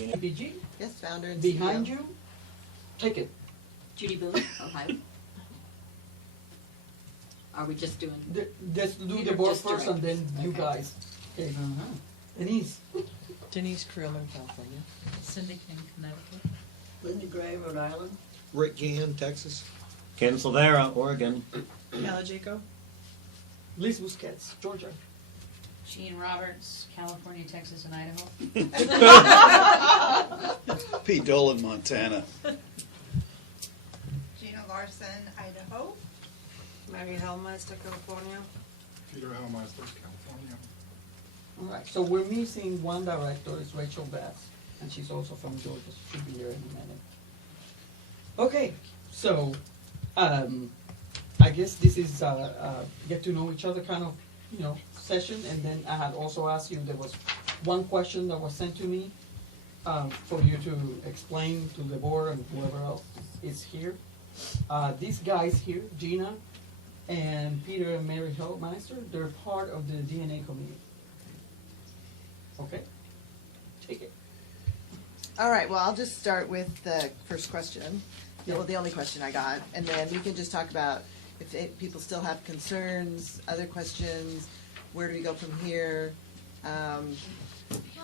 DNA. PG, Yes, founder and behind CEO. you, take it. Judy Boone, Ohio. Are we just doing? Just do Peter the board just first and then you Okay. guys. Okay. Denise, Denise Creelman, California. Cindy King, Connecticut. Linda Gray, Rhode Island. Rick Gann, Texas. Ken Silvera, Oregon. Ella Jaco. Liz Busquets, Georgia. Jean Roberts, California, Texas, and Idaho. Pete Dolan, Montana. Gina Larson, Idaho. Mary Hellmeister, California. Peter Hellmeister, California. All right, so we're missing one director, it's Rachel Bass, and she's also from Georgia, so she'll be here in a minute. Okay, so, I guess this is get to know each other kind of, session, and then I had also asked you, there was one question that was sent to me, for you to explain to the board and whoever else is here. These guys here, Gina and Peter and Mary Hellmeister, they're part of the DNA committee. Okay? Take it. All right, well, I'll just start with the first question. Well, the only question I got, and then we can just talk about if people still have concerns, other questions, where do we go from here? I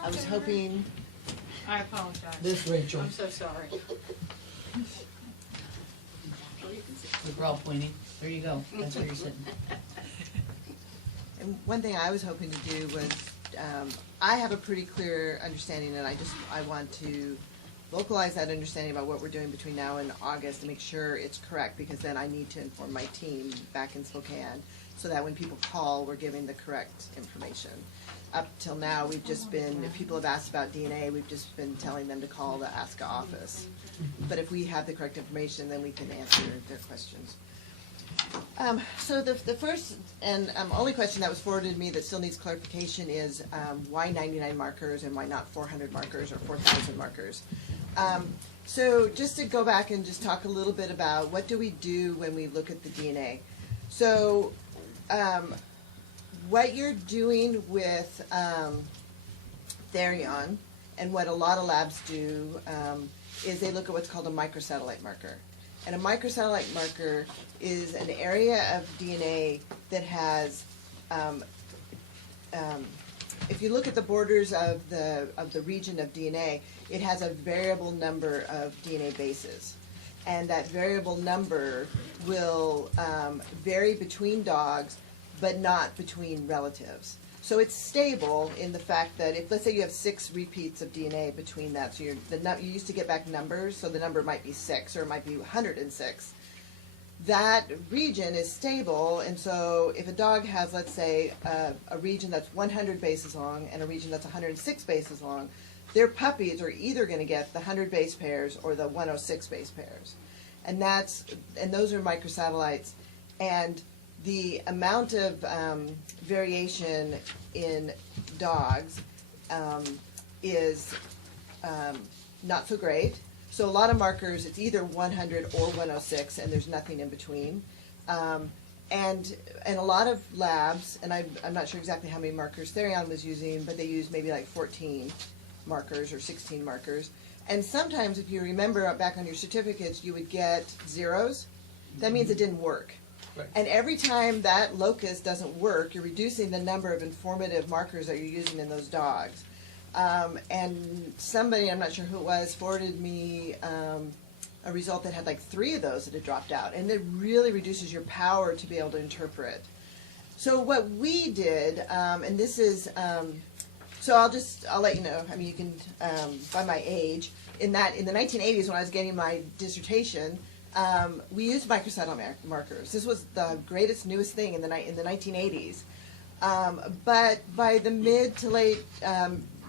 was hoping, I apologize. This Rachel. I'm so sorry. We're all pointing. There you go. That's where you're sitting. and one thing I was hoping to do was, I have a pretty clear understanding, and I want to vocalize that understanding about what we're doing between now and August to make sure it's correct, because then I need to inform my team back in Spokane so that when people call, we're giving the correct information. Up till now, we've just been, if people have asked about DNA, we've just been telling them to call the ASCA office. But if we have the correct information, then we can answer their questions. So the first and only question that was forwarded to me that still needs clarification is why 99 markers and why not 400 markers or 4,000 markers? So just to go back and just talk a little bit about what do we do when we look at the DNA. So what you're doing with Therion and what a lot of labs do is they look at what's called a microsatellite marker. And a microsatellite marker is an area of DNA that has, if you look at the borders of the region of DNA, it has a variable number of DNA bases. And that variable number will vary between dogs, but not between relatives. So it's stable in the fact that if, let's say you have 6 repeats of DNA between that, so you used to get back numbers, so the number might be 6 or it might be 106. That region is stable, and so if a dog has, let's say, a region that's 100 bases long and a region that's 106 bases long, their puppies are either going to get the 100 base pairs or the 106 base pairs. And those are microsatellites. And the amount of variation in dogs is not so great. So a lot of markers, it's either 100 or 106, and there's nothing in between. And a lot of labs, and I'm not sure exactly how many markers Therion was using, but they used maybe like 14 markers or 16 markers. And sometimes, if you remember back on your certificates, you would get zeros. That means it didn't work. Right. And every time that locus doesn't work, you're reducing the number of informative markers that you're using in those dogs. And somebody, I'm not sure who it was, forwarded me a result that had like 3 of those that had dropped out. And it really reduces your power to be able to interpret. So what we did, and this is, so I'll let you know, I mean, you can, by my age, in the 1980s when I was getting my dissertation, we used microsatellite markers. This was the greatest, newest thing in the 1980s. But by the mid to late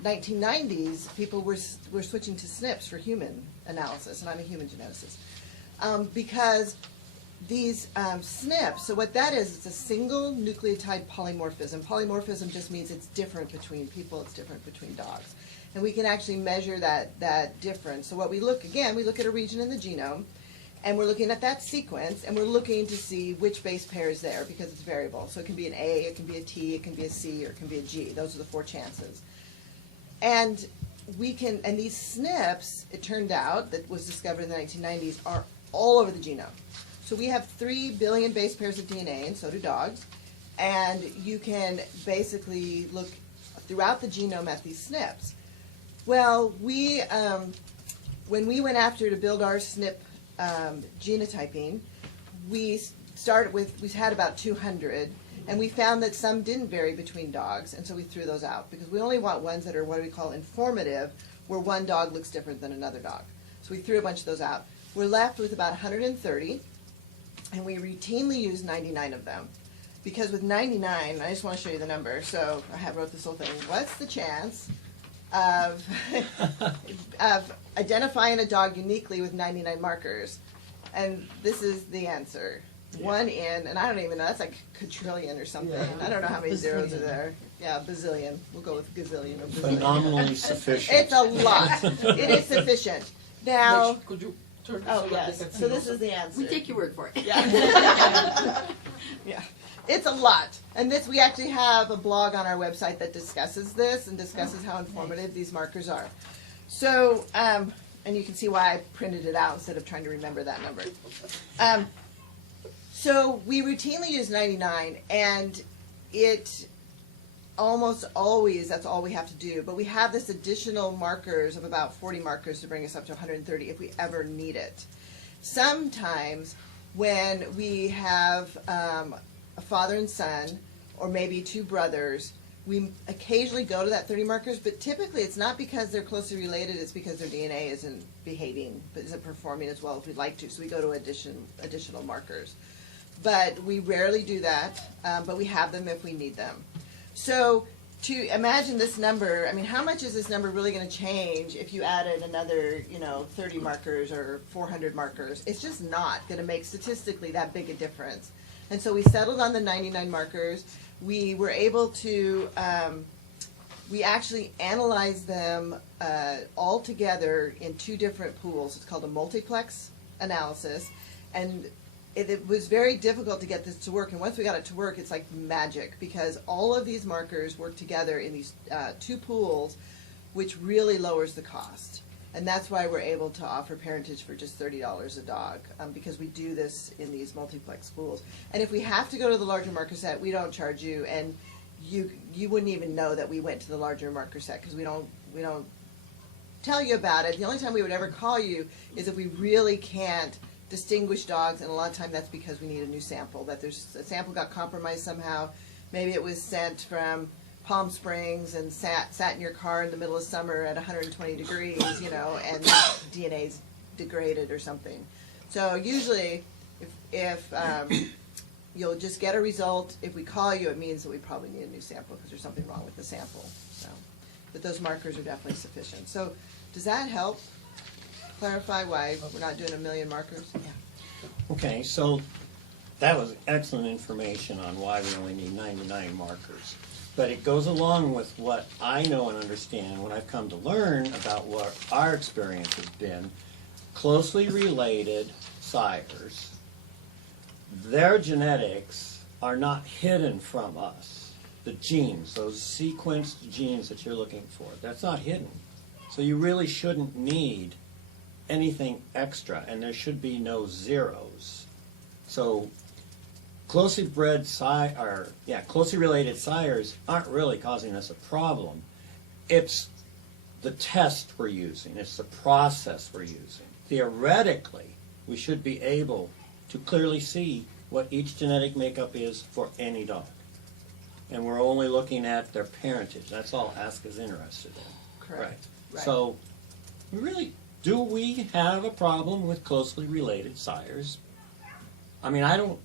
1990s, people were switching to SNPs for human analysis, and I'm a human geneticist. Because these SNPs, so what that is, it's a single nucleotide polymorphism. Polymorphism just means it's different between people, it's different between dogs. And we can actually measure that difference. So what we look at a region in the genome, and we're looking at that sequence, and we're looking to see which base pair is there, because it's variable. So it can be an A, it can be a T, it can be a C, or it can be a G. Those are the 4 chances. And we can, and these SNPs, it turned out, that was discovered in the 1990s, are all over the genome. So we have 3 billion base pairs of DNA, and so do dogs. And you can basically look throughout the genome at these SNPs. Well, we, when we went after to build our SNP genotyping, we started with, we had about 200, and we found that some didn't vary between dogs, and so we threw those out, because we only want ones that are what we call informative, where one dog looks different than another dog. So we threw a bunch of those out. We're left with about 130, and we routinely use 99 of them. Because with 99, I just want to show you the number, so I wrote this whole thing. What's the chance of, of identifying a dog uniquely with 99 markers? And this is the answer. 1 in, and I don't even know, that's like quadrillion or something. Yeah. I don't know how many zeros are Bazillion. there. Yeah, bazillion. We'll go with gazillion or bazillion. Phenomenally sufficient. It's a lot. It is sufficient. Now, Rich, could you turn this oh so that they yes, can see so this also? is the answer. We take your word for it. Yeah. Yeah. It's a lot. And this, we actually have a blog on our website that discusses this and discusses how informative these markers are. So, and you can see why I printed it out instead of trying to remember that number. So we routinely use 99, and it almost always, that's all we have to do. But we have this additional markers of about 40 markers to bring us up to 130 if we ever need it. Sometimes when we have a father and son, or maybe 2 brothers, we occasionally go to that 30 markers, but typically it's not because they're closely related, it's because their DNA isn't behaving, but isn't performing as well as we'd like to, so we go to additional markers. But we rarely do that, but we have them if we need them. So to imagine this number, I mean, how much is this number really going to change if you added another, 30 markers or 400 markers? It's just not going to make statistically that big a difference. And so we settled on the 99 markers. We were able to, we actually analyzed them all together in 2 different pools. It's called a multiplex analysis. And it was very difficult to get this to work. And once we got it to work, it's like magic, because all of these markers work together in these 2 pools, which really lowers the cost. And that's why we're able to offer Parentage for just $30 a dog, because we do this in these multiplex pools. And if we have to go to the larger marker set, we don't charge you, and you wouldn't even know that we went to the larger marker set, because we don't tell you about it. The only time we would ever call you is if we really can't distinguish dogs, and a lot of time that's because we need a new sample, that there's a sample got compromised somehow. Maybe it was sent from Palm Springs and sat in your car in the middle of summer at 120 degrees, and DNA's degraded or something. So usually, if you'll just get a result, if we call you, it means that we probably need a new sample because there's something wrong with the sample. So, but those markers are definitely sufficient. So, does that help clarify why we're not doing 1 million markers? Yeah. Okay, so that was excellent information on why we only need 99 markers. But it goes along with what I know and understand when I've come to learn about what our experience has been. Closely related sires, their genetics are not hidden from us. The genes, those sequenced genes that you're looking for, that's not hidden. So you really shouldn't need anything extra, and there should be no zeros. So closely related sires aren't really causing us a problem. It's the test we're using. It's the process we're using. Theoretically, we should be able to clearly see what each genetic makeup is for any dog. And we're only looking at their parentage. That's all ASC is interested in. Correct. Right. So, do we have a problem with closely related sires? I mean, I don't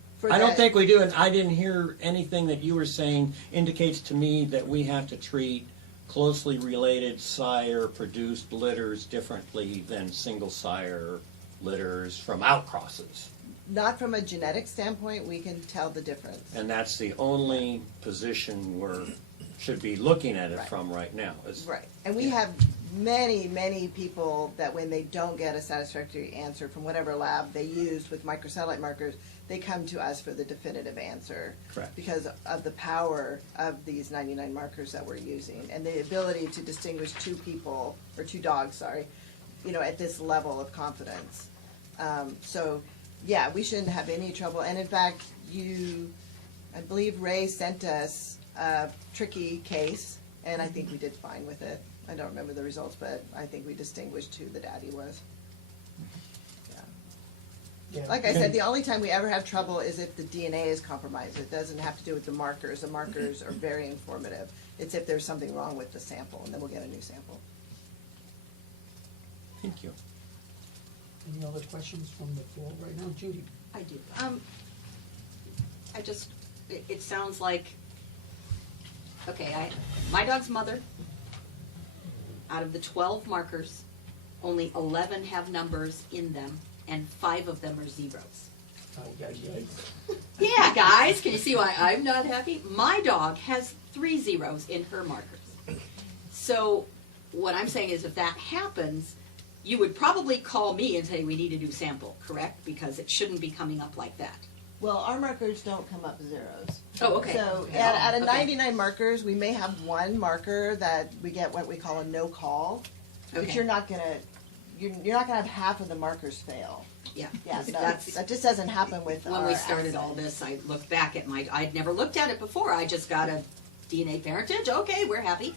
think we do, and I didn't hear anything that you were saying indicates to me that we have to treat closely related sire-produced litters differently than single sire litters from outcrosses. Not from a genetic standpoint, we can tell the difference. And that's the only position we should be looking at it Right. from right now. Right. And we have many people that when they don't get a satisfactory answer from whatever lab they used with microsatellite markers, they come to us for the definitive answer. Correct. Because of the power of these 99 markers that we're using and the ability to distinguish two people, or two dogs, sorry, at this level of confidence. So, yeah, we shouldn't have any trouble. And in fact, I believe Ray sent us a tricky case, and I think we did fine with it. I don't remember the results, but I think we distinguished who the daddy was. Yeah. Like I said, the only time we ever have trouble is if the DNA is compromised. It doesn't have to do with the markers. The markers are very informative. It's if there's something wrong with the sample, and then we'll get a new sample. Thank you. Any other questions from the floor right now? Judy? I do. It sounds like, okay, my dog's mother, out of the 12 markers, only 11 have numbers in them, and 5 of them are zeros. Yeah, guys, can you see why I'm not happy? My dog has 3 zeros in her markers. So what I'm saying is if that happens, you would probably call me and say we need a new sample, correct? Because it shouldn't be coming up like that. Well, our markers don't come up zeros. Oh, okay. So Okay. out of Okay. 99 markers, we may have one marker that we get what we call a no call, but Okay. you're not gonna have half of the markers fail. Yeah. Yeah, no, That's- that just doesn't happen with When our we started assay. all this, I looked back at I'd never looked at it before. I just got a DNA parentage. Okay, we're happy.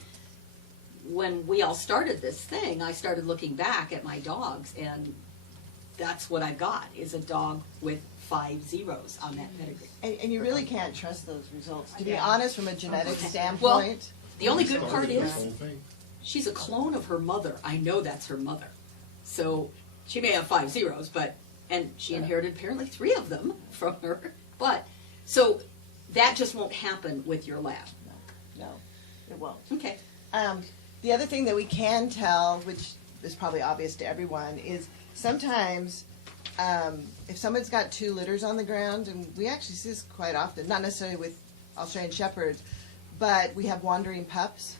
When we all started this thing, I started looking back at my dogs, and that's what I got, is a dog with 5 zeros on that pedigree. And you really can't trust those results. To be Yeah. honest, from a genetic Okay. standpoint, The only good part Started is, this whole thing. she's a clone of her mother. I know that's her mother. So she may have 5 zeros, and she inherited apparently 3 of them from her. But, so that just won't happen with your lab. no, it won't. Okay. The other thing that we can tell, which is probably obvious to everyone, is sometimes if someone's got 2 litters on the ground, and we actually see this quite often, not necessarily with Australian Shepherds, but we have wandering pups,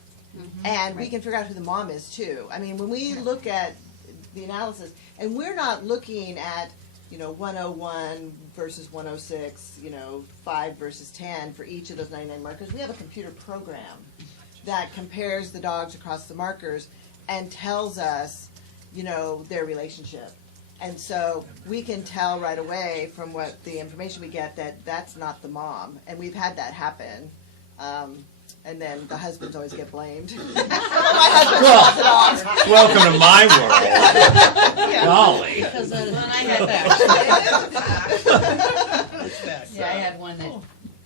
and we can figure out who the mom is too. I mean, when we look at the analysis, and we're not looking at 101 versus 106, 5 versus 10 for each of those 99 markers. We have a computer program that compares the dogs across the markers and tells us, their relationship. And so we can tell right away from what the information we get that that's not the mom. And we've had that happen. And then the husbands always get blamed. My husband drops it off. Welcome to my world. Golly. Because when I had that, yeah, I had one that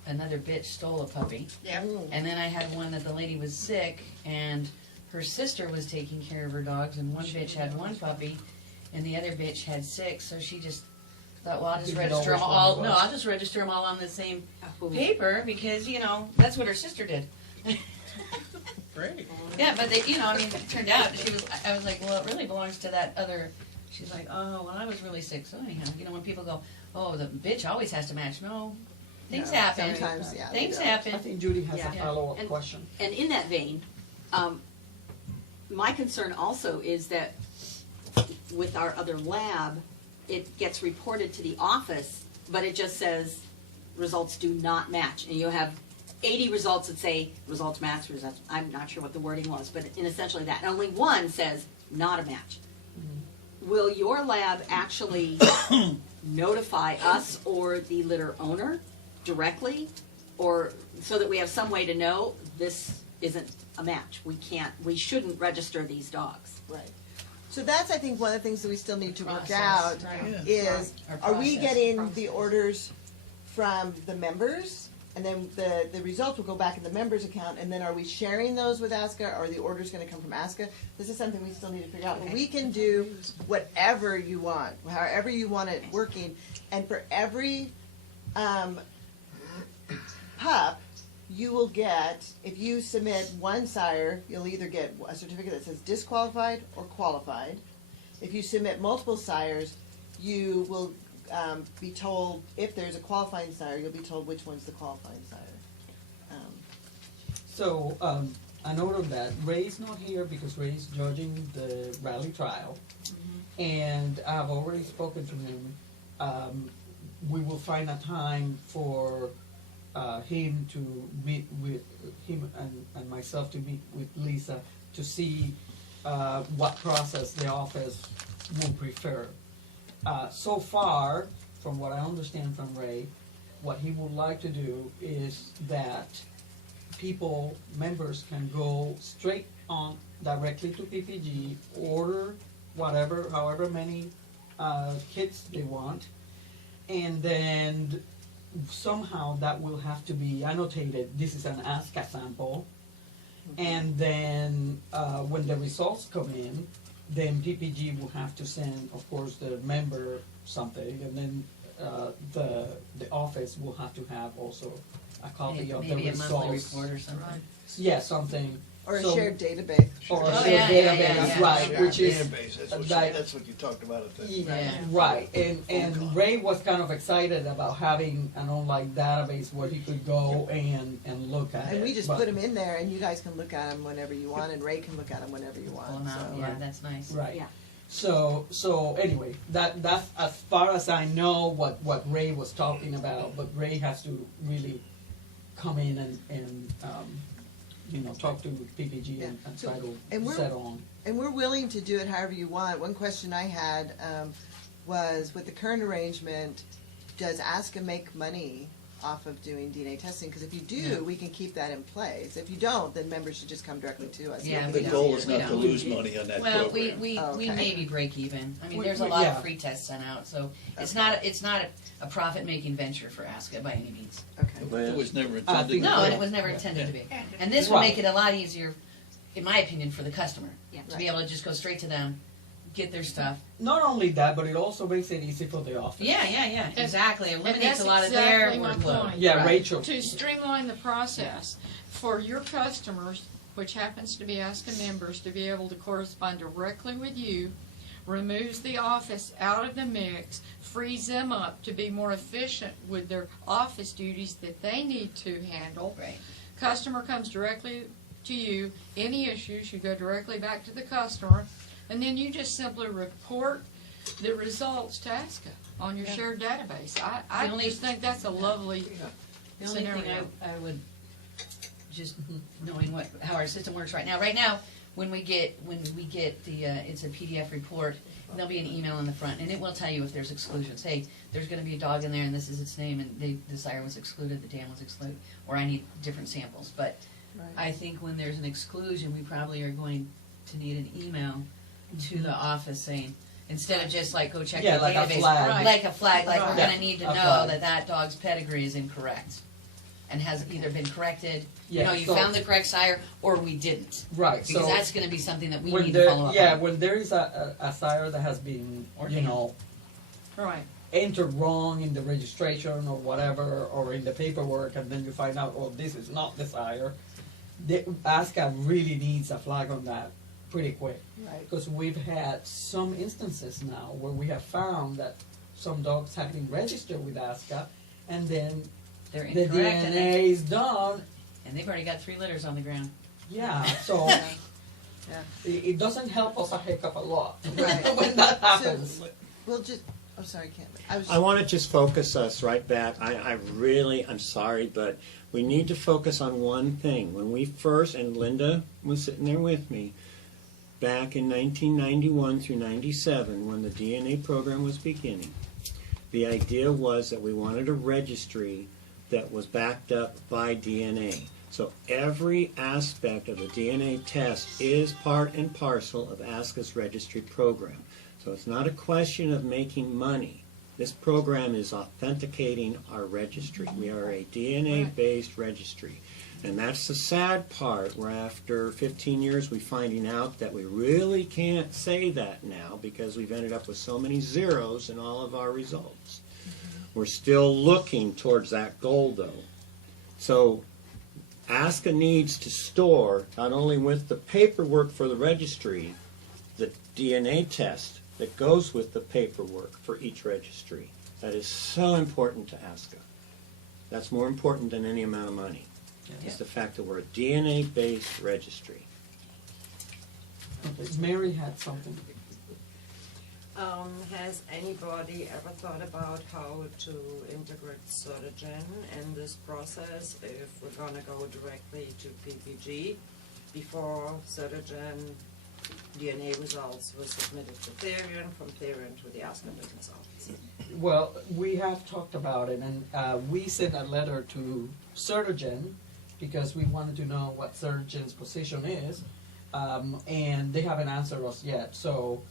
another bitch stole a puppy, Yep. and then I had one that the lady was sick, and her sister was taking care of her dogs, and one bitch had 1 puppy, and the other bitch had 6. So she just thought, well, I'll just You could register them always all. one No, of us. I'll just register them all on the same Who- paper because that's what her sister did. Great. Yeah, but it turned out I was like, well, it really belongs to that other. She's like, oh, well, I was really sick. So anyhow, when people go, oh, the bitch always has to match. No, things No, happen. sometimes, yeah, they Things don't. I happen. think Judy has Yeah. a follow-up And- question. And in that vein, my concern also is that with our other lab, it gets reported to the office, but it just says results do not match. And you have 80 results that say results match, results, I'm not sure what the wording was, but in essentially that. And only 1 says not a match. Will your lab actually notify us or the litter owner directly? Or so that we have some way to know this isn't a match? We shouldn't register these dogs. Right. So that's, I think, one of the things that we still need to work Process, out right. is, Our are we process. getting the orders from the members? And then the results will go back in the members' account, and then are we sharing those with ASCA, or are the orders gonna come from ASCA? This is something we still need to figure out. But we can do whatever you want, however you want it working, and for every, pup, you will get, if you submit 1 sire, you'll either get a certificate that says disqualified or qualified. If you submit multiple sires, you will be told, if there's a qualifying sire, you'll be told which one's the qualifying sire. So, a note of that. Ray's not here because Ray's judging the rally trial. And I've already spoken to him. We will find a time for him to meet with him and myself to meet with Lisa to see what process the office will prefer. So far, from what I understand from Ray, what he would like to do is that members can go straight on directly to PPG, order however many kits they want, and then somehow that will have to be annotated. This is an ASCA sample, and then when the results come in, then PPG will have to send, of course, the member something, and then the office will have to have also a copy of the Maybe a monthly results. report or something. Yeah, something. Or a So- shared database. Or a Oh, shared yeah, yeah, database, yeah, yeah. right, Shared which is database, that's what you talked about at the. yeah, Yeah. right, and Ray was kind of excited about having an online database where he could go and look at it. And we just but- put them in there, and you guys can look at them whenever you want, and Ray can look at them whenever you Pull want, 'em out, so. yeah, that's nice. Right. Yeah. So anyway, that's as far as I know what Ray was talking about, but Ray has to really come in and talk to PPG and Yeah. try to And we're- settle on. And we're willing to do it however you want. One question I had was, with the current arrangement, does ASCA make money off of doing DNA testing? Because if you do, Yeah. we can keep that in place. If you don't, then members should just come directly to us. Yeah, The we goal don't- is we not to don't. lose money on that Well, program. we Oh, okay. maybe break even. I mean, We- there's a we- lot yeah. of free tests sent out, so it's Okay. not a profit-making venture for ASCA by any means. Okay. It was never I intended. think- to No, be. and it was never intended to be. And And this will Right. make it a lot easier, in my opinion, for the customer. Yeah. To be able to just go straight to them, get their stuff. Not only that, but it also makes it easy for the office. Yeah, exactly. And Eliminates that's a lot of their exactly my workload. point. Yeah, Right. Rachel. To streamline the process for your customers, which happens to be ASCA members, to be able to correspond directly with you, removes the office out of the mix, frees them up to be more efficient with their office duties that they need to handle. Right. Customer comes directly to you, any issues, you go directly back to the customer, and then you just simply report the results to ASCA on your shared database. I The only- just think that's a lovely The only thing scenario. I would, just knowing how our system works right now, when we get the, it's a PDF report, there'll be an email in the front, and it will tell you if there's exclusions. Hey, there's gonna be a dog in there, and this is its name, and the sire was excluded, the dam was excluded, or I need different samples. But Right. I think when there's an exclusion, we probably are going to need an email to the office saying, instead of just like go check the Yeah, like a database, flag. like a flag, like we're Right. gonna Yeah, need to a know flag. that that dog's pedigree is incorrect and has either been corrected, Yeah, you so- found the correct sire, or we didn't. Right, Because so that's gonna be something that we when need to there, follow up yeah, on. when there is a sire that has been, Ordained. Right. entered wrong in the registration or whatever, or in the paperwork, and then you find out, oh, this is not the sire, the ASCA really needs a flag on that pretty quick. Right. Because we've had some instances now where we have found that some dogs have been registered with ASCA, and then They're the incorrect, and DNA is done, they've already got 3 litters on the ground. yeah, so Yeah. Yeah. it doesn't help us a heck of a lot Right. when that happens. We'll just, I'm sorry, Ken. I want to just focus us right back. I'm sorry, but we need to focus on one thing. When we first, and Linda was sitting there with me, back in 1991 through 97, when the DNA program was beginning, the idea was that we wanted a registry that was backed up by DNA. So every aspect of the DNA test is part and parcel of ASCA's registry program. So it's not a question of making money. This program is authenticating our registry. We are a DNA-based registry. And that's the sad part, where after 15 years we're finding out that we really can't say that now because we've ended up with so many zeros in all of our results. We're still looking towards that goal, though. So ASCA needs to store, not only with the paperwork for the registry, the DNA test that goes with the paperwork for each registry. That is so important to ASCA. That's more important than any amount of money. is the fact that we're a DNA-based registry. Okay, Mary had something. Has anybody ever thought about how to integrate Certigen in this process if we're gonna go directly to PPG before Certigen DNA results were submitted to Therion, from Therion to the ASCA business office? Well, we have talked about it, and we sent a letter to Certigen because we wanted to know what Certigen's position is, and they haven't answered us yet. So,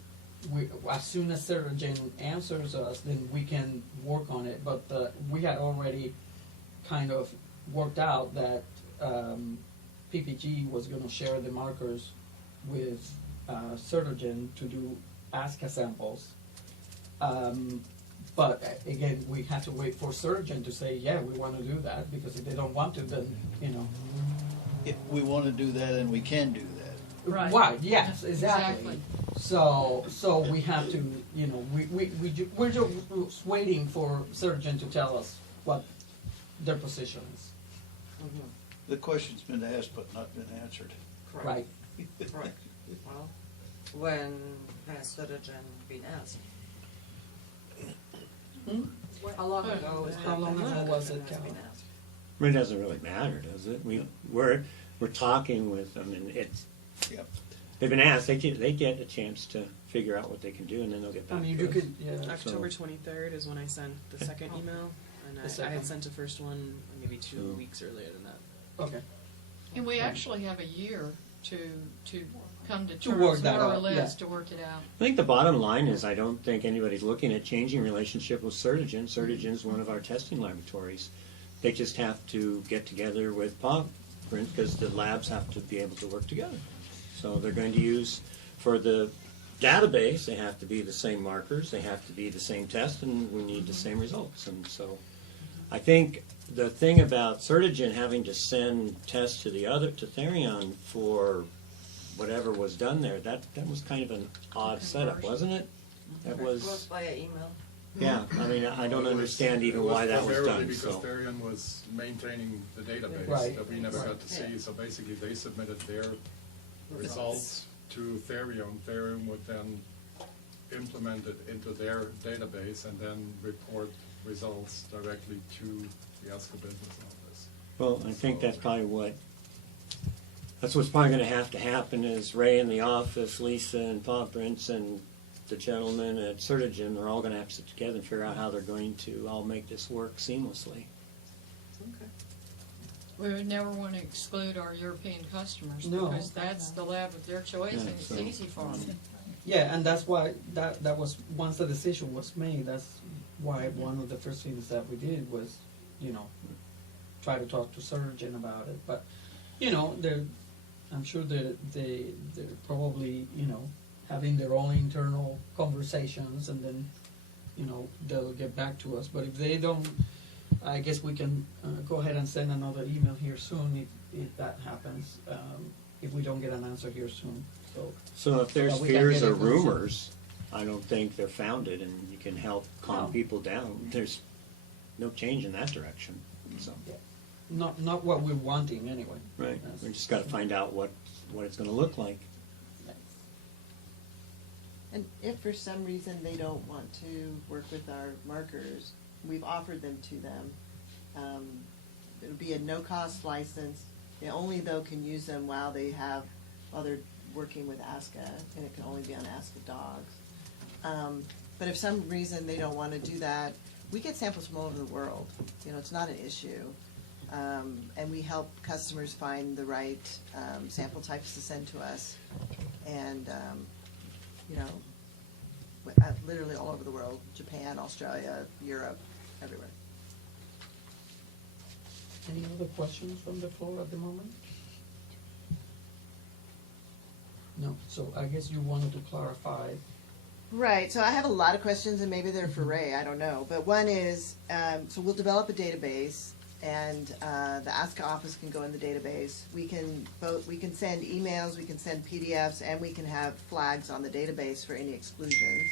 as soon as Certigen answers us, then we can work on it. But we had already kind of worked out that PPG was going to share the markers with Certigen to do ASCA samples. But again, we had to wait for Certigen to say, yeah, we want to do that, because if they don't want to, then, If we want to do that, and we can do that. Right, yes, exactly. Exactly. So we have to, we're just waiting for Certigen to tell us what their position is. The question's been asked but not been answered. Correct. Right. Correct. Well, when has Certigen been asked? Hmm? How long ago is How long ago was it, Certigen has Cal? been asked? I mean, it doesn't really matter, does it? We're talking with them, and Yep. they've been asked. They get a chance to figure out what they can do, and then they'll get I back mean, to you us. could, yeah. October 23rd is when I sent the second email, and The I second. had sent the first one maybe 2 So- weeks earlier than that. Okay. And we actually have a year to come to To work terms, that more or out, less, yeah. to work it out. I think the bottom line is I don't think anybody's looking at changing relationship with Certigen. Certigen's one of our testing laboratories. They just have to get together with POG, because the labs have to be able to work together. So they're going to use, for the database, they have to be the same markers, they have to be the same test, and we need the same results. And so I think the thing about Certigen having to send tests to Therion for whatever was done there, that was kind of an odd setup, wasn't it? That It was was, via email. yeah, I mean, I don't It was- understand even it why that was primarily done, because so. Therion was maintaining the database Right. that we never Right. got to see, so basically they submitted their results to Therion. Therion would then implement it into their database and then report results directly to the ASCA business office. Well, I think that's probably that's what's probably gonna have to happen is Ray in the office, Lisa and Bob Prince and the gentleman at Certigen, they're all gonna have to sit together and figure out how they're going to all make this work seamlessly. We would never want to exclude our European customers, No. because that's the lab of their choice, Yeah, and it's so- easy for them. Yeah, and that's why, that was, once the decision was made, that's why one of the first things that we did was, try to talk to Certigen about it. But, I'm sure they're probably, having their own internal conversations, and then, they'll get back to us. But if they don't, I guess we can go ahead and send another email here soon if that happens, if we don't get an answer here soon, so. So if there's that we can fears get or it closer. rumors, I don't think they're founded and you can help calm No. people down. There's no change in that direction, so. Not what we're wanting anyway. Right, That's- we just gotta find out what it's gonna look like. And if for some reason they don't want to work with our markers, we've offered them to them. It'll be a no-cost license. They only, though, can use them while they're working with ASCA, and it can only be on ASCA dogs. But if some reason they don't want to do that, we get samples from all over the world. It's not an issue. And we help customers find the right sample types to send to us. And, literally all over the world, Japan, Australia, Europe, everywhere. Any other questions from the floor at the moment? No, so I guess you wanted to clarify. Right, so I have a lot of questions, and maybe they're for Ray, I don't know. But one is, so we'll develop a database, and the ASCA office can go in the database. We can send emails, we can send PDFs, and we can have flags on the database for any exclusions.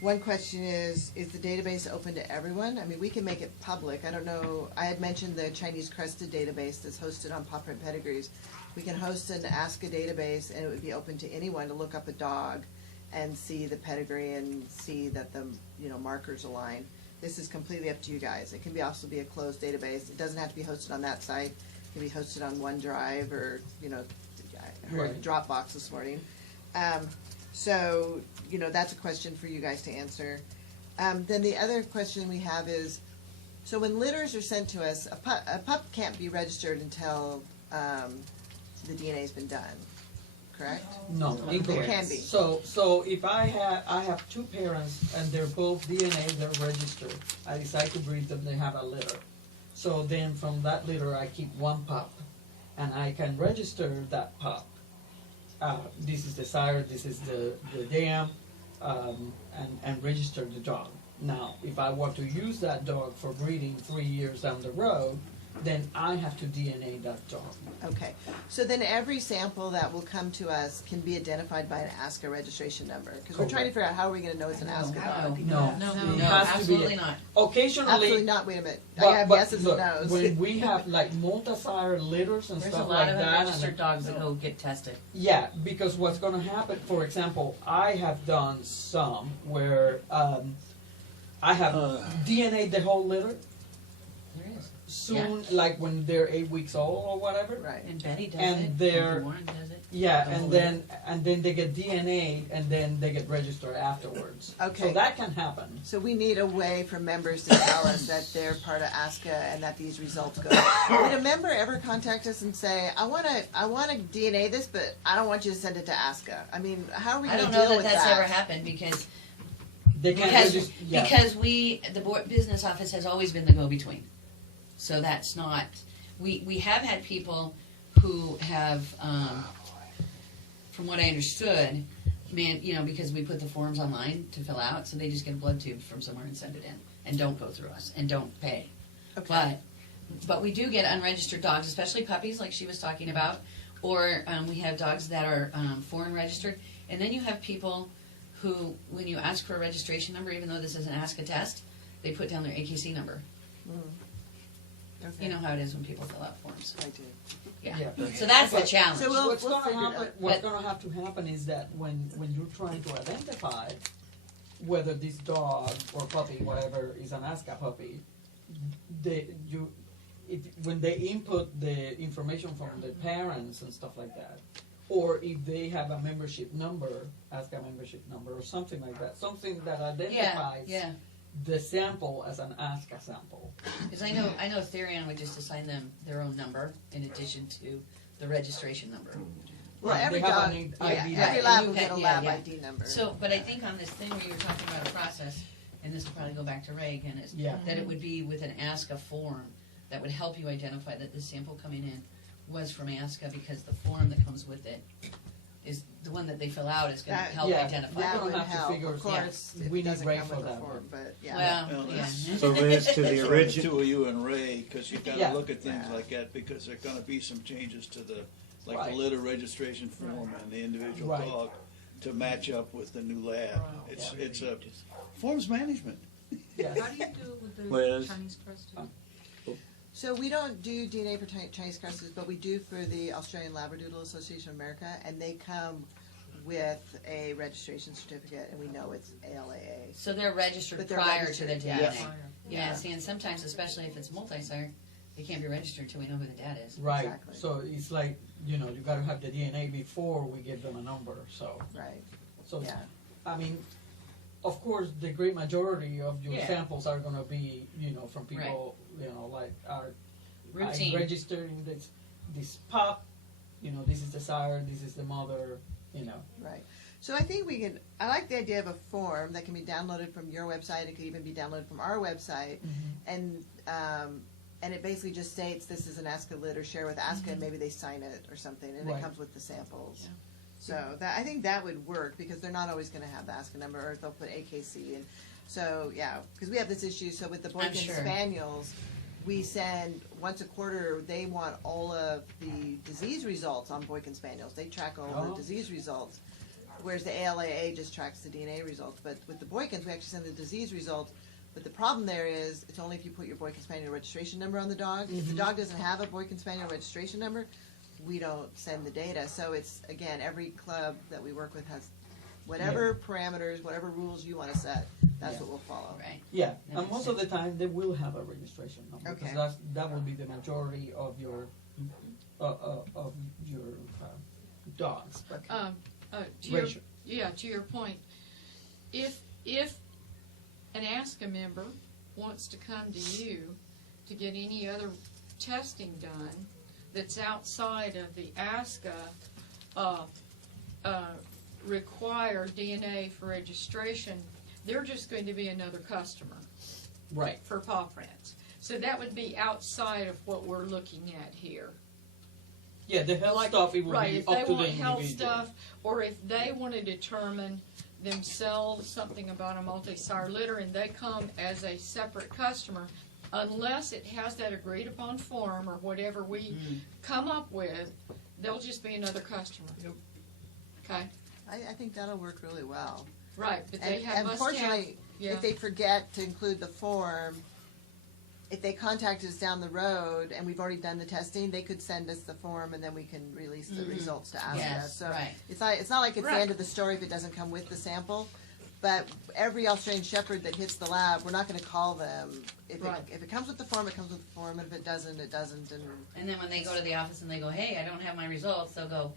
one question is the database open to everyone? I mean, we can make it public. I don't know, I had mentioned the Chinese crested database that's hosted on Paw Print Pedigrees. We can host an Ask a database, and it would be open to anyone to look up a dog and see the pedigree and see that the, markers align. This is completely up to you guys. It can also be a closed database. It doesn't have to be hosted on that site. It can be hosted on OneDrive or, I heard Right. Dropbox this morning. So, that's a question for you guys to answer. Then the other question we have is, so when litters are sent to us, a pup can't be registered until the DNA's been done, correct? No, It incorrect. can be. So if I have two parents and they're both DNA, they're registered. I decide to breed them, they have a litter. So then from that litter, I keep one pup, and I can register that pup. This is the sire, this is the dam, and register the dog. Now, if I want to use that dog for breeding 3 years down the road, then I have to DNA that dog. Okay, so then every sample that will come to us can be identified by an ASCA registration number? Because we're trying to figure out how are we gonna know it's an ASCA dog? No, No, it no, has to be. absolutely not. Occasionally. Absolutely not, wait a minute, I But- have but yeses and look, nos. when we have like multi-sire litters and There's a stuff lot like of that. and- unregistered dogs that go get tested. Yeah, because what's gonna happen, for example, I have done some where, I have DNA the whole litter. There is. Soon, like when they're 8 weeks old or whatever. Right, And Betty does And it. they're- Warren does it. Yeah, The and whole then they get DNA and then they get registered afterwards. Okay. So that can happen. so we need a way for members to tell us that they're part of ASCA and that these results go. Would a member ever contact us and say, I wanna DNA this, but I don't want you to send it to ASCA? I mean, how are we I gonna don't deal know that with that's that? ever happened because They can register, yeah. because the board business office has always been the go-between. So that's not, we have had people who have, from what I understood, because we put the forms online to fill out, so they just get a blood tube from somewhere and send it in, and don't go through us, and don't pay. Okay. But we do get unregistered dogs, especially puppies, like she was talking about, or we have dogs that are foreign registered, and then you have people who, when you ask for a registration number, even though this is an Ask a test, they put down their AKC number. Okay. You know how it is when people fill out forms. I do. Yeah. Yeah. So that's the challenge. So we'll What's gonna figure it happen, out. what's gonna have to happen is that when you're trying to identify whether this dog or puppy, whatever, is an ASCA puppy, when they input the information from the parents and stuff like that, or if they have a membership number, ASCA membership number or something like that, something that identifies Yeah. the sample as an ASCA sample. Because I know Therion would just assign them their own number in addition to the registration number. Well, Right, every they have dog, an yeah, ID. every Right, lab you will get a can- lab yeah. ID number. So, but I think on this thing where you were talking about a process, and this will probably go back to Ray again, is Yeah. that it would be with an ASCA form that would help you identify that the sample coming in was from ASCA, because the form that comes with it is the one that they fill out is going to That- help yeah, identify. That We're would gonna have to help, figure- of course, yeah, if we it need doesn't Ray come for with a that form, one. but, yeah. Well, Well, yeah. So Liz, to the So original, two of you and Ray, because you Yeah. gotta look at things like that, because there are gonna be some changes to the, like Right. the litter registration form and the individual Right. dog to match up with the new lab. Right. It's a forms management. Yes. How do you do it with the Liz? Chinese crested? So we don't do DNA for Chinese crested, but we do for the Australian Labradoodle Association of America, and they come with a registration certificate, and we know it's ALAA. So they're registered But they're prior to the registered, DNA. yes. Yeah, see, and sometimes, especially if it's multi-sire, they can't be registered until we know who the dad is. Right, Exactly. so it's like, you gotta have the DNA before we give them a number, so. Right, So, yeah. I mean, of course, the great majority of your Yeah. samples are gonna be, from people, like I'm Routine. registering this pup, this is the sire, this is the mother, Right. So I think I like the idea of a form that can be downloaded from your website. It could even be downloaded from our website. And it basically just states this is an ASCA litter, share with ASCA, and maybe they sign it or something, and Right. it comes with the samples. So I think that would work, because they're not always gonna have the ASCA number, or they'll put AKC, and so, yeah, because we have this issue, so with the Boykin sure. Spaniels, we send, once a quarter, they want all of the disease results on Boykin Spaniels. They track all the Oh. disease results. whereas the ALAA just tracks the DNA results. But with the Boykins, we actually send the disease results. But the problem there is, it's only if you put your Boykin Spaniel registration number on the dog. If the dog doesn't have a Boykin Spaniel registration number, we don't send the data. So it's, again, every club that we work with has whatever parameters, whatever rules you want to set, that's what we'll follow. Right. Yeah, That and makes most of the time, they will have a registration number, Okay. because that will be the majority of your, dogs. To your, Rachel. to your point, if an ASCA member wants to come to you to get any other testing done that's outside of the ASCA required DNA for registration, they're just going to be another customer Right. for paw prints. So that would be outside of what we're looking at here. Yeah, the health stuff, it will Right, be if up they to the want individual. health stuff, or if they want to determine themselves something about a multi-sire litter and they come as a separate customer, unless it has that agreed upon form or whatever we come up with, they'll just be another customer. Yep. Okay, I think that'll work really well. right, but they And have, must have, unfortunately, yeah. if they forget to include the form, if they contact us down the road and we've already done the testing, they could send us the form and then we can release the results to ASCA. Yes, So right. it's not like it's the Right. end of the story if it doesn't come with the sample. But every Australian Shepherd that hits the lab, we're not going to call them. If Right. it comes with the form, it comes with the form. If it doesn't, it doesn't. And then when they go to the office and they go, hey, I don't have my results, they'll go,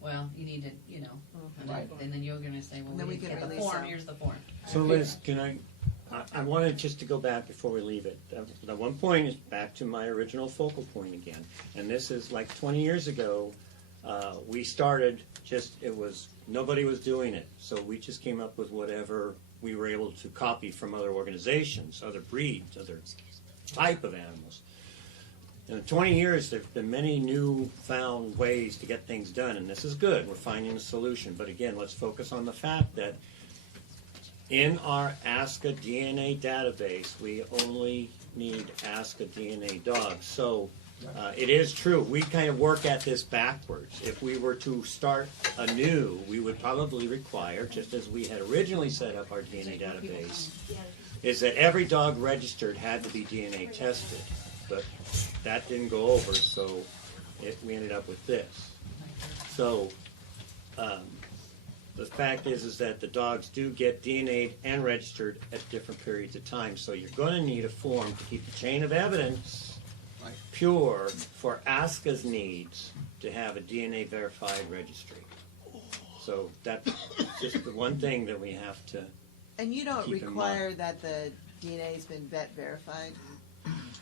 well, you need to, you know. And then you're gonna say, well, And then we we didn't can get the release form, them. here's the form. So Liz, I wanted just to go back before we leave it. The one point is back to my original focal point again. And this is like 20 years ago, we started nobody was doing it. So we just came up with whatever we were able to copy from other organizations, other breeds, other type of animals. In 20 years, there have been many new-found ways to get things done, and this is good. We're finding a solution. But again, let's focus on the fact that in our ASCA DNA database, we only need ASCA DNA dogs. So it is true. We kind of work at this backwards. If we were to start anew, we would probably require, just as we had originally set up our DNA database, is that every dog registered had to be DNA tested. But that didn't go over, so we ended up with this. So the fact is that the dogs do get DNA'd and registered at different periods of time. So you're going to need a form to keep the chain of evidence pure for ASCA's needs to have a DNA verified registry. So that's just the one thing that we have to. And you don't keep in require that the DNA's been vet verified?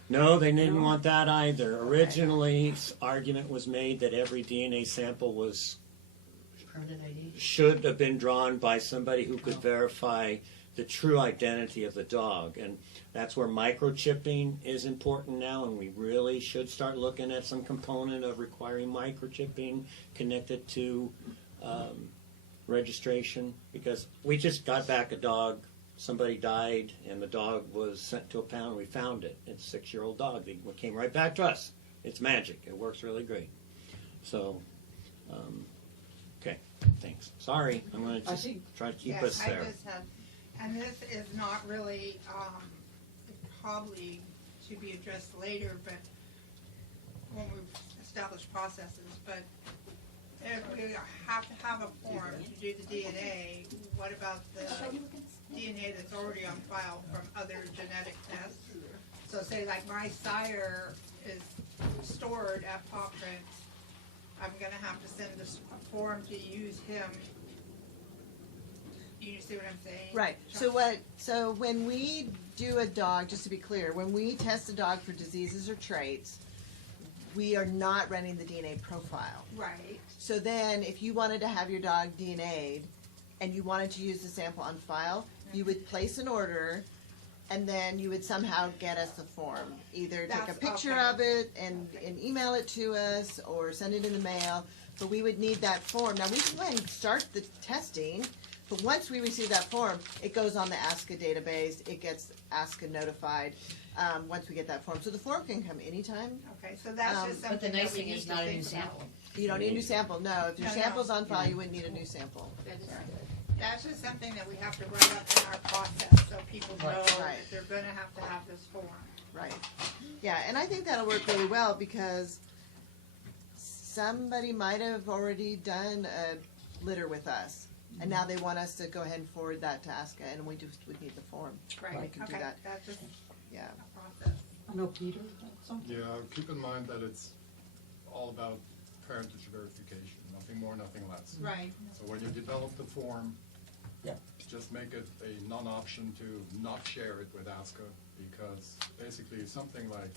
No, they didn't want that either. Originally, argument was made that every DNA sample Permanent ID? should have been drawn by somebody who could verify the true identity of the dog. And that's where microchipping is important now, and we really should start looking at some component of requiring microchipping connected to registration, because we just got back a dog. Somebody died, and the dog was sent to a pound. We found it. It's a 6-year-old dog. It came right back to us. It's magic. It works really great. So, okay, thanks. Sorry, I'm going to just try to keep us there. I just have, and this is not really, probably should be addressed later, but when we've established processes, but if we have to have a form to do the DNA, what about the DNA that's already on file from other genetic tests? So say like my sire is stored at Paw Prints, I'm gonna have to send this form to use him. You see what I'm saying? Right. So when we do a dog, just to be clear, when we test a dog for diseases or traits, we are not running the DNA profile. Right. So then, if you wanted to have your dog DNA'd and you wanted to use the sample on file, you would place an order, and then you would somehow get us the form. Either take a That's picture okay. of it and email it to us, or send it in the mail. But we would need that form. Now, we can go ahead and start the testing, but once we receive that form, it goes on the ASCA database. It gets ASCA notified. once we get that form. So the form can come anytime. Okay, so that's just But the something nice that we thing need is to not a think new about. sample. You don't need a new sample, no. If your No, sample's no. on file, you wouldn't need a new sample. That's just something that we have to write up in our process, so people know Right. that Right. they're gonna have to have this form. Right. Yeah, and I think that'll work really well because somebody might have already done a litter with us. And now they want us to go ahead and forward that to ASCA, and we just would need the form. Right, We can do okay, that. that's just Yeah. a process. I know Peter, that's something. Yeah, keep in mind that it's all about parentage verification, nothing more, nothing less. Right. So when you develop the form, Yeah. just make it a non-option to not share it with ASCA, because basically something like,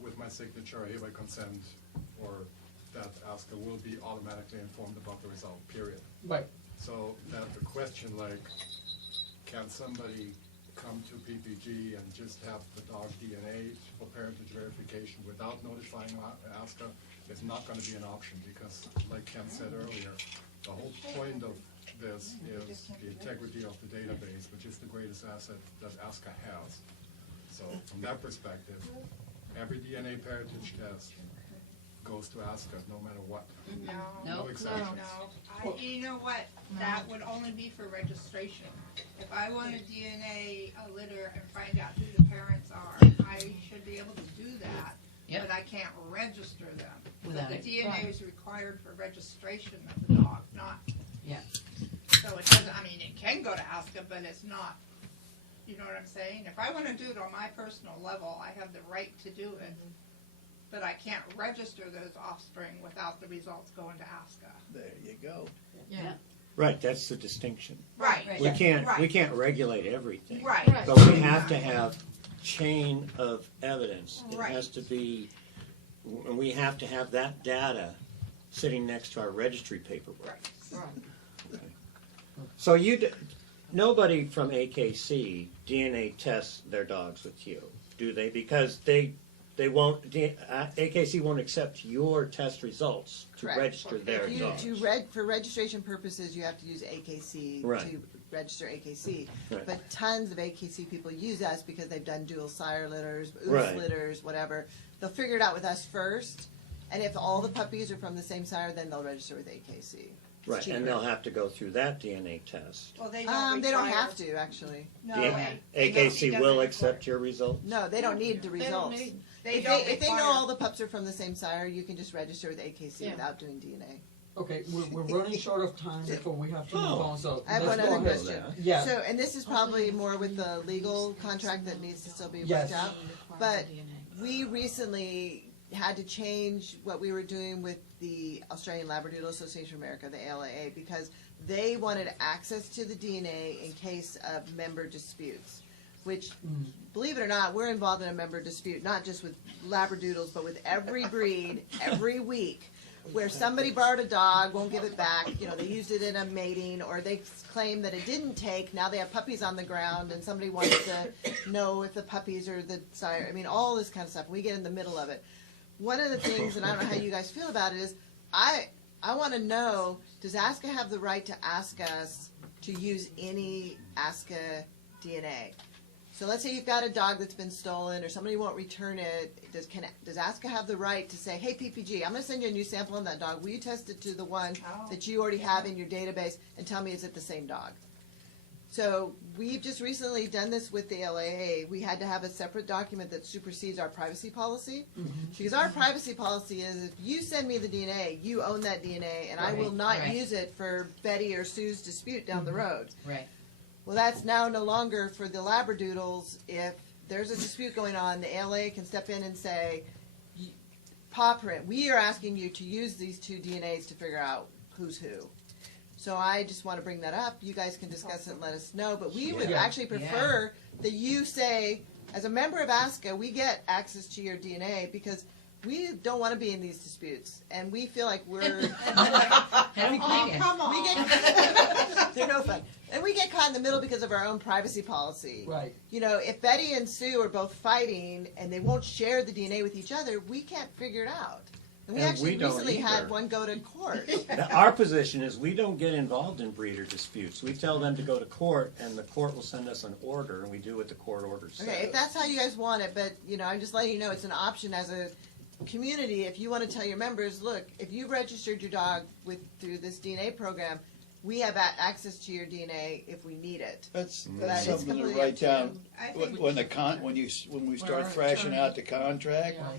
with my signature, I hereby consent, or that ASCA will be automatically informed about the result, period. Right. So that the question like, can somebody come to PPG and just have the dog DNA for parentage verification without notifying ASCA is not gonna be an option, because like Ken said earlier, the whole point of this is the integrity of the database, which is the greatest asset that ASCA has. So from that perspective, every DNA parentage test goes to ASCA no matter what. No exceptions. No, you know what, that would only be for registration. If I want to DNA a litter and find out who the parents are, I should be able to do that, Yep. but I can't register them. Without The it. DNA is required for registration of the dog, not, Yeah. so it doesn't, I mean, it can go to ASCA, but it's not, you know what I'm saying? If I want to do it on my personal level, I have the right to do it, but I can't register those offspring without the results going to ASCA. There you go. Yeah. Right, that's the distinction. Right. We can't, we Right. can't regulate everything. Right. But we have to have chain of evidence. It Right. has to be, and we have to have that data sitting next to our registry paperwork. Right. So nobody from AKC DNA tests their dogs with you, do they? Because they won't, AKC won't accept your test results to Correct. register their If you, dogs. for registration purposes, you have to use AKC Right. to register AKC. Right. But tons of AKC people use us because they've done dual sire litters, oof Right. litters, whatever. They'll figure it out with us first, and if all the puppies are from the same sire, then they'll register with AKC. It's Right, cheaper. and they'll have to go through that DNA test. Well, they don't They don't require- have to, actually. No, The it doesn't- AKC it will doesn't accept your results? No, they don't need the They don't results. need- They If don't they know require- all the pups are from the same sire, you can just register with AKC Yeah. without doing DNA. Okay, we're running short of time before we have to move on, so I have let's one go other ahead. question. Yeah. So, and this is probably more with the legal contract that needs to still be Yes. worked out. But we recently had to change what we were doing with the Australian Labradoodle Association of America, the ALAA, because they wanted access to the DNA in case of member disputes. Which, believe it or not, we're involved in a member dispute, not just with Labradoodles, but with every breed, every week. Where somebody borrowed a dog, won't give it back, they used it in a mating, or they claim that it didn't take, now they have puppies on the ground, and somebody wants to know if the puppies are the sire, all this kind of stuff, we get in the middle of it. One of the things, and I don't know how you guys feel about it, is I want to know, does ASCA have the right to ask us to use any ASCA DNA? So let's say you've got a dog that's been stolen or somebody won't return it. Does ASCA have the right to say, hey, PPG, I'm going to send you a new sample on that dog. Will you test it to the one that you already have in your database and tell me is it the same dog? So we've just recently done this with the LAA. We had to have a separate document that supersedes our privacy policy. Because our privacy policy is if you send me the DNA, you own that DNA, and I will not Right. use it for Betty or Sue's dispute down the road. Right. Well, that's now no longer for the Labradoodles. If there's a dispute going on, the ALA can step in and say, paw print, we are asking you to use these two DNAs to figure out who's who. So I just want to bring that up. You guys can discuss it and let us know. But we would Yeah. actually prefer that you say, as a member of ASCA, we get access to your DNA because we don't want to be in these disputes. And we feel like we're... Come on. We get, they're no fun. And we get caught in the middle because of our own privacy policy. Right. If Betty and Sue are both fighting and they won't share the DNA with each other, we can't figure it out. And we And actually we don't recently had either. one go to court. Our position is we don't get involved in breeder disputes. We tell them to go to court, and the court will send us an order, and we do what the court order says. Okay, if that's how you guys want it, but, I'm just letting you know it's an option as a community. If you want to tell your members, look, if you registered your dog through this DNA program, we have access to your DNA if we need it. That's But it's something to completely write up to down. I think When we start our thrashing attorney- out the contract, Yeah.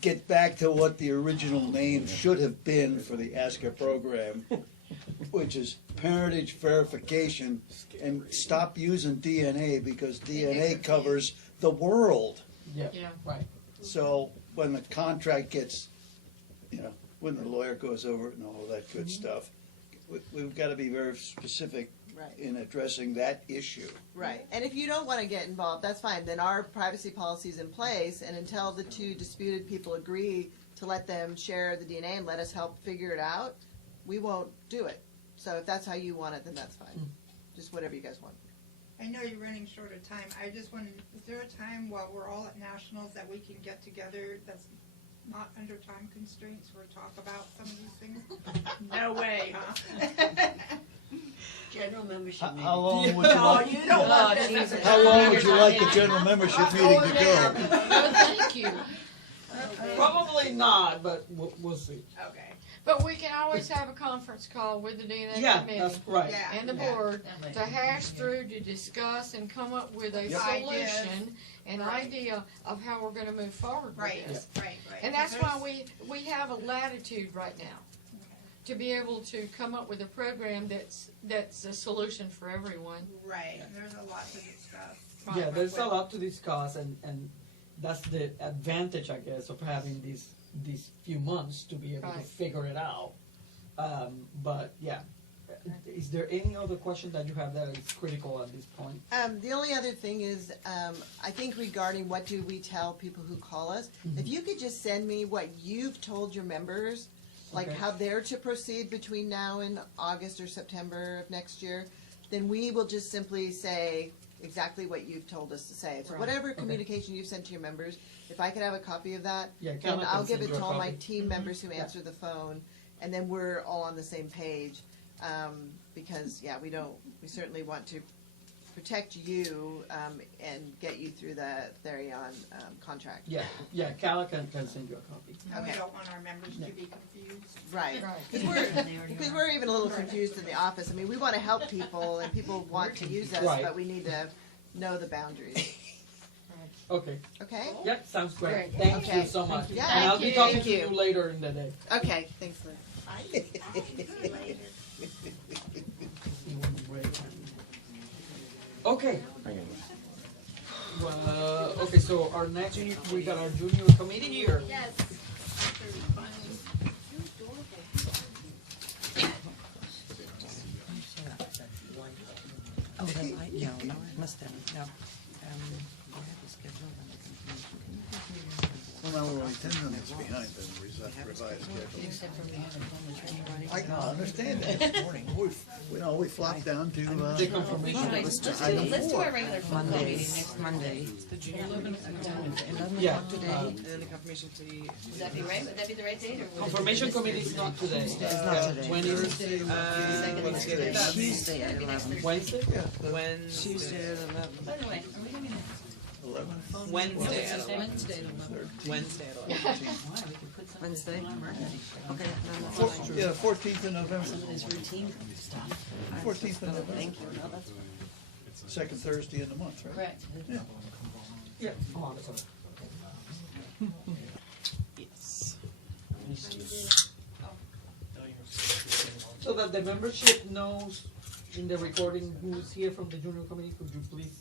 get back to what the original name should have been for the ASCA program, which is Parentage Verification, and stop using DNA because DNA covers the world. Yeah, Yeah. right. So when the contract gets, when the lawyer goes over it and all that good stuff, we've got to be very specific Right. in addressing that issue. Right, and if you don't want to get involved, that's fine, then our privacy policy is in place, and until the two disputed people agree to let them share the DNA and let us help figure it out, we won't do it. So if that's how you want it, then that's fine. Just whatever you guys want. I know you're running short of time. I just want, is there a time while we're all at nationals that we can get together that's not under time constraints or talk about some of these things? No way, huh? General membership meeting. How long would you Oh, like? you don't want Oh, this. Jesus. How long would you like the general membership meeting to go? No, thank you. Probably not, but we'll see. Okay. But we can always have a conference call with the DNA Yeah, committee that's right. Yeah. and the board to hash through, to discuss and come up with a Yep. solution, an Right. idea of how we're gonna move forward with Right, this. right. And that's why we have a latitude right now to be able to come up with a program that's a solution for everyone. Right, there's a lot to discuss. Yeah, there's a lot to discuss, and that's the advantage, I guess, of having these few months to be able to Right. figure it out. But yeah, is there any other question that you have that is critical at this point? The only other thing is, I think regarding what do we tell people who call us, if you could just send me what you've told your members, like Okay. how they're to proceed between now and August or September of next year, then we will just simply say exactly what you've told us to say. So Right. whatever Okay. communication you've sent to your members, if I could have a copy of that, Yeah, then Kelly can I'll give send it you to a all my copy. team members who Yeah. answer the phone, and then we're all on the same page. Because, yeah, we certainly want to protect you, and get you through the Therion, contract. Yeah, Calla can send you a copy. And we Okay. don't want our members to be confused. Right. Right. Because we're even a little confused in the office. I mean, we want to help people, and people want to use us, Right. but we need to know the boundaries. Okay, Okay? yep, sounds great. Great. Thank Okay. you so much. Yeah. And I'll Thank be you. talking Thank to you. you later in the day. Okay, thanks, Liz. Okay, okay, so our next, we got our junior committee here. Yes. Oh, the light, no, it must have, no. You have the schedule on the confirmation. Can you give me your- Well, now we're only 10 minutes behind the revised schedule. Except for we haven't published any. I understand that. We flopped down to, The confirmation. Let's do our regular phone call Monday, meeting next Monday. The junior 11 Yeah, o'clock today, and then the confirmation committee. Would that be right? Would that be the right date, or would it be confirmation this committee is Thursday? not today. It's not today. Wednesday, Let's get it. Tuesday at 11. Wednesday? Wednesday. Tuesday at 11. By the way, are we having a? 11. Wednesday at 11. Wednesday to Monday. Wednesday at 11. Why, we could put something Wednesday? on our meeting. Okay, then that's fine. Yeah, 14th of November. Some of this routine stuff. 14th of November. Thank you. No, that's Second Thursday in the month, right? Correct. Yeah. Yeah. Oh, I'm sorry. Yes. So that the membership knows in the recording who's here from the junior committee, could you please?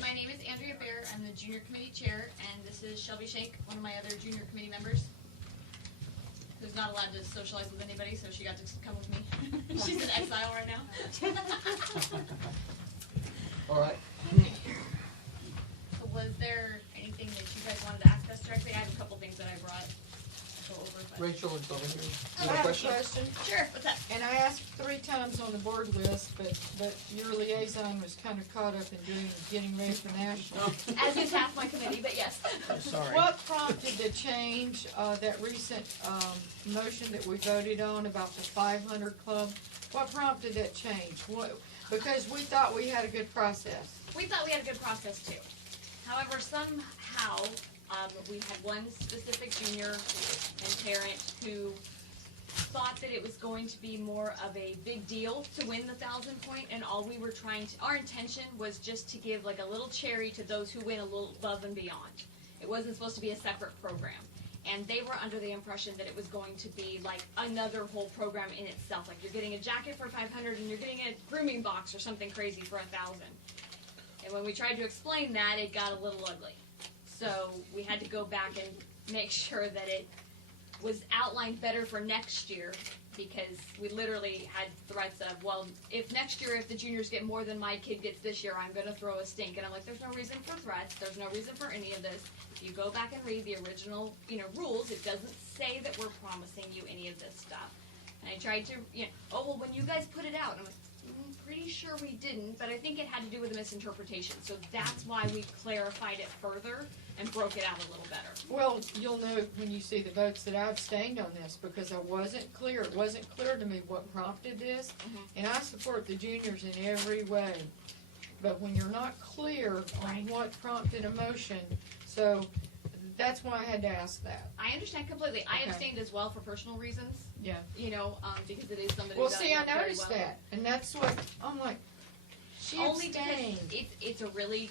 My name is Andrea Bear. I'm the junior committee chair, and this is Shelby Shake, one of my other junior committee members, who's not allowed to socialize with anybody, so she got to come with me. She's in exile right now. All right. So was there anything that you guys wanted to ask us directly? I have a couple things that I brought to go over. But Rachel is over here. I You have a have a question? question. Sure, what's up? And I asked 3 times on the board list, but your liaison was kind of caught up in getting ready for national. As is half my committee, but yes. Sorry. What prompted the change, that recent, motion that we voted on about the 500 club? What prompted that change? Because we thought we had a good process. We thought we had a good process too. However, somehow, we had one specific junior and parent who thought that it was going to be more of a big deal to win the 1,000 point, and all we were our intention was just to give like a little cherry to those who win a little above and beyond. It wasn't supposed to be a separate program. And they were under the impression that it was going to be like another whole program in itself. Like you're getting a jacket for 500 and you're getting a grooming box or something crazy for 1,000. And when we tried to explain that, it got a little ugly. So we had to go back and make sure that it was outlined better for next year, because we literally had threats of, well, if next year, if the juniors get more than my kid gets this year, I'm going to throw a stink. And I'm like, there's no reason for threats. There's no reason for any of this. If you go back and read the original, rules, it doesn't say that we're promising you any of this stuff. And I tried to, oh, well, when you guys put it out, and I'm like, pretty sure we didn't, but I think it had to do with a misinterpretation. So that's why we clarified it further and broke it out a little better. Well, you'll know when you see the votes that I abstained on this, because I wasn't clear. It wasn't clear to me what prompted this, and I support the juniors in every way. But when you're not clear on what prompted a motion, so that's why I had to ask that. I understand completely. I Okay. abstained as well for personal reasons. Yeah. Because it is somebody Well, that see, I know very noticed well. that, and that's what, I'm like, she Only abstained. because it's a really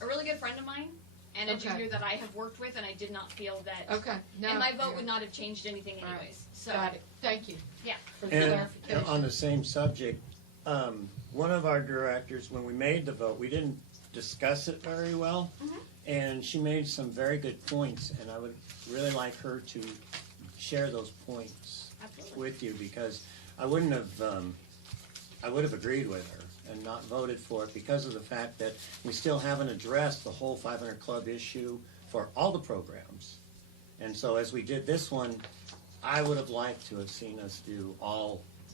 good friend of mine and a Okay. junior that I have worked with, and I did not feel that. Okay, no. And my vote yeah. would not have changed anything All right. anyways. So Got it, thank you. Yeah. For the And clarification. on the same subject, one of our directors, when we made the vote, we didn't discuss it very well. And she made some very good points, and I would really like her to share those points Absolutely. with you, because I would have agreed with her and not voted for it because of the fact that we still haven't addressed the whole 500 Club issue for all the programs. And so as we did this one, I would have liked to have seen us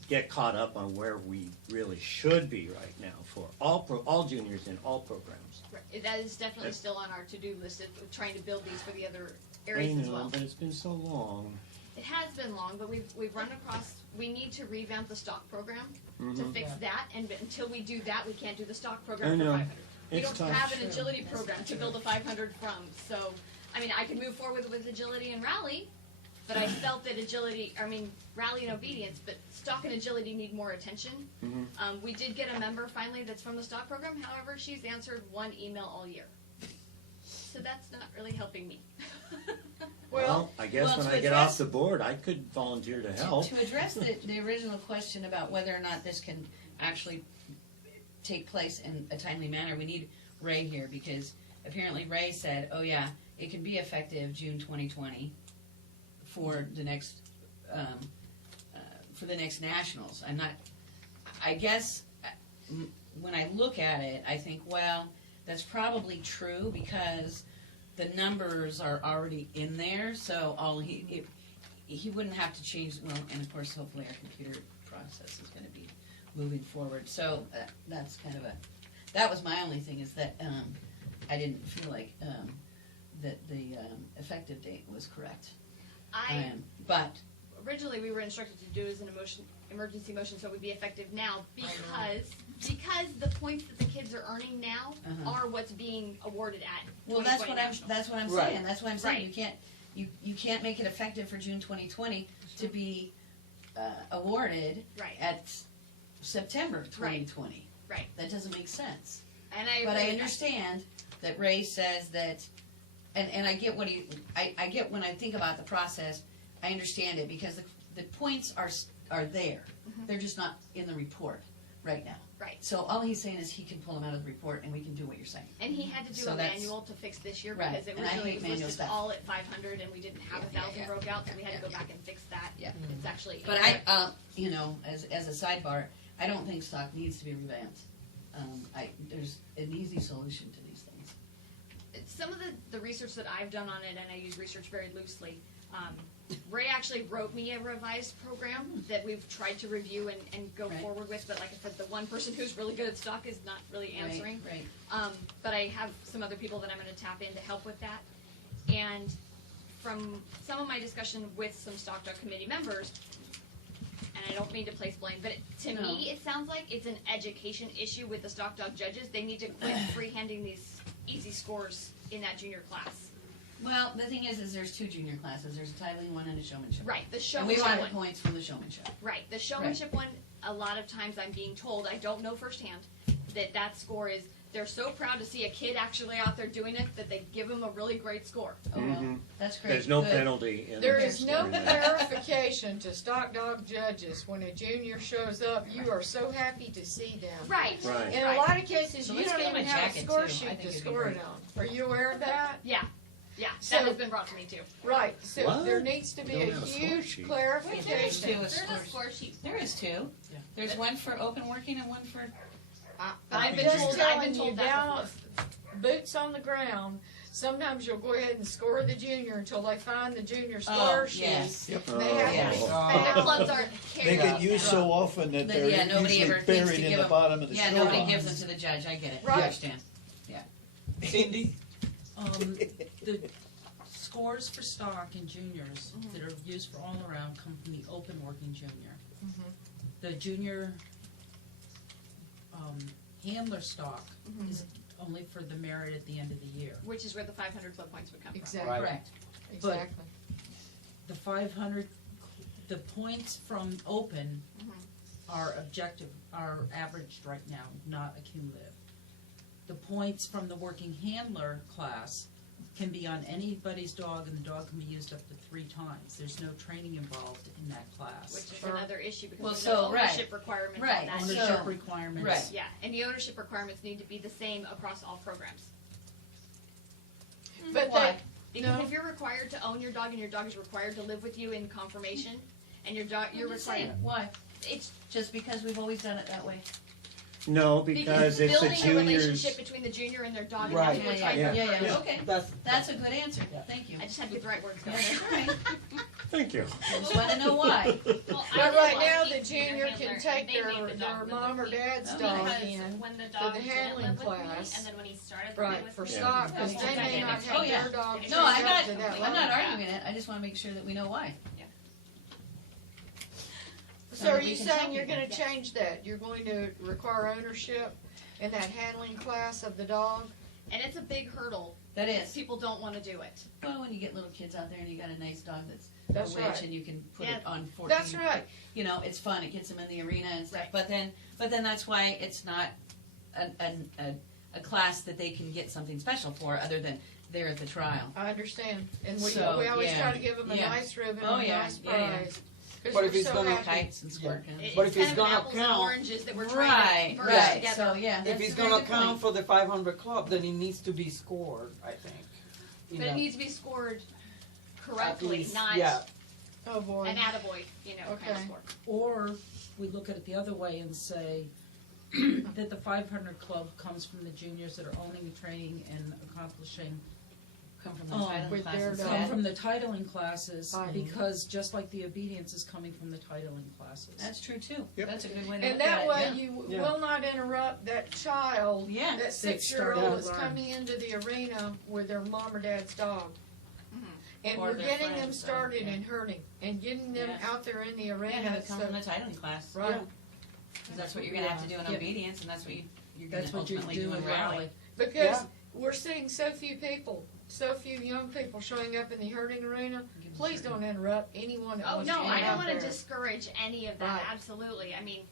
get caught up on where we really should be right now for all juniors in all programs. Right. That is definitely still on our to-do list of trying to build these for the other I areas as know, well. but it's been so long. It has been long, but we've run across. We need to revamp the stock program to fix that, and until we do that, we can't do the stock program I for know. 500. We It's don't tough. have an agility program to build a 500 from. So, I mean, I can move forward with agility and rally, but I felt that rally and obedience, but stock and agility need more attention. We did get a member finally that's from the stock program. However, she's answered one email all year. So that's not really helping me. Well, I guess well, when to I get address- off the board, I could volunteer to help. To address the original question about whether or not this can actually take place in a timely manner, we need Ray here, because apparently Ray said, oh yeah, it can be effective June 2020 for the next nationals. I guess when I look at it, I think, well, that's probably true, because the numbers are already in there, so he wouldn't have to change, well, and of course, hopefully our computer process is gonna be moving forward, so that's kind of that was my only thing, is that, I didn't feel like, that the, effective date was correct. But, Originally, we were instructed to do it as an emergency motion, so it would be effective now, because the points that the kids are earning now are what's being awarded at well, 2020 that's what I'm Right. saying, that's what I'm saying, Right. you can't make it effective for June 2020 to be, awarded Right. at September 2020. Right. That doesn't make sense. And I But I agree with that. understand that Ray says that, and I get I get when I think about the process, I understand it, because the points are there. They're just not in the report right now. Right. So all he's saying is he can pull them out of the report, and we can do what you're saying. And he had to do So a that's- manual to fix this year, Right, because it and I originally hate was manual listed stuff. all at 500, and we didn't have Yeah, 1,000 yeah, broke out, so we had to go yeah, back and fix that. Yeah. It's actually. But as a sidebar, I don't think stock needs to be revamped. There's an easy solution to these things. Some of the research that I've done on it, and I use research very loosely, Ray actually wrote me a revised program that we've tried to review and go Right. forward with, but like I said, the one person who's really good at stock is not really answering. Right. But I have some other people that I'm gonna tap in to help with that. And from some of my discussion with some stock dog committee members, and I don't mean to place blame, but to No. me, it sounds like it's an education issue with the stock dog judges. They need to quit freehanding these easy scores in that junior class. Well, the thing is there's two junior classes. There's a titling one and a showmanship. Right, the And we showmanship want one. the points from the showmanship. Right, the showmanship one, a lot of times I'm being told, I don't know firsthand, that score is, they're so proud to see a kid actually out there doing it that they give them a really great score. Oh, well, that's great. There's no Good. penalty in There is no in that. verification to stock dog judges. When a junior shows up, you are so happy to see them. Right. Right. In a lot of cases, So you let's don't get 'em even a have a jacket, score too. I sheet think to it'd be score great. it on. Are you aware of that? Yeah, So- that has been brought to me too. Right, so What? there needs to be Don't a have a score huge sheet. There's clarification. two There's a scores. score sheet. There is two. Yeah. There's one for open working and one for. I've been just told, I've telling been you told that down, before. boots on the ground, sometimes you'll go ahead and score the junior until they find the junior Oh, score sheet. yes. They have to Oh. be Yes. The found. clubs aren't They carried get out used now. so often that they're Yeah, nobody usually ever thinks to buried in give the them. bottom of the Yeah, score nobody box. gives them to the judge. I get it. I Right. understand. Cindy? The scores for stock and juniors that are used for all around come from the open working junior. The junior handler stock is only for the merit at the end of the year. Which is where the 500 club points would come from. Exactly, Correct. exactly. The 500, the points from open are objective, are averaged right now, not accumulative. The points from the working handler class can be on anybody's dog, and the dog can be used up to 3 times. There's no training involved in that class. Which is another issue because Well, there's so, no ownership requirements on right, that. Ownership So- requirements. right. Yeah, and the ownership requirements need to be the same across all programs. But Why? Because No. if you're required to own your dog and your dog is required to live with you in conformation, and your dog, you're I'm just required, saying, why? it's Just because we've always done it that way. No, because it's the building a juniors. relationship between the junior and their dog, and Right. that's what we're Yeah, trying yeah, to yeah, encourage. yeah. Okay. That's a good answer. Thank you. I just had to get the right words Yeah, going. that's all right. Thank you. I just want to know why. But right now, the junior can take their mom or dad's Okay. dog Because in when the for dog the didn't handling live with me, class. and then when he started Right, living with for me, stock, because that's they what I may did. not Oh, take yeah. their dog. No, I'm straight up to that I'm not level. arguing it. I just want to make sure that we know why. So are we you can tell saying you're people. gonna change that? You're going to require ownership in that handling class of the dog? And it's a big hurdle. That is. People don't want to do it. Well, when you get little kids out there and you got a nice dog that's That's a witch right. and you can put Yeah. it on 14. That's right. You know, it's fun. It gets them in the arena and stuff. Right. But then that's why it's not a class that they can get something special for other than they're at the trial. I understand. And we So, always yeah. try to give them a Yeah. nice ribbon Oh, and a yeah. nice Yeah, yeah. prize. 'Cause But if we're it's so gonna happy. Kites and squirt guns. It's But if kind it's of gonna apples and count- oranges that we're trying Right, to merge right. together. So yeah, If that's it's a very gonna good count point. for the 500 club, then it needs to be scored, I think. You But know, it needs to be scored at correctly, least, not yeah. Oh, boy. an attaboy, kind of Okay. score. Or we look at it the other way and say that the 500 club comes from the juniors that are owning, training, and accomplishing, Come from the Oh, titling with their classes. dog. come Yeah. from the titling classes, Right. because just like the obedience is coming from the titling classes. That's true too. Yep. That's a good way to And look at that it. way yeah. you Yeah. will not interrupt that child, Yeah. that That 6-year-old started that's to learn. coming into the arena with their mom or dad's dog. And Or we're their getting them friend's dog, started yeah. in herding and getting them Yeah. out there in the Yeah, arena. have it come so- from the titling class. Right. Because that's what you're gonna have to do in Yeah. obedience, and that's what you're gonna That's what you ultimately do do in in rally. rally. Because Yeah. we're seeing so few people, so few young people showing up in the herding arena. Please don't interrupt anyone that Oh, wants no, to I get don't out want to there. discourage any of that, Right. absolutely. I mean,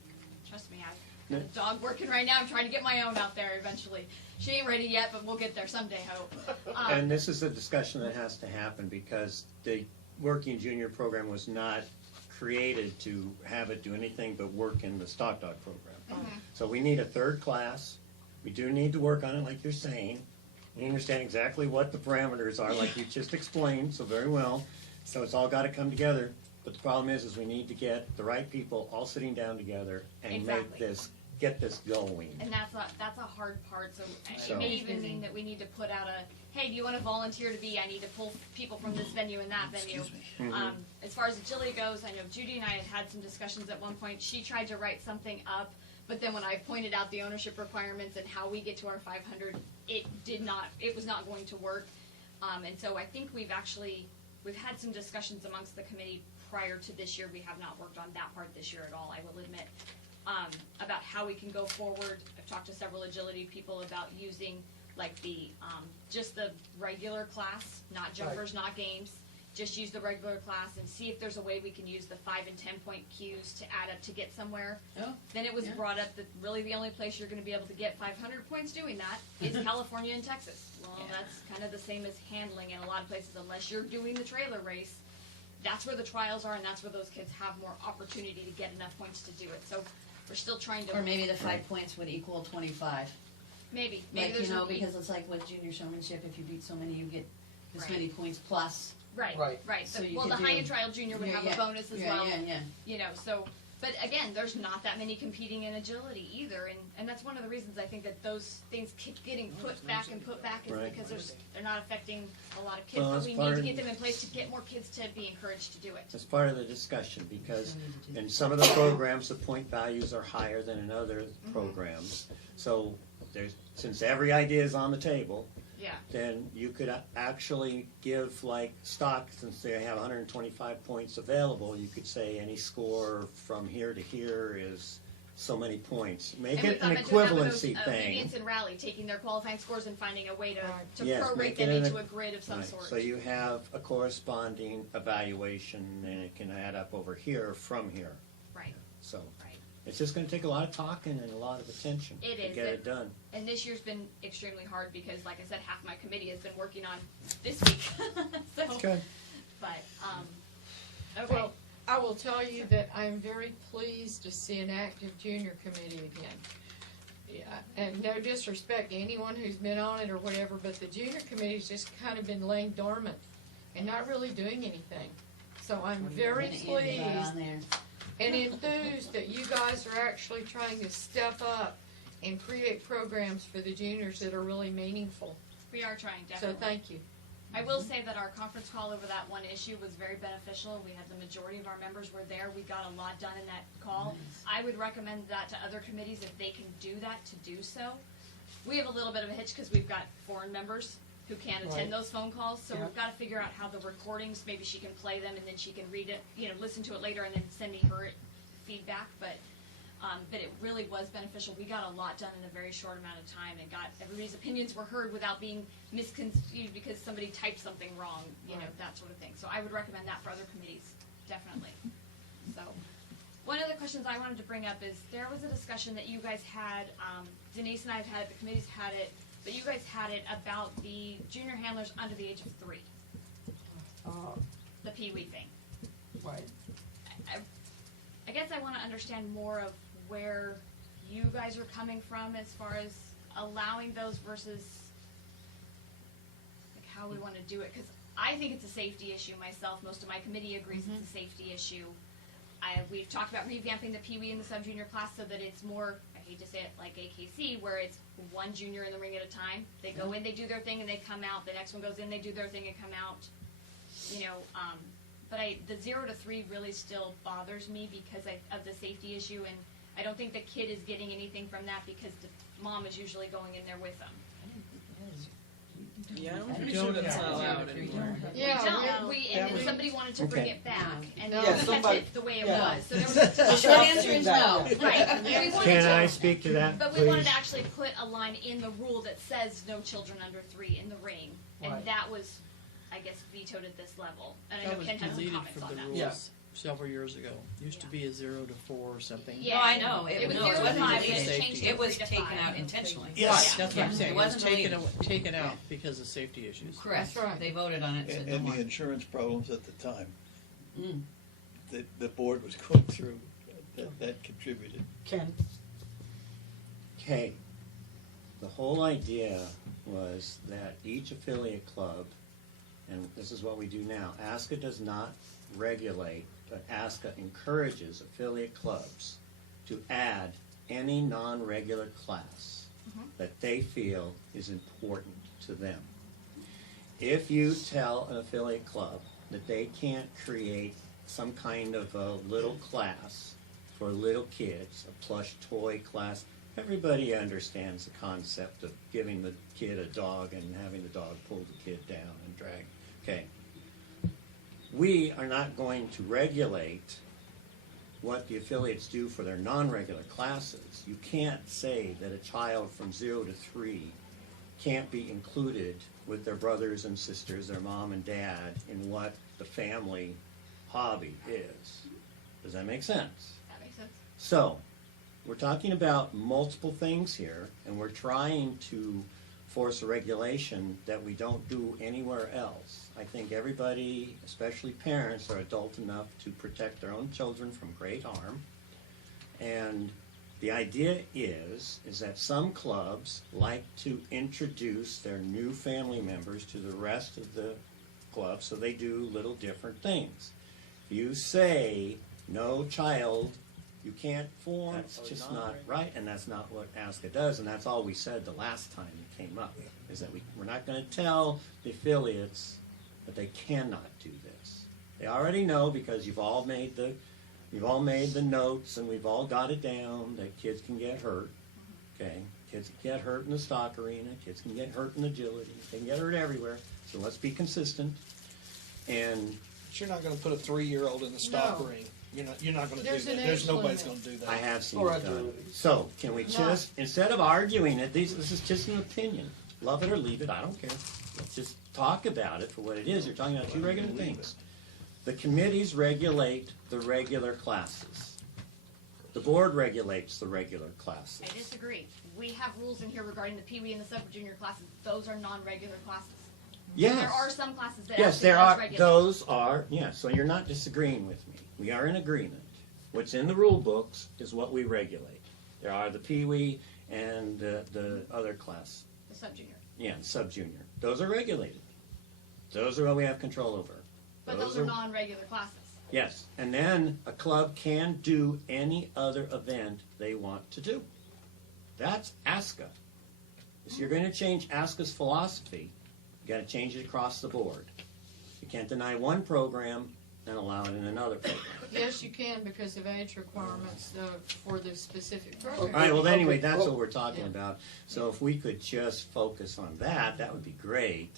trust me, I've got a dog working right now. I'm trying to get my own out there eventually. She ain't ready yet, but we'll get there someday, I hope. And this is a discussion that has to happen because the working junior program was not created to have it do anything but work in the stock dog program. So we need a third class. We do need to work on it, like you're saying. We understand exactly what the parameters are, like you just explained so very well. So it's all got to come together. But the problem is we need to get the right people all sitting down together and make Exactly. this get this going. And that's a hard part, so So- it may even mean that we need to put out hey, do you wanna volunteer to be, I need to pull people from this venue and that venue. As far as agility goes, I know Judy and I had some discussions at one point, she tried to write something up, but then when I pointed out the ownership requirements and how we get to our 500, it was not going to work. And so I think we've had some discussions amongst the committee prior to this year. We have not worked on that part this year at all, I will admit, about how we can go forward. I've talked to several agility people about using like just the regular class, not jumpers, not games. Just use the regular class and see if there's a way we can use the 5 and 10 point cues to add up to get somewhere. Oh, Then it was brought up that really the only place you're going to be able to get 500 points doing that is California and Texas. Well, that's kind of the same as handling in a lot of places. Unless you're doing the trailer race, that's where the trials are, and that's where those kids have more opportunity to get enough points to do it. So we're still trying to. Or maybe the 5 points would equal 25. Maybe Like, there's because it's like with junior showmanship, if you beat so many, you get this Right. many points plus. Right. So you Well, could the do- high end trial junior would have a bonus as well. Yeah. You know, so, but again, there's not that many competing in agility either, and that's one of the reasons I think that those things keep getting put back is Right. because they're not affecting a lot of kids, Well, but that's we part need to of- get them in place to get more kids to be encouraged to do it. As part of the discussion, because in some of the programs, the point values are higher than in other programs. So since every idea is on the table, Yeah. then you could actually give like stock, since they have 125 points available, you could say any score from here to here is so many points. Make And we it thought an about doing that with equivalency thing. Obedience and Rally, taking their qualifying scores and finding a way to Yes, prorate make them it into a grid of some Right, sort. so you have a corresponding evaluation, and it can add up over here from here. Right. So Right. it's just going to take a lot of talking and a lot of attention It to is. get it done. And this year's been extremely hard because, like I said, half my committee has been working on this week. So, Good. but, okay. Well, I will tell you that I'm very pleased to see an active junior committee again. Yeah, and no disrespect to anyone who's been on it or whatever, but the junior committee's just kind of been laying dormant and not really doing anything. So I'm very pleased On there. and enthused that you guys are actually trying to step up and create programs for the juniors that are really meaningful. We are trying, So definitely. thank you. I will say that our conference call over that one issue was very beneficial. We had the majority of our members were there. We got a lot done in that call. I would recommend that to other committees if they can do that, to do so. We have a little bit of a hitch because we've got foreign members who can't attend Right. those phone calls, so Yeah. we've got to figure out how the recordings, maybe she can play them and then she can read it, listen to it later and then send me her feedback, but it really was beneficial. We got a lot done in a very short amount of time and got everybody's opinions were heard without being misconstrued because somebody typed something wrong, that sort of thing. So I would recommend that for other committees, definitely. So, one of the questions I wanted to bring up is there was a discussion that you guys had, Denise and I have had it, the committee's had it, but you guys had it about the junior handlers under the age of 3, the Pee-wee thing. Right. I guess I want to understand more of where you guys are coming from as far as allowing those versus like how we want to do it. Because I think it's a safety issue myself. Most of my committee agrees it's a safety issue. We've talked about revamping the Pee-wee and the sub-junior class so that it's more, I hate to say it, like AKC, where it's one junior in the ring at a time. They go in, they do their thing, and they come out. The next one goes in, they do their thing, and come out. But the 0 to 3 really still bothers me because of the safety issue, and I don't think the kid is getting anything from that because the mom is usually going in there with them. Yeah, I'm pretty sure that's not allowed anymore. Yeah, And then somebody wanted to bring Okay. it back, and Yeah, they kept somebody- it the way it yeah. was. So there was The short answer is no. right. We wanted Can to- I speak to that, But we wanted please? to actually put a line in the rule that says no children under 3 in the ring, and Right. that was, I guess, vetoed at this level. And I know That was Ken had some deleted comments from on the that. rules Yeah. several years ago. Used to be a 0 to 4 or something. Yeah. No, I know. It was no, 0 to wasn't 5, but deleted. it changed It was to 3 to taken 5. out intentionally. Yes. That's what I'm Yeah. saying. It It was wasn't taken, deleted. taken out because of safety issues. Correct. That's right. They voted on it. Said And no and more. the insurance problems at the time Mm. that the board was going through, that contributed. Ken? Okay, the whole idea was that each affiliate club, and this is what we do now, ASCA does not regulate, but ASCA encourages affiliate clubs to add any non-regular class that they feel is important to them. If you tell an affiliate club that they can't create some kind of a little class for little kids, a plush toy class, everybody understands the concept of giving the kid a dog and having the dog pull the kid down and drag. Okay. We are not going to regulate what the affiliates do for their non-regular classes. You can't say that a child from 0 to 3 can't be included with their brothers and sisters, their mom and dad, in what the family hobby is. Does that make sense? That makes sense. So, we're talking about multiple things here, and we're trying to force a regulation that we don't do anywhere else. I think everybody, especially parents, are adult enough to protect their own children from great harm. And the idea is that some clubs like to introduce their new family members to the rest of the club, so they do little different things. You say, no child, you can't form, it's just not right, and that's not what ASCA does, and that's all we said the last time it came up, is that we're not going to tell the affiliates that they cannot do this. They already know, because you've all made the notes, and we've all got it down, that kids can get hurt, okay? Kids can get hurt in the stock arena, kids can get hurt in agility, they can get hurt everywhere, so let's be consistent. And But you're not gonna put a 3-year-old in the stock No. ring. You're not gonna do There's that. an There's age nobody's limit. gonna do that. I have seen Or it done. agility. So, can we just, instead of arguing it, this is just an opinion. Love it or leave it, I don't care. Let's just talk about it for what it is. You're talking about two regular things. The committees regulate the regular classes. The board regulates the regular classes. I disagree. We have rules in here regarding the Pee-wee and the sub-junior classes. Those are non-regular classes. Yes. There are some classes that Yes, actually there does are, regulate. those are, yes, so you're not disagreeing with me. We are in agreement. What's in the rule books is what we regulate. There are the Pee-wee and the other class. The sub-junior. Yeah, sub-junior. Those are regulated. Those are what we have control over. But those are non-regular classes. Yes, and then a club can do any other event they want to do. That's ASCA. So you're going to change ASCA's philosophy, you got to change it across the board. You can't deny one program and allow it in another program. Yes, you can because of age requirements for the specific All program. right, well, anyway, Okay, that's well- what we're talking about. So if we could just focus on that, that would be great.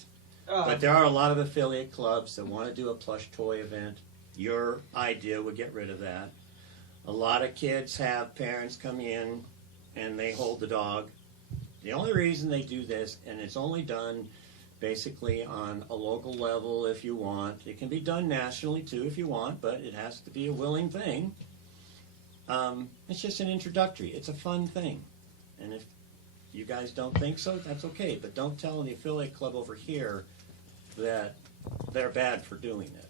Uh, But there are a lot of affiliate clubs that want to do a plush toy event. Your idea would get rid of that. A lot of kids have parents come in and they hold the dog. The only reason they do this, and it's only done basically on a local level if you want. It can be done nationally too if you want, but it has to be a willing thing. It's just an introductory. It's a fun thing. And if you guys don't think so, that's okay. But don't tell the affiliate club over here that they're bad for doing it.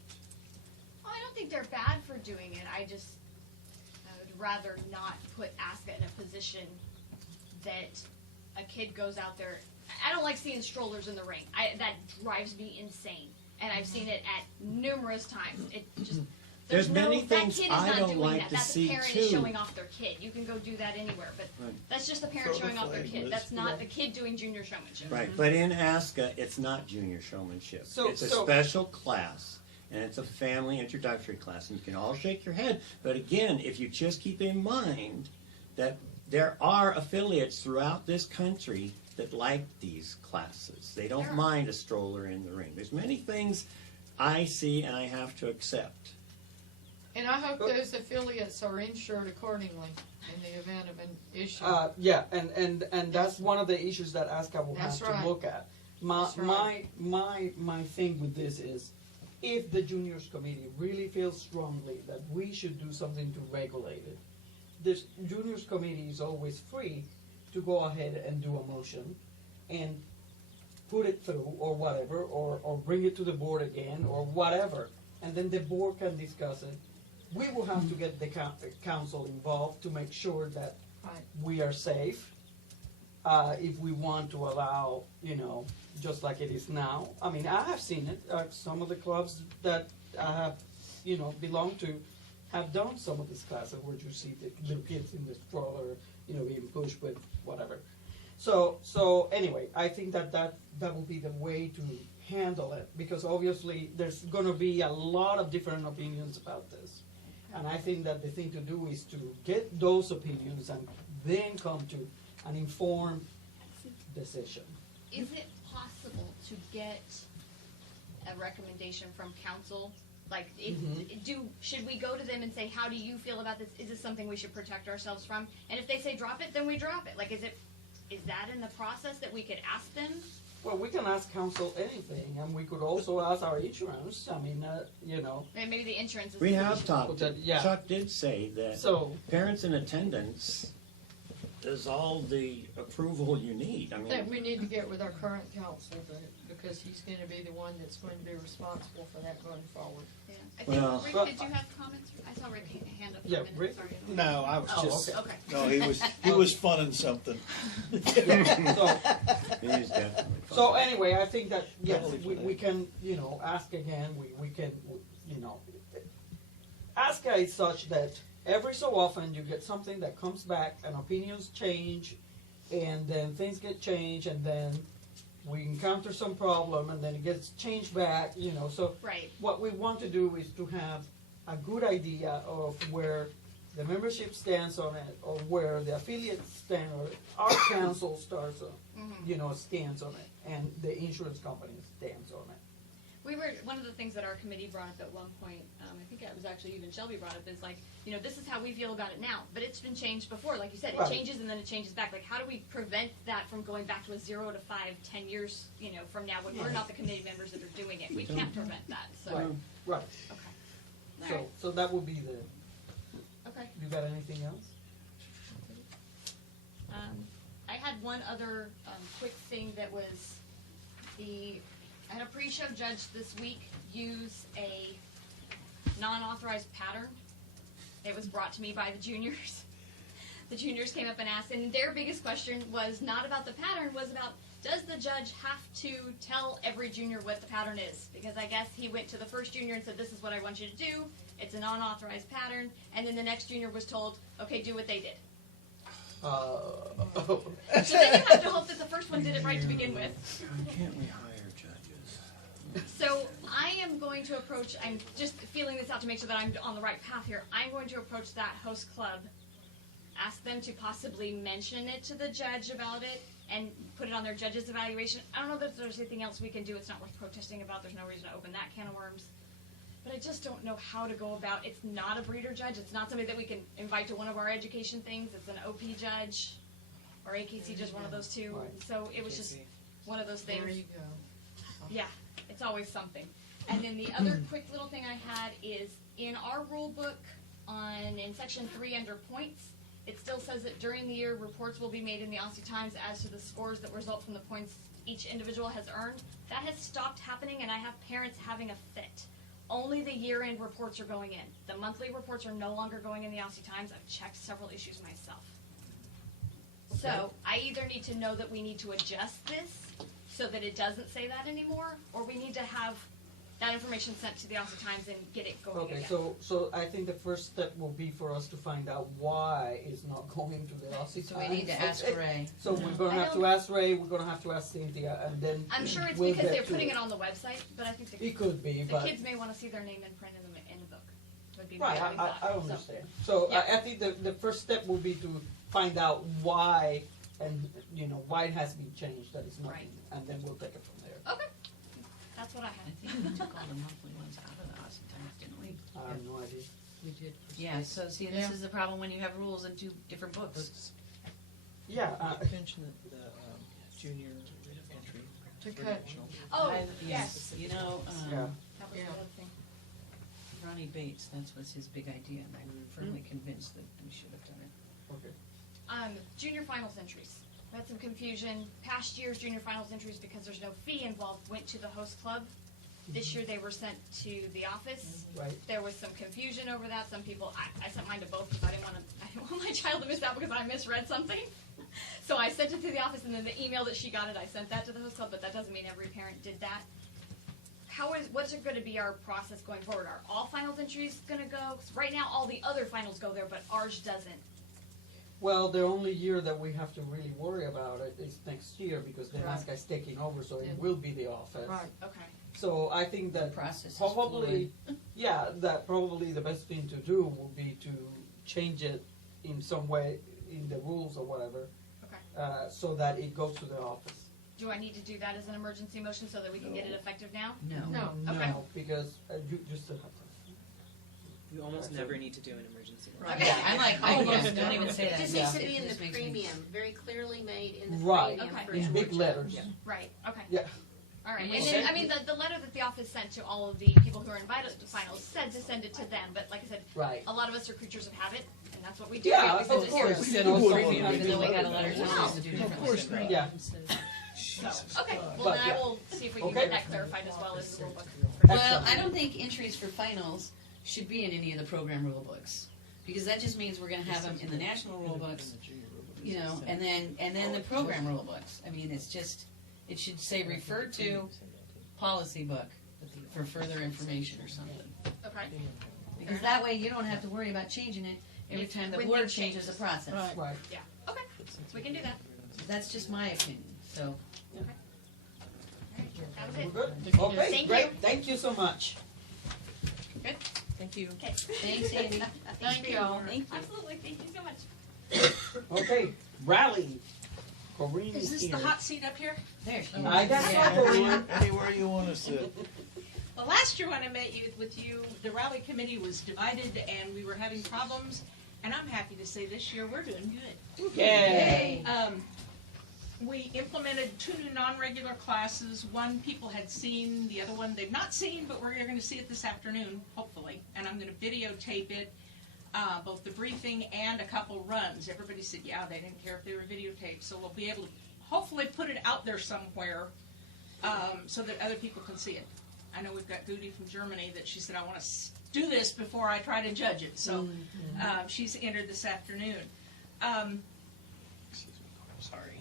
Well, I don't think they're bad for doing it. I would rather not put ASCA in a position that a kid goes out there. I don't like seeing strollers in the ring. That drives me insane. And I've seen it at numerous times. It just There's many that things kid is I not don't doing like that. to That's see, a parent too. is showing off their kid. You can go do that anywhere, but Right. that's just a parent Throw the showing off their flag, kid. Liz. That's not the kid doing junior showmanship. Right, but in ASCA, it's not junior showmanship. So- It's a so- special class, and it's a family introductory class, and you can all shake your head. But again, if you just keep in mind that there are affiliates throughout this country that like these classes. They don't Sure. mind a stroller in the ring. There's many things I see and I have to accept. And I hope those affiliates are insured accordingly in the event of an issue. Yeah, and that's one of the issues that ASCA will That's have right. to look at. My That's right. my thing with this is, if the juniors committee really feels strongly that we should do something to regulate it, this juniors committee is always free to go ahead and do a motion and put it through or whatever, or bring it to the board again or whatever, and then the board can discuss it. We will have to get the council involved to make sure that Right. we are safe. If we want to allow, just like it is now. I mean, I have seen it. Some of the clubs that I have, belonged to have done some of these classes where you see the little kids in the stroller being pushed with whatever. So anyway, I think that will be the way to handle it, because obviously there's gonna be a lot of different opinions about this. And I think that the thing to do is to get those opinions and then come to an informed decision. Is it possible to get a recommendation from council? Like, should we go to them and say, how do you feel about this? Is this something we should protect ourselves from? And if they say drop it, then we drop it. Like, is that in the process that we could ask them? Well, we can ask council anything, and we could also ask our insurance. I mean, And maybe the insurance is. We have talked, Yeah. Chuck did say that So- parents in attendance is all the approval you need. I That mean, we need to get with our current council, because he's gonna be the one that's going to be responsible for that going forward. Yeah. I think, Well- Rick, did you have comments? I saw Rick hand up for a Yeah, minute, Rick? sorry. No, I was Oh, just, Okay. no, he was funning something. so, it is definitely. so anyway, I think that, yes, we can, ask again, we can, ask is such that every so often you get something that comes back and opinions change, and then things get changed, and then we encounter some problem, and then it gets changed back, so. Right. What we want to do is to have a good idea of where the membership stands on it, or where the affiliates stand, or our council starts on, stands on it, and the insurance company stands on it. One of the things that our committee brought up at one point, I think it was actually even Shelby brought up, is like, this is how we feel about it now, but it's been changed before, like you said, it Right. changes and then it changes back. Like, how do we prevent that from going back to a 0 to 5, 10 years, from now, when we're not the committee members that are doing it? We can't prevent that, so. Right, right. Okay. So, Alright. so that would be the, Okay. you got anything else? I had one other quick thing that was I had a pre-show judge this week use a non-authorized pattern. It was brought to me by the juniors. The juniors came up and asked, and their biggest question was not about the pattern, was about, does the judge have to tell every junior what the pattern is? Because I guess he went to the first junior and said, this is what I want you to do. It's a non-authorized pattern. And then the next junior was told, okay, do what they did. So then you have to hope that the first one did it right to begin with. Why can't we hire judges? So I am going to approach, I'm just feeling this out to make sure that I'm on the right path here. I'm going to approach that host club, ask them to possibly mention it to the judge about it, and put it on their judge's evaluation. I don't know that there's anything else we can do. It's not worth protesting about. There's no reason to open that can of worms. But I just don't know how to go about. It's not a breeder judge. It's not somebody that we can invite to one of our education things. It's an OP judge or AKC judge, one of those two. Right. So it was just one of those things. There you go. Yeah, it's always something. And then the other quick little thing I had is in our rule book in section 3 under points, it still says that during the year reports will be made in the Aussie Times as to the scores that result from the points each individual has earned. That has stopped happening, and I have parents having a fit. Only the year-end reports are going in. The monthly reports are no longer going in the Aussie Times. I've checked several issues myself. So I either need to know that we need to adjust this so that it doesn't say that anymore, or we need to have that information sent to the Aussie Times and get it going Okay, again. so I think the first step will be for us to find out why it's not going to the Aussie So we need to ask Ray. So we're gonna have to ask Ray, we're gonna have to ask Cynthia, and then I'm sure it's we'll because get they're to putting it on the website, but I think It could be, the but. kids may want to see their name in print in the book. Would be my Right, only thought. I So, understand. So Yeah. I think the first step will be to find out why, and, why it has been changed, that it's not, Right. and then we'll take it from there. Okay, that's what I I had. think we took all the monthly ones out of the Aussie Times, didn't we? I have no idea. We did. Yeah, so see, this is the problem when you have rules in two different books. Yeah, Mention the junior entry. To cut. Oh, Yes, yes. you know, yeah. That was the other thing. Ronnie Bates, that's was his big idea, and I'm firmly convinced that we should have done it. Okay. Junior finals entries. We had some confusion. Past year's junior finals entries, because there's no fee involved, went to the host club. This year they were sent to the office. Right. There was some confusion over that. Some people, I sent mine to both because I didn't want my child to miss out because I misread something. So I sent it to the office, and then the email that she got it, I sent that to the host club, but that doesn't mean every parent did that. What's going to be our process going forward? Are all finals entries going to go? 'Cause right now, all the other finals go there, but ours doesn't. Well, the only year that we have to really worry about it is next year, because then Right. ASCA's taking over, so Yeah. it will be the office. Right, okay. So I think The that process is probably, yeah, that probably the best thing to do would be to change it in some way in the rules or whatever, Okay. so that it goes to the office. Do I need to do that as an emergency motion so that we can get it effective now? No. No. Okay. No, because you still have to. You almost never need to do an emergency. Right. Okay. I'm like, oh, yeah, don't even say that. It just Yeah. needs to be in This the makes me- premium, very clearly made in the Right. premium Okay. for In big Georgia. letters. Right, okay. Yeah. All right, Okay. and then, I mean, the letter that the office sent to all of the people who are invited to finals said to send it to them, but like I said, Right. a lot of us are creatures of habit, and that's what we do. Yeah, We of send it here. course. We And also do we it have Even to- though we got a letter telling us to do differently. Of course not. Yeah. So, okay, well But, then I yeah. will see if we can Okay. get that clarified as well as the rule book. Well, I don't think entries for finals should be in any of the program rule books, because that just means we're gonna have them in the national rule books, you know, and then the program rule books. I mean, it's just, it should say refer to policy book for further information or something. Okay. Because that way you don't have to worry about changing it every time the When board things changes the changes. process. Right. Right. Yeah, okay, we can do that. That's just my opinion, so. All right, that was We're it. good? Okay, Thank great. you. Thank you so much. Good? Thank you. Okay. Thanks, Amy. Thank you all. Thank you. Absolutely, thank you so much. Okay, rally. Corinne Is this here. the hot seat up here? There she I is. guess so, Yeah. Corinne. Anywhere you wanna sit. Well, last year when I met with you, the rally committee was divided and we were having problems. And I'm happy to say this year we're doing good. Yay. We implemented 2 new non-regular classes. One people had seen, the other one they've not seen, but we're going to see it this afternoon, hopefully. And I'm going to videotape it, both the briefing and a couple runs. Everybody said, yeah, they didn't care if they were videotaped. So we'll be able to hopefully put it out there somewhere so that other people can see it. I know we've got Goody from Germany that she said, I want to do this before I try to judge it. So she's entered this afternoon. Sorry.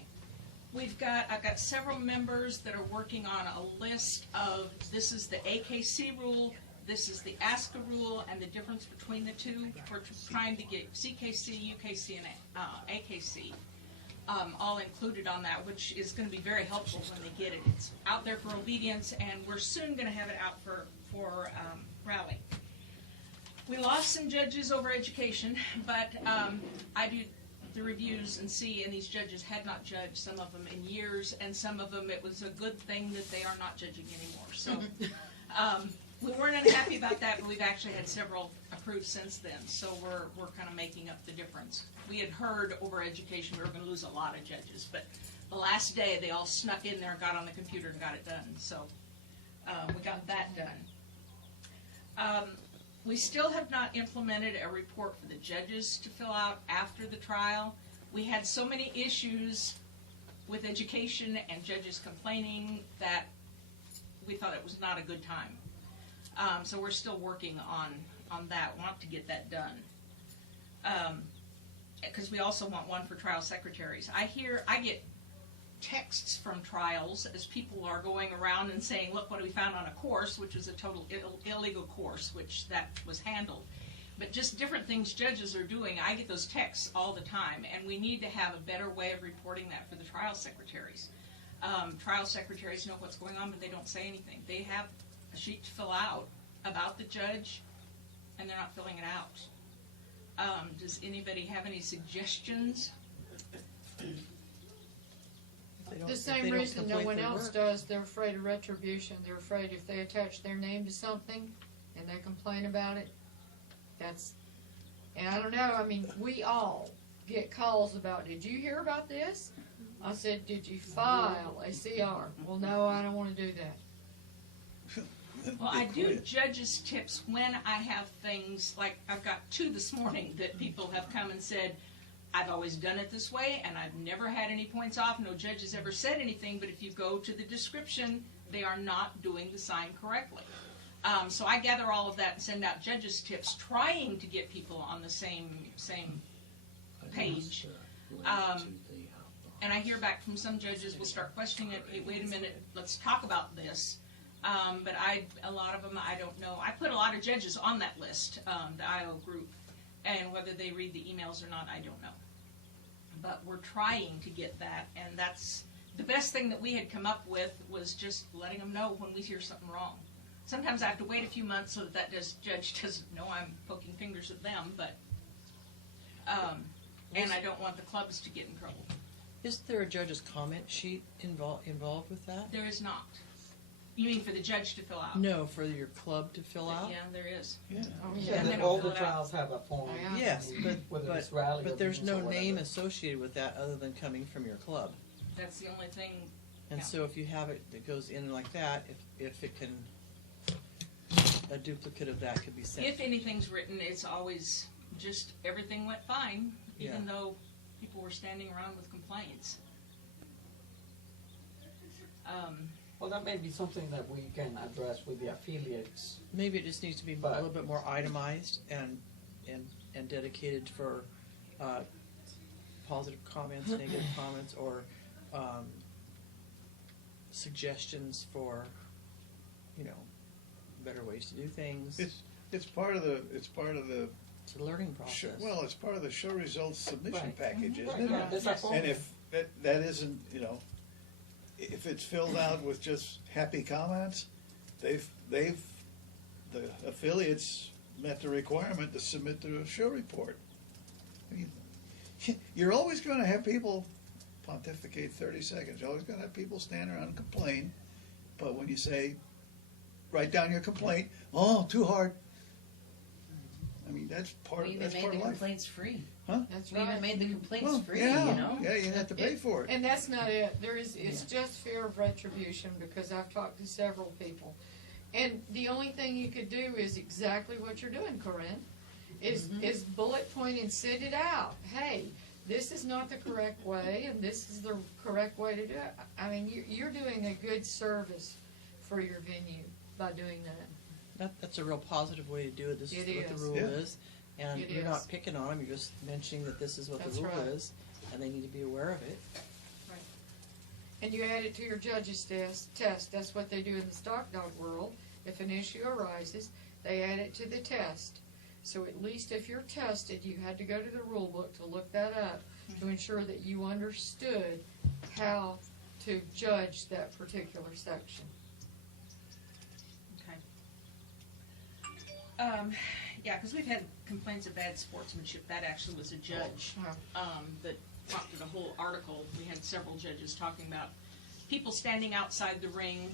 I've got several members that are working on a list of, this is the AKC rule, this is the ASCA rule, and the difference between the two. We're trying to get CKC, UKC, and AKC all included on that, which is going to be very helpful when they get it. It's out there for obedience, and we're soon going to have it out for rally. We lost some judges over education, but I do the reviews and see, and these judges had not judged, some of them in years, and some of them it was a good thing that they are not judging anymore. So we weren't unhappy about that, but we've actually had several approved since then. So we're kind of making up the difference. We had heard over education we were going to lose a lot of judges, but the last day they all snuck in there and got on the computer and got it done. So we got that done. We still have not implemented a report for the judges to fill out after the trial. We had so many issues with education and judges complaining that we thought it was not a good time. So we're still working on that, want to get that done. Because we also want one for trial secretaries. I get texts from trials as people are going around and saying, look what we found on a course, which was a total illegal course, which that was handled. But just different things judges are doing, I get those texts all the time, and we need to have a better way of reporting that for the trial secretaries. Trial secretaries know what's going on, but they don't say anything. They have a sheet to fill out about the judge, and they're not filling it out. Does anybody have any suggestions? The same reason no one else does, they're afraid of retribution. They're afraid if they attach their name to something and they complain about it, and I don't know, I mean, we all get calls about, did you hear about this? I said, did you file a CR? Well, no, I don't want to do that. Well, I do judges' tips when I have things, like I've got 2 this morning that people have come and said, I've always done it this way, and I've never had any points off. No judge has ever said anything, but if you go to the description, they are not doing the sign correctly. So I gather all of that and send out judges' tips, trying to get people on the same page. And I hear back from some judges will start questioning it. Hey, wait a minute, let's talk about this. But a lot of them, I don't know. I put a lot of judges on that list, the IO group, and whether they read the emails or not, I don't know. but we're trying to get that, and that's, the best thing that we had come up with was just letting them know when we hear something wrong. Sometimes I have to wait a few months so that judge doesn't know I'm poking fingers at them, but, and I don't want the clubs to get in trouble. Isn't there a judge's comment sheet involved with that? There is not. You mean for the judge to fill out? No, for your club to fill out? Yeah, there is. Yeah. Yeah, And they then don't all fill the it out. trials have a form. Yes, Whether it's but rally or there's beans or no name whatever. associated with that other than coming from your club. That's the only thing. And Yeah. so if you have it that goes in like that, if it can, a duplicate of that could be sent. If anything's written, it's always just everything went fine, even Yeah. though people were standing around with complaints. Well, that may be something that we can address with the affiliates. Maybe it just needs to be a But- little bit more itemized and dedicated for positive comments, negative comments, or suggestions for, better ways to do things. It's part of the It's a learning show, process. well, it's part of the show results submission Right. package, isn't Right, it? yeah, that's a form. And if that isn't, if it's filled out with just happy comments, the affiliates met the requirement to submit the show report. I mean, you're always gonna have people pontificate 30 seconds, you're always gonna have people stand around and complain, but when you say, write down your complaint, oh, too hard. I mean, that's part We of even made the life. complaints free. Huh? That's We even right. made the complaints Well, free, yeah, yeah, you have to pay for it. And that's not it. It's just fear of retribution, because I've talked to several people. And the only thing you could do is exactly what you're doing, Corinne, is bullet point and send it out. Hey, this is not the correct way, and this is the correct way to do it. I mean, you're doing a good service for your venue by doing that. That's a real positive way to do it. This is It what the is. rule Yeah. is. And It you're is. not picking on them, you're just mentioning that this is what That's the rule right. is, and they need to be aware of it. And you add it to your judge's test. That's what they do in the stock dog world. If an issue arises, they add it to the test. So at least if you're tested, you had to go to the rule book to look that up to ensure that you understood how to judge that particular section. Okay. Yeah, because we've had complaints of bad sportsmanship. That actually was a judge that prompted a whole article. We had several judges talking about people standing outside the ring,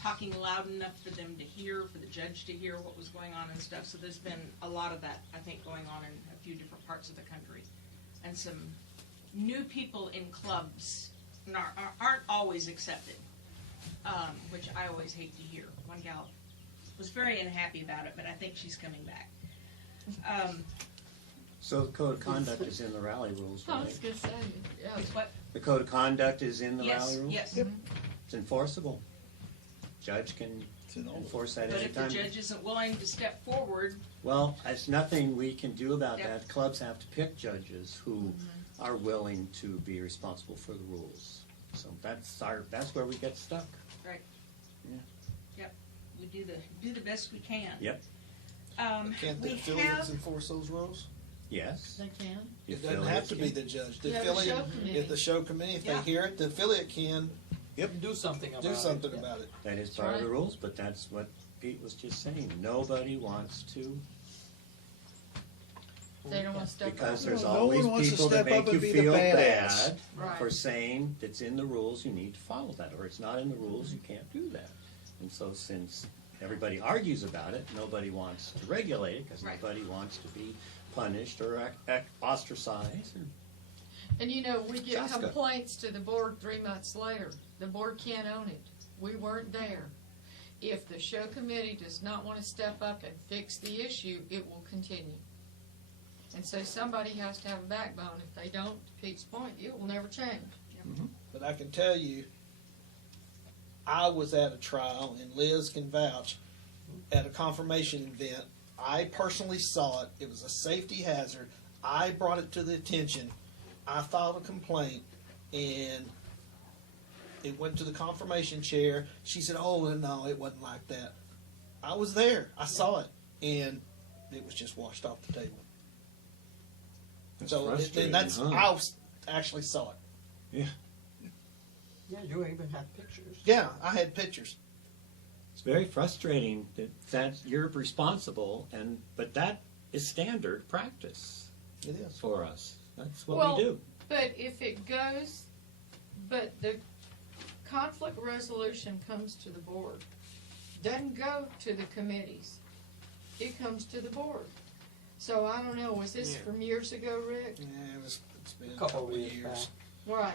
talking loud enough for them to hear, for the judge to hear what was going on and stuff. So there's been a lot of that, I think, going on in a few different parts of the country. And some new people in clubs aren't always accepted, which I always hate to hear. One gal was very unhappy about it, but I think she's coming back. So the code of conduct is in the rally rules, I right? was gonna say, yeah. It's what? The code of conduct is in the Yes, rally rules? yes. Yep. It's enforceable. Judge can enforce that But if the anytime. judge isn't willing to step forward, Well, there's nothing we can do about Yep. that. Clubs have to pick judges who are willing to be responsible for the rules. So that's where we get stuck. right? Yeah. Yep. We do the best we can. Yep. Can't the We affiliates have, enforce those rules? Yes. They can. The It doesn't have affiliates to be can. the judge. The Yeah, the affiliate, show committee. if the show committee, if they Yeah. hear it, the affiliate can Do something about it. do something about it. That is That's part of the right. rules, but that's what Pete was just saying. Nobody wants to, They don't want to step up. because there's No one always wants to people that step up make you and be the feel badass. bad Right. for saying it's in the rules, you need to follow that, or it's not in the rules, you can't do that. And so since everybody argues about it, nobody wants to regulate it, because Right. nobody wants to be punished or ostracized. And we get Jessica. complaints to the board 3 months later. The board can't own it. We weren't there. If the show committee does not want to step up and fix the issue, it will continue. And so somebody has to have a backbone. If they don't, to Pete's point, it will never change. But I can tell you, I was at a trial, and Liz can vouch, at a confirmation event. I personally saw it. It was a safety hazard. I brought it to the attention. I filed a complaint, and it went to the confirmation chair. She said, "Oh, no, it wasn't like that." I was there. I saw it, and it was just washed off the table. That's So frustrating, and that's huh? actually saw it. Yeah. Yeah, you even have pictures. Yeah, I had pictures. It's very frustrating that you're responsible, but that is standard practice It is. for us. That's what Well, we do. But if it goes, but the conflict resolution comes to the board, doesn't go to the committees. It comes to the board. So I don't know, was this Yeah. from years ago, Rick? Yeah, it's been a Couple couple of years years. Right.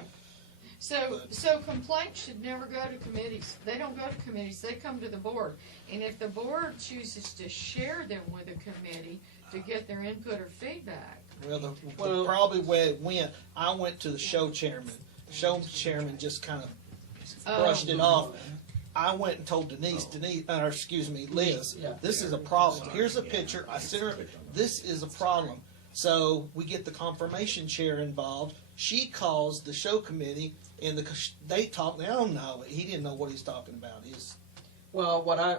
So complaints should never go to committees. They don't go to committees, they come to the board. And if the board chooses to share them with a committee to get their input or feedback, Well, the probably way it went, I went to the show chairman. Show chairman just kind of brushed it off. I went and told Liz, Yeah. this is a problem. Here's a picture. I sent her, this is a problem. So we get the confirmation chair involved. She calls the show committee, and they talk. They don't know. He didn't know what he's talking about. Well, what I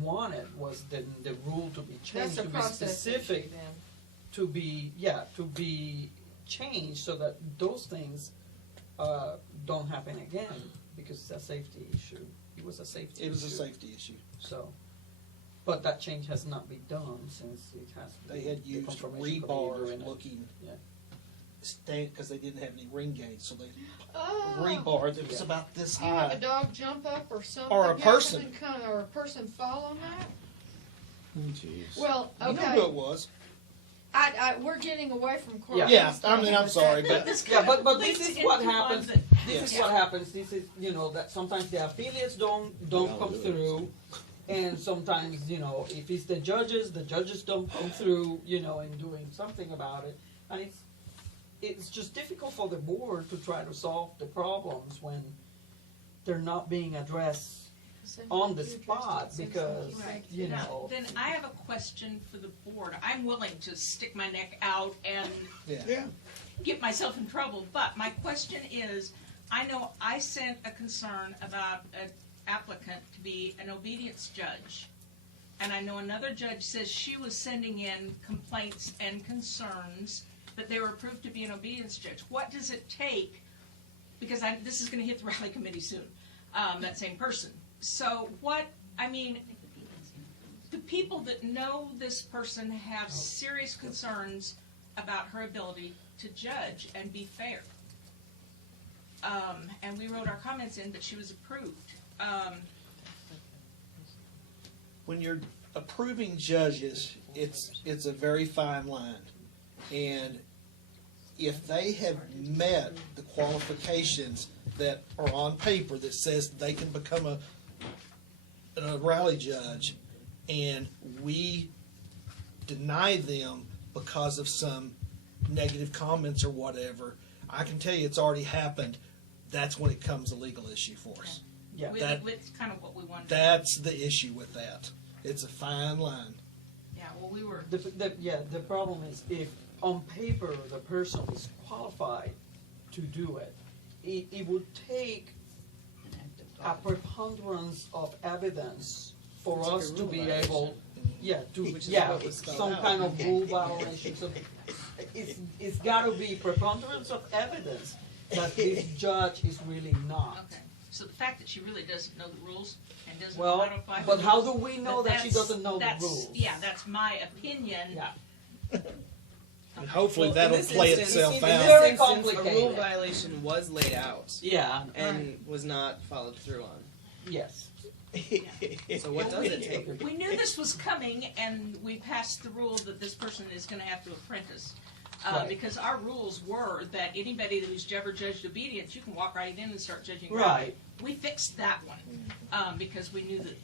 wanted was the rule to be changed, that's a to be process specific, issue then. to be changed so that those things don't happen again, because it's a safety issue. It was a safety issue. It was a safety issue. So, but that change has not been done since it has. They had the used Confirmation Committee rebar doing it. looking Yeah. stand because they didn't have any ring gates, so they Oh. rebar that was about this You have a high. dog jump up or something? Or a happen person. and kind of- or a person fall on that? Oh, jeez. Well, You know okay. who it was? We're getting away from court. Yeah, I'm sorry, but But this is what happens. That, This is what happens. This is, that sometimes the affiliates don't come through, and sometimes, if it's the judges don't come through, in doing something about it, and it's just difficult for the board to try to solve the problems when they're not being addressed on the spot, because Right. you Now, know. then I have a question for the board. I'm willing to stick my neck out and yeah. get myself in trouble, but my question is, I know I sent a concern about an applicant to be an obedience judge. And I know another judge says she was sending in complaints and concerns, but they were approved to be an obedience judge. What does it take? Because this is gonna hit the Raleigh Committee soon, that same person. So the people that know this person have serious concerns about her ability to judge and be fair. And we wrote our comments in that she was approved. When you're approving judges, it's a very fine line. And if they have met the qualifications that are on paper that says they can become a Raleigh judge, and we deny them because of some negative comments or whatever, I can tell you it's already happened. That's when it comes a legal issue for us. Yeah. With kind of what we wanted. That's the issue with that. It's a fine line. Yeah, well, we were. The problem is if on paper the person is qualified to do it, it would take a preponderance of evidence for It's like us a to rule be violation. able, Which is what was spelled some out. kind of rule violation. So it's got to be preponderance of evidence that this judge is really not. Okay. So the fact that she really doesn't know the rules and doesn't Well, modify. but how do we know that she that's- doesn't know the that's- rules? Yeah, that's my opinion. Yeah. And hopefully Well, that'll in this play instance- itself in out. this Very instance, complicated. A rule violation was laid out Yeah. and was not followed through on. Yes. So what does it take? We knew this was coming, and we passed the rule that this person is going to have to apprentice. Right. Because our rules were that anybody who's ever judged obedience, you can walk right in and start judging. Right. We fixed that one because we knew that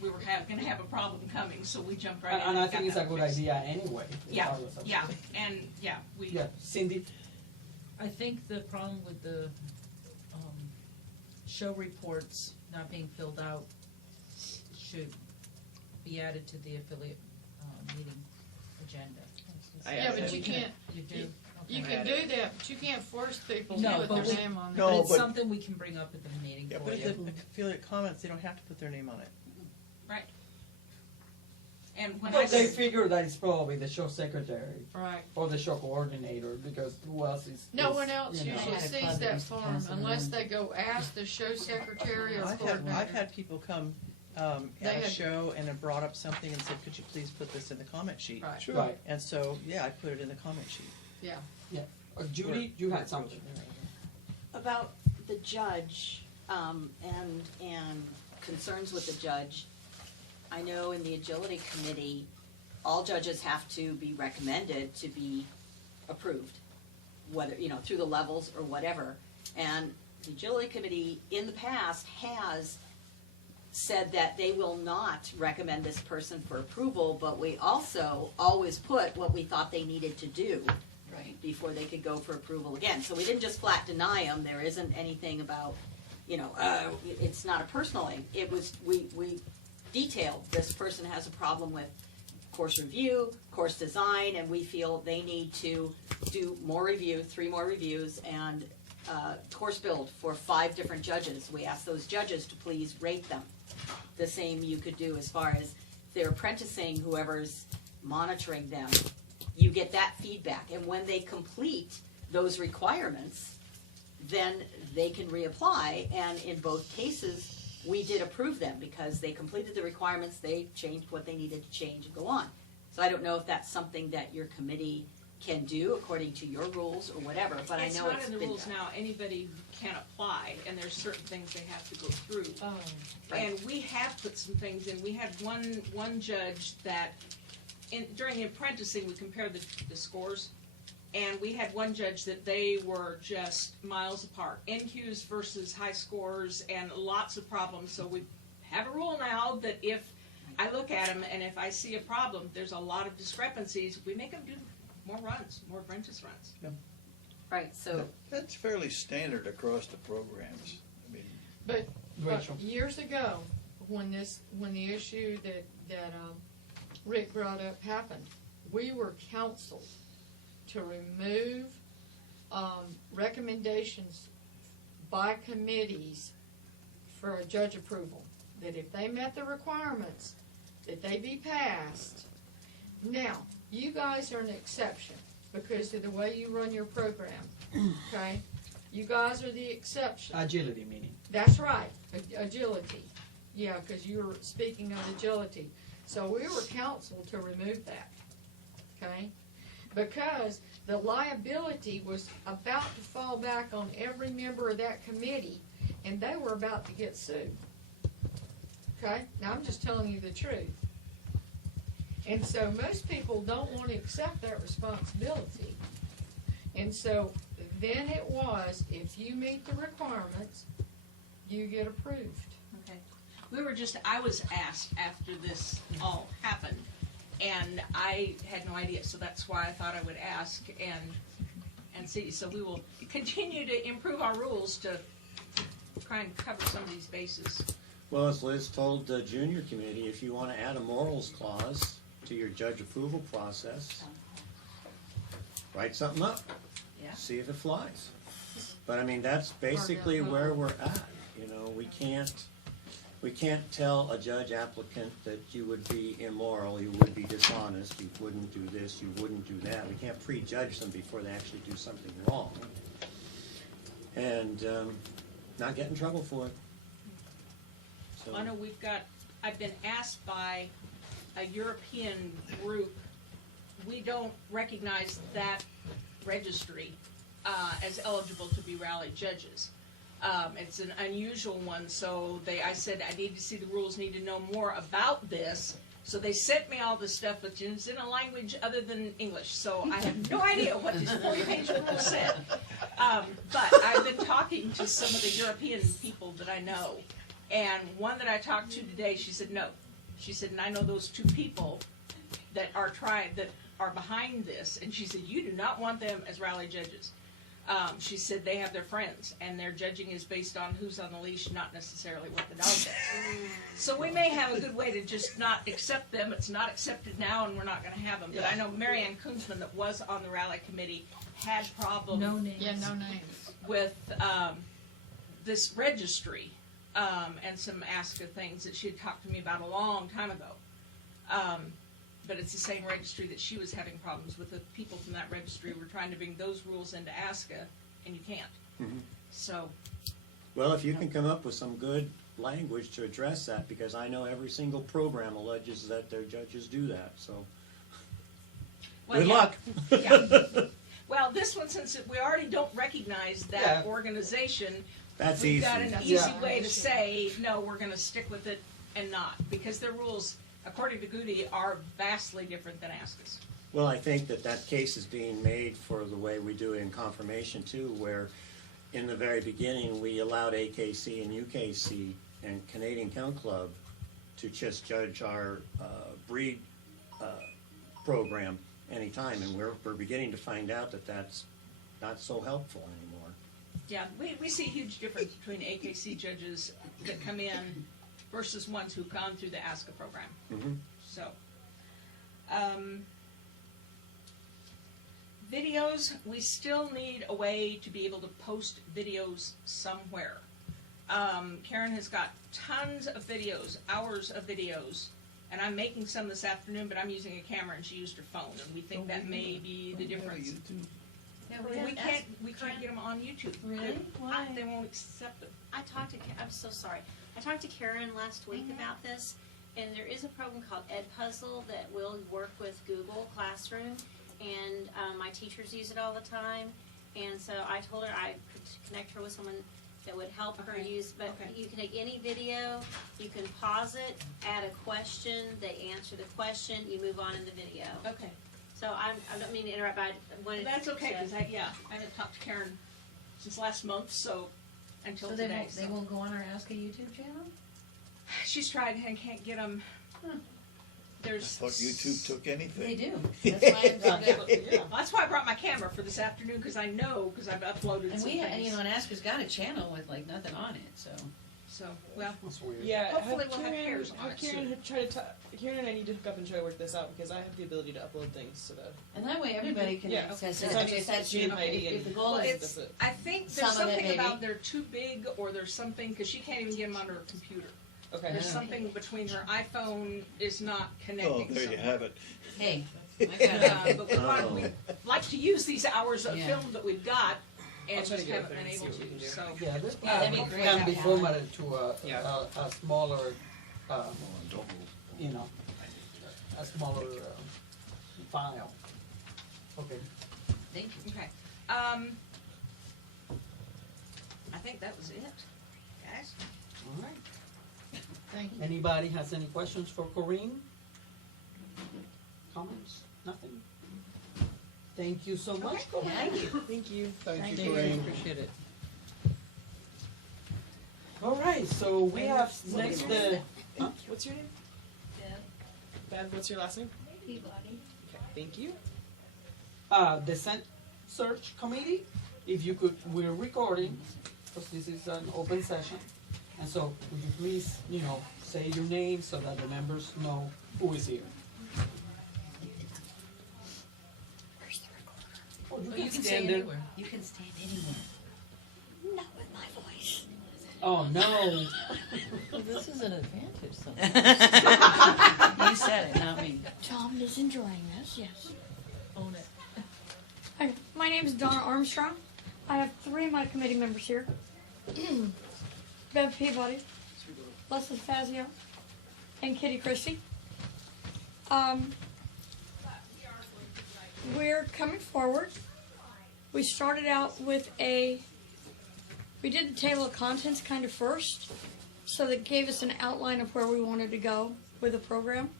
we were going to have a problem coming, so we jumped right in. And I got think it's a that good fixed. idea anyway. Yeah, regardless of- yeah, and yeah, we. Yeah, Cindy? I think the problem with the show reports not being filled out should be added to the affiliate meeting agenda. Yeah, but you can't, You do? you Okay. can do that, but you can't force people to No, put but their we- name on it. No, But it's but- something we can bring up at the meeting Yeah, for but you. if the affiliate comments, they don't have to put their name on it. Right. And when But they figure that it's probably the show secretary. Right. Or the show coordinator, because who else is? No is, one else you know. usually sees that form unless they go ask the show secretary or I've coordinator. had people come They at a had- show and have brought up something and said, could you please put this in the comment sheet? Right. Sure. Right. And so, yeah, I put it in the comment sheet. Yeah. Yeah. Judy, you had something. About the judge, and concerns with the judge. I know in the agility committee, all judges have to be recommended to be approved, whether, through the levels or whatever. And the agility committee in the past has said that they will not recommend this person for approval, but we also always put what we thought they needed to do before they could go for approval again. So we didn't just flat deny them. There isn't anything about, it's not a personal thing. It was, we detailed this person has a problem with course review, course design, and we feel they need to do more review, 3 more reviews, and course build for 5 different judges. We asked those judges to please rate them. The same you could do as far as they're apprenticing, whoever's monitoring them. You get that feedback, and when they complete those requirements, then they can reapply, and in both cases, we did approve them because they completed the requirements, they changed what they needed to change and go on. So I don't know if that's something that your committee can do according to your rules or whatever, but I know it's not in the been rules done. now. Anybody can apply, and there's certain things they have to go through. Right. And we have put some things in. We had one judge that, during the apprenticing, we compared the scores, and we had one judge that they were just miles apart. NQs versus high scores and lots of problems. So we have a rule now that if I look at them and if I see a problem, there's a lot of discrepancies, we make them do more runs, more apprentice runs. Right, so. That's fairly standard across the programs. I mean, But Rachel. years ago, when the issue that Rick brought up happened, we were counseled to remove recommendations by committees for a judge approval. That if they met the requirements, that they be passed. Now, you guys are an exception because of the way you run your program, okay? You guys are the exception. Agility meaning. That's right, agility. Yeah, because you were speaking of agility. So we were counseled to remove that, okay? Because the liability was about to fall back on every member of that committee, and they were about to get sued. Okay? Now, I'm just telling you the truth. And so most people don't want to accept that responsibility. And so then it was, if you meet the requirements, you get approved. Okay. I was asked after this all happened, and I had no idea, so that's why I thought I would ask and see. So we will continue to improve our rules to try and cover some of these bases. Well, as Liz told the junior committee, if you want to add a morals clause to your judge approval process, write something up. Yeah. See if it flies. But I mean, that's basically where we're at. We can't tell a judge applicant that you would be immoral, you would be dishonest, you wouldn't do this, you wouldn't do that. We can't prejudge them before they actually do something wrong. And not get in trouble for it. So, I know I've been asked by a European group, we don't recognize that registry as eligible to be rally judges. It's an unusual one, so I said I need to see the rules, need to know more about this. So they sent me all this stuff, but it's in a language other than English, so I have no idea what these 40-page rules said. But I've been talking to some of the European people that I know, and one that I talked to today, she said no. She said, and I know those 2 people that are behind this, and she said, you do not want them as rally judges. She said they have their friends, and their judging is based on who's on the leash, not necessarily what the dog does. So we may have a good way to just not accept them. It's not accepted now, and we're not going to have them. But I know Marianne Kunzman, that was on the rally committee, had problems. No names. Yeah, no names. With this registry and some ASCA things that she had talked to me about a long time ago. but it's the same registry that she was having problems with. The people from that registry were trying to bring those rules into ASCA, and you can't. Mhm. So, Well, if you can come up with some good language to address that, because I know every single program alleges that their judges do that, so. well, Good yeah. luck. Yeah. Well, this one, since we already don't recognize that Yeah. organization, That's we've easy. got an That's easy easy. way to say, no, we're gonna stick with it and not, because their rules, according to Goody, are vastly different than ASCA's. Well, I think that that case is being made for the way we do it in confirmation too, where in the very beginning, we allowed AKC and UKC and Canadian Kennel Club to just judge our breed program anytime, and we're beginning to find out that that's not so helpful anymore. Yeah, we see a huge difference between AKC judges that come in versus ones who've gone through the ASCA program. Mhm. So, videos, we still need a way to be able to post videos somewhere. Karen has got tons of videos, hours of videos, and I'm making some this afternoon, but I'm using a camera and she used her phone, and we think that may be the difference. Yeah, We can't get them on YouTube. Really? Why? They won't accept them. I talked to, I'm so sorry. I talked to Karen last week about this, and there is a program called Edpuzzle that will work with Google Classroom, and my teachers use it all the time. And so I told her I could connect her with someone that would help her use, but you can take any video, you can pause it, add a question, they answer the question, you move on in the video. Okay. So I don't mean to interrupt, but I wanted That's okay, to- because I haven't talked to Karen since last month, so, until So they today. won't, they won't go on our Ask a YouTube channel? She's tried and can't get them. There's. Thought YouTube took anything. They do. That's why Well, that's why I brought my camera for this afternoon, because I know, because I've uploaded and some we, things. you know, and Aska's got a channel with like nothing on it, so. So, well, Yeah, hopefully we'll have Karen, pairs on it Karen soon. had tried to Karen and I need to hook up and try to work this out because I have the ability to upload things to the. And that way everybody can Yeah, access okay. it. So I If just that's see your, an ID if the and- goal Well, is, it's, I think Some there's of it, something maybe. about they're too big, or there's something, because she can't even get them on her computer. Okay. There's something between her iPhone is not Oh, connecting. there you somewhere. have it. hey, But we'd like to use these hours of Yeah. film that we've got, I'll and try to just get haven't up there been and see able what we can to, do. so. Yeah, this Yeah, that'd be great. can be Yeah. formatted to Yeah. a smaller, you know, a smaller file. Okay. thank you. Okay, I think that was it, guys. All right. Thank you. Anybody has any questions for Corinne? Comments? Nothing? Thank you so much, Corinne. Thank you. Thank you. Thank you, Corinne. Appreciate it. All right, so we have next What's your name? Bev, what's your last name? Peabody. Okay, thank you. the search committee. If you could, we're recording, because this is an open session. And so, would you please, say your name so that the members know who is here? Oh, Oh, you can stand there. anywhere. You can stand anywhere. Not with my voice. Oh, no. This is an advantage You said it, not me. Tom is enjoying this, yes. Own it. Hi, my name is Donna Armstrong. I have 3 of my committee members here. Bev Peabody, Leslie Fazio, and Kitty Christie. We're coming forward. We started out with we did the table of contents kind of first, so that gave us an outline of where we wanted to go with the program.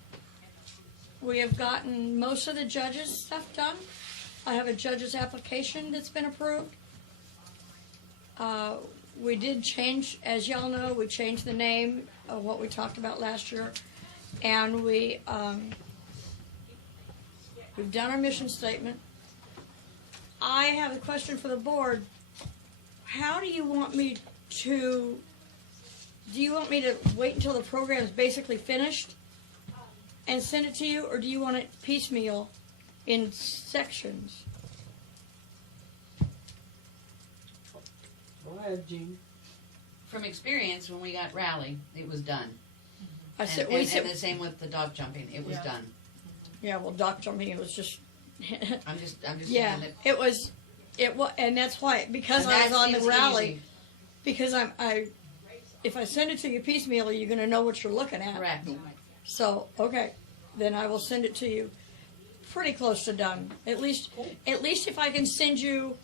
We have gotten most of the judges' stuff done. I have a judge's application that's been approved. We did change, as y'all know, we changed the name of what we talked about last year, and we've done our mission statement. I have a question for the board. How do you want me to? Do you want me to wait until the program is basically finished and send it to you, or do you want it piecemeal in sections? Go ahead, Jean. From experience, when we got Rally, it was done. I said, And the same with the dog jumping, it was done. Yeah, well, dock jumping, it was just. I'm just Yeah, saying that. it was, and that's why, because And I was that on the seems rally, easy. because if I send it to you piecemeal, you're gonna know what you're looking at. Correct. So, okay, then I will send it to you pretty close to done. At least if I can send you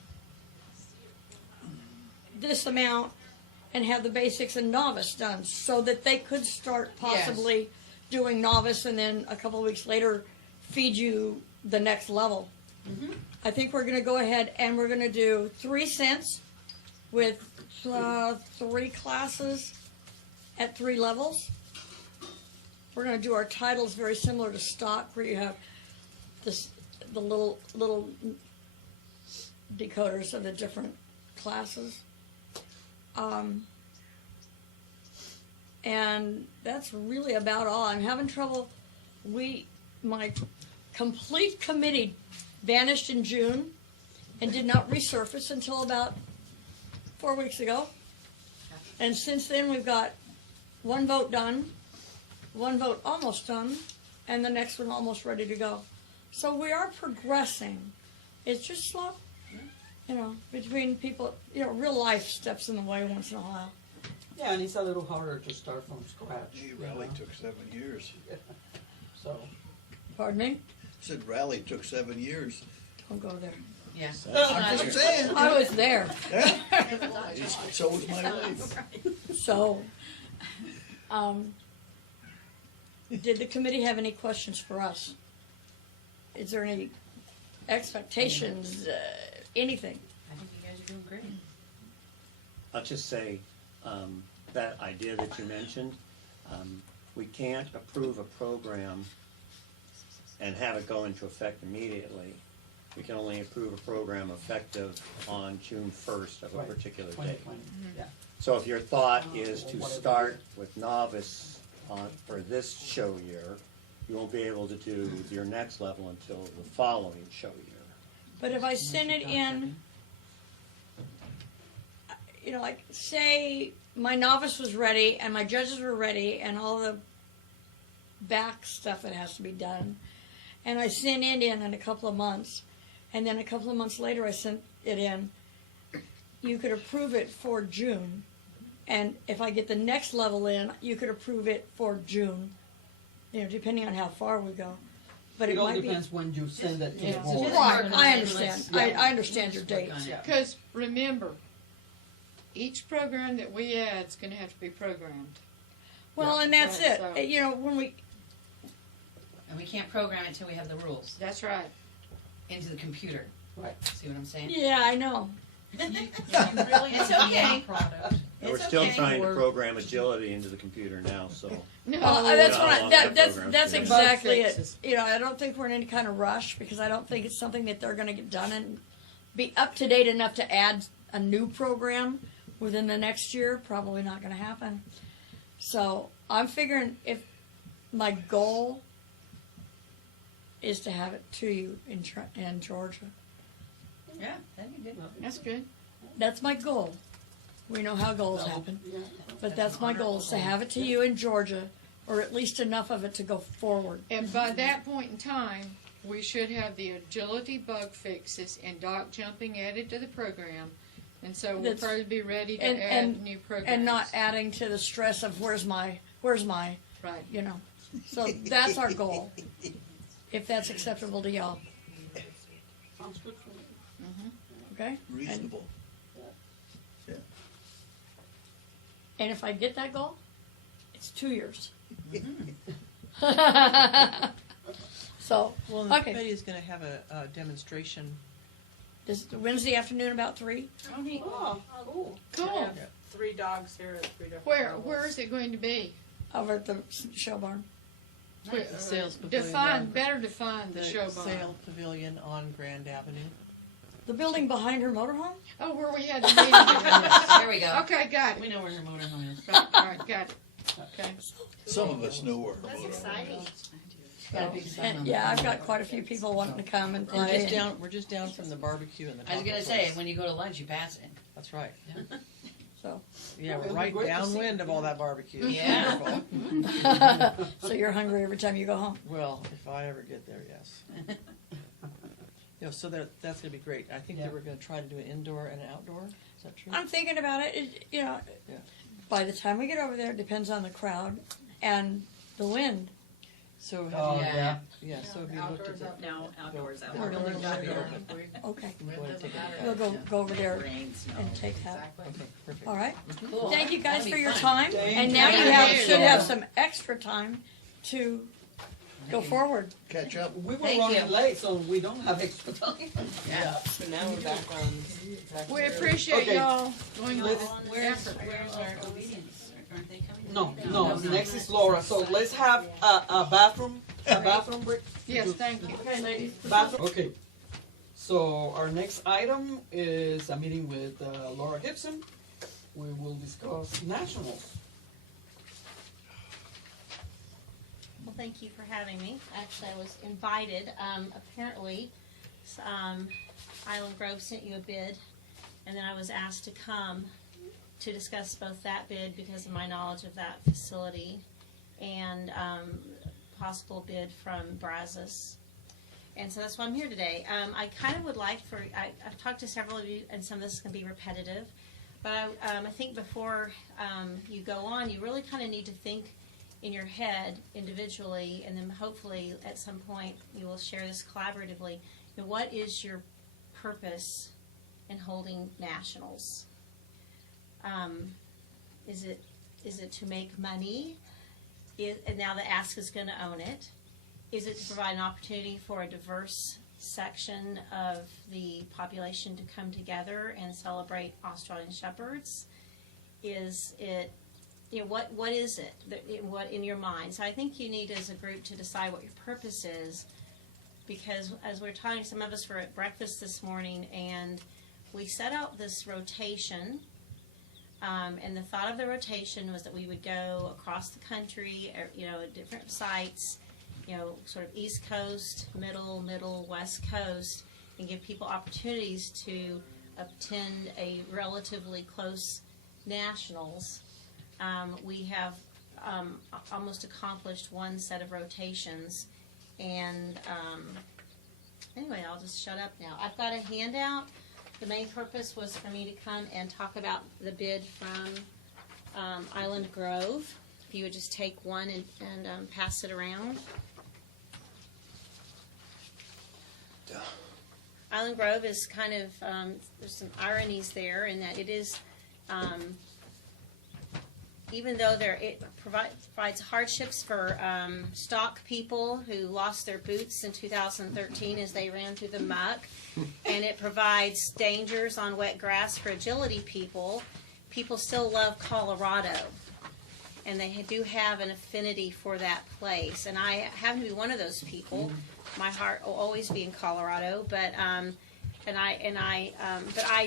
this amount and have the basics and novice done, so that they could start possibly doing novice and then a couple of weeks later feed you the next level. Mm-hmm. I think we're gonna go ahead and we're gonna do 3 cents with 3 classes at 3 levels. We're gonna do our titles very similar to stock, where you have the little decoders of the different classes. And that's really about all. I'm having trouble. My complete committee vanished in June and did not resurface until about 4 weeks ago. And since then, we've got 1 vote done, 1 vote almost done, and the next one almost ready to go. So we are progressing. It's just slow, between people, real life steps in the way once in a while. Yeah, and it's a little harder to start from scratch. Gee, rally took 7 years. So. Pardon me? I said rally took 7 years. Don't go there. Yeah. I'm just saying. I was there. So was my wife. So, did the committee have any questions for us? Is there any expectations, anything? I think you guys are doing great. I'll just say, that idea that you mentioned, we can't approve a program and have it go into effect immediately. We can only approve a program effective on June 1st of a particular date. 2020, yeah. So if your thought is to start with novice for this show year, you won't be able to do your next level until the following show year. But if I send it in, like, say my novice was ready and my judges were ready and all the back stuff that has to be done, and I send it in a couple of months, and then a couple of months later I sent it in, you could approve it for June. And if I get the next level in, you could approve it for June, depending on how far we go. But It it all might depends when you send it to the be. board. Right, I understand. Yeah. I understand your dates. Because remember, each program that we add is going to have to be programmed. Well, and that's Right, it. so- When we And we can't program it until we have the rules That's right. into the computer. Right. See what I'm saying? Yeah, I know. It's okay. And we're still trying to program agility into the computer now, so. No, That's Not what on that's that program. that's Yeah. exactly Bug it. fixes. I don't think we're in any kind of rush because I don't think it's something that they're going to get done and be up to date enough to add a new program within the next year. Probably not going to happen. So I'm figuring if my goal is to have it to you in Georgia. Yeah, that'd be good. That's good. That's my goal. We know how goals happen. But that's my goal, is to have it to you in Georgia, or at least enough of it to go forward. And by that point in time, we should have the agility bug fixes and dock jumping added to the program. And so we'll That's- probably be ready to and- add and- new programs. And not adding to the stress of where's my, Right. So that's our goal, if that's acceptable to y'all, Sounds good for me. okay? Reasonable. And if I get that goal, it's 2 years. So, Well, the okay, committee is gonna have a demonstration. this Wednesday afternoon about 3? Oh, cool. Cool. 3 dogs here at 3 different Where is it going to be? Over at the show barn. Where- The sales pavilion. better define the show barn. Sale pavilion on Grand Avenue. The building behind her motorhome? Oh, where we had the meeting. There we go. Okay, got it. We know where her motorhome is. Right, all right, got it. Okay. Some of us know where. That's exciting. Got a big sign And, on yeah, the I've got quite a few people wanting to come and We're play. just down from the barbecue and the I was taco gonna say, place. when you go to lunch, you pass it. That's right. So. Yeah, It'll we're be right great to see. downwind of all that barbecue. It's Yeah. wonderful. So you're hungry every time you go home. Well, if I ever get there, yes. So that's gonna be great. I think Yeah. they were gonna try to do an indoor and an outdoor. Is that true? I'm thinking about it. Yeah. By the time we get over there, it depends on the crowd and the wind. So have Oh, you, yeah. so have you looked at the? No, outdoors, the We're buildings gonna should be go open. Okay. Go ahead and take it. We'll go over there Rain, snow. and take that. Okay, perfect. All right. Cool. Thank you guys That'll for be your fun. time. Thank And you. now you Thank you. should have some extra time to go forward. Catch up. We were Thank running you. late, so we don't have extra time. Yeah. So now we're back on. We appreciate Okay. y'all doing Let's- Where's our obedience? Aren't they coming? No, next is Laura. So let's have a bathroom break. Yes, thank you. Okay, ladies. Bathroom. Okay. So our next item is a meeting with Laura Gibson. We will discuss nationals. Well, thank you for having me. Actually, I was invited. Apparently, Island Grove sent you a bid, and then I was asked to come to discuss both that bid because of my knowledge of that facility and possible bid from Brazos. And so that's why I'm here today. I kind of would like I've talked to several of you, and some of this is going to be repetitive, but I think before you go on, you really kind of need to think in your head individually, and then hopefully at some point you will share this collaboratively. What is your purpose in holding nationals? Is it to make money? And now the ask is going to own it. Is it to provide an opportunity for a diverse section of the population to come together and celebrate Australian Shepherds? Is it, what is it? What in your mind? So I think you need as a group to decide what your purpose is, because as we're talking, some of us were at breakfast this morning and we set out this rotation. And the thought of the rotation was that we would go across the country, at different sites, sort of East Coast, middle, West Coast, and give people opportunities to attend a relatively close nationals. We have almost accomplished one set of rotations, and anyway, I'll just shut up now. I've got a handout. The main purpose was for me to come and talk about the bid from Island Grove. If you would just take one and pass it around. Island Grove is kind of, there's some ironies there in that it is, even though it provides hardships for stock people who lost their boots in 2013 as they ran through the muck, and it provides dangers on wet grass for agility people, people still love Colorado. And they do have an affinity for that place. And I happen to be one of those people. My heart will always be in Colorado, but I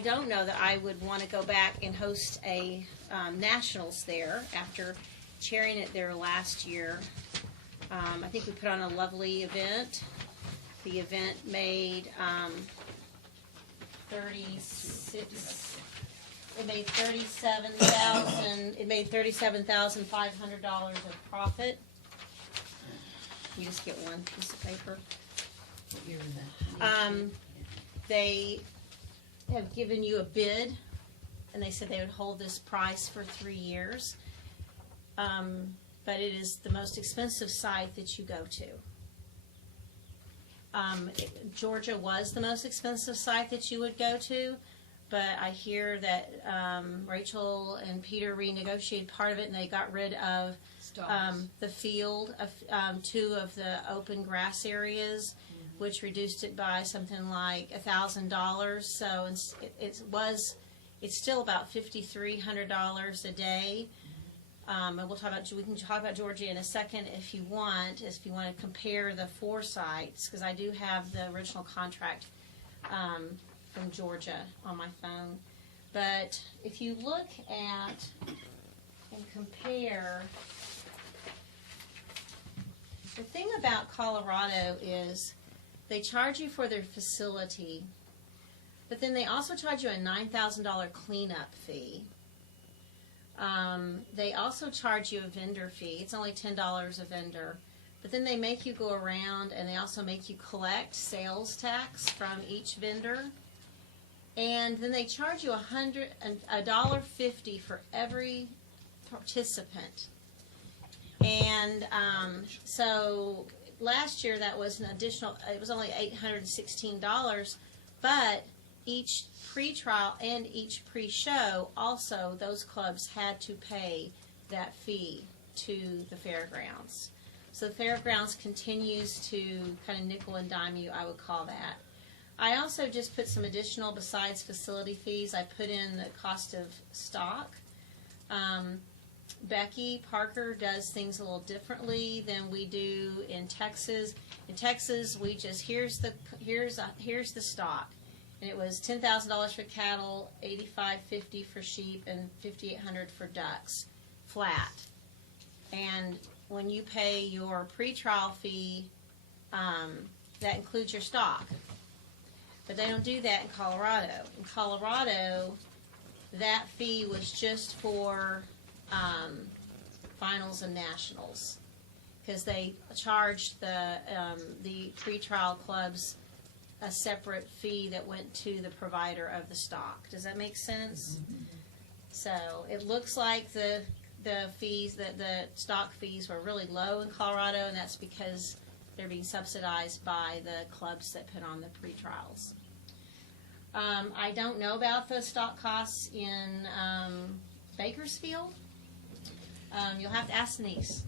don't know that I would want to go back and host a nationals there after chairing it there last year. I think we put on a lovely event. The event made $37,500 of profit. You just get one piece of paper. They have given you a bid, and they said they would hold this price for 3 years. But it is the most expensive site that you go to. Georgia was the most expensive site that you would go to, but I hear that Rachel and Peter renegotiated part of it, and they got rid of the field, of 2 of the open grass areas, which reduced it by something like $1,000. So it's still about $5,300 a day. And we can talk about Georgia in a second if you want to compare the 4 sites, because I do have the original contract from Georgia on my phone. But if you look at and compare, the thing about Colorado is they charge you for their facility, but then they also charge you a $9,000 cleanup fee. They also charge you a vendor fee. It's only $10 a vendor. But then they make you go around and they also make you collect sales tax from each vendor. And then they charge you $1.50 for every participant. And so last year that was an additional, it was only $816, but each pre-trial and each pre-show, also those clubs had to pay that fee to the fairgrounds. So the fairgrounds continues to kind of nickel and dime you, I would call that. I also just put some additional, besides facility fees, I put in the cost of stock. Becky Parker does things a little differently than we do in Texas. In Texas, we just, here's the stock. And it was $10,000 for cattle, $8,550 for sheep, and $5,800 for ducks, flat. And when you pay your pre-trial fee, that includes your stock. But they don't do that in Colorado. In Colorado, that fee was just for finals and nationals, because they charged the pre-trial clubs a separate fee that went to the provider of the stock. Does that make sense? Mm-hmm. So it looks like the fees, the stock fees were really low in Colorado, and that's because they're being subsidized by the clubs that put on the pre-trials. I don't know about the stock costs in Bakersfield. You'll have to ask Denise.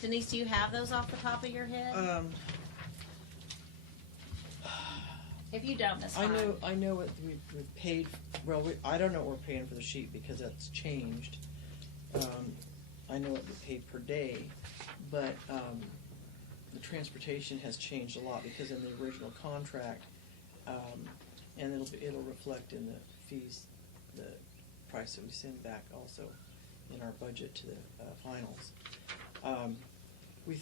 Denise, do you have those off the top of your head? If you don't, that's fine. I know what we've paid. Well, I don't know what we're paying for the sheep because that's changed. I know what we paid per day, but the transportation has changed a lot because in the original contract, and it'll reflect in the fees, the price that we send back also in our budget to the finals. He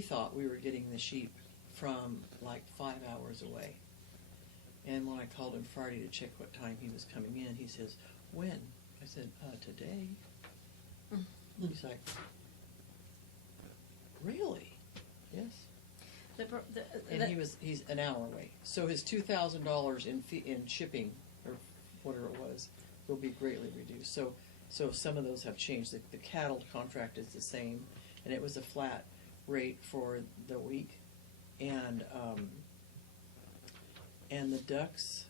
thought we were getting the sheep from like 5 hours away. And when I called him Friday to check what time he was coming in, he says, "When?" I said, "Today." Mm-hmm. He's like, "Really?" "Yes." And he's an hour away. So his $2,000 in shipping, or whatever it was, will be greatly reduced. So some of those have changed. The cattle contract is the same, and it was a flat rate for the week. And the ducks.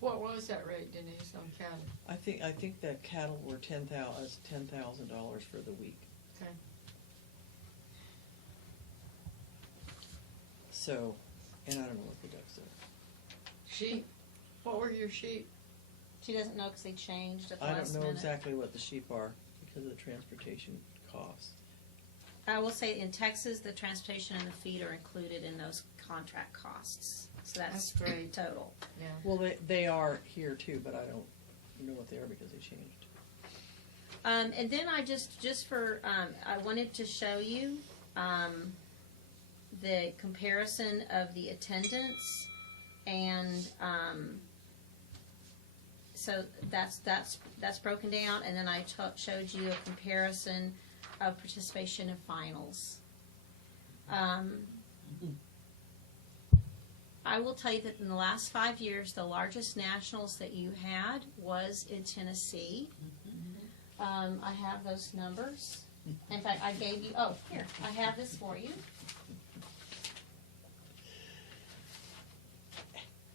What was that rate, Denise, on cattle? I think that cattle were $10,000 for the week. Okay. So, and I don't know what the ducks are. Sheep. What were your sheep? She doesn't know because they changed at the I last don't know minute. exactly what the sheep are because of the transportation costs. I will say in Texas, the transportation and the feed are included in those contract costs. So that's great. Total. Yeah. Well, they are here too, but I don't know what they are because they changed. And then I I wanted to show you the comparison of the attendance, and so that's broken down, and then I showed you a comparison of participation in finals. I will tell you that in the last 5 years, the largest nationals that you had was in Tennessee. I have those numbers. In fact, I gave you, here, I have this for you.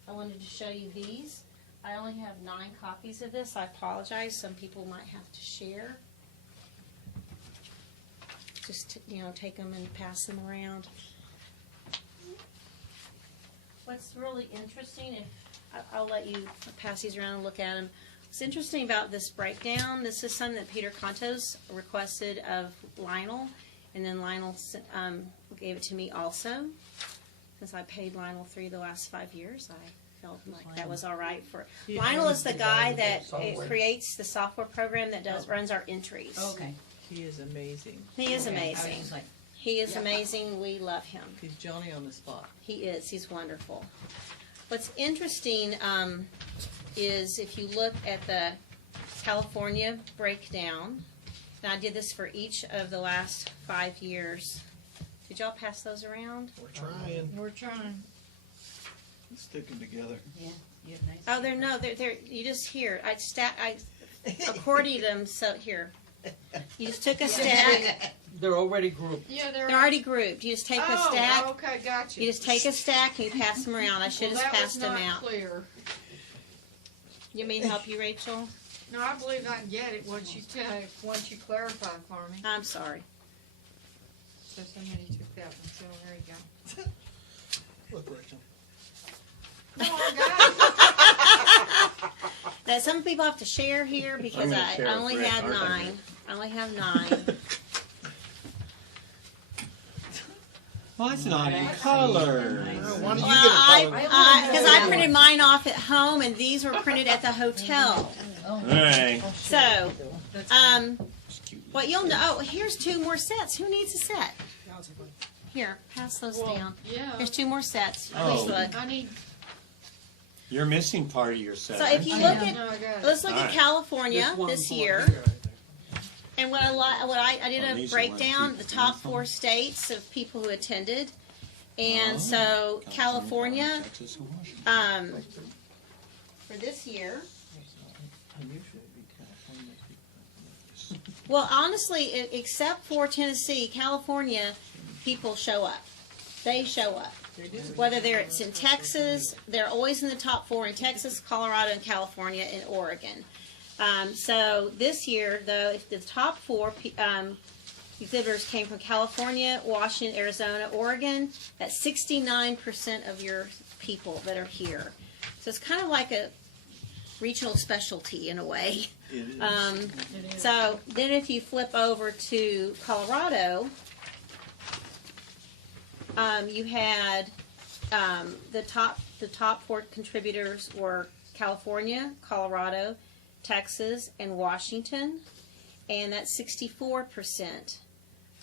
I wanted to show you these. I only have 9 copies of this. I apologize. Some people might have to share. Just, take them and pass them around. What's really interesting, I'll let you pass these around and look at them. What's interesting about this breakdown, this is something that Peter Contos requested of Lionel, and then Lionel gave it to me also. Since I paid Lionel $3 the last 5 years, I felt like that was all right for. Lionel is the guy that creates the software program that runs our entries. Okay. He is amazing. He is amazing. He is amazing. We love him. He's Johnny on the spot. He is. He's wonderful. What's interesting is if you look at California breakdown. And I did this for each of the last 5 years. Did y'all pass those around? We're trying. We're trying. Stick them together. Yeah, you have nice. Oh, they're you just here. I accorded them, so here. You just took a stack. They're already grouped. Yeah, They're already grouped. You just take a stack. Oh, okay, got you. You just take a stack and you pass them around. I should have passed them out. Clear. You mean help you, Rachel? No, I believe I can get it once you clarify for me. I'm sorry. So somebody took that one, so there you go. Look, Rachel. No, I got it. Now, some people have to share here because gonna I share only with Rick, had aren't I? 9. I only have 9. Well, it's not in color. Why don't you Well, get a color? because I printed mine off at home and these were printed at the hotel. Alright. So, what you'll know, oh, here's 2 more sets. Who needs a set? Here, pass those down. Yeah. Here's 2 more sets. Oh. Please look. I need. You're missing part of your set. So if you look No, I at, got it. let's look at Alright. California one this part year. here. And what I did Oh, a these are breakdown, ones the people top from? 4 states of people who attended. And Oh, so California, Texas, and Washington. for this year, Unusually, California. well, honestly, except for Tennessee, California, people show up. They show up. Whether it's in Texas, they're always in the top 4 in Texas, Colorado, and California, and Oregon. So this year, though, if the top 4 exhibitors came from California, Washington, Arizona, Oregon, that's 69% of your people that are here. So it's kind of like a regional specialty in a way. It is. So then if you flip over to Colorado, you had the top 4 contributors were California, Colorado, Texas, and Washington, and that's 64%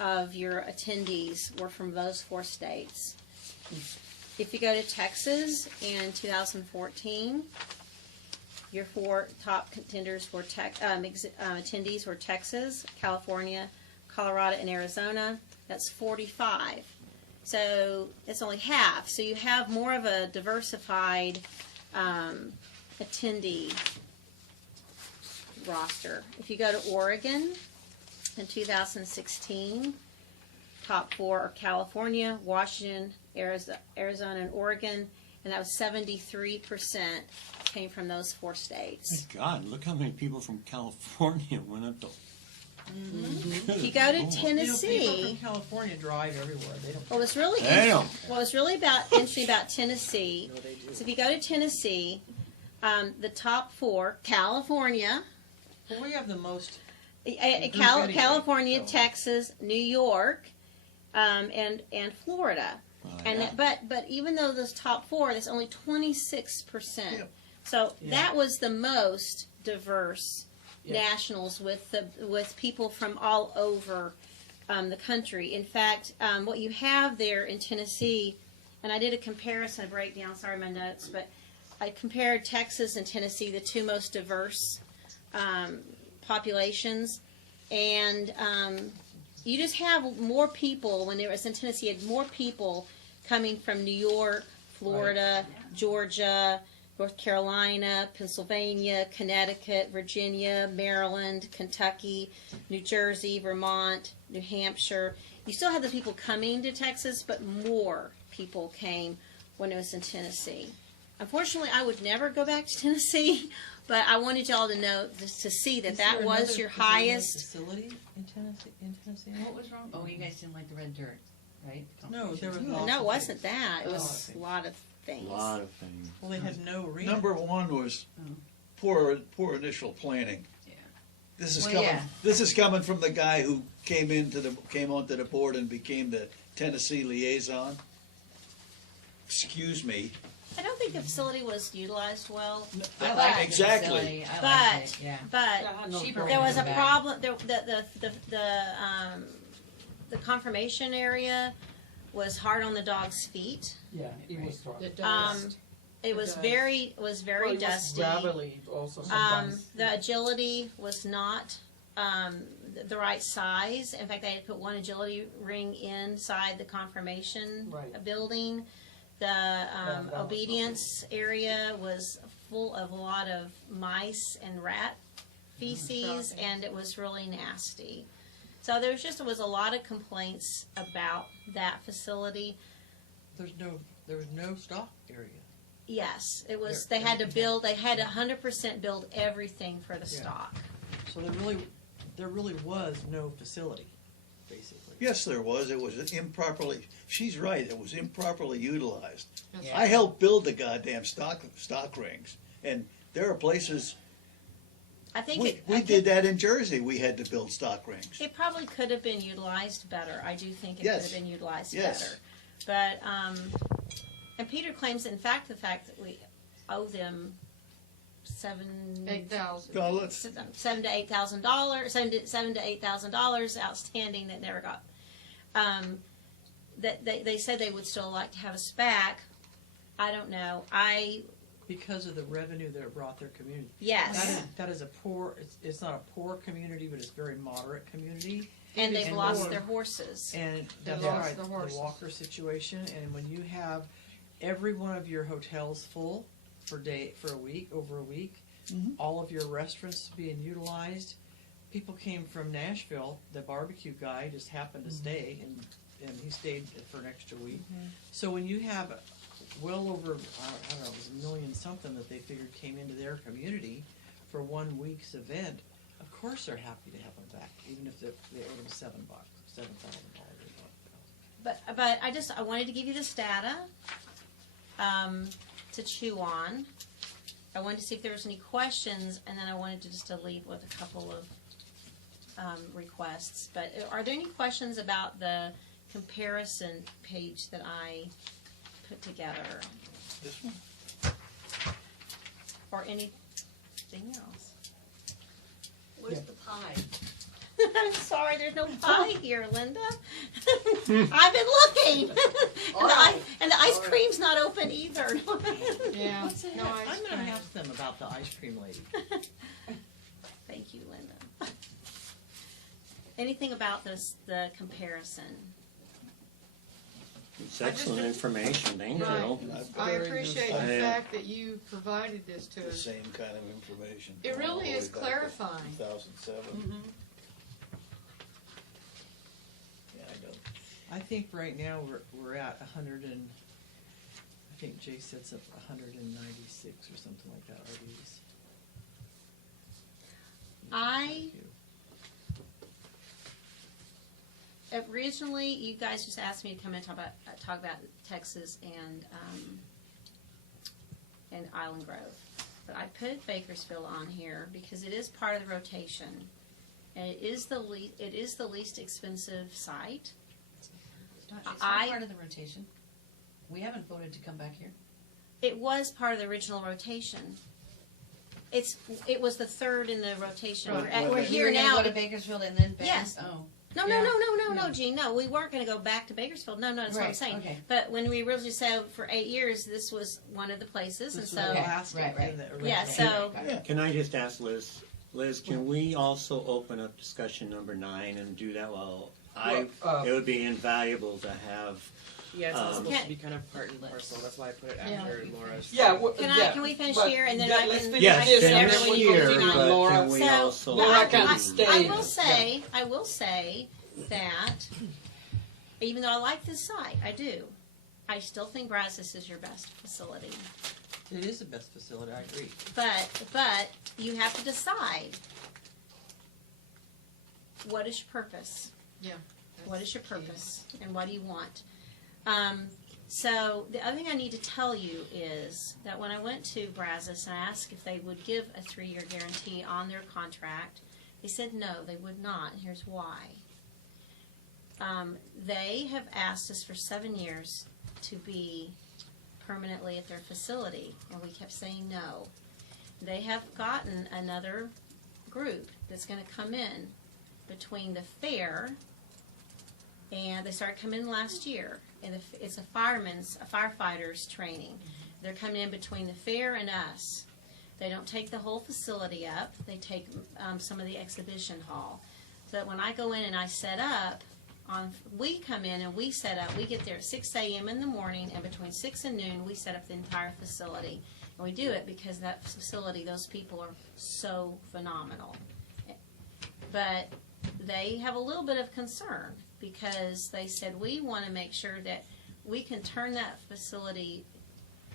of your attendees were from those 4 states. If you go to Texas in 2014, your 4 top contenders were attendees were Texas, California, Colorado, and Arizona. That's 45. So it's only half. So you have more of a diversified attendee roster. If you go to Oregon in 2016, top 4 are California, Washington, Arizona, and Oregon, and that was 73% came from those 4 states. My God, look how many people from California went up to. If you go to People Tennessee, from California drive everywhere. They don't. what was really interesting about Tennessee, so if you go to Tennessee, the top 4, California, Well, we have the most. California, so. Texas, New York, and Florida. And but even though those top 4, that's only 26%. Yep. So that was the most diverse nationals with people from all over the country. In fact, what you have there in Tennessee, and I did a comparison, a breakdown. Sorry, my notes, but I compared Texas and Tennessee, the 2 most diverse populations, and you just have more people. When it was in Tennessee, you had more people coming from New York, Florida, Georgia, North Carolina, Pennsylvania, Connecticut, Virginia, Maryland, Kentucky, New Jersey, Vermont, New Hampshire. You still have the people coming to Texas, but more people came when it was in Tennessee. Unfortunately, I would never go back to Tennessee, but I wanted y'all to know, to see that that was your highest. Facility in Tennessee. What was wrong? Oh, you guys didn't like the red dirt, right? No, there was No, it wasn't that. It was a lot of things. A lot of things. Well, they had no reason. Number 1 was poor initial planning. Yeah. This is Well, coming. yeah. This is coming from the guy who came onto the board and became the Tennessee liaison. Excuse me. I don't think the facility was utilized well. I like the Exactly. facility. I liked it, yeah. But Cheaper there was a back. problem. The confirmation area was hard on the dog's feet. Yeah, it was rough. The Um, dust. It was does. very Well, it was dusty. gravelly also sometimes. The agility was not the right size. In fact, they had to put one agility ring inside the confirmation Right. building. The that was obedience area was full of a lot of mice and rat feces, Shocking. and it was really nasty. So there was a lot of complaints about that facility. There was no stock area. Yes, it was. There- They had to everything build. They had 100% build everything for the Yeah. stock. So there really was no facility, basically. Yes, there was. It was improperly, she's right, it was improperly utilized. That's I helped build the goddamn stock rings, and there are places, I think we did that in Jersey, we had to build stock rings. It probably could have been utilized better. I do think it Yes. could have been utilized Yes. better. But and Peter claims, in fact, the fact that we owe them $8,000. $7,000 to $8,000, $7,000 to $8,000 outstanding that never got. That they said they would still like to have us back. I don't know. Because of the revenue that it brought their community. Yes. That is a poor, it's not a poor community, but it's a very moderate community. And they've And lost more- their horses. And They that's lost right, the the horses. Walker situation, and when you have every one of your hotels full for a week, over a week, all of your restaurants being utilized, people came from Nashville, the barbecue guy just happened to stay, and he stayed for an extra week. So when you have well over, I don't know, it was $1 million something that they figured came into their community for 1 week's event, of course they're happy to have them back, even if they owed them $7,000. But I wanted to give you this data to chew on. I wanted to see if there was any questions, and then I wanted to just leave with a couple of requests. But are there any questions about the comparison page that I put together, This one? or anything else? Where's the pie? I'm sorry, there's no pie here, Linda. I've been looking. And the ice cream's not open either. Yeah. What's the No heck? ice I'm gonna cream. ask them about the ice cream lady. Thank you, Linda. Anything about the comparison? It's excellent information, thank Right. you. I appreciate the I- fact that you provided this to The us. same kind of information. It really all the is way back to clarifying. 2007. Yeah, I know. I think right now we're at 100 and, I think Jay said something, 196 or something like that, RVs. Originally, you guys just asked me to come and talk about Texas and Island Grove, but I put Bakersfield on here because it is part of the rotation, and it is the least expensive site. It's not I- part of the rotation. We haven't voted to come back here. It was part of the original rotation. It was the third in the rotation. We're here You're gonna now. go to Bakersfield and then back? Yes. Oh. No, Yeah. Gene, no, we weren't gonna go back to Bakersfield, no, that's what I'm Right, saying. okay. But when we originally said for 8 years, this was one of the places, and This so. was the last right, right. in the original. Yeah, so, Can I just ask Liz, can we also open up discussion number 9 and do that while it would be invaluable to have. Yeah, it's not supposed Can- to be kind of part and parcel. That's why I put it Yeah. after Laura's. can we finish here and then I let's can. finish Yes, this and finish then we here, continue on but Laura. can we So, also? Laura I can stay. I will say that, even though I like this site, I do, I still think Brazos is your best facility. It is the best facility, I agree. But you have to decide, what is your purpose? Yeah. What is your purpose and what do you want? So the other thing I need to tell you is that when I went to Brazos and I asked if they would give a 3-year guarantee on their contract, they said no, they would not, and here's why. They have asked us for 7 years to be permanently at their facility, and we kept saying no. They have gotten another group that's going to come in between the fair, and they started coming in last year, and it's a firefighter's training. They're coming in between the fair and us. They don't take the whole facility up. They take some of the exhibition hall. So that when I go in and I set up, we come in and we set up. We get there at 6 a.m. in the morning, and between 6 and noon, we set up the entire facility. And we do it because that facility, those people are so phenomenal. But they have a little bit of concern because they said, we want to make sure that we can turn that facility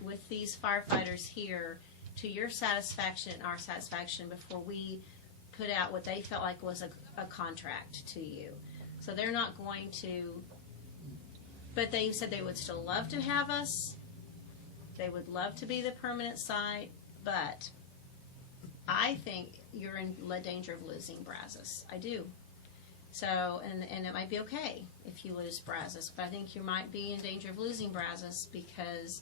with these firefighters here to your satisfaction and our satisfaction before we put out what they felt like was a contract to you. So they're not going to, but they said they would still love to have us. They would love to be the permanent site, but I think you're in danger of losing Brazos. I do. So, and it might be okay if you lose Brazos, but I think you might be in danger of losing Brazos because,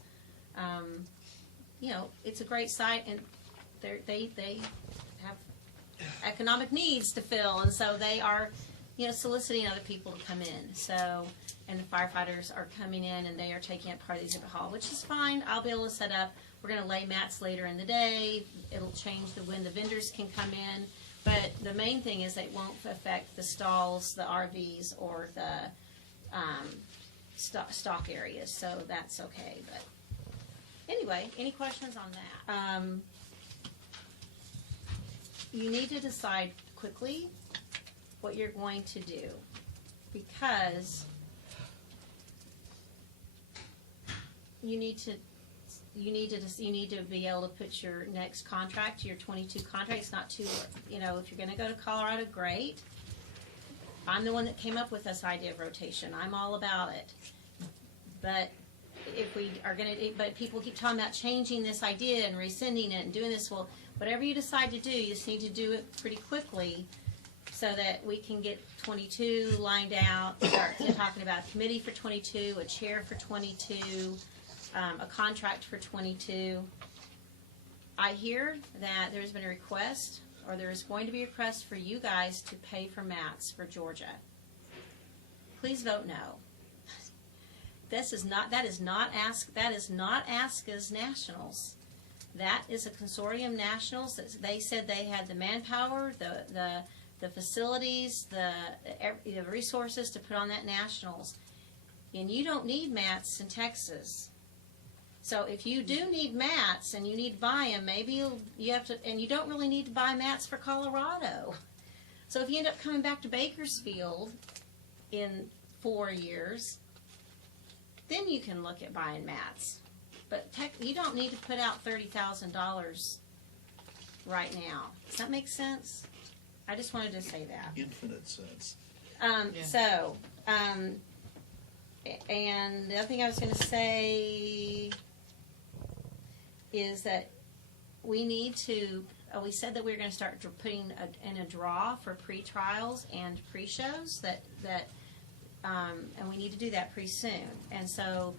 it's a great site and they have economic needs to fill, and so they are, soliciting other people to come in. So, and the firefighters are coming in and they are taking up part of the exhibit hall, which is fine. I'll be able to set up. We're going to lay mats later in the day. It'll change when the vendors can come in. But the main thing is it won't affect the stalls, the RVs, or the stock areas. So that's okay. But anyway, any questions on that? You need to decide quickly what you're going to do, because you need to be able to put your next contract, your 22 contract. It's not too, if you're going to go to Colorado, great. I'm the one that came up with this idea of rotation. I'm all about it. But if we are going to, but people keep talking about changing this idea and rescinding it and doing this. Well, whatever you decide to do, you just need to do it pretty quickly so that we can get 22 lined out, start talking about a committee for 22, a chair for 22, a contract for 22. I hear that there's been a request, or there is going to be a request for you guys to pay for mats for Georgia. Please vote no. That is not ASCA's nationals. That is a consortium nationals. They said they had the manpower, the facilities, the resources to put on that nationals. And you don't need mats in Texas. So if you do need mats and you need to buy them, maybe you have to, and you don't really need to buy mats for Colorado. So if you end up coming back to Bakersfield in 4 years, then you can look at buying mats. But you don't need to put out $30,000 right now. Does that make sense? I just wanted to say that. Infinite sense. And the other thing I was going to say is that we need to, we said that we were going to start putting in a draw for pre-trials and pre-shows and we need to do that pretty soon. And so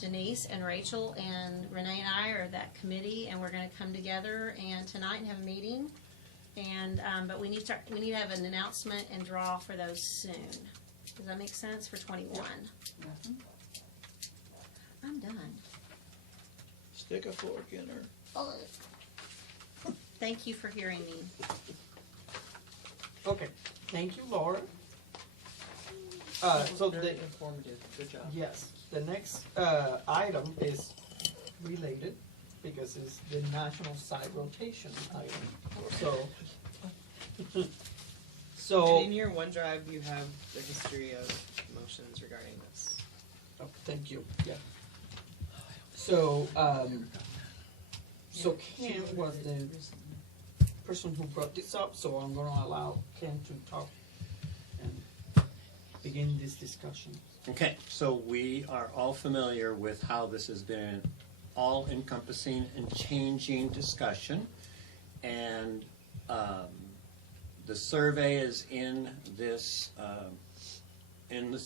Denise and Rachel and Renee and I are that committee, and we're going to come together tonight and have a meeting. And but we need to have an announcement and draw for those soon. Does that make sense for 21? Mm-hmm. I'm done. Stick a fork in her. Oh. Thank you for hearing me. Okay, thank you, Laura. So Very informative. Good job. Yes, the next item is related because it's the national site rotation item. So And in your OneDrive, you have the history of motions regarding this. oh, thank you. Yeah. So Ken was the person who brought this up, so I'm going to allow Ken to talk and begin this discussion. Okay, so we are all familiar with how this has been an all-encompassing and changing discussion, and the survey is in this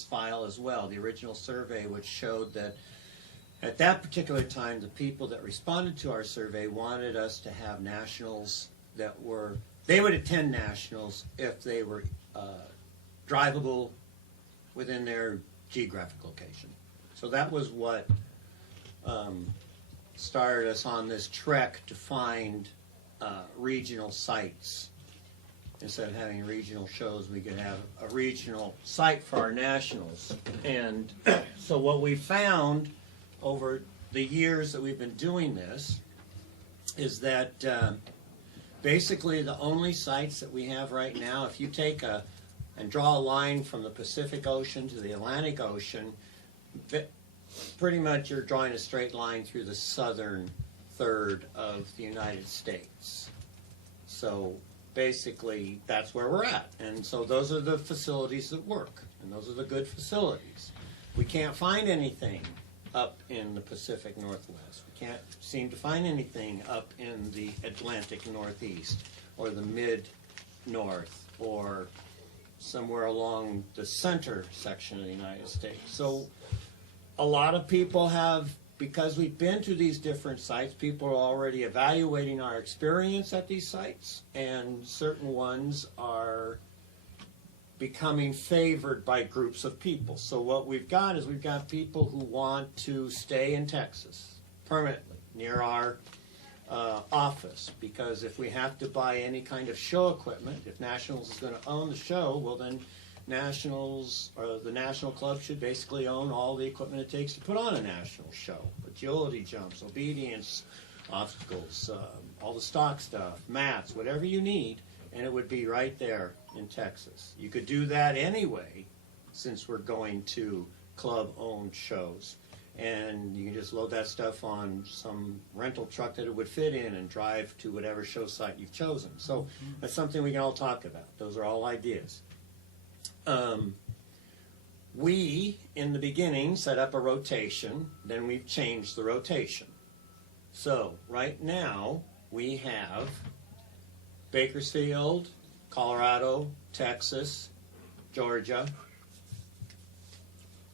file as well. The original survey, which showed that at that particular time, the people that responded to our survey wanted us to have nationals that were, they would attend nationals if they were drivable within their geographic location. So that was what started us on this trek to find regional sites. Instead of having regional shows, we could have a regional site for our nationals. And so what we found over the years that we've been doing this is that basically the only sites that we have right now, if you take and draw a line from the Pacific Ocean to the Atlantic Ocean, pretty much you're drawing a straight line through the southern third of the United States. So basically that's where we're at. And so those are the facilities that work, and those are the good facilities. We can't find anything up in the Pacific Northwest. We can't seem to find anything up in the Atlantic Northeast or the Mid-North or somewhere along the center section of the United States. So a lot of people have, because we've been to these different sites, people are already evaluating our experience at these sites, and certain ones are becoming favored by groups of people. So what we've got is we've got people who want to stay in Texas permanently near our office, because if we have to buy any kind of show equipment, if Nationals is going to own the show, well then Nationals, or the National Club, should basically own all the equipment it takes to put on a national show. Agility jumps, obedience, obstacles, all the stock stuff, mats, whatever you need, and it would be right there in Texas. You could do that anyway, since we're going to club-owned shows. And you can just load that stuff on some rental truck that it would fit in and drive to whatever show site you've chosen. So that's something we can all talk about. Those are all ideas. We, in the beginning, set up a rotation. Then we've changed the rotation. So right now, we have Bakersfield, Colorado, Texas, Georgia.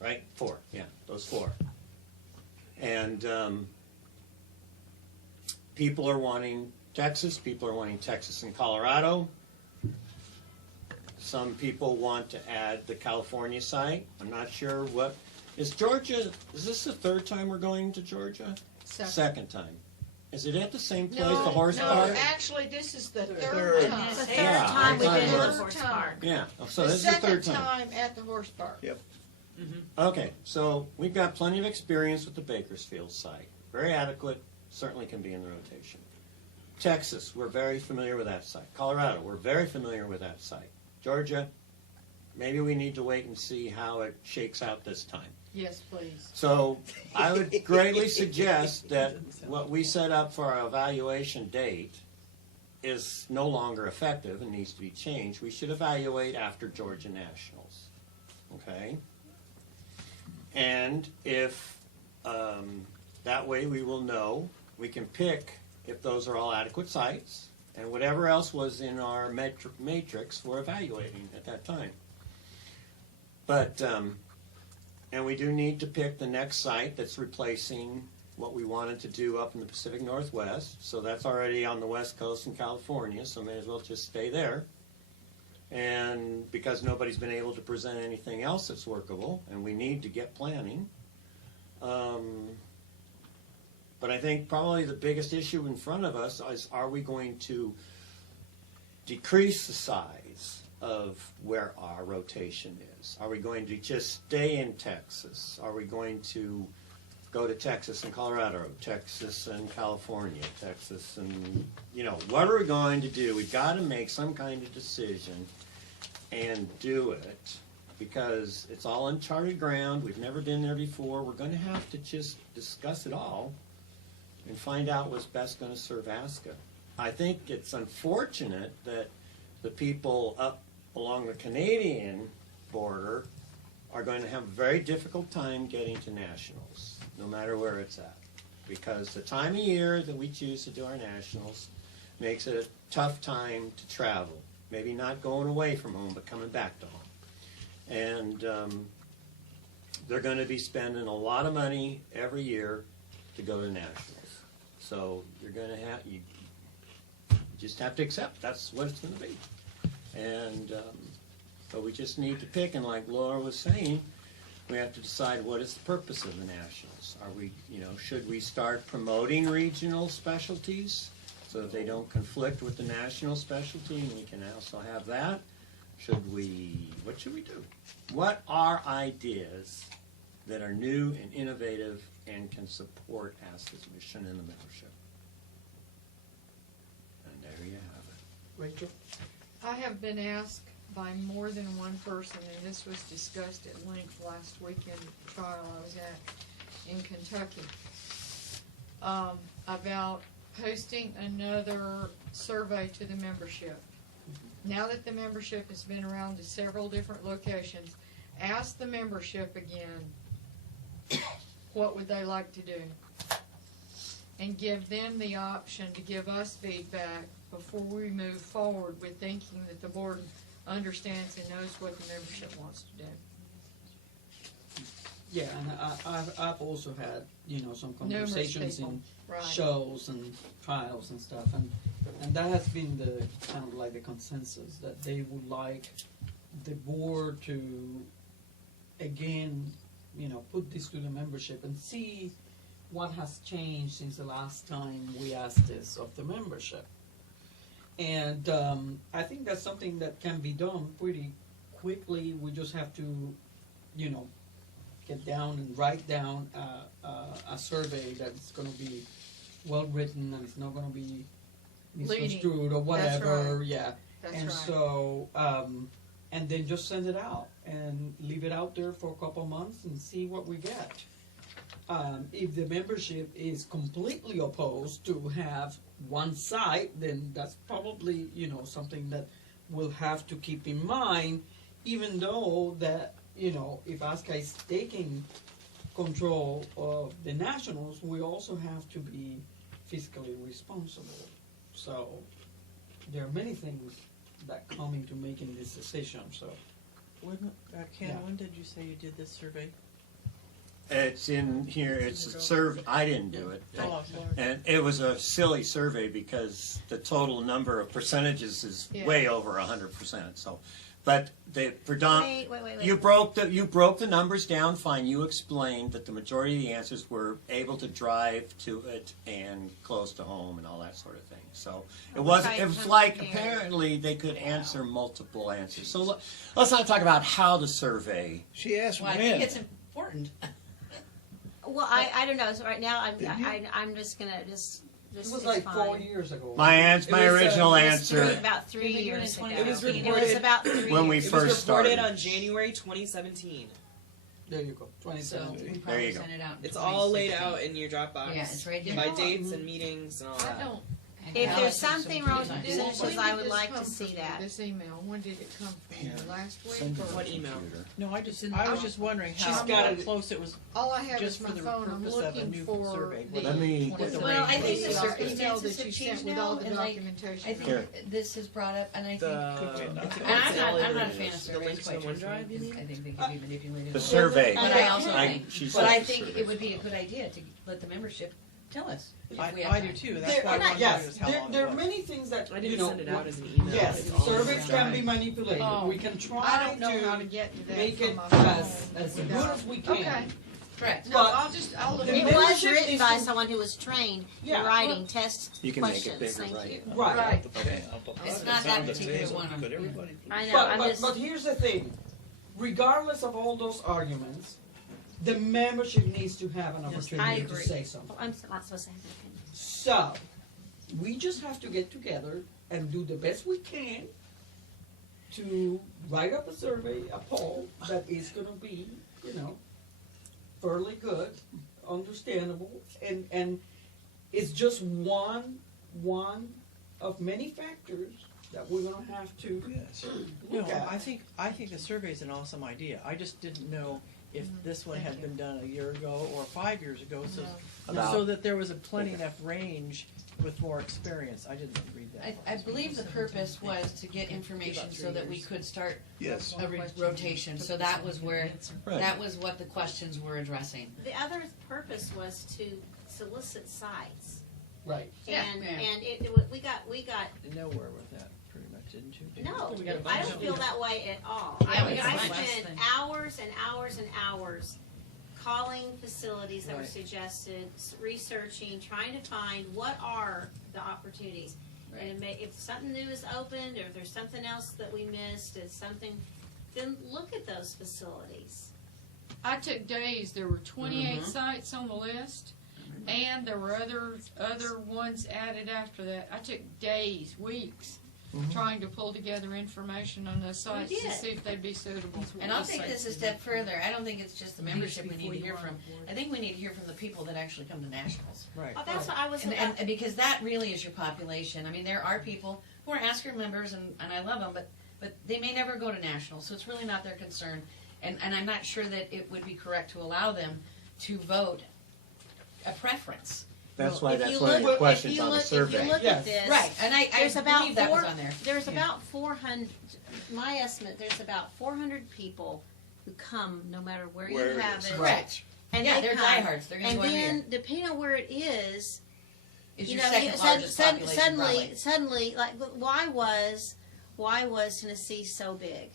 Right? 4. Yeah, those 4. And people are wanting Texas. People are wanting Texas and Colorado. Some people want to add the California site. I'm not sure what. Is Georgia, is this the 3rd time we're going to Georgia? Second time. Is it at the same place, the horse park? No, actually, this is the Third. third time. It's the third Yeah, time we've been to the third horse time. park. Yeah, so The this is the 3rd second time. time at the horse park. Yep. Okay, so we've got plenty of experience with the Bakersfield site. Very adequate, certainly can be in the rotation. Texas, we're very familiar with that site. Colorado, we're very familiar with that site. Georgia, maybe we need to wait and see how it shakes out this time. Yes, please. So I would greatly suggest that what we set up for our evaluation date is no longer effective and needs to be changed. We should evaluate after Georgia Nationals. Okay? And if that way we will know, we can pick if those are all adequate sites, and whatever else was in our matrix we're evaluating at that time. But, and we do need to pick the next site that's replacing what we wanted to do up in the Pacific Northwest. So that's already on the West Coast in California, so may as well just stay there. And because nobody's been able to present anything else that's workable, and we need to get planning. But I think probably the biggest issue in front of us is, are we going to decrease the size of where our rotation is? Are we going to just stay in Texas? Are we going to go to Texas and Colorado, Texas and California, Texas and, what are we going to do? We've got to make some kind of decision and do it, because it's all uncharted ground. We've never been there before. We're going to have to just discuss it all and find out what's best going to serve ASCA. I think it's unfortunate that the people up along the Canadian border are going to have a very difficult time getting to nationals, no matter where it's at, because the time of year that we choose to do our nationals makes it a tough time to travel. Maybe not going away from home, but coming back to home. And they're going to be spending a lot of money every year to go to nationals. So you're going to have, you just have to accept that's what it's going to be. And but we just need to pick, and like Laura was saying, we have to decide what is the purpose of the nationals. Are we, should we start promoting regional specialties so that they don't conflict with the national specialty and we can also have that? What should we do? What are ideas that are new and innovative and can support ASCA's mission in the membership? And there you have it. Rachel? I have been asked by more than one person, and this was discussed at length last weekend at the trial I was at in Kentucky, about posting another survey to the membership. Now that the membership has been around to several different locations, ask the membership again, what would they like to do? And give them the option to give us feedback before we move forward with thinking that the board understands and knows what the membership wants to do. Yeah, and I've also had, some Numerous conversations people, in right. shows and trials and stuff, and that has been the kind of like the consensus, that they would like the board to, again, put this to the membership and see what has changed since the last time we asked this of the membership. And I think that's something that can be done pretty quickly. We just have to, get down and write down a survey that's going to be well written and it's not going to be misconstrued or whatever. That's right. Yeah. That's and right. so, and then just send it out and leave it out there for a couple of months and see what we get. If the membership is completely opposed to have one site, then that's probably, something that we'll have to keep in mind, even though that, if ASCA is taking control of the nationals, we also have to be fiscally responsible. So there are many things that come into making this decision, so. Ken, Yeah. when did you say you did this survey? It's in here, it's a survey, I didn't do it. Oh, sorry. And it was a silly survey because the total number of percentages is Yeah. way over 100%, so. But the predominant, Wait. you broke the numbers down fine. You explained that the majority of the answers were able to drive to it and close to home and all that sort of thing. So it was like apparently they could answer multiple answers. So let's not talk about how the survey. She asked Well, I when. think it's important. Well, I don't know, so right now, I'm just gonna, just, It this was is like fine. 4 years ago. My original It was answer about 3 years ago. It was It was reported about 3 when we years. It was first reported started. on January 2017. There you go, So 2017. we probably you go. sent it out in It's all laid 2016. out in your Dropbox. Yeah, it's right there. By dates and meetings and all I that. don't. And If Alex there's did some something wrong with design. the percentages, I would like to see that. This email, when did it come from? Last week Send it. or? What email? No, I It's in the- was just wondering She's how got it. close it was. All I have Just is for my the phone, I'm purpose of a looking new for survey. the. Let me- Well, I think the email circumstances that have you changed sent with all now, the and like, documentation. I think Here. this is brought up, and I think, The I'm not a fan of the surveys, link to quite the OneDrive, truthfully, you 'cause mean? I think they could be manipulated. The survey. But I also I- think, she but said I the think survey. it would be a good idea to let the membership tell us if we have I do time. too, that's There, why I wanted to yes, know how long there it are was. many things that, I didn't you know, send it out as an email. yes, It's all surveys in can the be manipulated. Oh, We can I try don't know how to to get to that make from it my phone as good without- as we can. Okay. Correct. No, But I'll look. the It at was membership written needs by to- someone who was trained in Yeah. writing test You can make it questions, bigger, thank right? you. Right. Right. Okay. It's not that particular one. I know, But, I'm but, just, but here's the thing, regardless of all those arguments, the membership needs to have an I opportunity to agree. say something. I'm not supposed to have an opinion. So, we just have to get together and do the best we can to write up a survey, a poll that is gonna be, you know, fairly good, understandable, and it's just one of many factors that we're gonna have to No, look at. I think the survey is an awesome idea. I just didn't know if this one had been done a year ago or 5 years ago, so that there was a plenty enough range with more experience. I didn't read that. I believe the purpose was to get information so that we could start Yes. a rotation, so that was where, Right. that was what the questions were addressing. The other purpose was to solicit sites. Right. Yeah. And, Yeah. and we got, Nowhere with that, pretty much. didn't you? No, We got a I bunch don't of feel them. that way at all. Yeah, we got a I bunch. spent hours and hours and hours calling facilities that were Right. suggested, researching, trying to find what are the opportunities. And if something new is opened, or if there's something else that we missed, is something, then look at those facilities. I took days, there were 28 Mhm. sites on the list, and there were other ones added after that. I took days, weeks, trying to pull together information on those sites to did. see if they'd be suitable. And I'll take this a step further. I don't think it's just the membership we need to hear from. I think we need to hear from the people that actually come to nationals. Right. Oh, that's what I was. And because that really is your population. I mean, there are people who are Asker members, and I love them, but they may never go to nationals, so it's really not their concern. And I'm not sure that it would be correct to allow them to vote a preference. That's why If that's you one of look- the questions if you on the look- survey. If you look Yes. at this, Right, and I there's about believe that was four- on there. There's Yeah. about 400. My estimate, there's about 400 people who come no matter where Where you it have is. it. Correct. And Yeah, they they're come. diehards. They're gonna And go every then, year. depending on where it is, Is you your know, second largest population suddenly, probably. like, why was Tennessee so big?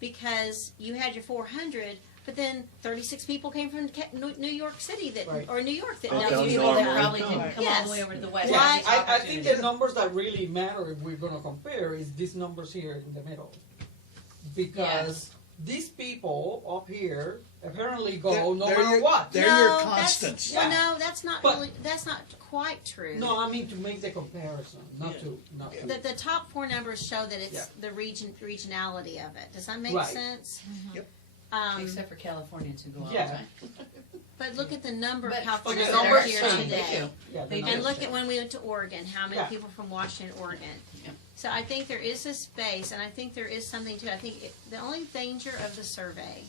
Because you had your 400, but then 36 people came from New York City that, Right. or New York that. They Now, don't people that normally probably come. didn't come all the way over to the west. Why- had these I think the opportunities. numbers that really matter if we're gonna compare is these numbers here in the middle. Because these people up here apparently go no They're matter your- what. They're your No, that's- constants. Well, no, that's not But- really, that's not quite true. No, I mean to make the comparison, not to. The top four numbers show that it's Yeah. the regionality of it. Does that make Right. sense? Yep. Except for Californians who go all Yeah. the time. But look at the number of But- Californians Okay, that are numbers here change. today. They do. Yeah, They the do. And numbers look at when we went to Oregon, how many Yeah. people from Washington, Oregon. Yep. So I think there is a space, and I think there is something to it. I think the only danger of the survey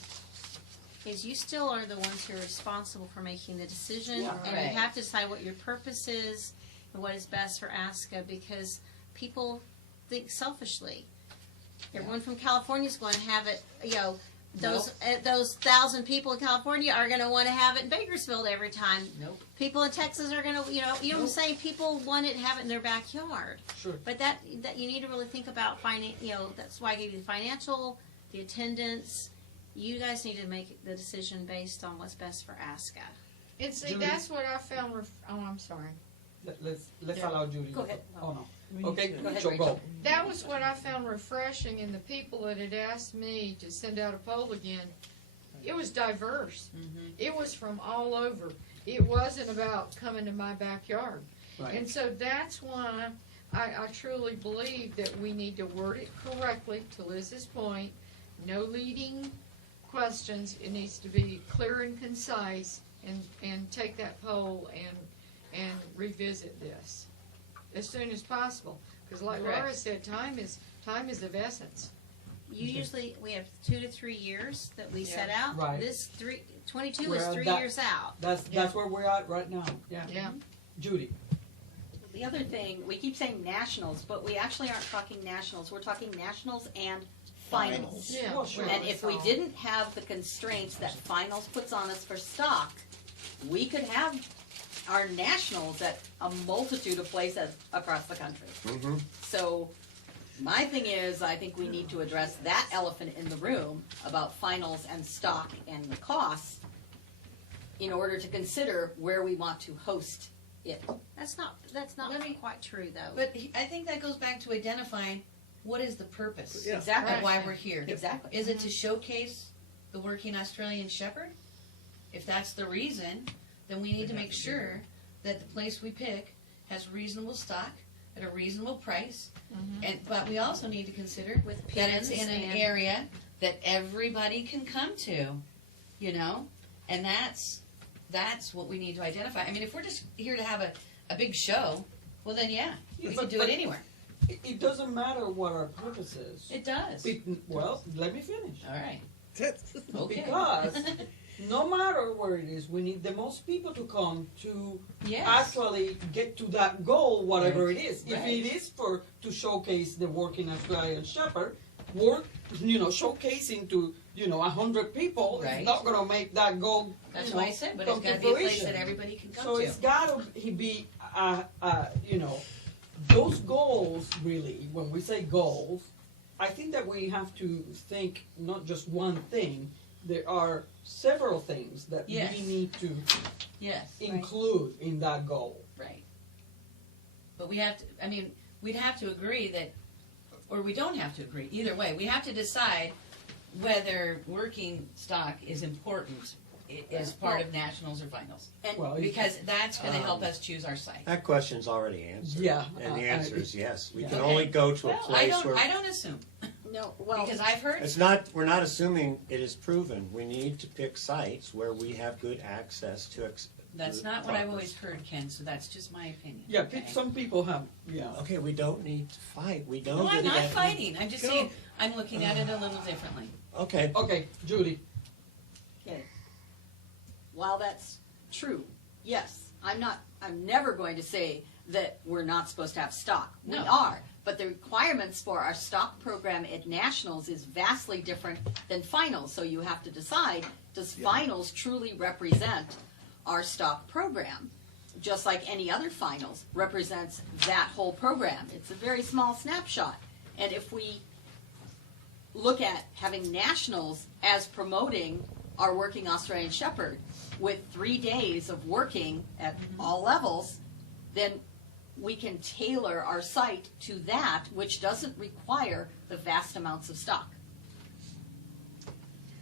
is you still are the ones who are responsible for making the decision, Yeah. and Right. you have to decide what your purpose is and what is best for ASCA, because people think selfishly. Everyone from California is going to have it, you know, those 1,000 people in California are going to want to have it in Bakersfield every time. Nope. People in Texas are going to, you know what I'm saying? People want it, have it in their backyard. Sure. But that you need to really think about that's why I gave you the financial, the attendance. You guys need to make the decision based on what's best for ASCA. And see, Judy? that's what I found, I'm sorry. Let's Yeah. allow Judy. Go ahead. Oh no. We Okay, need to- Go ahead, so Rachel. go. That was what I found refreshing in the people that had asked me to send out a poll again. It was diverse. Mhm. It was from all over. It wasn't about coming to my backyard. Right. And so that's why I truly believe that we need to word it correctly, to Liz's point. No leading questions. It needs to be clear and concise, and take that poll and revisit this as soon as possible. Because like Correct. Laura said, time is of essence. We have 2 to 3 years that we set out. Right. This 22 We're is at 3 that- years out. That's where we're at right now. Yeah. Yeah. Judy. The other thing, we keep saying nationals, but we actually aren't talking nationals. We're talking nationals and finals. Yeah. Oh, sure. And if we didn't have the constraints that finals puts on us for stock, we could have our nationals at a multitude of places across the country. Mm-hmm. So my thing is, I think we need to address that elephant in the room about finals and stock and the costs in order to consider where we want to host it. That's not quite true though. But I think that goes back to identifying what is the purpose Yeah. Exactly. of why we're here. Exactly. Is it to showcase the working Australian Shepherd? If that's the reason, then we need to make sure that the place we pick has reasonable stock at a reasonable price. But we also need to consider With that it's pins in an and- area that everybody can come to, you know? And that's what we need to identify. I mean, if we're just here to have a big show, well then yeah, we can do it anywhere. It doesn't matter what our purpose is. It does. Well, let me finish. All right. Okay. Because no matter where it is, we need the most people to come to Yes. actually get to that goal, whatever Right. it is. If Right. it is to showcase the working Australian Shepherd, showcasing to 100 people, Right. it's not gonna make that goal. That's why I said, but it's come got to to be a place fruition. that everybody can come So to. it's gotta be, those goals really. When we say goals, I think that we have to think not just one thing. There are several things that Yes. we need to Yes. include in that goal. Right. But we have to, I mean, we'd have to agree that, or we don't have to agree, either way, we have to decide whether working stock is important as part of nationals or finals. And Well, Because that's gonna help us choose our site. That question's already answered. Yeah, And the answer is yes. We yeah. can Okay. only go to a Well, place where. I don't assume, no, well, because I've heard, It's not, we're not assuming it is proven. We need to pick sites where we have good access to. that's not what I've always heard, Ken, so that's just my opinion. Yeah, okay? some people have, yeah. Okay, we don't need to fight. We know No, that. I'm not that- fighting, I'm just Go. saying, I'm looking at it a little differently. Okay. Okay, Judy. okay. While that's true, yes, I'm never going to say that we're not supposed to have stock. We No. are, but the requirements for our stock program at nationals is vastly different than finals. So you have to decide, does finals truly represent our stock program? Just like any other finals represents that whole program. It's a very small snapshot. And if we look at having nationals as promoting our working Australian Shepherd with 3 days of working at all levels, then we can tailor our site to that, which doesn't require the vast amounts of stock.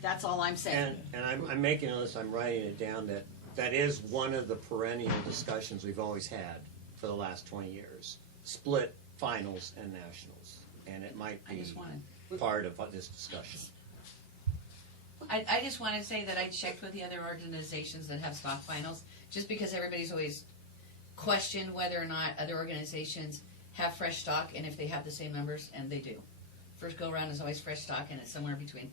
That's all I'm saying. And I'm making a list, I'm writing it down, that is one of the perennial discussions we've always had for the last 20 years. Split finals and nationals. And it might I be just wanted, part of this discussion. I just want to say that I checked with the other organizations that have stock finals, just because everybody's always questioned whether or not other organizations have fresh stock, and if they have the same numbers, and they do. First go around is always fresh stock, and it's somewhere between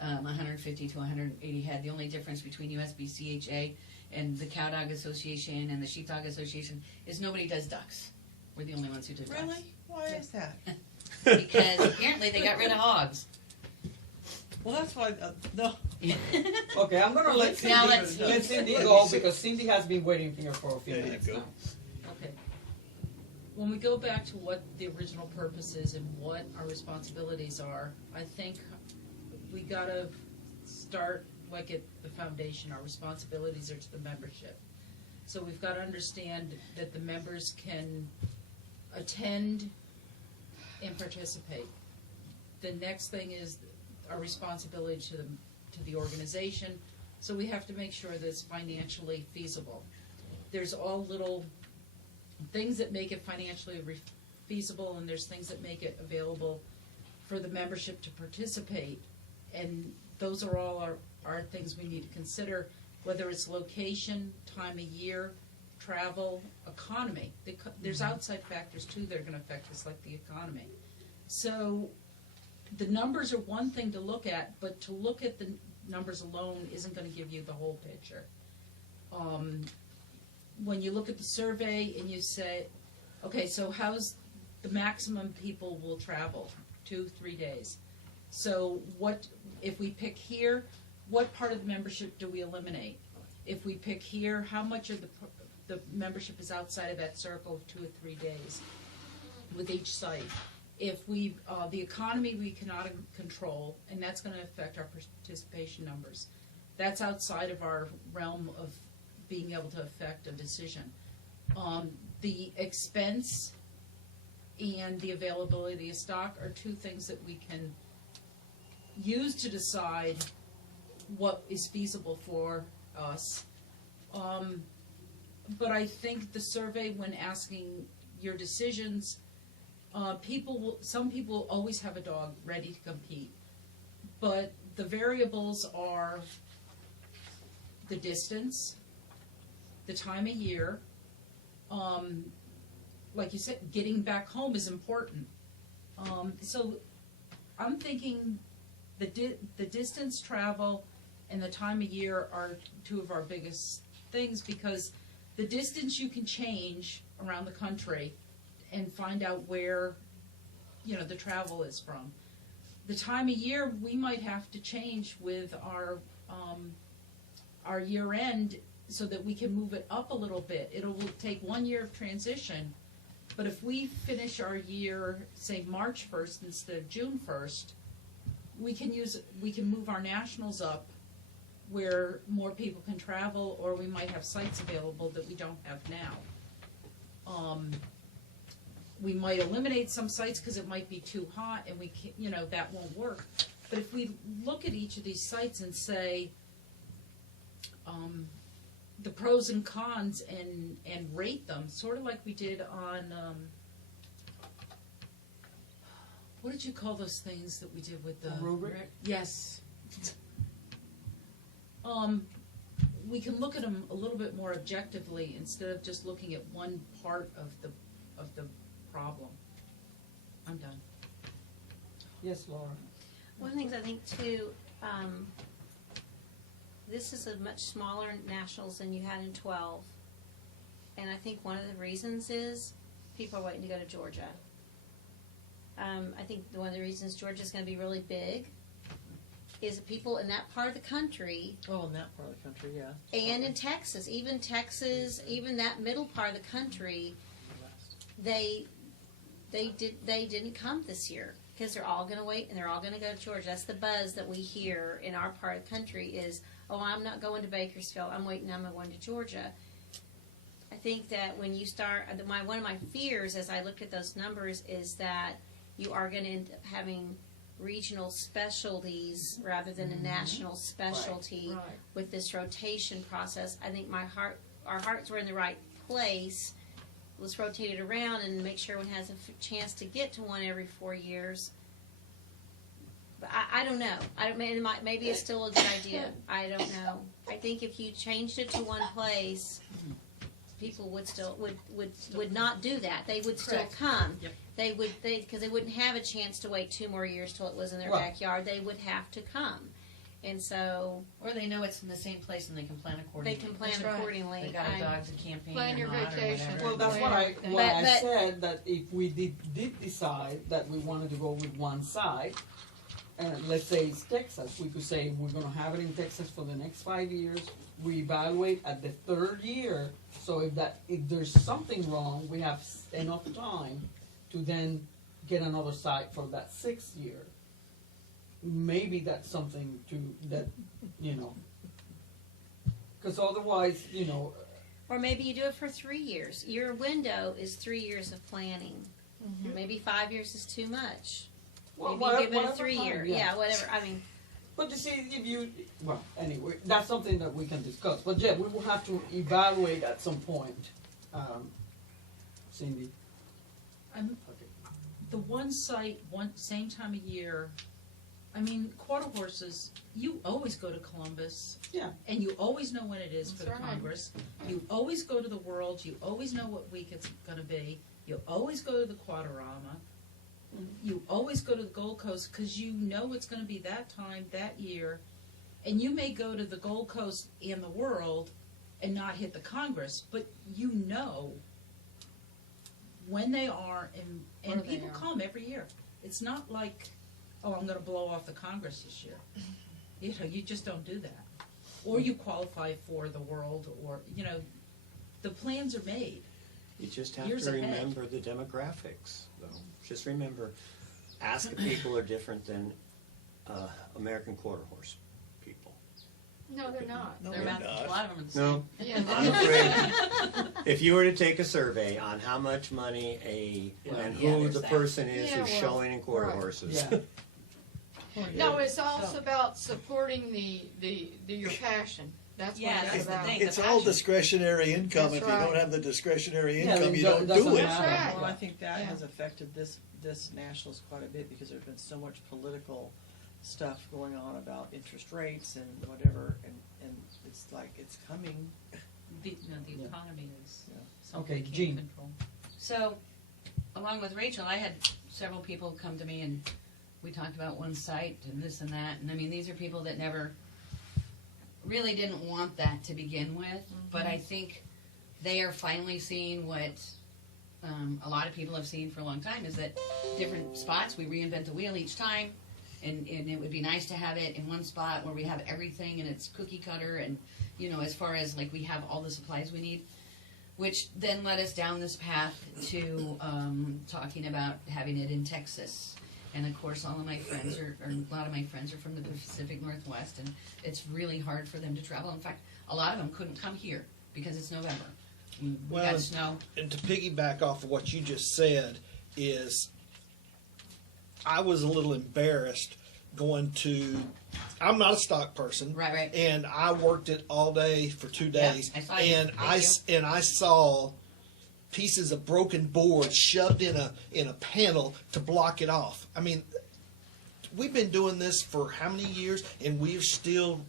150 to 180 head. The only difference between USBCHA and the Cow Dog Association and the Sheepdog Association is nobody does ducks. We're the only ones who do ducks. Really? Why is that? Because apparently they got rid of hogs. Well, that's why, no. Okay, I'm gonna let Now Cindy, let's- let Cindy go because Cindy has been waiting here for a few There you minutes go. now. Okay. When we go back to what the original purpose is and what our responsibilities are, I think we gotta start like at the foundation. Our responsibilities are to the membership. So we've gotta understand that the members can attend and participate. The next thing is our responsibility to the organization, so we have to make sure that it's financially feasible. There's all little things that make it financially feasible, and there's things that make it available for the membership to participate, and those are all our things we need to consider, whether it's location, time of year, travel, economy. There's outside factors too that are gonna affect us, like the economy. So the numbers are one thing to look at, but to look at the numbers alone isn't gonna give you the whole picture. When you look at the survey and you say, okay, so how's the maximum people will travel? 2-3 days. So what, if we pick here, what part of the membership do we eliminate? If we pick here, how much of the membership is outside of that circle of 2 or 3 days with each site? If we, the economy we cannot control, and that's gonna affect our participation numbers. That's outside of our realm of being able to affect a decision. The expense and the availability of stock are two things that we can use to decide what is feasible for us. But I think the survey, when asking your decisions, some people always have a dog ready to compete, but the variables are the distance, the time of year, like you said, getting back home is important. So I'm thinking the distance, travel, and the time of year are two of our biggest things, because the distance you can change around the country and find out where, the travel is from. The time of year, we might have to change with our year end so that we can move it up a little bit. It will take 1 year of transition But if we finish our year, say March 1st instead of June 1st, we can move our nationals up where more people can travel, or we might have sites available that we don't have now. We might eliminate some sites because it might be too hot and we can't, that won't work. But if we look at each of these sites and say, the pros and cons and rate them, sort of like we did on, what did you call those things that we did with the rubric? Yes. We can look at them a little bit more objectively instead of just looking at one part of the problem. I'm done. Yes, Laura. One of the things I think too, this is a much smaller nationals than you had in 12. And I think one of the reasons is people are waiting to go to Georgia. I think one of the reasons Georgia's going to be really big is that people in that part of the country. Oh, in that part of the country, yeah. And in Texas, even that middle part of the country, they didn't come this year because they're all going to wait and they're all going to go to Georgia. That's the buzz that we hear in our part of the country is, oh, I'm not going to Bakersfield. I'm going to Georgia. I think that when you start, one of my fears as I looked at those numbers is that you are going to end up having regional specialties rather than a national specialty with this rotation process. I think our hearts were in the right place. Let's rotate it around and make sure everyone has a chance to get to one every 4 years. But I don't know. Maybe it's still a good idea. I don't know. I think if you changed it to one place, people would not do that. They would still come. Yep. Because they wouldn't have a chance to wait 2 more years till it was in their backyard. They would have to come. And so. Or they know it's in the same place and they can plan accordingly. They can plan accordingly. They got a dog's campaign Plan your or not, vacation. or whatever. Well, that's what I said, that if we did decide that we wanted to go with one side, and let's say it's Texas, we could say we're gonna have it in Texas for the next 5 years. We evaluate at the 3rd year, so if there's something wrong, we have enough time to then get another site for that 6th year. Maybe that's something because otherwise, Or maybe you do it for 3 years. Your window is 3 years of planning. Mm-hmm. Maybe 5 years is too much. Well, Maybe give it a whatever 3 year. time, Yeah, whatever. I mean. But you see, anyway, that's something that we can discuss. But yeah, we will have to evaluate at some point. Cindy. The one site, same time of year. I mean, quarter horses, you always go to Columbus. Yeah. And you always know when it is for the That's right. Congress. You always go to the World. You always know what week it's going to be. You always go to the Quadorama. You always go to the Gold Coast because you know it's going to be that time, that year. And you may go to the Gold Coast and the World and not hit the Congress, but you know when they are, and people come every year. It's not like, oh, I'm going to blow off the Congress this year. You just don't do that. Or you qualify for the World, or, the plans are made. You just have Years to ahead. remember the demographics, though. Just remember, Alaska people are different than American quarter horse people. No, they're not. No, They're they're not. not. A lot of them are the No, same. Yeah. I'm afraid, if you were to take a survey on how much money and who the person is Yeah, who's well, showing in quarter right. horses. No, it's also about supporting your passion. That's what it's about. It's all discretionary income. That's If you don't right. have the discretionary Yeah, income, it you don't doesn't do it. matter. Well, I think that Yeah. has affected this nationals quite a bit because there's been so much political stuff going on about interest rates and whatever, and it's like it's coming. The economy is something Okay, we can't Jean. control. So, along with Rachel, I had several people come to me and we talked about one site and this and that. And I mean, these are people that never really didn't want that to begin with. But I think they are finally seeing what a lot of people have seen for a long time, is that different spots, we reinvent the wheel each time. And it would be nice to have it in one spot where we have everything and it's cookie cutter and, as far as like we have all the supplies we need. which then led us down this path to talking about having it in Texas. And of course, all of my friends or a lot of my friends are from the Pacific Northwest, and it's really hard for them to travel. In fact, a lot of them couldn't come here because it's November. We got snow. And to piggyback off of what you just said is, I was a little embarrassed going to. I'm not a stock person, right? And I worked it all day for 2 days, I saw you. and Thank I saw pieces of broken board shoved in a panel to block it off. I mean, we've been doing this for how many years, and we're still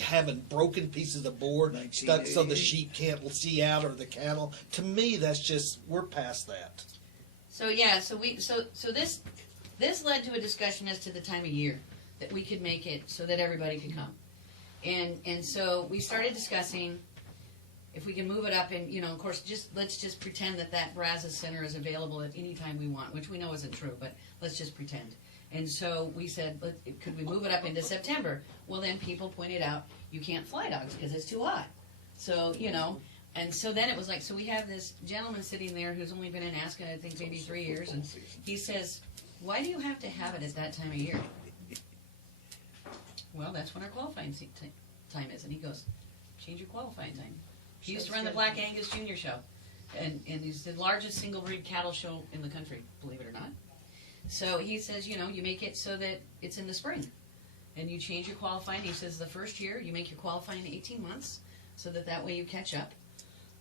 having broken pieces of board stuck so the sheep can't see out, or the cattle. To me, that's just, we're past that. So yeah, so this led to a discussion as to the time of year that we could make it so that everybody could come, and so we started discussing if we can move it up, and of course, let's just pretend that Brazos Center is available at any time we want, which we know isn't true, but let's just pretend. And so we said, could we move it up into September? Well, then people pointed out you can't fly dogs because it's too hot. So and so then it was like, so we have this gentleman sitting there who's only been in ASCA, I think maybe 3 years, and he says, "Why do you have to have it at that time of year?" Well, that's when our qualifying time is, and he goes, "Change your qualifying time." He used to run the Black Angus Junior Show, and he's the largest single breed cattle show in the country, believe it or not. So he says, you make it so that it's in the spring, and you change your qualifying. He says the first year you make your qualifying 18 months, so that way you catch up.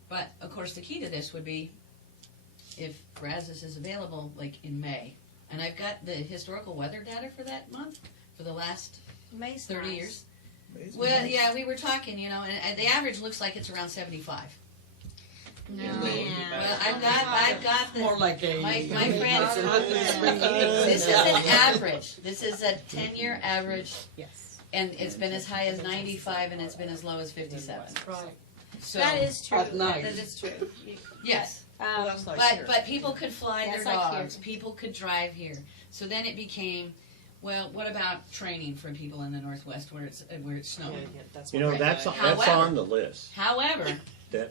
But of course, the key to this would be if Brazos is available, like in May, and I've got the historical weather data for that month for the last 30 years. Well, yeah, we were talking, and the average looks like it's around 75. No. Well, I've got the. More like my friend. This is an average. This is a 10-year average. Yes. And it's been as high as 95, and it's been as low as 57. Right. So that is true. At night. That is true. Yes. But people could fly their dogs. People could drive here. So then it became, well, what about training for people in the Northwest where it's snowing? That's on the list. However,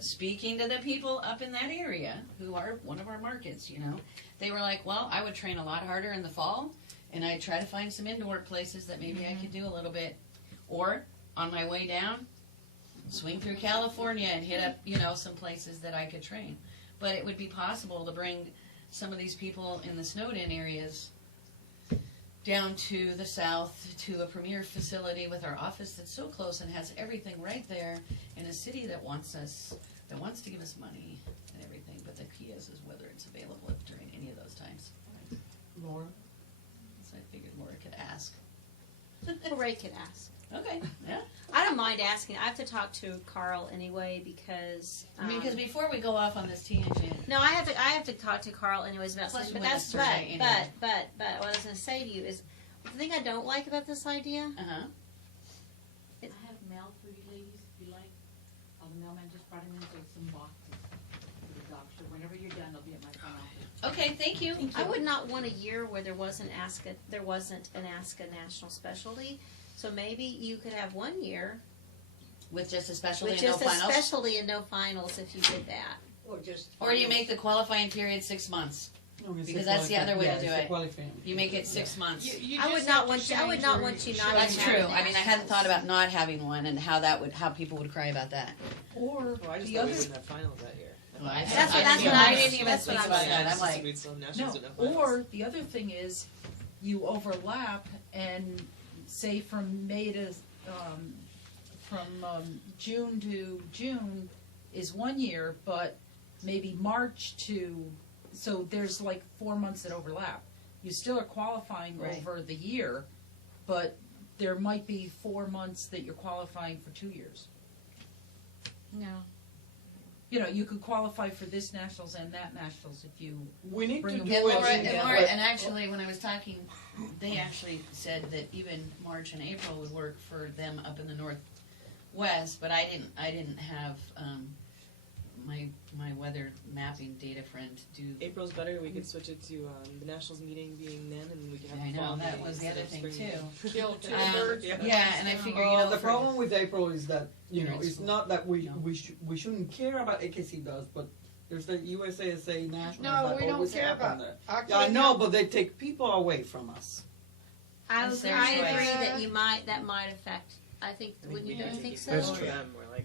speaking to the people up in that area who are one of our markets, they were like, well, I would train a lot harder in the fall, and I'd try to find some indoor places that maybe I could do a little bit, or on my way down, swing through California and hit up, some places that I could train. But it would be possible to bring some of these people in the snowed-in areas down to the south to a premier facility with our office that's so close and has everything right there in a city that wants to give us money and everything. But the key is whether it's available during any of those times. Laura? So I figured Laura could ask. Well, Ray could ask. Okay, yeah. I don't mind asking. I have to talk to Carl anyway because. Because before we go off on this tangent. No, I have to talk to Carl anyways about Plus something. we But went that's to survey anyway. but what I was going to say to you is the thing I don't like about this idea. Uh huh. I have mail for you ladies, if you like. The mailman just brought him in, so some boxes for the dog show. Whenever you're done, they'll be at my front office. Okay, thank you. I would not want a year where there wasn't an ASCA national specialty. So maybe you could have 1 year with just a specialty with and just no a finals. specialty and no finals if you did that. Or you make the qualifying period 6 months. Because that's the other way to do it. You make it 6 months. I would not want you not That's to true. have I mean, I hadn't thought about not having one and how people would cry about that. Or I just thought we wouldn't have finals that year. Well, I didn't even that's think what about I'm that. I'm saying. like, No, or the other thing is, you overlap and say from May to, June to June is 1 year, but maybe March to, so there's like 4 months that overlap. You still are qualifying Right. over the year, but there might be 4 months that you're qualifying for 2 years. No. You could qualify for this nationals and that nationals if you We need bring to them do closer it. together. And actually, when I was talking, they actually said that even March and April would work for them up in the Northwest, but I didn't have my weather mapping data friend do. April's better. We could switch it to the Nationals meeting being then, and we can have I a know, fall that meeting was the instead other of thing spring too. meeting. Kill two birds. Yeah, and I figure, you know, the for- problem with April is that, you know, It's it's not that we shouldn't care about AKC does, but there's the USASA national No, that we don't always care happen about there. I Yeah, I can't know, help- but they take people away from us. I That's their agree choice. that that might affect, I think, wouldn't you think so? That's true.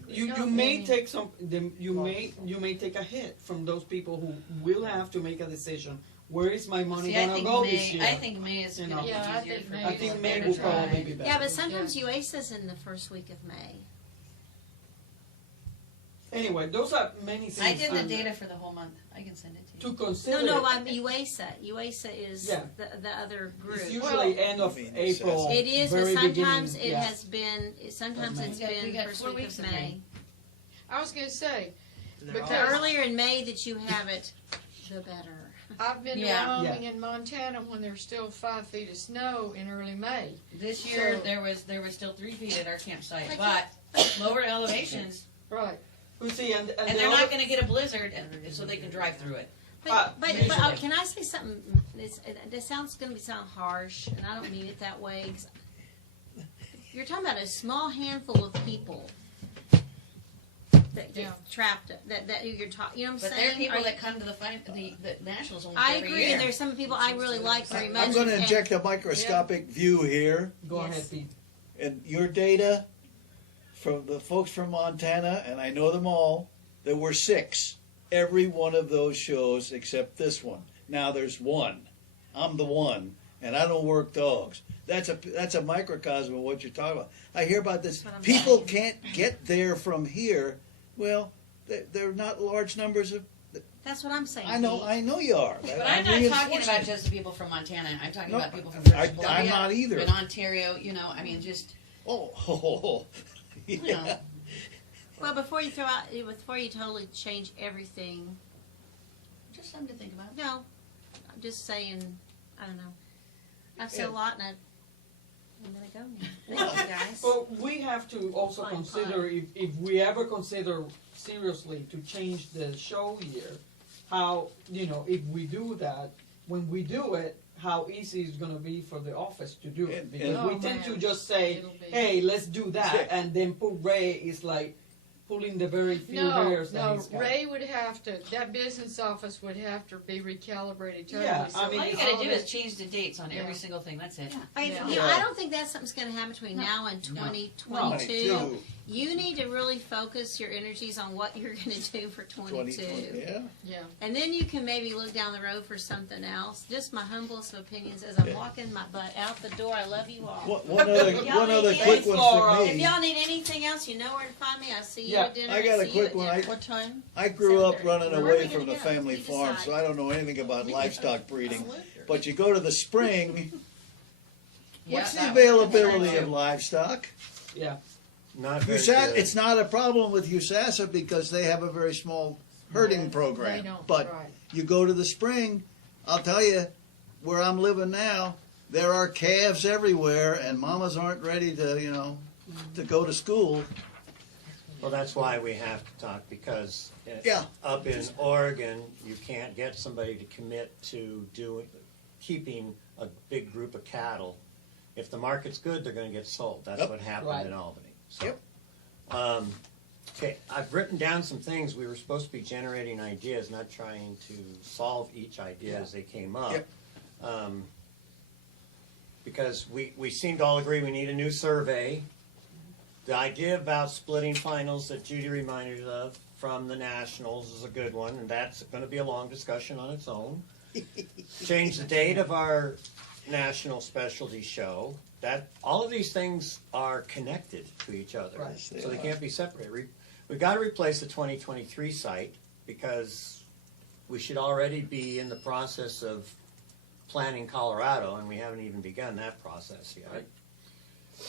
You may take some, you may take a hit from those people who will have to make a decision. Where is my money See, I gonna think go May, this year? I think May is You gonna know. be Yeah, I easier think for May people. I think to May better will probably drive. be better. Yeah, but sometimes UASA's in the first week of May. Anyway, those are many things. I did the to- data for the whole month. I can send it to you. To consider. No, I'm UASA. UASA is Yeah. the other group. It's usually end of April. It is, but very sometimes beginning, it yeah. has been, sometimes May. it's We been got first 4 week weeks of of May. May. I was gonna say, The because earlier in May that you have it, the better. I've been to Yeah. Wyoming and Montana when there's still 5 feet of snow in early May. This year, So- there was still 3 feet at our campsite, Like but lower elevations, Right. We see, and and the they're other- not gonna get a blizzard, and so they can drive through it. But usually. can I say something? This sounds going to sound harsh, and I don't mean it that way. 'Cause you're talking about a small handful of people that get Yeah. trapped. That you're talking. You know what I'm But saying? there are people Are that you- come to the nationals almost I every agree, year. and there's some people I really like very much. I'm going to and- inject a microscopic view here. Go Yes. ahead, Pete. And your data from the folks from Montana, and I know them all, there were 6. Every one of those shows except this one. Now there's one. I'm the one, and I don't work dogs. That's a microcosm of what you're talking about. I hear about this. That's what I'm People saying. can't get there from here. Well, they're not large numbers of. That's what I'm saying. I know you are. But I'm not talking about just the people from Montana. I'm talking No, about people from British I'm Columbia not either. and Ontario. You know, I mean, just Oh, you know. yeah. Well, before you totally change everything. Just something to think about. No, I'm just saying. I don't know. I've said a lot, and I'm gonna go now. Thank you, guys. Well, we have to also Fine, consider if we ever consider seriously to change the show year, how, you know, if we do that, when we do it, how easy it's gonna be for the office to do it. And- Because and- we Oh, tend to man. just say, It'll be- hey, let's do that, and then poor Ray is like pulling the very few hairs that No, he's got. Ray would have to, that business office would have to be recalibrated totally. Yeah, so I mean, All you all gotta do of is it- change the dates on every Yeah. single thing. That's it. You know, Yeah. I don't think that's something's going to happen between now and 2022. No. You need to really focus your energies on what you're going to do for 22. Yeah. Yeah. And then you can maybe look down the road for something else. Just my humblest of opinions as I'm walking my butt out the door. I love you all. One other Y'all need quick anything- one Laura. for If me. y'all need anything else, you know where to find me. I'll see you Yeah, at dinner. I got a see you quick at one. dinner. What time? I grew up 7:30. running Where are away we from gonna the go? family You farm, decide. so I don't know anything about livestock breeding. But you go to the spring, what's the that availability was- of livestock? Yeah. Not very USASA, good. it's not a problem with USASA because they have a very small herding They program. don't, But right. you go to the spring, I'll tell you, where I'm living now, there are calves everywhere, and mamas aren't ready to, to go to school. Well, that's why we have to talk, because Yeah. up in Oregon, you can't get somebody to commit to keeping a big group of cattle. If the market's good, they're gonna get sold. That's Yep. what happened Right. in Albany. So, Yep. Okay, I've written down some things. We were supposed to be generating ideas, not trying to solve each idea as they came up. Yep. Because we seem to all agree we need a new survey. The idea about splitting finals that Judy reminded us of from the Nationals is a good one, and that's going to be a long discussion on its own. Change the date of our national specialty show. That all of these things are connected to each other, Right. so they can't be separated. We've got to replace the 2023 site because we should already be in the process of planning Colorado, and we haven't even begun that process yet. Right.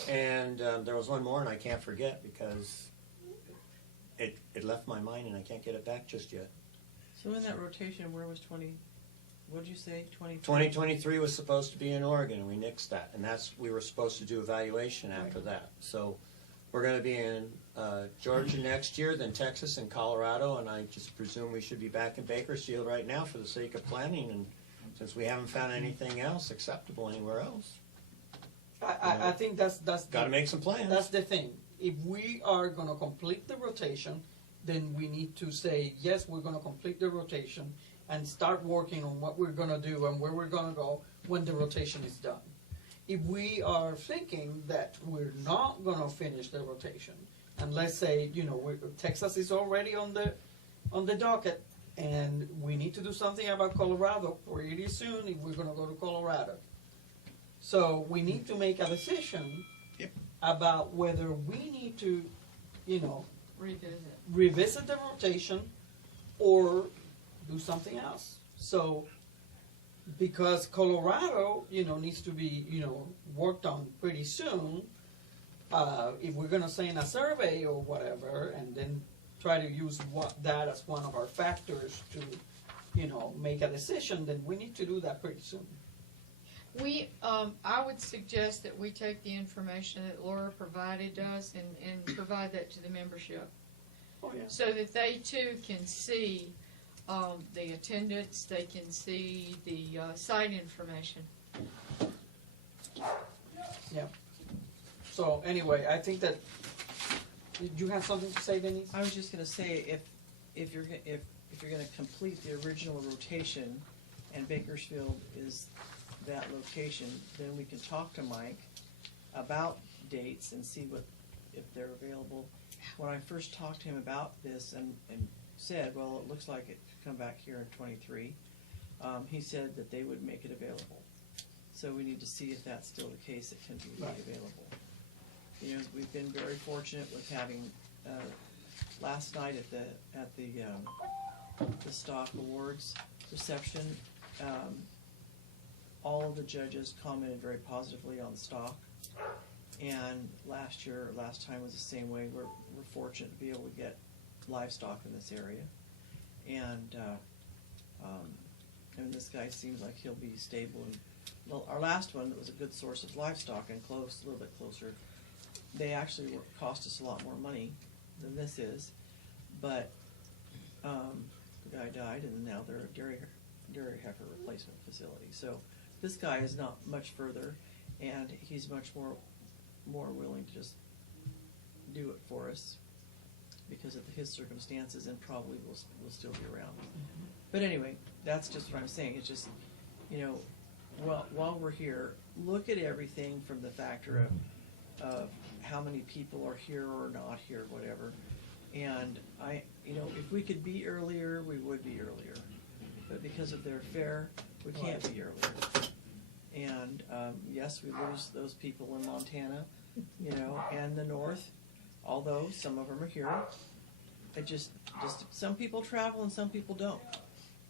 And there was one more, and I can't forget because it left my mind, and I can't get it back just yet. So in that rotation, where was 20, what did you say, 20? 2023 was supposed to be in Oregon, and we nixed that, and we were supposed to do evaluation after that. So We're gonna be in Georgia next year, then Texas and Colorado, and I just presume we should be back in Bakersfield right now for the sake of planning, and since we haven't found anything else acceptable anywhere else. I think that's Gotta make some plans. That's the thing. If we are gonna complete the rotation, then we need to say, yes, we're gonna complete the rotation and start working on what we're gonna do and where we're gonna go when the rotation is done. If we are thinking that we're not gonna finish the rotation, and let's say, Texas is already on the docket, and we need to do something about Colorado pretty soon if we're gonna go to Colorado. So we need to make a decision about whether we need to, revisit the rotation or do something else. So, because Colorado, needs to be, worked on pretty soon, if we're gonna send a survey or whatever, and then try to use that as one of our factors to, make a decision, then we need to do that pretty soon. I would suggest that we take the information that Laura provided us and provide that to the membership. Oh, yeah. So that they too can see the attendance, they can see the site information. Yeah. So anyway, I think that, did you have something to say, Denise? I was just gonna say, if you're gonna complete the original rotation, and Bakersfield is that location, then we can talk to Mike about dates and see if they're available. When I first talked to him about this and said, well, it looks like it could come back here in 23, he said that they would make it available. So we need to see if that's still the case, it can be made available. We've been very fortunate with having, last night at the Stock Awards reception, all of the judges commented very positively on the stock. And last time was the same way. We're fortunate to be able to get livestock in this area. And this guy seems like he'll be stable. And well, our last one that was a good source of livestock and a little bit closer, they actually cost us a lot more money than this is. But the guy died, and now they're a dairy heifer replacement facility. So this guy is not much further, and he's much more willing to just do it for us because of his circumstances, and probably will still be around. But anyway, that's just what I'm saying. It's just, while we're here, look at everything from the factor of how many people are here or not here, whatever. And if we could be earlier, we would be earlier. But because of their fare, we can't be earlier. And yes, we lose those people in Montana, and the north, although some of them are here. It just some people travel and some people don't.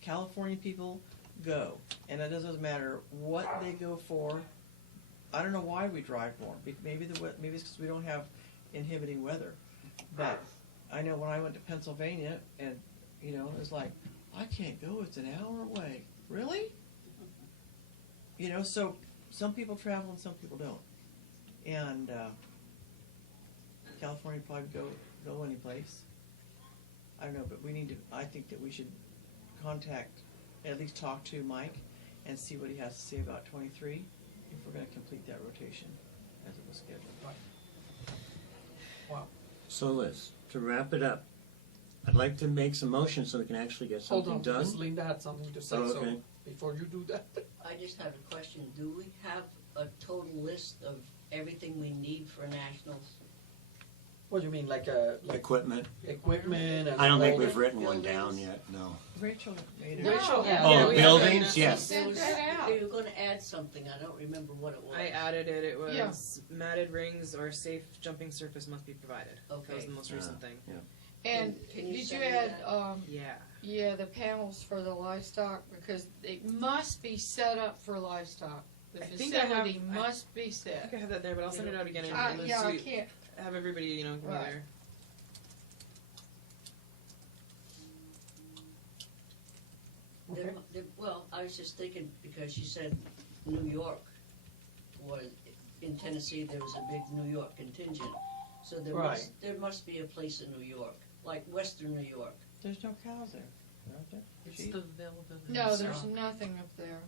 California people go, and it doesn't matter what they go for. I don't know why we drive more. Maybe it's because we don't have inhibiting weather. But I know when I went to Pennsylvania, and it was like, I can't go. It's an hour away. Really? So some people travel and some people don't. And California probably go any place. I don't know, but I think that we should at least talk to Mike and see what he has to say about 23 if we're going to complete that rotation as it was scheduled. Wow. So Liz, to wrap it up, I'd like to make some motions so we can actually get something Hold on, done. Ms. Linda had something to say, okay. so before you do that. I just have a question. Do we have a total list of everything we need for nationals? What do you mean, like Equipment. Equipment and I don't think all we've the written one buildings? down yet, no. Rachel made it. Rachel had Oh, it. buildings, yes. You were going to add something. I don't remember what it was. I added it. It was matted rings or safe jumping surface must be provided. Okay. That was the most recent thing. Yeah. And Can you did you send me add, yeah, the panels for the livestock, because it must be set up for livestock. The I think I facility have- must be set. I think I have that there, but I'll send it out again. Yeah, I can't. Have everybody, go Right. there. Well, I was just thinking, because you said New York was, in Tennessee there was a big New York contingent. So Right. there must be a place in New York, like Western New York. There's no cows there, aren't there? It's Sheep? the availability. No, of there's stock. nothing up there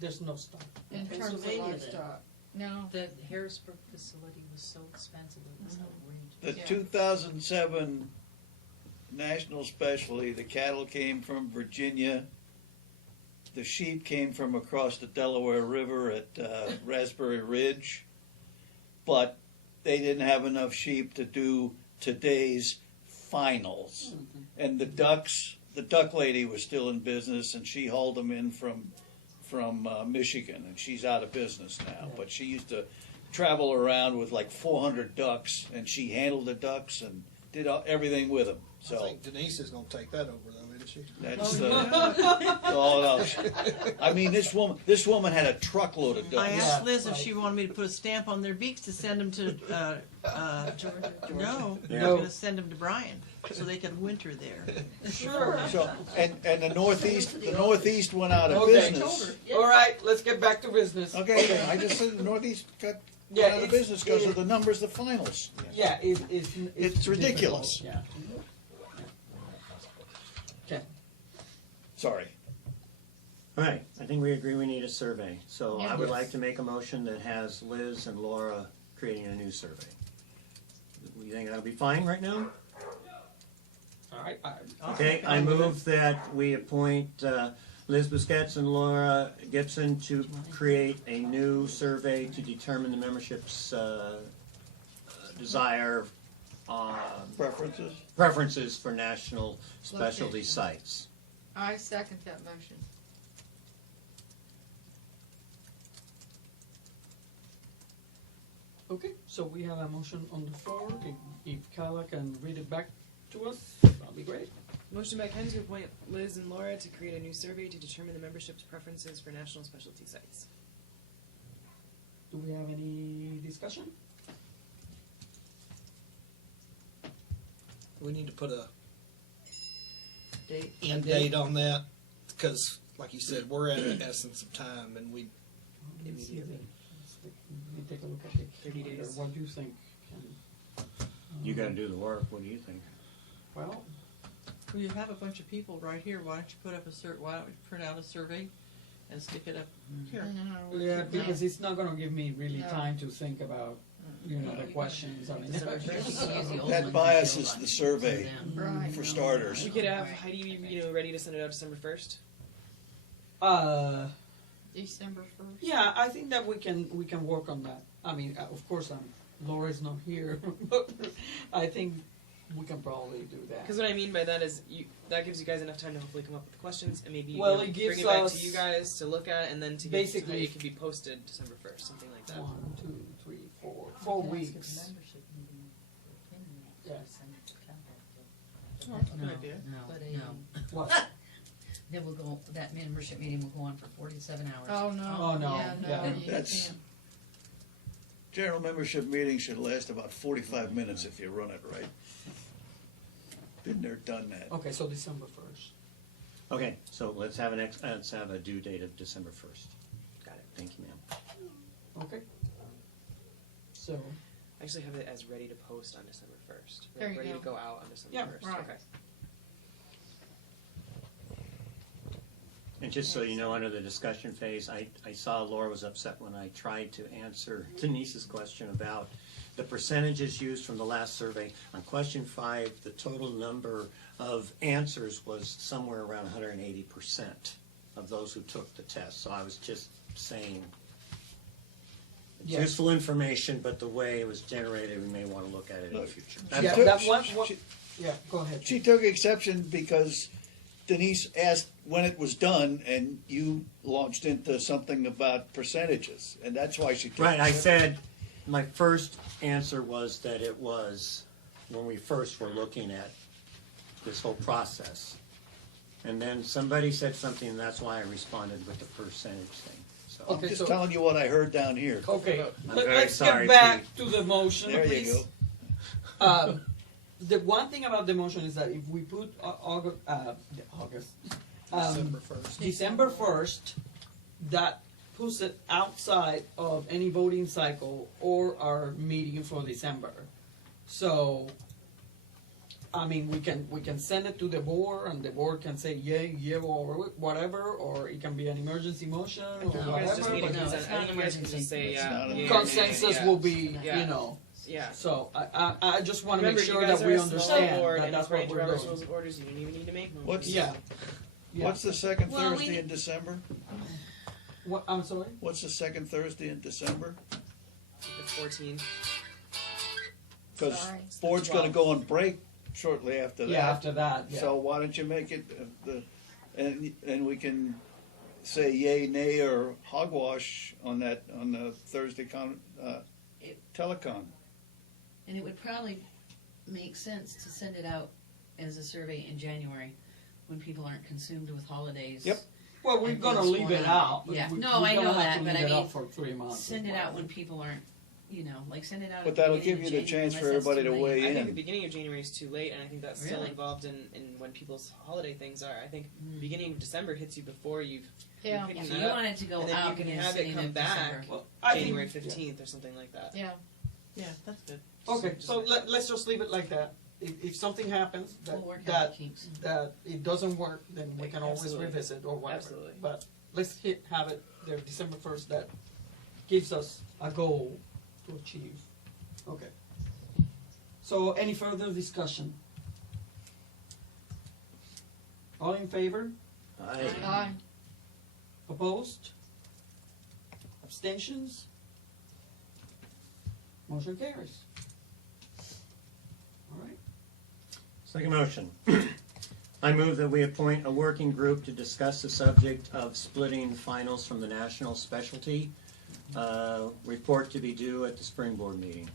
There's no stock. in terms of Pennsylvania then. livestock. No. The Harrisburg facility was so expensive, it was outrageous. The Yeah. 2007 national specialty, the cattle came from Virginia. The sheep came from across the Delaware River at Raspberry Ridge. But they didn't have enough sheep to do today's finals. And the duck lady was still in business, and she hauled them in from Michigan, and she's out of business now. But she used to travel around with like 400 ducks, and she handled the ducks and did everything with them. I So think Denise is going to take that over, though, isn't she? that's no. I mean, this woman had a truckload of I ducks. asked Liz if she wanted me to put a stamp on their beaks to send them to, Georgia. no, I Yeah. was gonna send them to Brian, so they could winter there. Sure. So and the Northeast went out of Okay. business. All right, let's get back to business. Okay, I just said the Northeast got Yeah, out of it's- business because of the numbers of finals. Yeah, It's ridiculous. difficult, Yeah. Okay. Sorry. All right, I think we agree we need a survey. So I would Yes. like to make a motion that has Liz and Laura creating a new survey. You think that'll be fine right now? All right. Okay, I move that we appoint Liz Busquets and Laura Gibson to create a new survey to determine the membership's desire preferences for national specialty Location. sites. I second that motion. Okay, so we have a motion on the floor. If Carla can read it back to us, that'll be great. Motion by Ken to appoint Liz and Laura to create a new survey to determine the membership's preferences for national specialty sites. Do we have any discussion? We need to put a Date. end date on that, because, like you said, we're at an essence of time, and we Let me see immediately. Let me take a look at it. 30 days. What do you think? You gotta do the work, what do you think? Well, Well, you have a bunch of people right here, why don't you put up why don't you print out a survey and stick it up here? yeah, because it's not gonna give me really No. time to think about, the questions. I mean, That biases the survey, Right. for starters. We could have Heidi, ready to send it out December 1st. December 1st. Yeah, I think that we can work on that. I mean, of course, Laura's not here, but I think we can probably do that. Because what I mean by that is that gives you guys enough time to hopefully come up with the questions and maybe Well, it gives bring it back us to you guys to look at and then to basically- it could be posted December 1st, something like that. 1, 2, 3, 4, 4 weeks. Yes. That's a good idea. No. What? Then we'll go, that membership meeting will go on for 47 hours. Oh, no. Oh, no. Yeah, no, Yeah. you That's- can't. General membership meeting should last about 45 minutes if you run it right. Been there, done that. Okay, so December 1st. Okay, so let's have a due date of December 1st. Got it, thank you, ma'am. Okay. So, I actually have it as ready to post on December 1st. There you ready go. to go out on December Yeah, 1st. right. Okay. And just so you know, under the discussion phase, I saw Laura was upset when I tried to answer Denise's question about the percentages used from the last survey. On question 5, the total number of answers was somewhere around 180% of those who took the test. So I was just saying, it's Yes. useful information, but the way it was generated, we may want to look at it in the future. yeah, took- that one, she- yeah, go ahead. She took exception because Denise asked when it was done, and you launched into something about percentages, and that's why she took Right, I exception. said, my first answer was that it was when we first were looking at this whole process. And then somebody said something, and that's why I responded with the percentage thing, so. I'm just telling you what I heard down here. Okay, I'm very let's sorry, get back to the motion, There please. you go. The one thing about the motion is that if we put December 1st, that puts it outside of any voting cycle or our meeting for December. So, I mean, we can send it to the board, and the board can say yay, or whatever, or it can be an emergency motion or You guys whatever. just need but a consensus. I think you guys can just say yeah. yay or nay, Consensus yeah. will be, Yeah. you know. Yeah. So I just want to make Remember, sure you guys that are we a small understand board, that and that's according what to we're Robert's doing. rules of orders, you don't even need to make motions. What's Yeah. What's the second Well, we- Thursday in December? What, I'm sorry? What's the second Thursday in December? The 14th. Because Sorry. board's gonna go on break shortly after that. Yeah, after that, yeah. So why don't you make it, and we can say yay, nay, or hogwash on the Thursday telecon. And it would probably make sense to send it out as a survey in January, when people aren't consumed with holidays. Yep. Well, we're and gonna things leave going it on. out. Yeah, We- no, we're I gonna know have that, to but leave I it out mean, for 3 months. send it out when people aren't, like send it out. But at the that'll beginning give of you the January, chance for unless that's everybody too to late. weigh I think in. the beginning of January is too late, and I think that's still Really? involved in when people's holiday things are. I think beginning of December hits you before you've. Yeah. you're picking So that you up, want it to go and then out you can in the have it beginning come of back December. Well, I think- January 15th or something like that. Yeah. Yeah, that's good. Okay, so let's just leave it like that. If something happens We'll work out that the kinks. it doesn't work, then we can always Absolutely. revisit or whatever. Absolutely. But let's have it there December 1st. That gives us a goal to achieve. Okay. So any further discussion? All in favor? Aye. Opposed? Abstentions? Motion carries. All right. Second motion. I move that we appoint a working group to discuss the subject of splitting finals from the national specialty. Report to be due at the spring board meeting.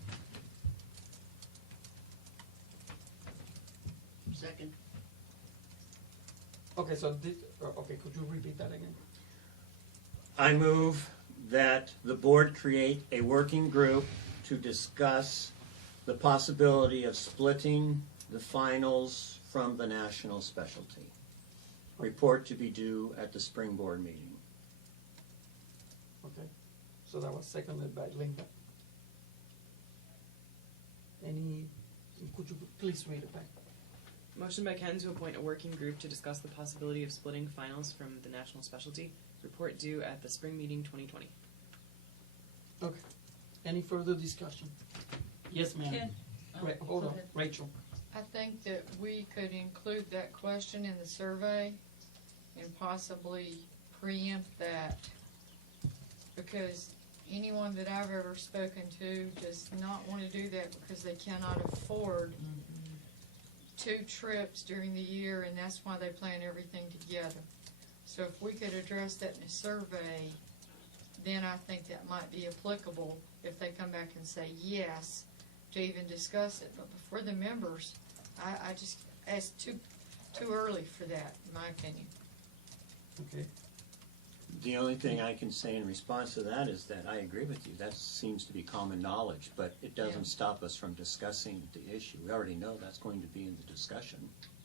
Second. Okay, so okay, could you repeat that again? I move that the board create a working group to discuss the possibility of splitting the finals from the national specialty. Report to be due at the spring board meeting. Okay, so that was seconded by Linda. Could you please read it back? Motion by Ken to appoint a working group to discuss the possibility of splitting finals from the national specialty. Report due at the spring meeting 2020. Okay, any further discussion? Yes, ma'am. Ken? Hold go on, ahead. Rachel. I think that we could include that question in the survey and possibly preempt that, because anyone that I've ever spoken to does not want to do that because they cannot afford 2 trips during the year, and that's why they plan everything together. So if we could address that in a survey, then I think that might be applicable if they come back and say yes, to even discuss it. But before the members, I just, it's too early for that, in my opinion. Okay. The only thing I can say in response to that is that I agree with you. That seems to be common knowledge, but it doesn't stop us from discussing the issue. We already know that's going to be in the discussion.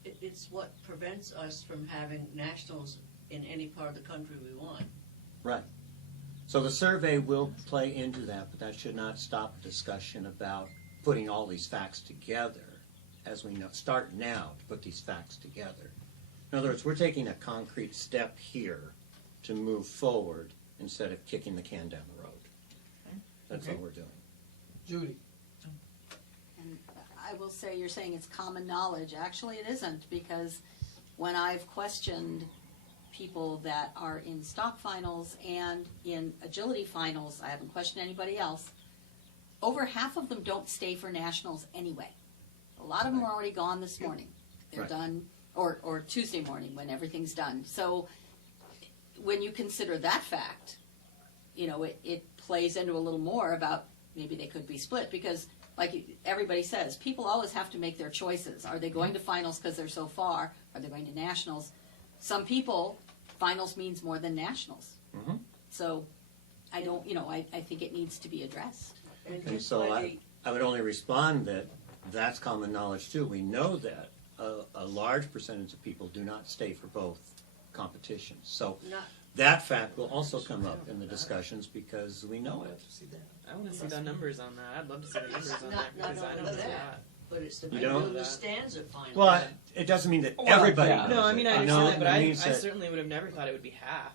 It's what prevents us from having nationals in any part of the country we want. Right. So the survey will play into that, but that should not stop discussion about putting all these facts together, as we know, start now to put these facts together. In other words, we're taking a concrete step here to move forward instead of kicking the can down the road. That's Okay. what we're doing. Judy. And I will say, you're saying it's common knowledge. Actually, it isn't, because when I've questioned people that are in stock finals and in agility finals, I haven't questioned anybody else, over half of them don't stay for nationals anyway. A lot of them are already gone this morning. They're Right. done, or Tuesday morning when everything's done. So when you consider that fact, you know, it plays into a little more about maybe they could be split, because like everybody says, people always have to make their choices. Are they going to finals because they're so far? Are they going to nationals? Some people, finals means more than nationals. Mhm. So I don't, you know, I think it needs to be addressed. And so I would only respond that that's common knowledge too. We know that a large percentage of people do not stay for both competitions. So Not, that fact will also come up in the discussions because we know it. I want to see the numbers on that. I'd love to see the numbers on that Not because I don't only know that, that. but it's the You people don't? who understands it finally. Well, it doesn't mean that Well, everybody yeah. knows No, I it. mean, I You know, understand that, but it I means that- certainly would have never thought it would be half.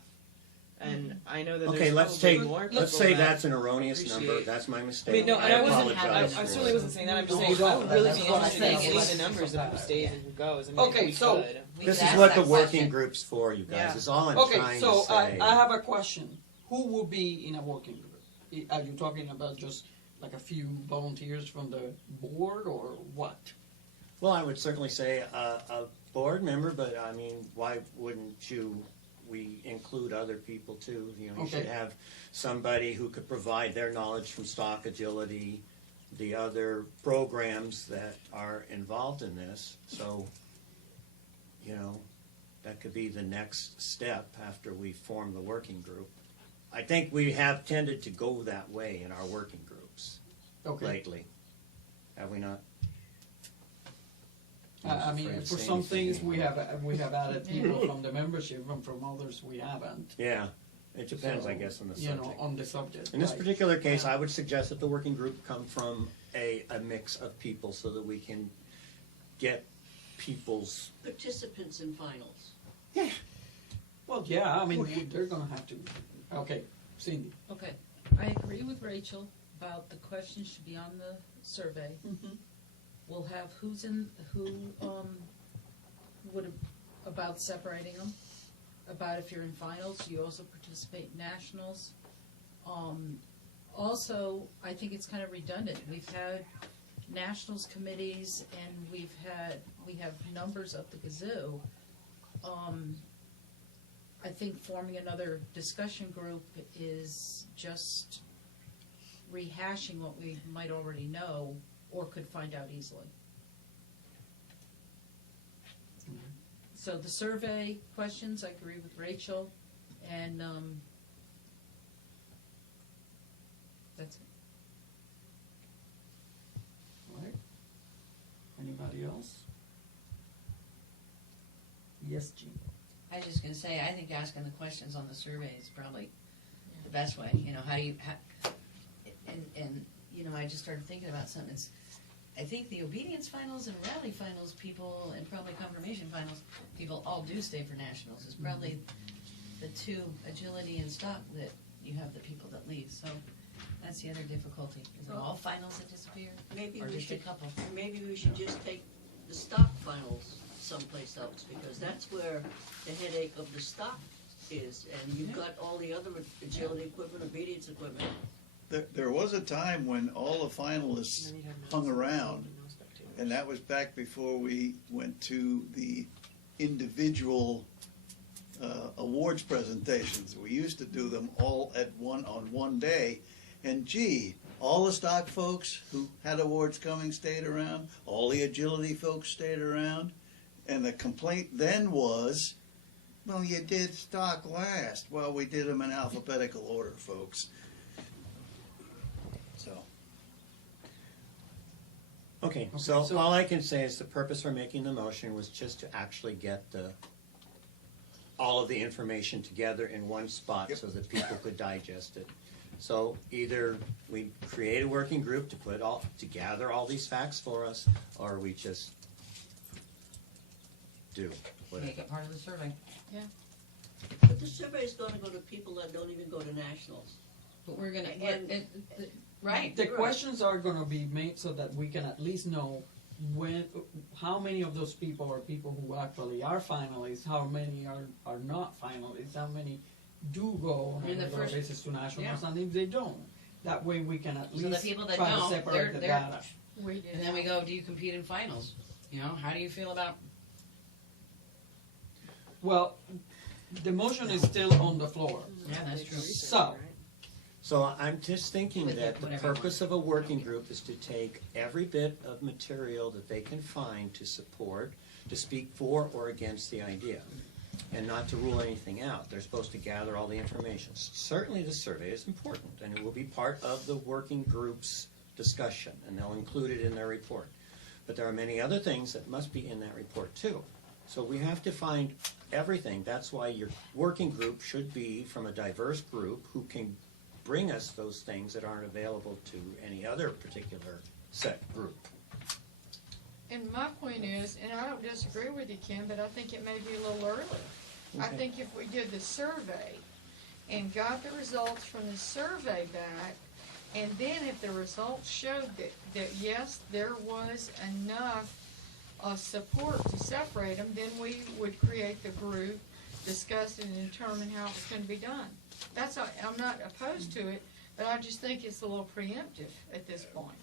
And I know that Okay, there's let's probably take, more let's people say that that's an erroneous number, appreciate- that's my I mistake, mean, no, I and I wasn't. apologize. I certainly wasn't saying that. I'm just No, saying we I don't. would really That's be what I'm interested to saying. see the numbers of who stays and who goes. I mean, Okay, if we so- could. This is what the working group's for, you guys, Yeah. is all I'm Okay, trying to so say. I have a question. Who will be in a working group? Are you talking about just like a few volunteers from the board or what? Well, I would certainly say a board member, but I mean, why wouldn't we include other people too? You know, you should Okay. have somebody who could provide their knowledge from stock agility, the other programs that are involved in this, so, you know, that could be the next step after we form the working group. I think we have tended to go that way in our working groups Okay. lately, have we not? I mean, afraid to for say some anything things, we have added people from the membership, and from others, we haven't. Yeah, it depends, I So, guess, on the you subject. know, on the subject. In this right. particular case, I would suggest that the working group come from a mix of people so that we can get people's, Participants in finals. Well, yeah, I mean, they're gonna have to, okay, Cindy. Okay, I agree with Rachel about the questions should be on the survey. We'll have about separating them, about if you're in finals, you also participate in nationals. Also, I think it's kind of redundant. We've had nationals committees and we have numbers of the gazoo. I think forming another discussion group is just rehashing what we might already know or could find out easily. So the survey questions, I agree with Rachel, and that's it. All right. Anybody else? Yes, Jean. I was just gonna say, I think asking the questions on the survey is probably the best way, you know, and, you know, I just started thinking about something, I think the obedience finals and rally finals people, and probably confirmation finals, people all do stay for nationals, it's probably the two, agility and stock, that you have the people that leave, so that's the other difficulty, is it all finals that disappear, Maybe or we just a should, couple? maybe we should just take the stock finals someplace else, because that's where the headache of the stock is, and you've got all the other agility equipment, obedience equipment. There was a time when all the finalists hung around, and that was back before we went to the individual awards presentations. We used to do them all on one day, and gee, all the stock folks who had awards coming stayed around, all the agility folks stayed around, and the complaint then was, well, you did stock last. Well, we did them in alphabetical order, folks. So. okay, so all I can say is the purpose for making the motion was just to actually get all of the information together in one spot so that people could digest it. So either we create a working group to gather all these facts for us, or we just do whatever. Make it part of the survey. Yeah. But the survey is gonna go to people that don't even go to nationals. But we're gonna, Right. The you're right. questions are gonna be made so that we can at least know how many of those people are people who actually are finalists, how many are not finalists, how many do go on a In the regular first- basis to nationals, yeah. and if they don't, that way we can at So the least people that try to don't, separate the they're, data. and then we go, do you compete in finals? You know, how do you feel about? Well, the motion is still on the floor. Yeah, that's true. So I'm just thinking With that the whatever you purpose of a working group is to take every bit of material that they can find to support, to speak for or against the idea, and not to rule anything out. They're supposed to gather all the information. Certainly the survey is important, and it will be part of the working group's discussion, and they'll include it in their report. But there are many other things that must be in that report too. So we have to find everything. That's why your working group should be from a diverse group who can bring us those things that aren't available to any other particular set group. And my point is, and I don't disagree with you, Ken, but I think it may be a little early. I Okay. think if we did the survey and got the results from the survey back, and then if the results showed that yes, there was enough support to separate them, then we would create the group, discuss it, and determine how it's going to be done. I'm not opposed to it, but I just think it's a little preemptive at this point.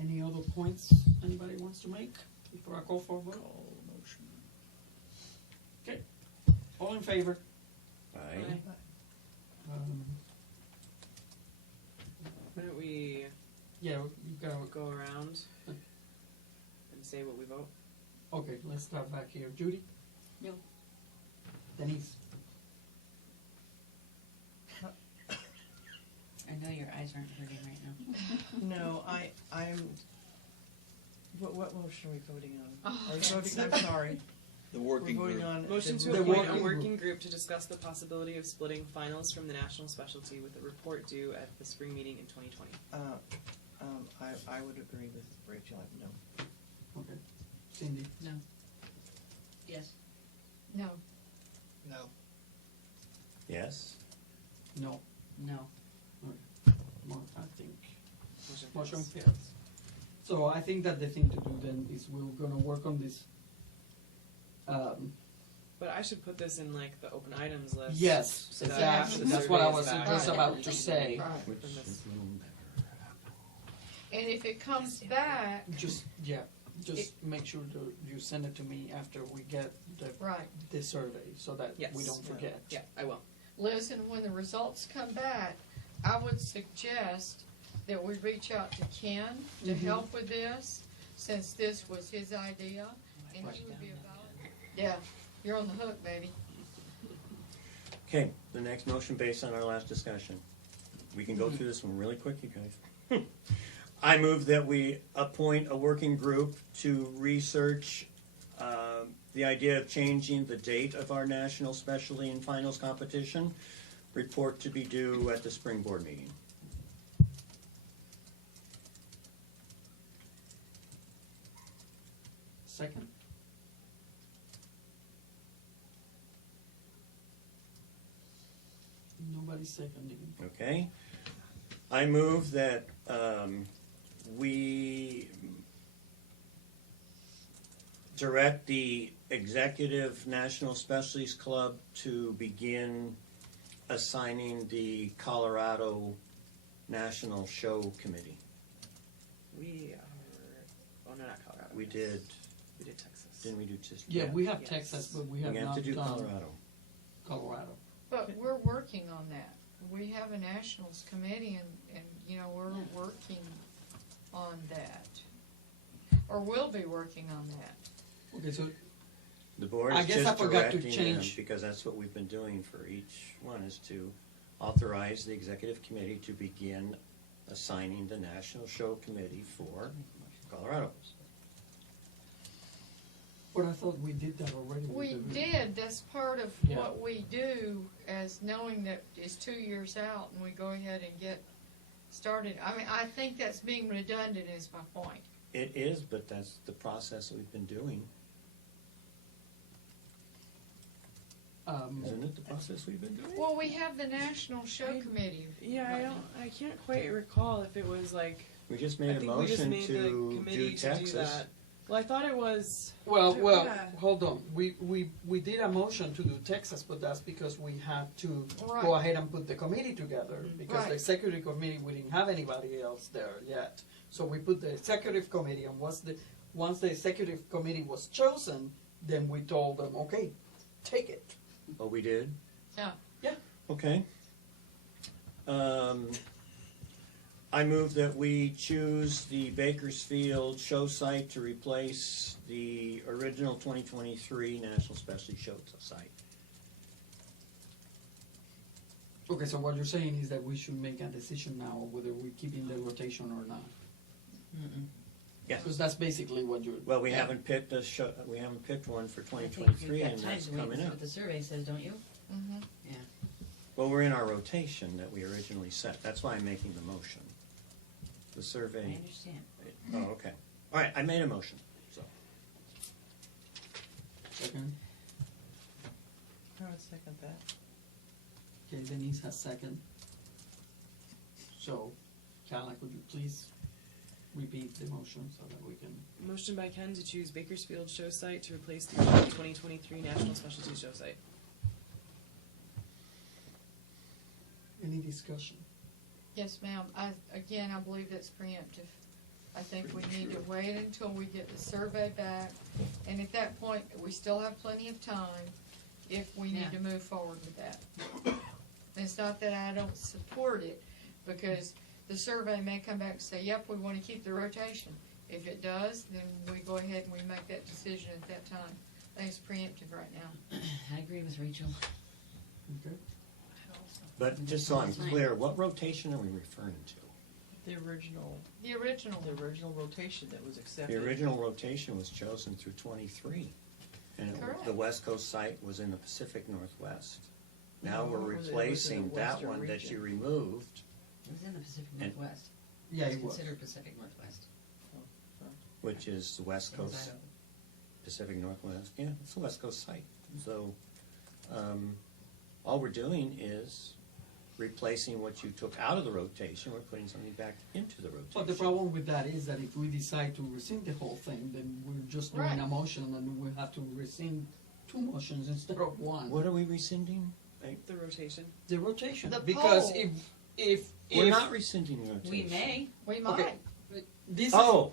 Any other points anybody wants to make before I call for a vote? Call motion. Okay, all in favor? Aye. Why don't we Yeah, you gotta, go around and say what we vote? okay, let's start back here. Judy? No. Denise? I know your eyes aren't hurting right now. No, I'm, what motion are we voting on? Oh, Are we voting, I'm sorry. The working We're voting group. on. Motion to The appoint working a working group to discuss the possibility of splitting finals from the national specialty with a report due at the spring meeting in 2020. I would agree with Rachel, no. Okay. Cindy? No. Yes. No. No. Yes? No. No. Mark, I think. Motion Motion fails. fails. So I think that the thing to do then is we're gonna work on this. But I should put this in like the open items list. Yes, so that exactly. the That's what I survey was is back. just about to say. Which From this- And if it comes back, Just, yeah, just make sure to, you send it to me after we get right, the survey, so that Yes. we don't forget. Yeah, I will. Liz, and when the results come back, I would suggest that we reach out to Ken to Mhm. help with this, since this was his idea, and he would be about it. Yeah, you're on the hook, baby. Okay, the next motion based on our last discussion. We can go through this one really quick, you guys. I move that we appoint a working group to research the idea of changing the date of our national specialty and finals competition. Report to be due at the spring board meeting. Second? Nobody's seconding. Okay? I move that we direct the Executive National Specialties Club to begin assigning the Colorado National Show Committee. We are, oh no, not Colorado. We did, Texas. didn't we do just? Yeah, we have Yes. Texas, but we have We have not to do done Colorado. Colorado. But we're working on that. We have a nationals committee, and you know, we're working on that. Or will be working on that. Okay, so The board I is guess I just forgot to directing them, change- because that's what we've been doing for each one, is to authorize the executive committee to begin assigning the National Show Committee for Colorado. but I thought we did that already. with We the- did, that's part of Yeah. what we do, as knowing that it's 2 years out, and we go ahead and get started. I mean, I think that's being redundant is my point. It is, but that's the process we've been doing. Isn't it the process we've been doing? Well, we have the National Show Committee. Yeah, I can't quite recall if it was like. We just I made a think we just motion made the to committee do to Texas. do that. Well, I thought it was. Well, Yeah. hold on. We did a motion to do Texas, but that's because we had to Right. go ahead and put the committee together, because the Right. executive committee, we didn't have anybody else there yet. So we put the executive committee, and once the executive committee was chosen, then we told them, okay, take it. Oh, we did? Yeah. Yeah. Okay. I move that we choose the Bakersfield show site to replace the original 2023 National Specialty Show site. Okay, so what you're saying is that we should make a decision now whether we keep in the rotation or not. Mm-mm. Yes. Because that's basically what you're. Well, we haven't picked we haven't picked one for 2023, and that's coming up. What the survey says, don't you? Mhm. Yeah. Well, we're in our rotation that we originally set. That's why I'm making the motion. The survey. I understand. Oh, okay. All right, I made a motion, so. Second. I would second that. Okay, Denise has second. So, Caroline, could you please repeat the motion so that we can. Motion by Ken to choose Bakersfield show site to replace the original 2023 National Specialty Show site. Any discussion? Yes, ma'am. I believe that's preemptive. I think we need to wait until we get the survey back, and at that point, we still have plenty of time if we need to move forward with that. It's not that I don't support it, because the survey may come back and say, yep, we want to keep the rotation. If it does, then we go ahead and we make that decision at that time. I think it's preemptive right now. I agree with Rachel. Okay. But just so I'm clear, what rotation are we referring to? The original rotation that was accepted. The original rotation was chosen through 23. And Correct. the West Coast site was in the Pacific Northwest. Now No, we're it was in replacing the that Western one that region. you removed, It was in the Pacific And- Northwest. Yeah, It's it was. considered Pacific Northwest. which is the West It was Coast, Idaho. Pacific Northwest. Yeah, it's the West Coast site. So all we're doing is replacing what you took out of the rotation. We're putting something back into the rotation. But the problem with that is that if we decide to rescind the whole thing, then we're just doing Right. a motion and we have to rescind two motions instead of one. What are we rescinding? The rotation. The rotation. The Because poll. if We're not rescinding the rotation. We may. We might. Okay. this Oh,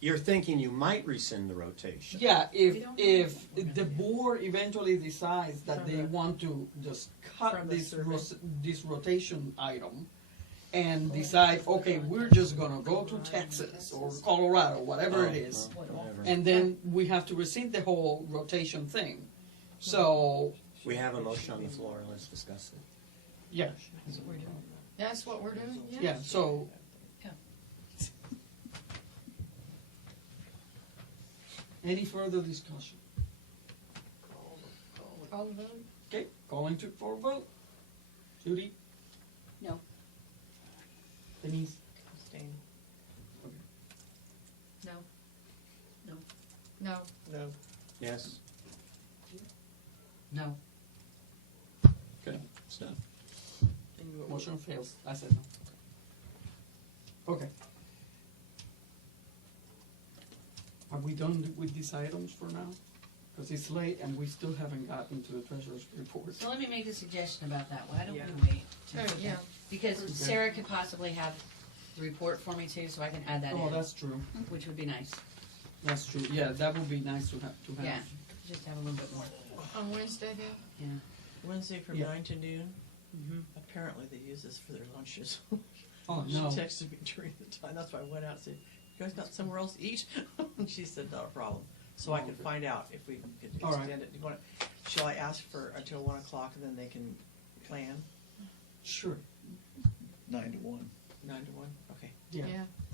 you're thinking you might rescind the rotation. Yeah, We if don't know if what we're the gonna do. board eventually decides that From they the- want to just cut from the this survey. this rotation item and decide, okay, we're just gonna go to Texas or Colorado, whatever it is, Oh, whatever. and then we have to rescind the whole rotation thing. So, We have a motion on the floor. Let's discuss it. yeah, That's what we're doing. That's what we're doing, yeah. yeah, so. Yeah. Any further discussion? Call the vote. Okay, calling for a vote. Judy? No. Denise? Abstain. No. No. No. No. Yes? No. Okay, stop. And you Motion fails. I said no. Okay. Are we done with these items for now? Because it's late and we still haven't gotten to the treasurer's report. So let me make a suggestion about that. Why don't Yeah. we wait? Oh, yeah. Because Sarah could possibly have the report for me too, so I can add that Oh, in, that's true. which would be nice. That's true. Yeah, that would be nice to have. Yeah, just have a little bit more. On Wednesday then? Yeah. Wednesday from Yeah. 9 to noon. Mm-hmm. Apparently they use this for their lunches. Oh, She no. texted me during the time, that's why I went out and said, you guys got somewhere else to eat? And she said, not a problem. So I can find out if we could All right. extend it. You wanna, shall I ask for until 1 o'clock and then they can plan? Sure. 9 to 1. 9 to 1, okay. Yeah.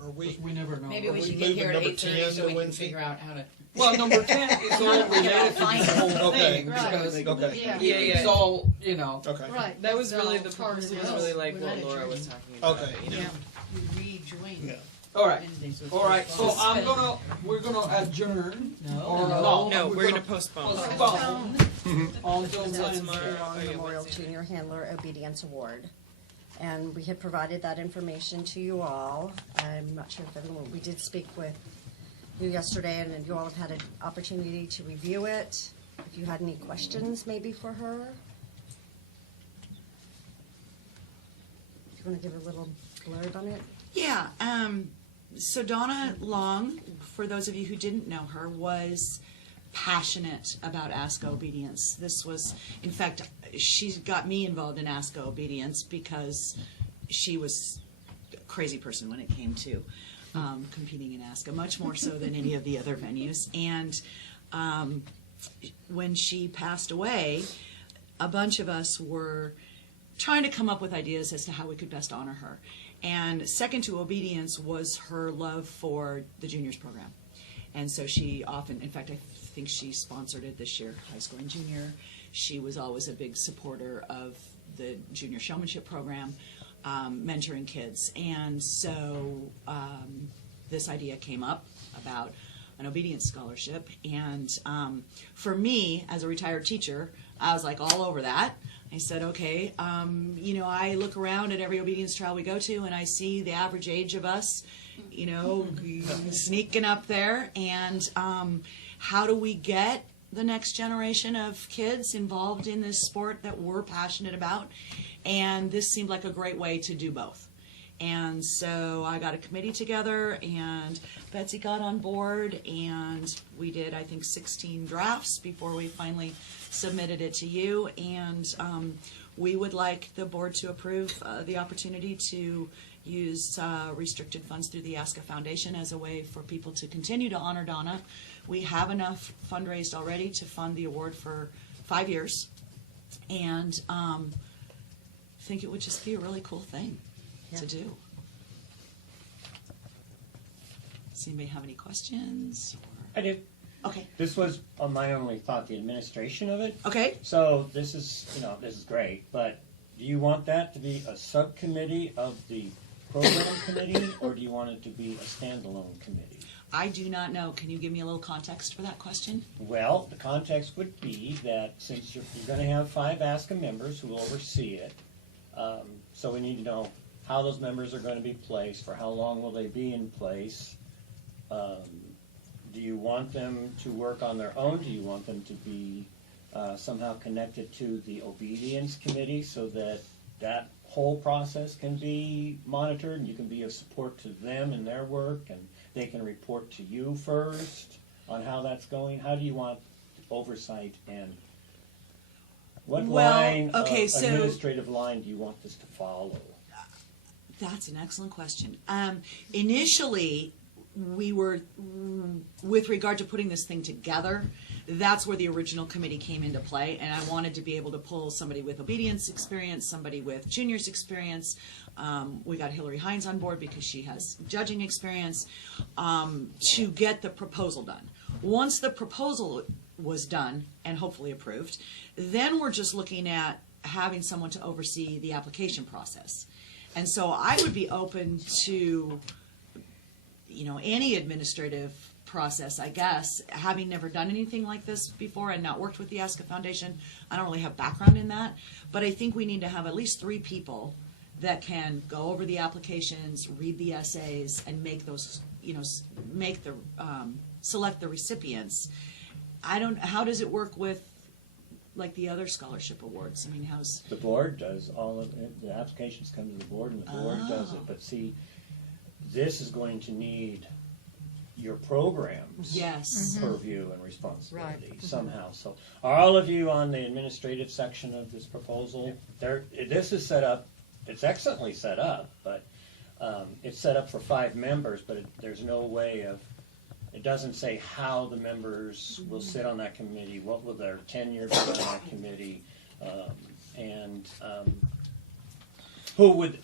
Are we? Because we never know. Maybe Are we we should get here at moving number 8:30 10 so to we can Wednesday? figure out how to. Well, number 10 is all related to find the whole Okay. thing. Right. Because Okay. Yeah. it's all, you know. Okay. Right. That was that's really all the part of proposal was this. really like We're what not Laura was adjourned. talking about. Okay. You know? Yeah, we rejoin Yeah. All right. Wednesday, so it's All right. So postponed. we're gonna adjourn. No. Or No, we're gonna postpone. Postpone until Until Wednesday. tomorrow. Oh, yeah, Memorial Wednesday. Junior Handler Obedience Award. And we had provided that information to you all. I'm not sure if everyone, we did speak with you yesterday, and you all have had an opportunity to review it. If you had any questions maybe for her. Do you want to give a little blurb on it? Yeah, so Donna Long, for those of you who didn't know her, was passionate about ASCA obedience. This was, in fact, she got me involved in ASCA obedience because she was a crazy person when it came to competing in ASCA, much more so than any of the other venues. And when she passed away, a bunch of us were trying to come up with ideas as to how we could best honor her. And second to obedience was her love for the juniors program. And so she often, in fact, I think she sponsored it this year, high school and junior. She was always a big supporter of the junior showmanship program, mentoring kids. And so this idea came up about an obedience scholarship. And for me, as a retired teacher, I was like all over that. I said, okay, you know, I look around at every obedience trial we go to, and I see the average age of us, you know, sneaking up there. And how do we get the next generation of kids involved in this sport that we're passionate about? And this seemed like a great way to do both. And so I got a committee together, and Betsy got on board, and we did, I think, 16 drafts before we finally submitted it to you. And we would like the board to approve the opportunity to use restricted funds through the ASCA Foundation as a way for people to continue to honor Donna. We have enough fundraised already to fund the award for 5 years, and I think it would just be a really cool thing to do. Does anybody have any questions? I do. Okay. This was my only thought, the administration of it. Okay. So this is, you know, this is great, but do you want that to be a subcommittee of the program committee, or do you want it to be a standalone committee? I do not know. Can you give me a little context for that question? Well, the context would be that since you're going to have 5 ASCA members who will oversee it, so we need to know how those members are going to be placed, for how long will they be in place. Do you want them to work on their own? Do you want them to be somehow connected to the obedience committee so that that whole process can be monitored and you can be of support to them in their work, and they can report to you first on how that's going? How do you want oversight, and what administrative line do you want this to follow? That's an excellent question. Initially, we were, with regard to putting this thing together, that's where the original committee came into play, and I wanted to be able to pull somebody with obedience experience, somebody with juniors experience. We got Hillary Hines on board because she has judging experience, to get the proposal done. Once the proposal was done and hopefully approved, then we're just looking at having someone to oversee the application process. And so I would be open to, you know, any administrative process, I guess. Having never done anything like this before and not worked with the ASCA Foundation, I don't really have background in that. But I think we need to have at least 3 people that can go over the applications, read the essays, and make those, you know, make the select the recipients. How does it work with, like, the other scholarship awards? I mean, how's... The board does all of it. The applications come to the board, and the board does it. But see, this is going to need your program's purview and responsibility somehow. So are all of you on the administrative section of this proposal? This is set up, it's excellently set up, but it's set up for 5 members, but there's no way of, it doesn't say how the members will sit on that committee, what will their tenure be on that committee, and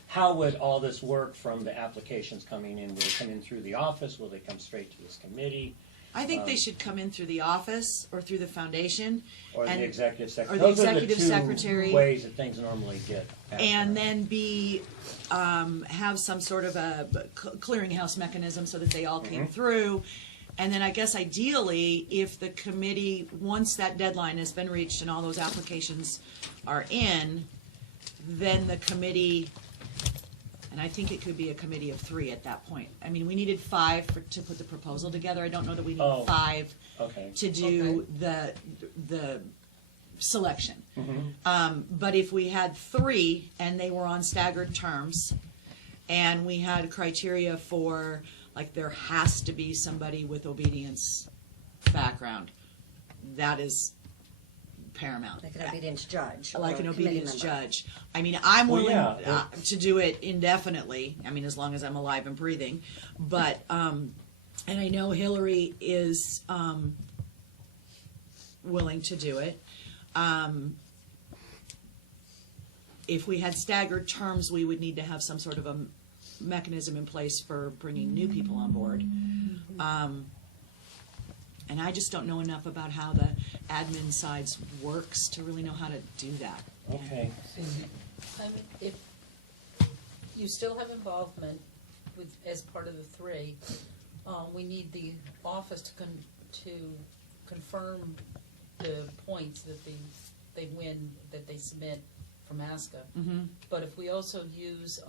how would all this work from the applications coming in? Will they come in through the office? Will they come straight to this committee? I think they should come in through the office or through the foundation. Or the executive secretary. Or the executive secretary. Ways that things normally get. And then have some sort of a clearinghouse mechanism so that they all came through. And then I guess ideally, if the committee, once that deadline has been reached and all those applications are in, then the committee, and I think it could be a committee of 3 at that point. I mean, we needed 5 to put the proposal together. I don't know that we need 5 to do the selection. But if we had 3 and they were on staggered terms, and we had criteria for, like, there has to be somebody with obedience background, that is paramount. Like an obedience judge. Like an obedience judge. I mean, I'm willing to do it indefinitely. I mean, as long as I'm alive and breathing. But, and I know Hillary is willing to do it. if we had staggered terms, we would need to have some sort of a mechanism in place for bringing new people on board. And I just don't know enough about how the admin sides works to really know how to do that. Okay. If you still have involvement with, as part of the three, we need the office to confirm the points that they win, that they submit from ASCA. Mhm. But if we also use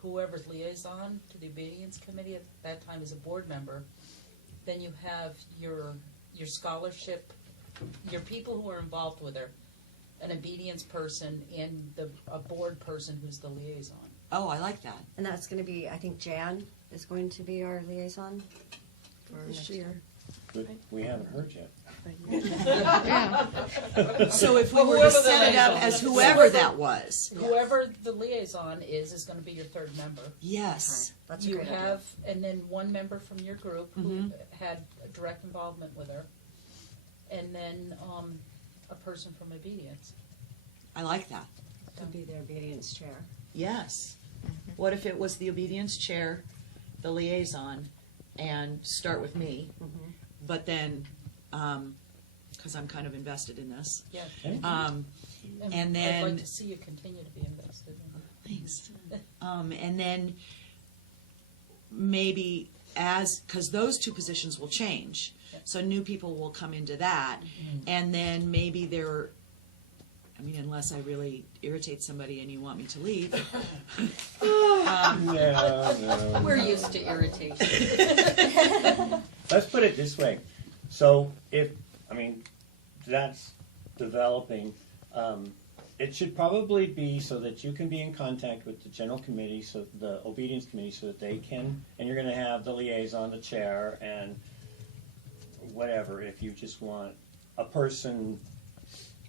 whoever's liaison to the obedience committee at that time as a board member, then you have your scholarship, your people who are involved with her, an obedience person, and a board person who's the liaison. Oh, I like that. And that's going to be, I think Jan is going to be our liaison for next year. But we haven't heard yet. So if we Well, were to whoever the set it up liaison as is. whoever that was. Whoever the liaison is going to be your third member. Yes. That's a You great idea. have, and then one member from your group who Mhm. had direct involvement with her, and then a person from obedience. I like that. To be the obedience chair. Yes. What if it was the obedience chair, the liaison, and start with me, but then, because I'm kind of invested in this. Yeah. And then. I'd like to see you continue to be invested in it. Thanks. And then maybe because those two positions will change, so new people will come into that, and then maybe unless I really irritate somebody and you want me to leave. No. We're used to irritation. Let's put it this way. So that's developing. It should probably be so that you can be in contact with the general committee, so the obedience committee, so that they can, and you're gonna have the liaison, the chair, and whatever, if you just want a person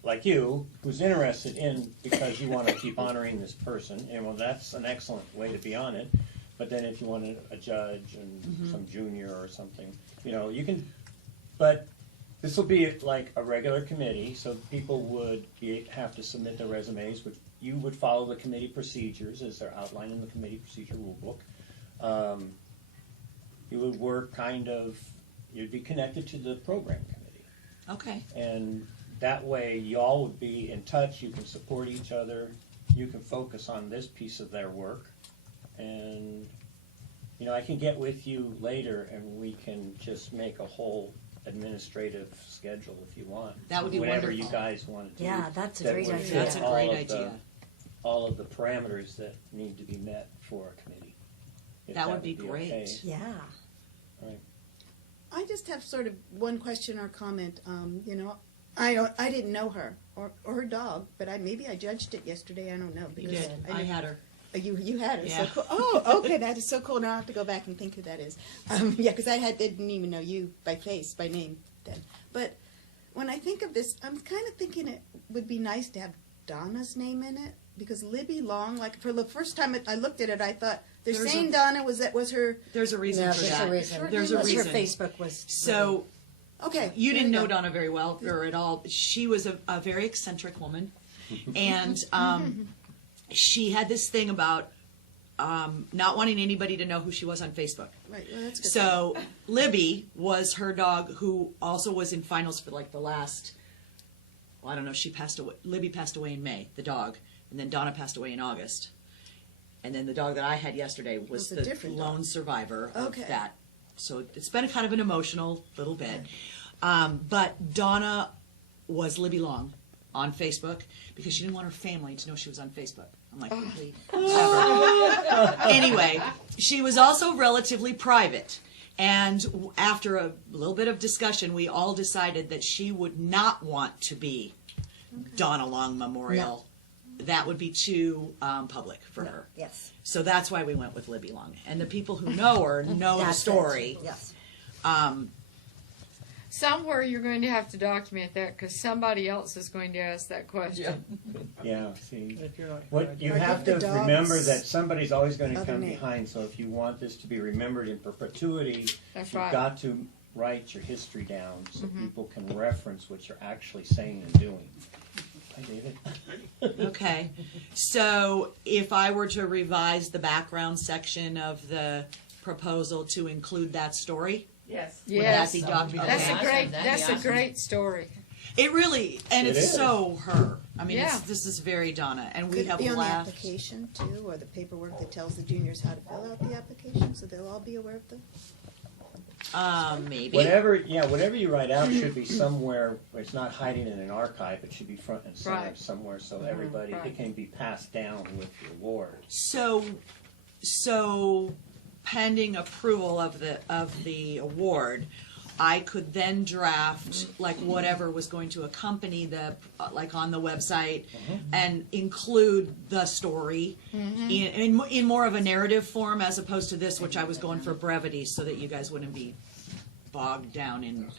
like you, who's interested in, because you want to keep honoring this person, and well, that's an excellent way to be on it. But then if you wanted a judge and some junior or something, you can, but this will be like a regular committee, so people would have to submit their resumes, which you would follow the committee procedures as they're outlined in the committee procedure rule book. You would work you'd be connected to the program committee. Okay. And that way, y'all would be in touch, you can support each other, you can focus on this piece of their work, and, I can get with you later and we can just make a whole administrative schedule if you want. That would be whatever wonderful. you guys want to do. Yeah, that's a that great would idea. fit That's a great idea. all of the parameters that need to be met for a committee. If That would be okay. great. Yeah. Right. I just have sort of one question or comment. I didn't know her or her dog, but maybe I judged it yesterday. I don't know. You because did. I I had her. You had her. Yeah. So cool. Oh, okay. That is so cool. Now I have to go back and think who that is. Yeah, because didn't even know you by name then. But when I think of this, I'm kind of thinking it would be nice to have Donna's name in it, because Libby Long, like for the first time I looked at it, I thought they're There's saying a- Donna was her. There's a reason for that. There's a reason. Her Facebook was. So. Okay. You didn't there know you go. Donna very well or at all. She was a very eccentric woman, and she had this thing about not wanting anybody to know who she was on Facebook. Right. Well, that's good. So Libby was her dog, who also was in finals for like the last. Well, I don't know. She passed away. Libby passed away in May. The dog, and then Donna passed away in August, and then the dog that I had yesterday was a the different lone dog. survivor of Okay. that. So it's been kind of an emotional little bit. But Donna was Libby Long on Facebook because she didn't want her family to know she was on Facebook. I'm like, really? Clever. Anyway, she was also relatively private. And after a little bit of discussion, we all decided that she would not want to be Donna Long Memorial. That would be too public for her. Yes. So that's why we went with Libby Long. And the people who know her know the That's story. it. Yes. Somewhere you're going to have to document that because somebody else is going to ask that question. Yeah, see, If you're not what you Or have give to the remember dogs that somebody's always going to other come name. behind, so if you want this to be remembered in perpetuity, That's you've right. got to write your history down so Mm-hmm. people can reference what you're actually saying and doing. Hi, David. Okay, so if I were to revise the background section of the proposal to include that story, Yes. would that be That's documented? That's a great story. It really, and It it's is. so her. I mean, Yeah. this is very Donna, and we Could it have be on the laughed. application too, or the paperwork that tells the juniors how to fill out the application, so they'll all be aware of the. Maybe. Whatever you write out should be somewhere where it's not hiding in an archive. It should be front and center Right. somewhere so everybody, right. it can be passed down with the award. So pending approval of the award, I could then draft like whatever was going to accompany the like on the website and include the story in more of a narrative form as opposed to this, which I was going for brevity so that you guys wouldn't be bogged down in.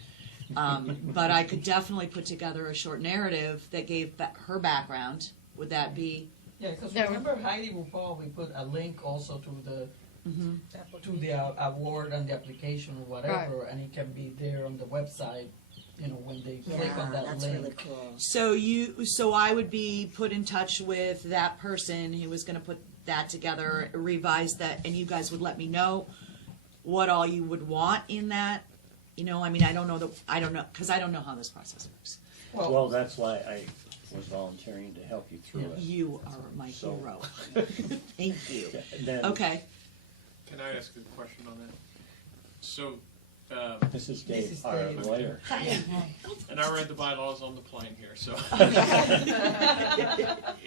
But I could definitely put together a short narrative that gave her background. Would that be? Yeah, because remember Heidi will probably put a link also to the award and the application or whatever, and it can be there on the website. You know, when they click on that that's link. really cool. So I would be put in touch with that person who was going to put that together, revise that, and you guys would let me know what all you would want in that. You know, I mean, I don't know because I don't know how this process works. Well, that's why I was volunteering to help you through it. You are my hero. Thank you. Then- Okay. Can I ask a question on that? So, This is Dave, our lawyer. and I read the bylaws on the plane here, so.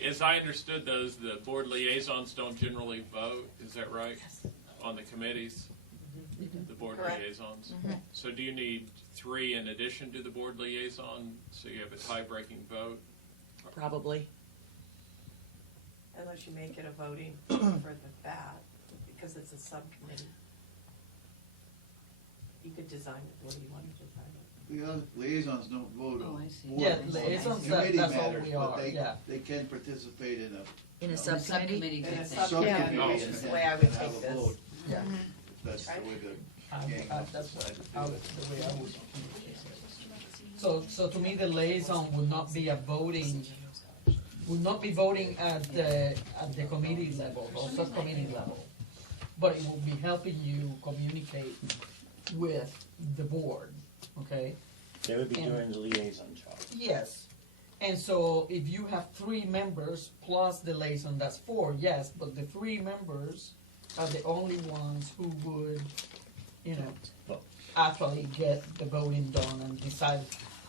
As I understood those, the board liaisons don't generally vote, is that right? On the committees, the board Correct. liaisons? So do you need 3 in addition to the board liaison, so you have a tie-breaking vote? Probably. Unless you make it a voting for the that, because it's a subcommittee. You could design it the way you want to design it. The liaisons don't vote on. Yeah, liaisons, Committee that's all matters, we but are, they, yeah. they can participate in In a subcommittee. In a subcommittee. subcommittee, and is the way I would have take a this. vote. Yeah. That's the way the gang That's what, decided to the do way it. I would. So to me, the liaison would not be at the committee level or subcommittee level, but it will be helping you communicate with the board, okay? They would be And- doing the liaison job. Yes, and so if you have 3 members plus the liaison, that's 4, yes, but the 3 members are the only ones who would, you know, actually get the voting done and decide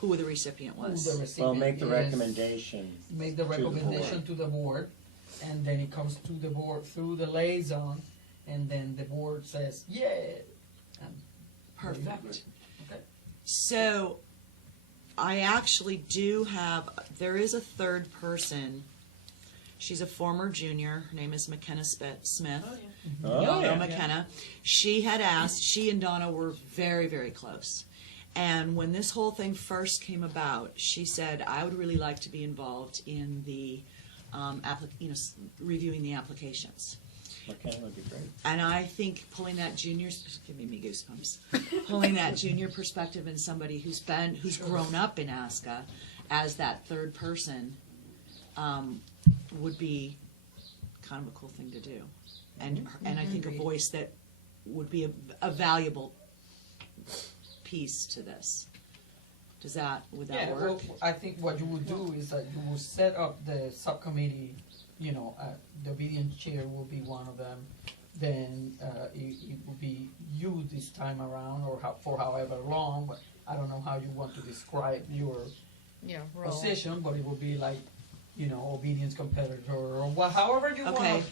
Who the recipient who was. the recipient Well, make the is. recommendation. Make the to the board. recommendation to the board, and then it comes to the board through the liaison, and then the board says, yeah. And Perfect. Okay. So, I actually there is a third person. She's a former junior. Her name is McKenna Smith. Oh, Y'all know yeah. McKenna. She had asked, she and Donna were very, very close. And when this whole thing first came about, she said, I would really like to be involved in the, reviewing the applications. McKenna would be great. And I think pulling that giving me goosebumps, pulling that junior perspective in somebody who's grown up in ASCA as that third person, would be kind of a cool thing to do. And I think a voice that would be a valuable piece to this. Would that work? Well, I think what you would do is that you will set up the subcommittee, the obedience chair will be one of them. Then it will be you this time around, or for however long. But I don't know how you want to describe your role. position, but it will be like, obedience competitor, or however you Okay. want.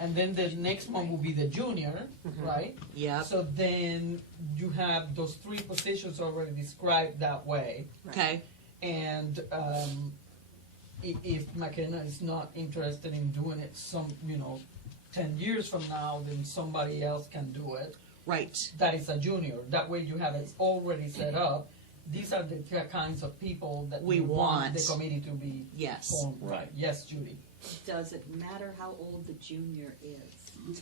And then the next one will be the junior, right? Yep. So then you have those 3 positions already described that way. Okay. And if McKenna is not interested in doing it 10 years from now, then somebody else can do it. Right. That is a junior. That way you have it already set up. These are the kinds of people that We want. the committee to be Yes. formed. Right. Yes, Judy. Does it matter how old the junior is?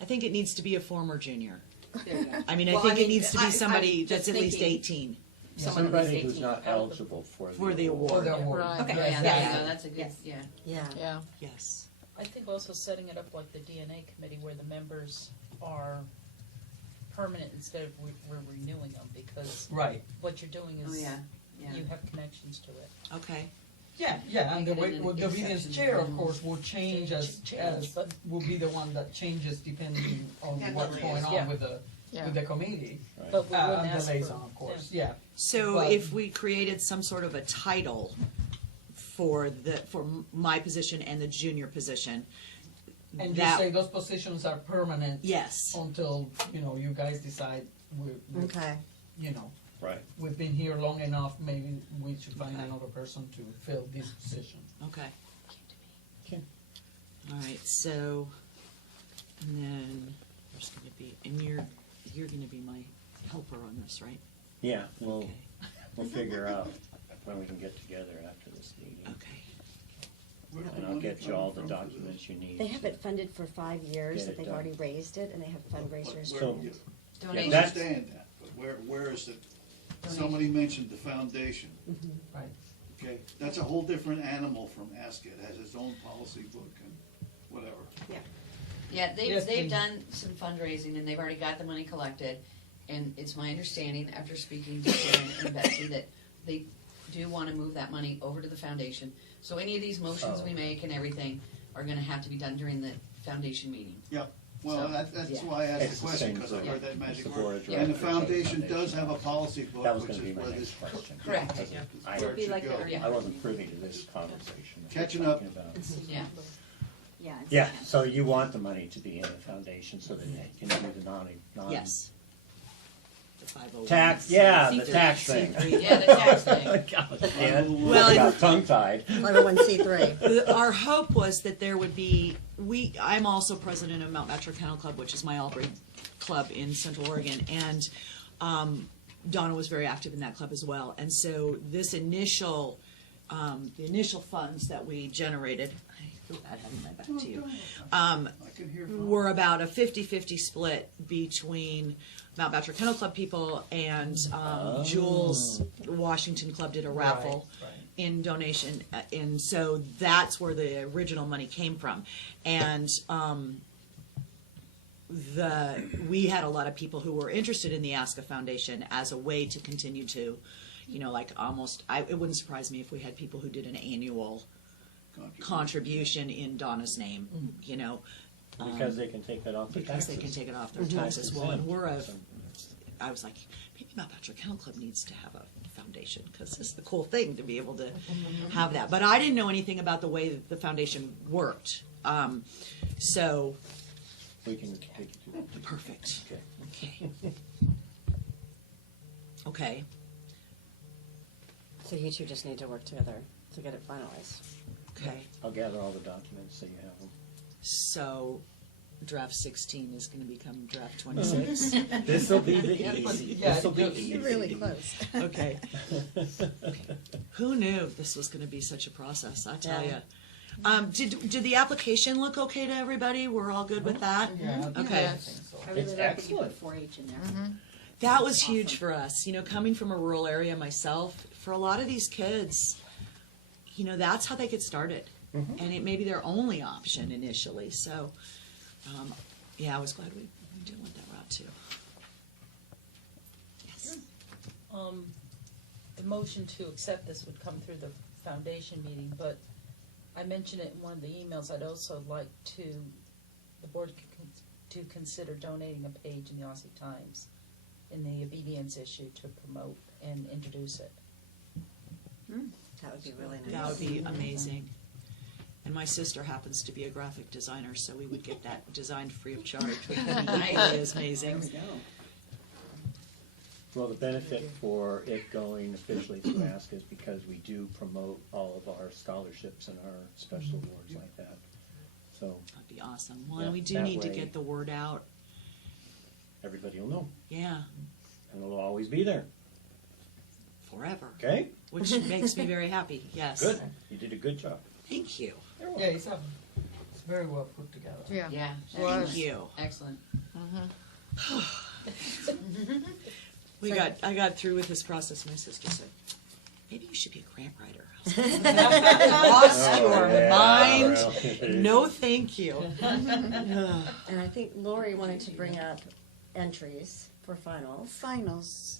I think it needs to be a former junior. There you go. I mean, Well, I think I it needs to I'm be somebody just that's at least thinking- 18. someone who's Somebody 18. who's not eligible for the award. For the award. Right. Okay, Right. yeah, there you go, that's a good, yeah. Yeah. Yes. I think also setting it up like the DNA committee where the members are permanent instead of we're renewing them, because Right. what you're doing Oh, is yeah, yeah. you have connections to it. Okay. Yeah, and the Make it way, an well, the obedience exception. chair, of course, will change as, Change, but- will be the one that changes depending on Yeah, what's the going liaison. on with the committee. But we wouldn't And ask the for- liaison, of course, yeah. So But- if we created some sort of a title for my position and the junior position, And you say those positions are permanent. Yes. Until, you guys decide we're Okay. Right. we've been here long enough, maybe we should find another person to fill this position. Okay. All right, so, and then there's gonna be, and you're gonna be my helper on this, right? Yeah, we'll Okay. figure out when we can get together after this meeting. Okay. And I'll get you all the documents you need. They have it funded for 5 years, Get that it they've done. already raised it, and they have fundraisers. So- for it. Yeah, I that's- understand that, but where is it? Somebody mentioned the foundation. Right. Okay, that's a whole different animal from ASCA. It has its own policy book and whatever. Yeah, Yes, they've please. done some fundraising and they've already got the money collected. And it's my understanding, after speaking to Sharon and Betsy, that they do wanna move that money over to the foundation. So any of these motions we make and everything are gonna have to be done during the foundation meeting. Yep, well, So, that's yeah. why I asked It's the the question, same because I thing. heard that It's magic the board word. of And the directors of the foundation does foundation. have a policy book, That was which gonna be is my where next this. question. Correct. Because Yeah. I It'd be like go. the- yeah. I wasn't privy to this conversation. that we're Catching up. talking about. Yeah. Yeah, so you want the money to be in the foundation so that they can do the non. Yes. The 501. Tax, yeah, the C3. tax thing. Yeah, the tax thing. Gosh, Dan, Well, I and- got tongue-tied. 501c3. Our hope was that there would be, I'm also president of Mount Metro Kennel Club, which is my Albury club in Central Oregon, and Donna was very active in that club as well. And so this the initial funds that we generated, I threw that having my back to you, I can hear. were about a 50-50 split between Mount Metro Kennel Club people and Jules Washington Club did a raffle Right. in donation, and so that's where the original money came from. And we had a lot of people who were interested in the ASCA Foundation as a way to continue to, it wouldn't surprise me if we had people who did an annual contribution in Donna's name, Because they can take that off their because taxes. they can take it off their taxes. Well, and I was like, maybe Mount Metro Kennel Club needs to have a foundation, because it's the cool thing to be able to have that. But I didn't know anything about the way that the foundation worked. So, We can take you to that. perfect. Okay. Okay. Okay. So you two just need to work together to get it finalized. Okay. I'll gather all the documents so you have them. So, draft 16 is going to become draft 26. This'll be the Yeah, but- easy. yeah, This'll be you're easy. Really close. Okay. Who knew this was going to be such a process? I tell Yeah. you. Did the application look okay to everybody? We're all good with that? Yeah. Okay. I think so. I really It's like that you excellent. put 4-H in there. That was huge for us. Coming from a rural area myself, for a lot of these kids, that's how they get started. And it may be their only option initially. So, yeah, I was glad we did went that route too. Yes. The motion to accept this would come through the foundation meeting, but I mentioned it in one of the emails. I'd also like the board to consider donating a page in the Aussie Times in the obedience issue to promote and introduce it. That would be really nice. That would be amazing. And my sister happens to be a graphic designer, so we would get that designed free of charge, which would be equally as amazing. Well, the benefit for it going officially through ASCA is because we do promote all of our scholarships and our special awards like that. So That'd be awesome. Well, Yeah, and we do that need to way- get the word out. everybody will know, Yeah, and it'll always be there. forever. Okay? Which makes me very happy, yes. Good. You did a good job. Thank you. Yeah, it's very well put together. Yeah. Yeah. Thank you. Excellent. I got through with this process. My sister said, maybe you should be a grant writer. Lost your mind. No, thank you. And I think Lori wanted to bring up entries for finals. Finals.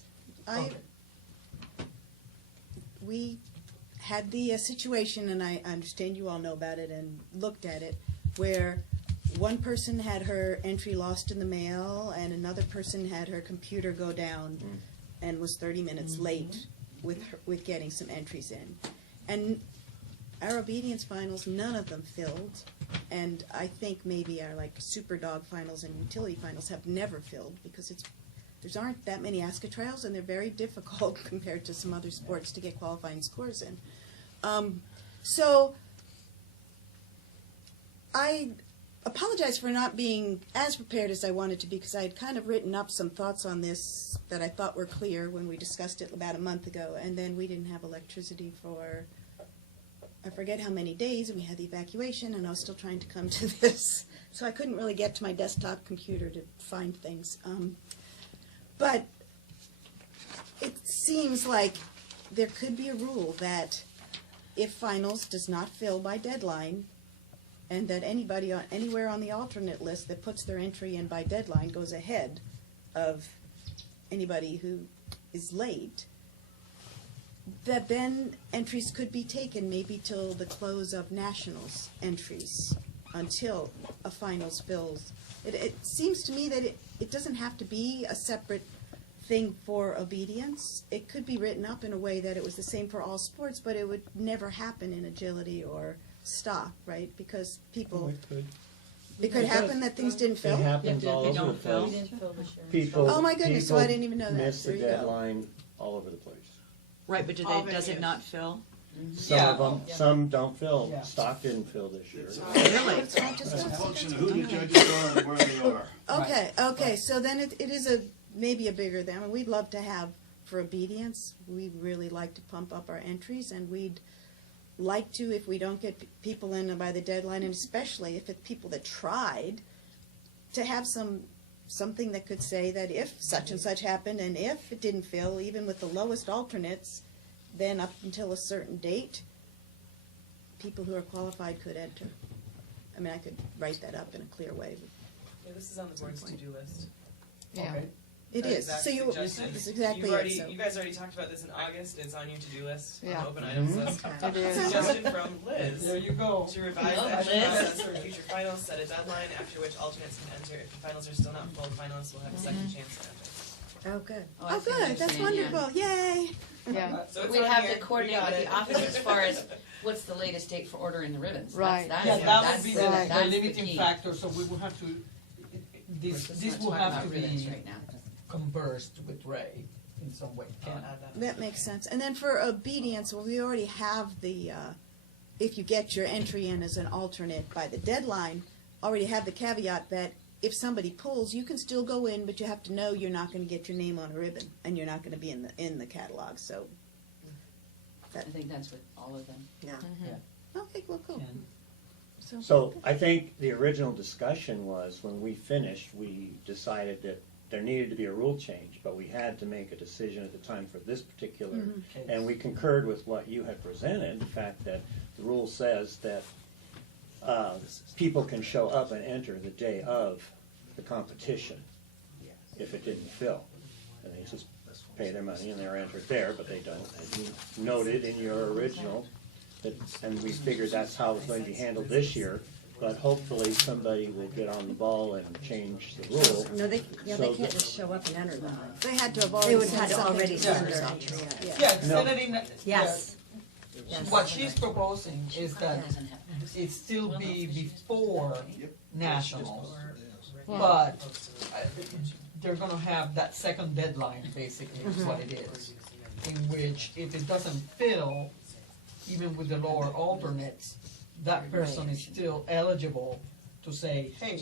We had the situation, and I understand you all know about it and looked at it, where one person had her entry lost in the mail, and another person had her computer go down and was 30 minutes late with getting some entries in. And our obedience finals, none of them filled, and I think maybe our like super dog finals and utility finals have never filled because there aren't that many ASCA trials, and they're very difficult compared to some other sports to get qualifying scores in. So I apologize for not being as prepared as I wanted to be, because I had kind of written up some thoughts on this that I thought were clear when we discussed it about a month ago, and then we didn't have electricity for I forget how many days, and we had the evacuation, and I was still trying to come to this, so I couldn't really get to my desktop computer to find things. But it seems like there could be a rule that if finals does not fill by deadline, and that anybody anywhere on the alternate list that puts their entry in by deadline goes ahead of anybody who is late, that then entries could be taken maybe till the close of nationals entries until a finals fills. It seems to me that it doesn't have to be a separate thing for obedience. It could be written up in a way that it was the same for all sports, but it would never happen in agility or stock, right? Because people, it could happen that things didn't fill. It happens all over the place. People, oh my goodness, so I didn't even know that. Miss the deadline all over the place. Right, but does it not fill? Some of them, some don't fill. Stock didn't fill this year. Really? It's a function of who the judges are and where they are. Okay, so then it is maybe a bigger thing. I mean, we'd love to have, for obedience, we'd really like to pump up our entries, and we'd like to, if we don't get people in by the deadline, and especially if it's people that tried, to have something that could say that if such and such happened, and if it didn't fill, even with the lowest alternates, then up until a certain date, people who are qualified could enter. I mean, I could write that up in a clear way. Yeah, this is on the board's to-do list. Yeah. Okay. It That is. exact So you, suggestion. it's exactly You've already, it. So. you guys already talked about this in August. It's on your to-do list, on Yeah. the open items list. It is. Suggestion from Liz. There you go. To revise the entry process for future finals, set a deadline after which alternates can enter. If the finals are still not full, finalists will have a second chance to enter. Oh, good. I Oh, see what you're good. That's saying, yeah. wonderful. Yay. Yeah. So it's We on have here. to coordinate We got with it. the office as far as what's the latest date for ordering the ribbons. Right. That's, Yeah, that's, that that's, would be right. the that's limiting key. factor, so we will have to, this Let's will not have talk to about ribbons be right now. conversed with Ray in some way. I'll Ken? add that. That makes sense. And then for obedience, well, we already have the, if you get your entry in as an alternate by the deadline, already have the caveat that if somebody pulls, you can still go in, but you have to know you're not going to get your name on a ribbon, and you're not going to be in the catalog. So, I think that's with all of them. Yeah. okay, well, cool. Ken? So I think the original discussion was, when we finished, we decided that there needed to be a rule change, but we had to make a decision at the time for this particular, and we concurred with what you had presented, the fact that the rule says that people can show up and enter the day of the competition if it didn't fill. And they just pay their money and they're entered there, but they don't. As you noted in your original, that, and we figured that's how it's going to be handled this year, but hopefully somebody will get on the ball and change the rule. No, they So can't just show up and enter them. They had to have already They would sent have to something already to send the their office. entry in. Yeah, No. send it in. Yes. Yeah. What she's proposing is that it still be before nationals, but they're gonna have that second deadline, basically, is what it is. In which, if it doesn't fill, even with the lower alternates, that person is still eligible to say, hey,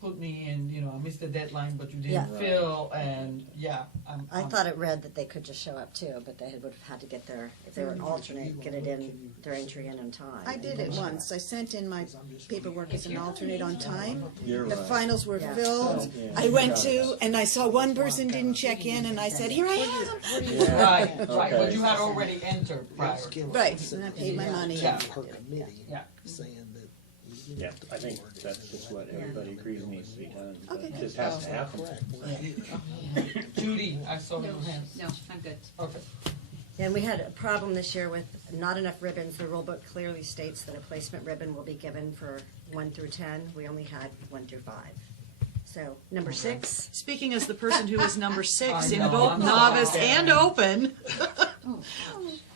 put me in, missed the deadline, but you Yeah. didn't fill, and yeah. I thought it read that they could just show up too, but they would have had to get their, if they were an alternate, get it in, their entry in time. I did it once. I sent in my paperwork as an alternate on time. You're The right. finals were Yeah. filled. Yeah. I went to, and I saw one person didn't check in, and I said, "Here I am." Yeah. Right, right, Okay. but you had already entered prior to. Right, and I paid my money. Yeah. Her committee Yeah. saying that. Yeah, I think that's just what everybody agrees needs to be done. Okay. It just has to happen. Judy, I saw your hand. No, I'm good. Okay. And we had a problem this year with not enough ribbons. The rule book clearly states that a placement ribbon will be given for 1 through 10. We only had 1 through 5. So, number 6. Speaking as the person who was number 6 I in know, both I'm novice sorry. and open.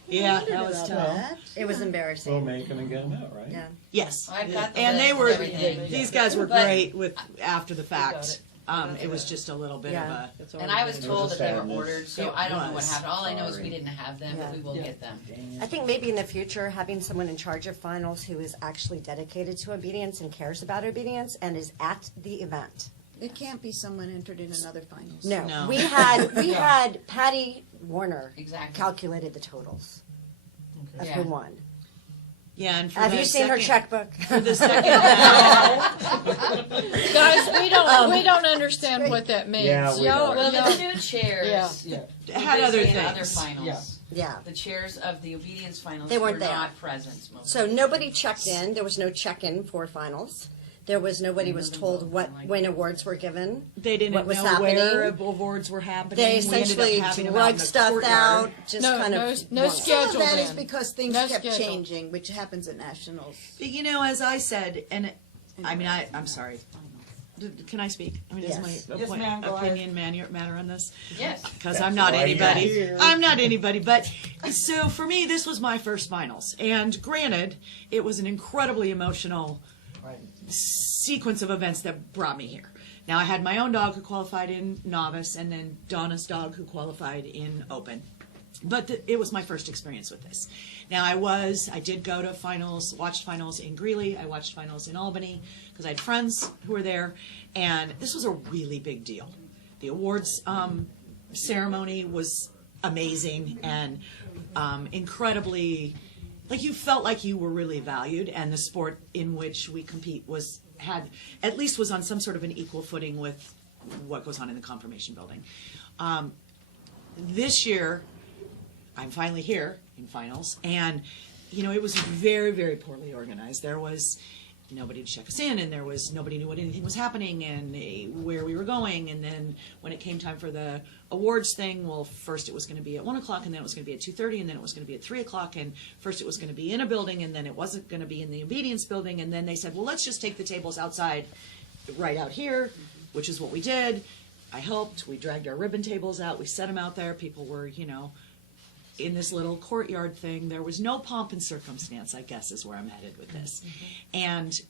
Yeah, wondered that was about tough. that. It was embarrassing. We'll make them and get them out, right? Yeah. Yes. I've got the And list they of were, everything. these guys were But- great with, after the fact. it. It was just a little bit of Yeah. a, And I was It told was a that they were sadness. ordered, so It I don't know what was. happened. All I know is Sorry. we didn't have them, but we will Yeah. get them. I think maybe in the future, having someone in charge of finals who is actually dedicated to obedience and cares about obedience and is at the event. It can't be someone entered in another finals. No, No. we had Yeah. Patty Warner Exactly. calculated the totals of Yeah. who won. yeah, and for Have the you seen her second- checkbook? For the second round, Guys, we don't understand what that means. Yeah, we Y'all- don't. Well, y'all- the two chairs. Yeah. Yeah. had other in other things. finals. Yeah. The chairs of the obedience finals They were weren't there. not present. most So of the nobody checked in. There was no check-in for finals. There was nobody was told when awards were given. They didn't What was know happening. where awards were happening. They We ended up essentially having them out in drug the stuff courtyard. out, just No, kind no, of. no went. schedule Some of that is then. because things No kept schedule. changing, which happens at nationals. But, you know, as I said, and I mean, I'm sorry. Can I speak? I mean, Yes. does my Yes, ma'am, go opinion matter on this? Yes. Because That's I'm not why you're anybody. here. I'm not anybody. But so for me, this was my first finals, and granted, it was an incredibly emotional Right. sequence of events that brought me here. Now, I had my own dog who qualified in novice, and then Donna's dog who qualified in open. But it was my first experience with this. Now, I did go to finals, watched finals in Greeley, I watched finals in Albany, because I had friends who were there, and this was a really big deal. The awards ceremony was amazing and incredibly, like, you felt like you were really valued, and the sport in which we compete was on some sort of an equal footing with what goes on in the Conformation building. This year, I'm finally here in finals, and you know, it was very, very poorly organized. There was nobody to check us in, and there was nobody knew what anything was happening and where we were going. And then when it came time for the awards thing, well, first it was going to be at 1 o'clock, and then it was going to be at 2:30, and then it was going to be at 3 o'clock. And first it was going to be in a building, and then it wasn't going to be in the obedience building. And then they said, well, let's just take the tables outside, right out here, which is what we did. I helped. We dragged our ribbon tables out. We set them out there. People were, you know, in this little courtyard thing. There was no pomp and circumstance, I guess, is where I'm headed with this. And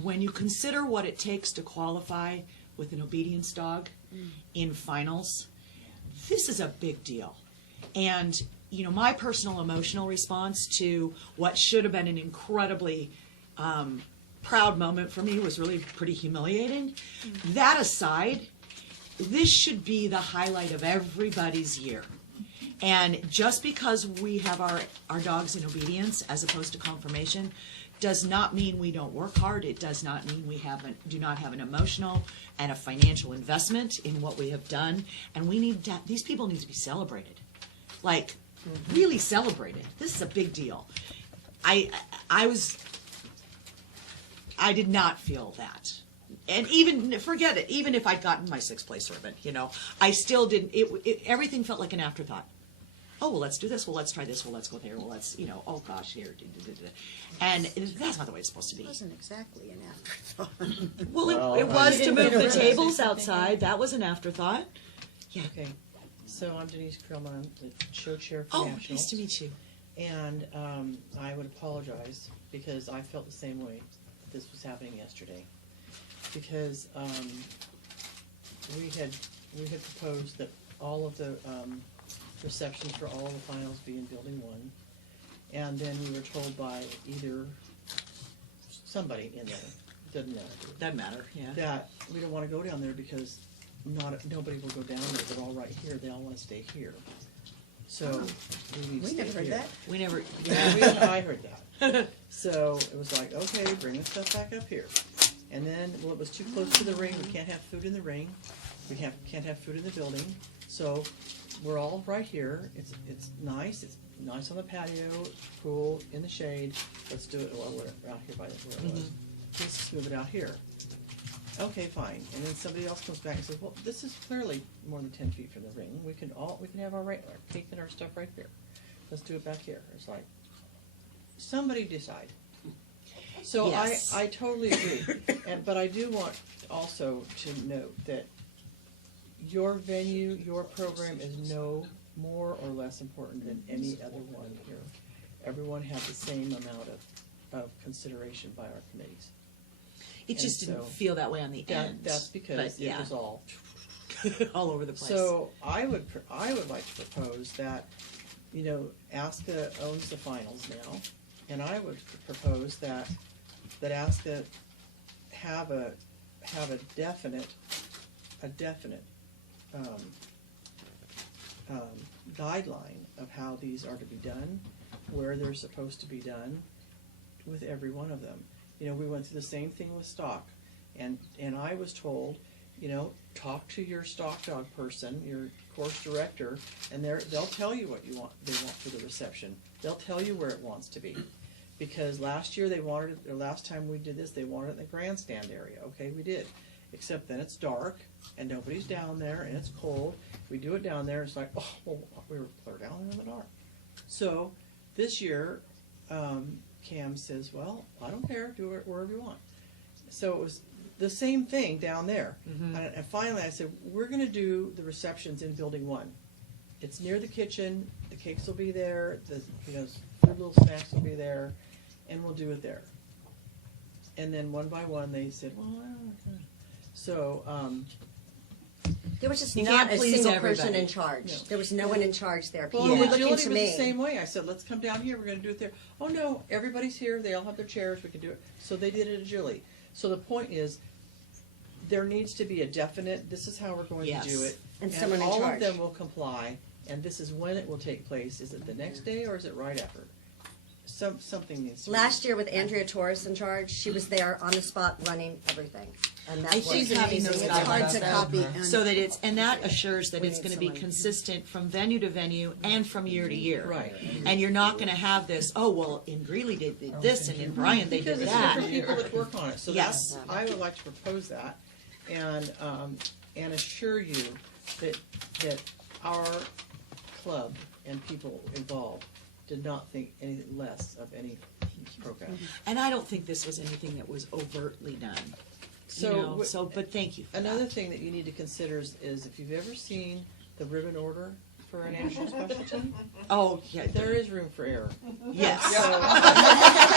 when you consider what it takes to qualify with an obedience dog in finals, this is a big deal. And, you know, my personal emotional response to what should have been an incredibly proud moment for me was really pretty humiliating. That aside, this should be the highlight of everybody's year. And just because we have our dogs in obedience as opposed to conformation does not mean we don't work hard. It does not mean we do not have an emotional and a financial investment in what we have done. And these people need to be celebrated. Like, really celebrated. This is a big deal. I did not feel that. And even, forget it, even if I'd gotten my 6th place ribbon, you know, I still didn't, everything felt like an afterthought. Oh, well, let's do this, well, let's try this, well, let's go there, well, let's, you know, oh gosh, here. And that's not the way it's supposed to be. It wasn't exactly an afterthought. Well, it was to move the tables outside, that was an afterthought. Yeah. Okay, so I'm Denise Krillman, the show chair for Oh, Nationals. nice to meet you. And I would apologize because I felt the same way this was happening yesterday. Because we had proposed that all of the receptions for all of the finals be in Building 1, and then we were told by either somebody in there doesn't matter. Doesn't matter, yeah. That we don't want to go down there because nobody will go down there. They're all right here. They all want to stay here. So we need to We stay never heard here. that. We never, I heard that. So it was like, okay, bring the stuff back up here. And then, well, it was too close to the ring. We can't have food in the ring. Can't have food in the building. So we're all right here. It's nice. It's nice on the patio, cool, in the shade. Let's do it. Well, we're out here by where it was. Let's just move it out here. Okay, fine. And then somebody else comes back and says, well, this is clearly more than 10 feet from the ring. We can have our cake and our stuff right here. Let's do it back here. It's like, somebody decide. So Yes. I totally agree. But I do want also to note that your venue, your program is no more or less important than any other one here. Everyone had the same amount of consideration by our committees. it just And didn't so feel that way on the end. That's because but it yeah. was all. all over the place. So I would like to propose that, ASCA owns the finals now, and I would propose that ASCA have a definite guideline of how these are to be done, where they're supposed to be done, with every one of them. We went through the same thing with stock, and I was told, talk to your stock dog person, your course director, and they'll tell you what they want for the reception. They'll tell you where it wants to be. Because last time we did this, they wanted it in the grandstand area. Okay, we did. Except then it's dark, and nobody's down there, and it's cold. We do it down there, it's like, oh, well, we were down there in the dark. So, this year, Cam says, well, I don't care, do it wherever you want. So it was the same thing down there. And finally I said, we're going to do the receptions in Building 1. It's near the kitchen, the cakes will be there, the little snacks will be there, and we'll do it there. And then one by one they said, well, I don't know. So, There was just You not can't a please single everybody. person in charge. No. There was no one in charge there. well, People were agility looking was to the me. same way. I said, let's come down here, we're going to do it there. Oh no, everybody's here, they all have their chairs, we can do it. So they did it agility. So the point is, there needs to be a definite, this is how we're going Yes. to do it. And someone in all charge. of them will comply, and this is when it will take place. Is it the next day or is it right after? Something needs to be. Last year with Andrea Torres in charge, she was there on the spot running everything. And that I was think having amazing. those It's hard guidelines to down copy. there. and- so that and that assures that We it's need going to be someone. consistent from venue to venue and from year to year. Right. And you're not going to have this, oh, well, in Greeley they did this, and in Bryan they Because did it's that. different people that work on it. So Yes. I would like to propose that, and assure you that our club and people involved did not think any less of any program. And I don't think this was anything that was overtly done. So, But thank you for another that. thing that you need to consider is if you've ever seen the ribbon order for a national specialty, Oh, yeah. there is room for error. Yes.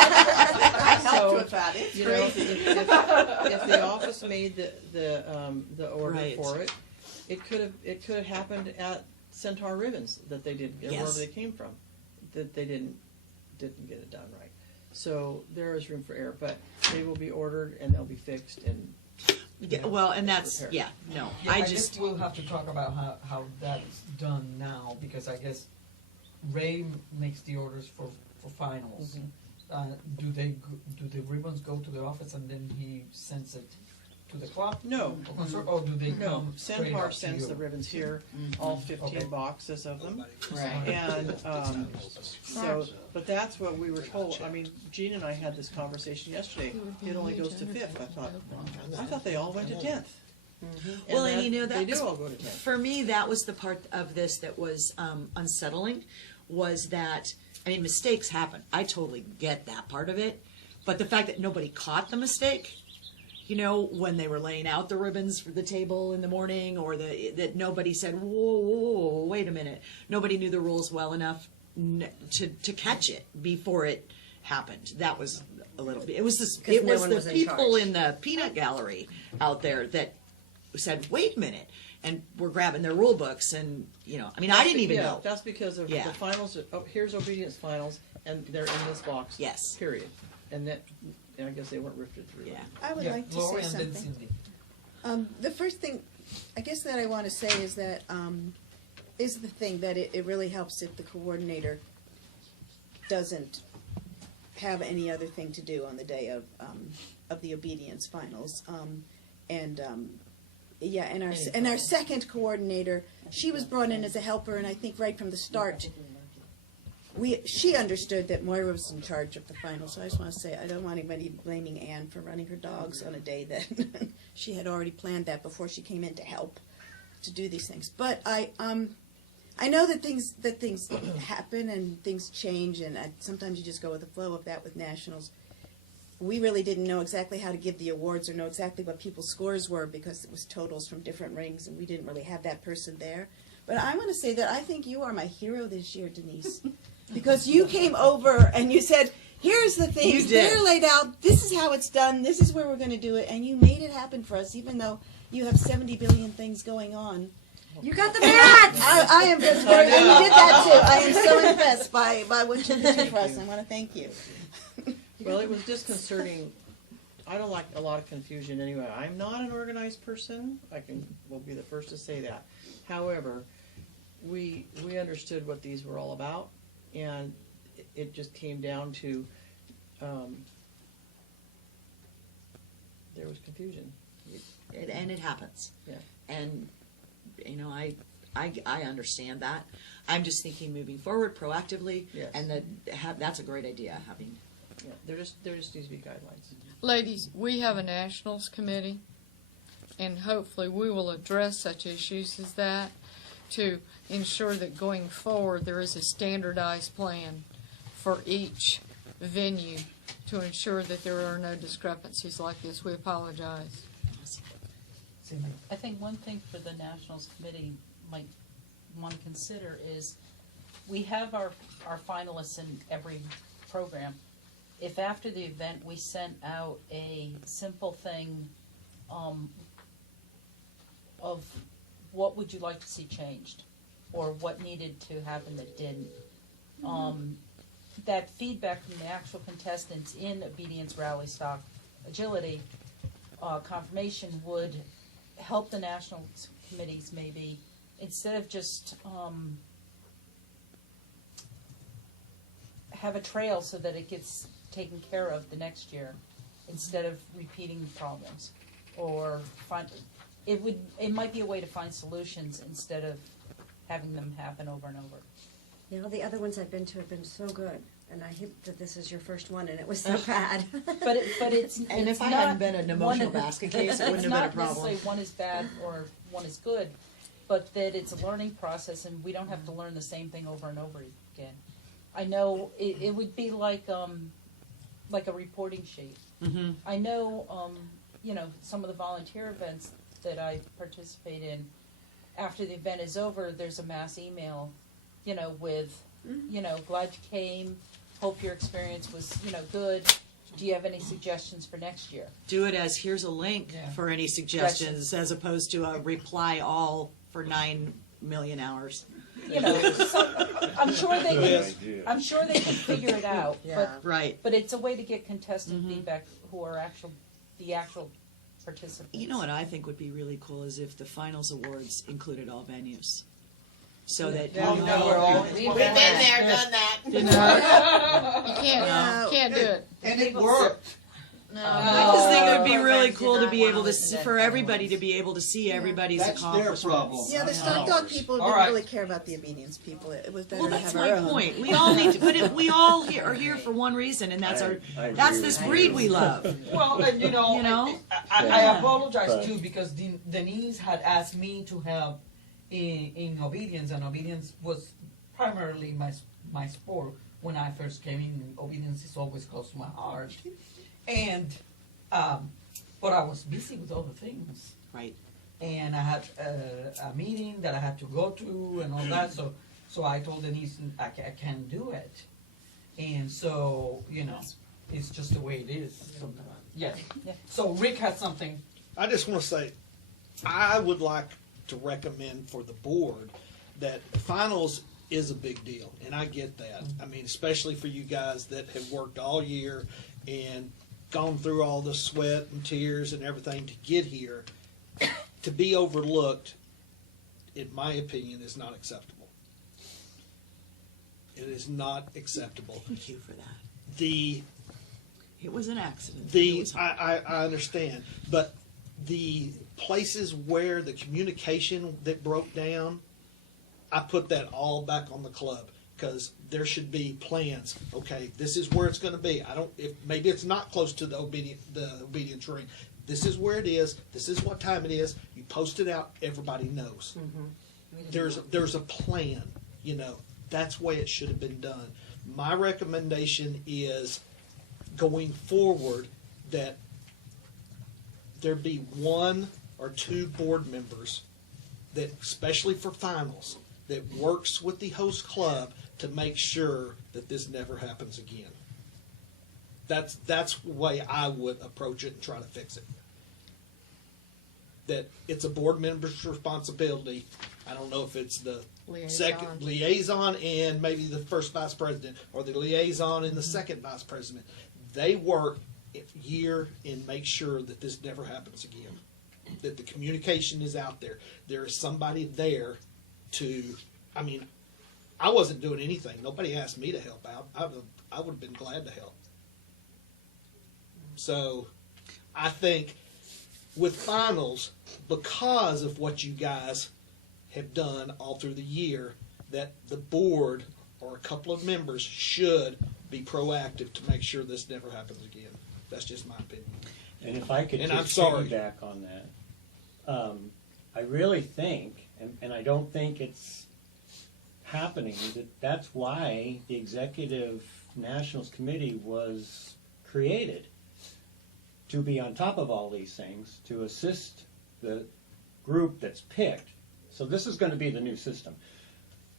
I helped So, with that. It's you know, crazy. if the office made the order Right. for it, it could have happened at Centaur Ribbons that they did, or Yes. wherever they came from, that they didn't get it done right. So there is room for error, but they will be ordered and they'll be fixed and. Yeah, well, and that's, Repair. yeah, no, Yeah, I guess just, we'll have to talk about how that's done now, because I guess Ray makes the orders for finals. Do the ribbons go to the office and then he sends it to the club? No. Or do they No, come straight Centaur up to sends you? the ribbons here, all 15 Okay. boxes of them. Right. And, so, but that's what we were told. I mean, Gene and I had this conversation yesterday. It only goes to 5th. I thought they all went to 10th. well, and you know, They that do all go to 10th. for me, that was the part of this that was unsettling, was that, I mean, mistakes happen. I totally get that part of it. But the fact that nobody caught the mistake, you know, when they were laying out the ribbons for the table in the morning, or that nobody said, whoa, wait a minute. Nobody knew the rules well enough to catch it before it happened. That was a little bit, it was no one the was in people charge. in the peanut gallery out there that said, wait a minute, and we're grabbing their rule books, and, you know, I mean, I didn't even know. That's because of Yeah. the finals. Oh, here's obedience finals, and they're in this box. Yes. Period. And that I guess they weren't rifted through. Yeah. I would like to Lori say and then something. Cindy. The first thing, I guess that I want to say is that, is the thing that it really helps if the coordinator doesn't have any other thing to do on the day of the obedience finals. Yeah, and our second coordinator, she was brought in as a helper, and I think right from the start, she understood that Moira was in charge of the final. So I just want to say I don't want anybody blaming Anne for running her dogs on a day that she had already planned that before she came in to help to do these things. But I know that things happen and things change, and sometimes you just go with the flow of that with nationals. We really didn't know exactly how to give the awards or know exactly what people's scores were because it was totals from different rings, and we didn't really have that person there. But I want to say that I think you are my hero this year, Denise, because you came over and you said, here's the things, they're laid out, this is how it's done, this is where we're going to do it, and you made it happen for us, even though you have 70 billion things going on. You got the bats! I am just very, and you did that too. I am so impressed by what you did for us. I want to thank you. Well, it was disconcerting. I don't like a lot of confusion anyway. I'm not an organized person. Will be the first to say that. However, we understood what these were all about, and it just came down to there was confusion. And it happens. Yeah. And you know, I understand that. I'm just thinking moving forward proactively, Yes. and that's a great idea. Having there just needs to be guidelines. Ladies, we have a nationals committee, and hopefully we will address such issues as that to ensure that going forward there is a standardized plan for each venue to ensure that there are no discrepancies like this. We apologize. I think one thing for the Nationals Committee might want to consider is we have our finalists in every program. If after the event we sent out a simple thing of what would you like to see changed or what needed to happen that didn't, that feedback from the actual contestants in obedience, rally, stock, agility, confirmation would help the national committees maybe, instead of just have a trail so that it gets taken care of the next year, instead of repeating problems, or it might be a way to find solutions instead of having them happen over and over. You know, the other ones I've been to have been so good, and I hate that this is your first one and it was so bad. But it's and if I hadn't been an emotional basket case, it wouldn't have been a problem. It's not necessarily one is bad or one is good, but that it's a learning process and we don't have to learn the same thing over and over again. I know it would be like a reporting sheet. Mm-hmm. I know, some of the volunteer events that I participate in, after the event is over, there's a mass email, with, glad you came, hope your experience was, good. Do you have any suggestions for next year? Do it as here's a link for any suggestions, as opposed to a reply all for 9 million hours. I'm sure they can figure it out. Yeah. Right. But it's a way to get contestant feedback who are the actual participants. You know what I think would be really cool is if the finals awards included all venues. So that we've been there, done that. You can't do it. And it worked. I just think it would be really cool to be able to for everybody to be able to see everybody's accomplishments. Their problem. Yeah, the stock dog people didn't really care about the obedience people. It was better to that's have my our own. point. We all need to, but we all are here for one reason, and that's that's this breed we love. Well, and I apologize too because Denise had asked me to help in obedience, and obedience was primarily my sport when I first came in. Obedience is always close to my heart, and but I was busy with other things. Right. And I had a meeting that I had to go to and all that, so I told Denise I can't do it, and so it's just the way it is sometimes. Yes. Yeah. So Rick has something. I just want to say, I would like to recommend for the board that finals is a big deal, and I get that. I mean, especially for you guys that have worked all year and gone through all the sweat and tears and everything to get here, to be overlooked, in my opinion, is not acceptable. It is not acceptable. Thank you for that. It was an accident. I understand, but the places where the communication that broke down, I put that all back on the club, because there should be plans. Okay, this is where it's going to be. Maybe it's not close to the obedience ring. This is where it is. This is what time it is. You post it out. Everybody knows. There's a plan. That's the way it should have been done. My recommendation is, going forward, that there be 1 or 2 board members that, especially for finals, that works with the host club to make sure that this never happens again. That's the way I would approach it and try to fix it. That it's a board member's responsibility. I don't know if it's the second liaison and maybe the first vice president, or the liaison and the second vice president. They work year and make sure that this never happens again. That the communication is out there. There is somebody there to, I wasn't doing anything. Nobody asked me to help out. I would have been glad to help. So I think with finals, because of what you guys have done all through the year, that the board or a couple of members should be proactive to make sure this never happens again. That's just my opinion. And if I could And just I'm sorry. piggyback on that, I really think, and I don't think it's happening, that's why the Executive Nationals Committee was created, to be on top of all these things, to assist the group that's picked. So this is going to be the new system.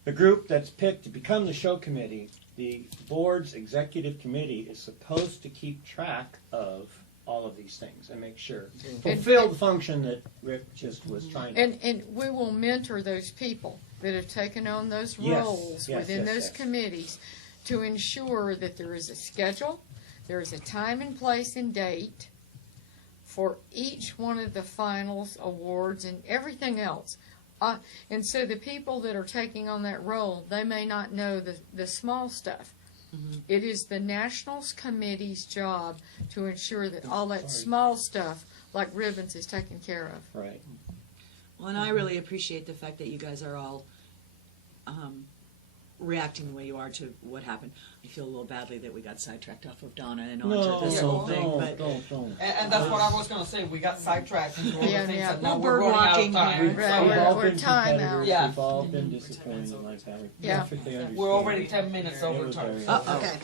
The group that's picked to become the show committee, the board's executive committee is supposed to keep track of all of these things and make sure, fulfill the function that Rick just was trying to. And we will mentor those people that have taken on those roles within those committees to ensure that there is a schedule, there is a time and place and date for each one of the finals, awards, and everything else. And so the people that are taking on that role, they may not know the small stuff. It is the Nationals Committee's job to ensure that all that small stuff, like ribbons, is taken care of. Right. Well, and I really appreciate the fact that you guys are all reacting the way you are to what happened. I feel a little badly that we got sidetracked off of Donna and onto this whole thing. But don't. And that's what I was going to say. We got sidetracked into all the things that now We're we're running out of walking time. We've all We're been time competitors, out. Yeah. we've all been disappointed like that. We Yeah. perfectly understand. We're already 10 minutes It over was time. very- Okay.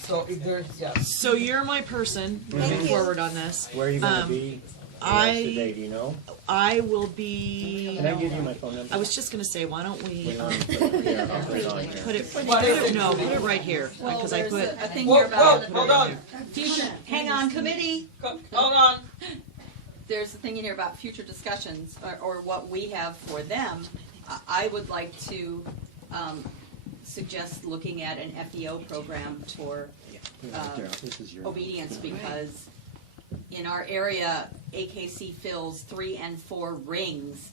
So if there's, yes. So you're my person moving forward on this. Where are you going to be the rest of the day, do you know? I will be. Can I give you my phone number? I was just going to say, why don't we Yeah, I'll put it on here. put it What is it? no, put it right here Well, because I there's put. a thing Whoa, here about hold on. future. Hang on, committee. Hold on. There's a thing in here about future discussions or what we have for them. I would like to suggest looking at an FEO program for This is your. obedience, because in our area, AKC fills 3 and 4 rings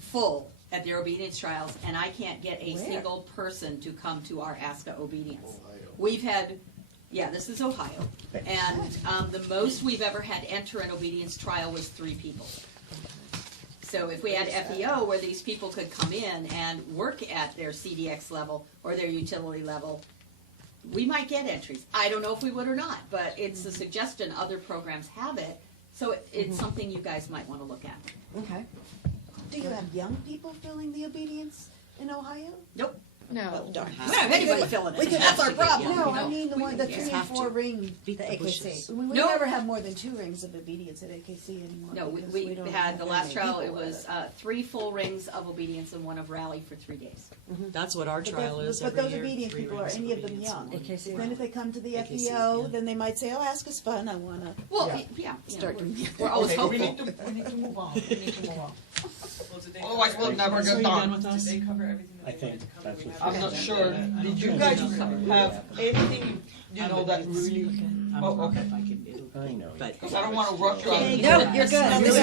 full at their obedience trials, and I can't get a single person to come to our ASCA obedience. We've had, this is Ohio, and the most we've ever had enter an obedience trial was 3 people. So if we had FEO where these people could come in and work at their CDX level or their utility level, we might get entries. I don't know if we would or not, but it's a suggestion. Other programs have it, so it's something you guys might want to look at. Okay. Do you have young people filling the obedience in Ohio? Nope. No. Oh, darn. We don't have anybody filling it. That's our problem. Yeah. No, I mean the We one, can the get 3 it. and 4 ring, the Beat the bushes. AKC. We No. never have more than 2 rings of obedience at AKC anymore. No, because we don't had have the that last many trial. It people was 3 full rings of obedience and 1 of rally for 3 days. That's what our But trial those- is but every those year. obedient 3 people, are rings any of them obedience young? and 1. Then if they come to the AKC, FEO, yeah. then they might say, "Oh, ask us fun. I want to." Well, Yeah. yeah, Start doing we're always Okay, hopeful. we need to move on. We need to move on. Otherwise, we'll never get done. Did they cover everything that I they think wanted to cover? that's We what- have- I'm not sure. Did you guys have anything, you know, that really? Oh, okay. I know. Because I don't want to rush you out. No, you're good. You You're guys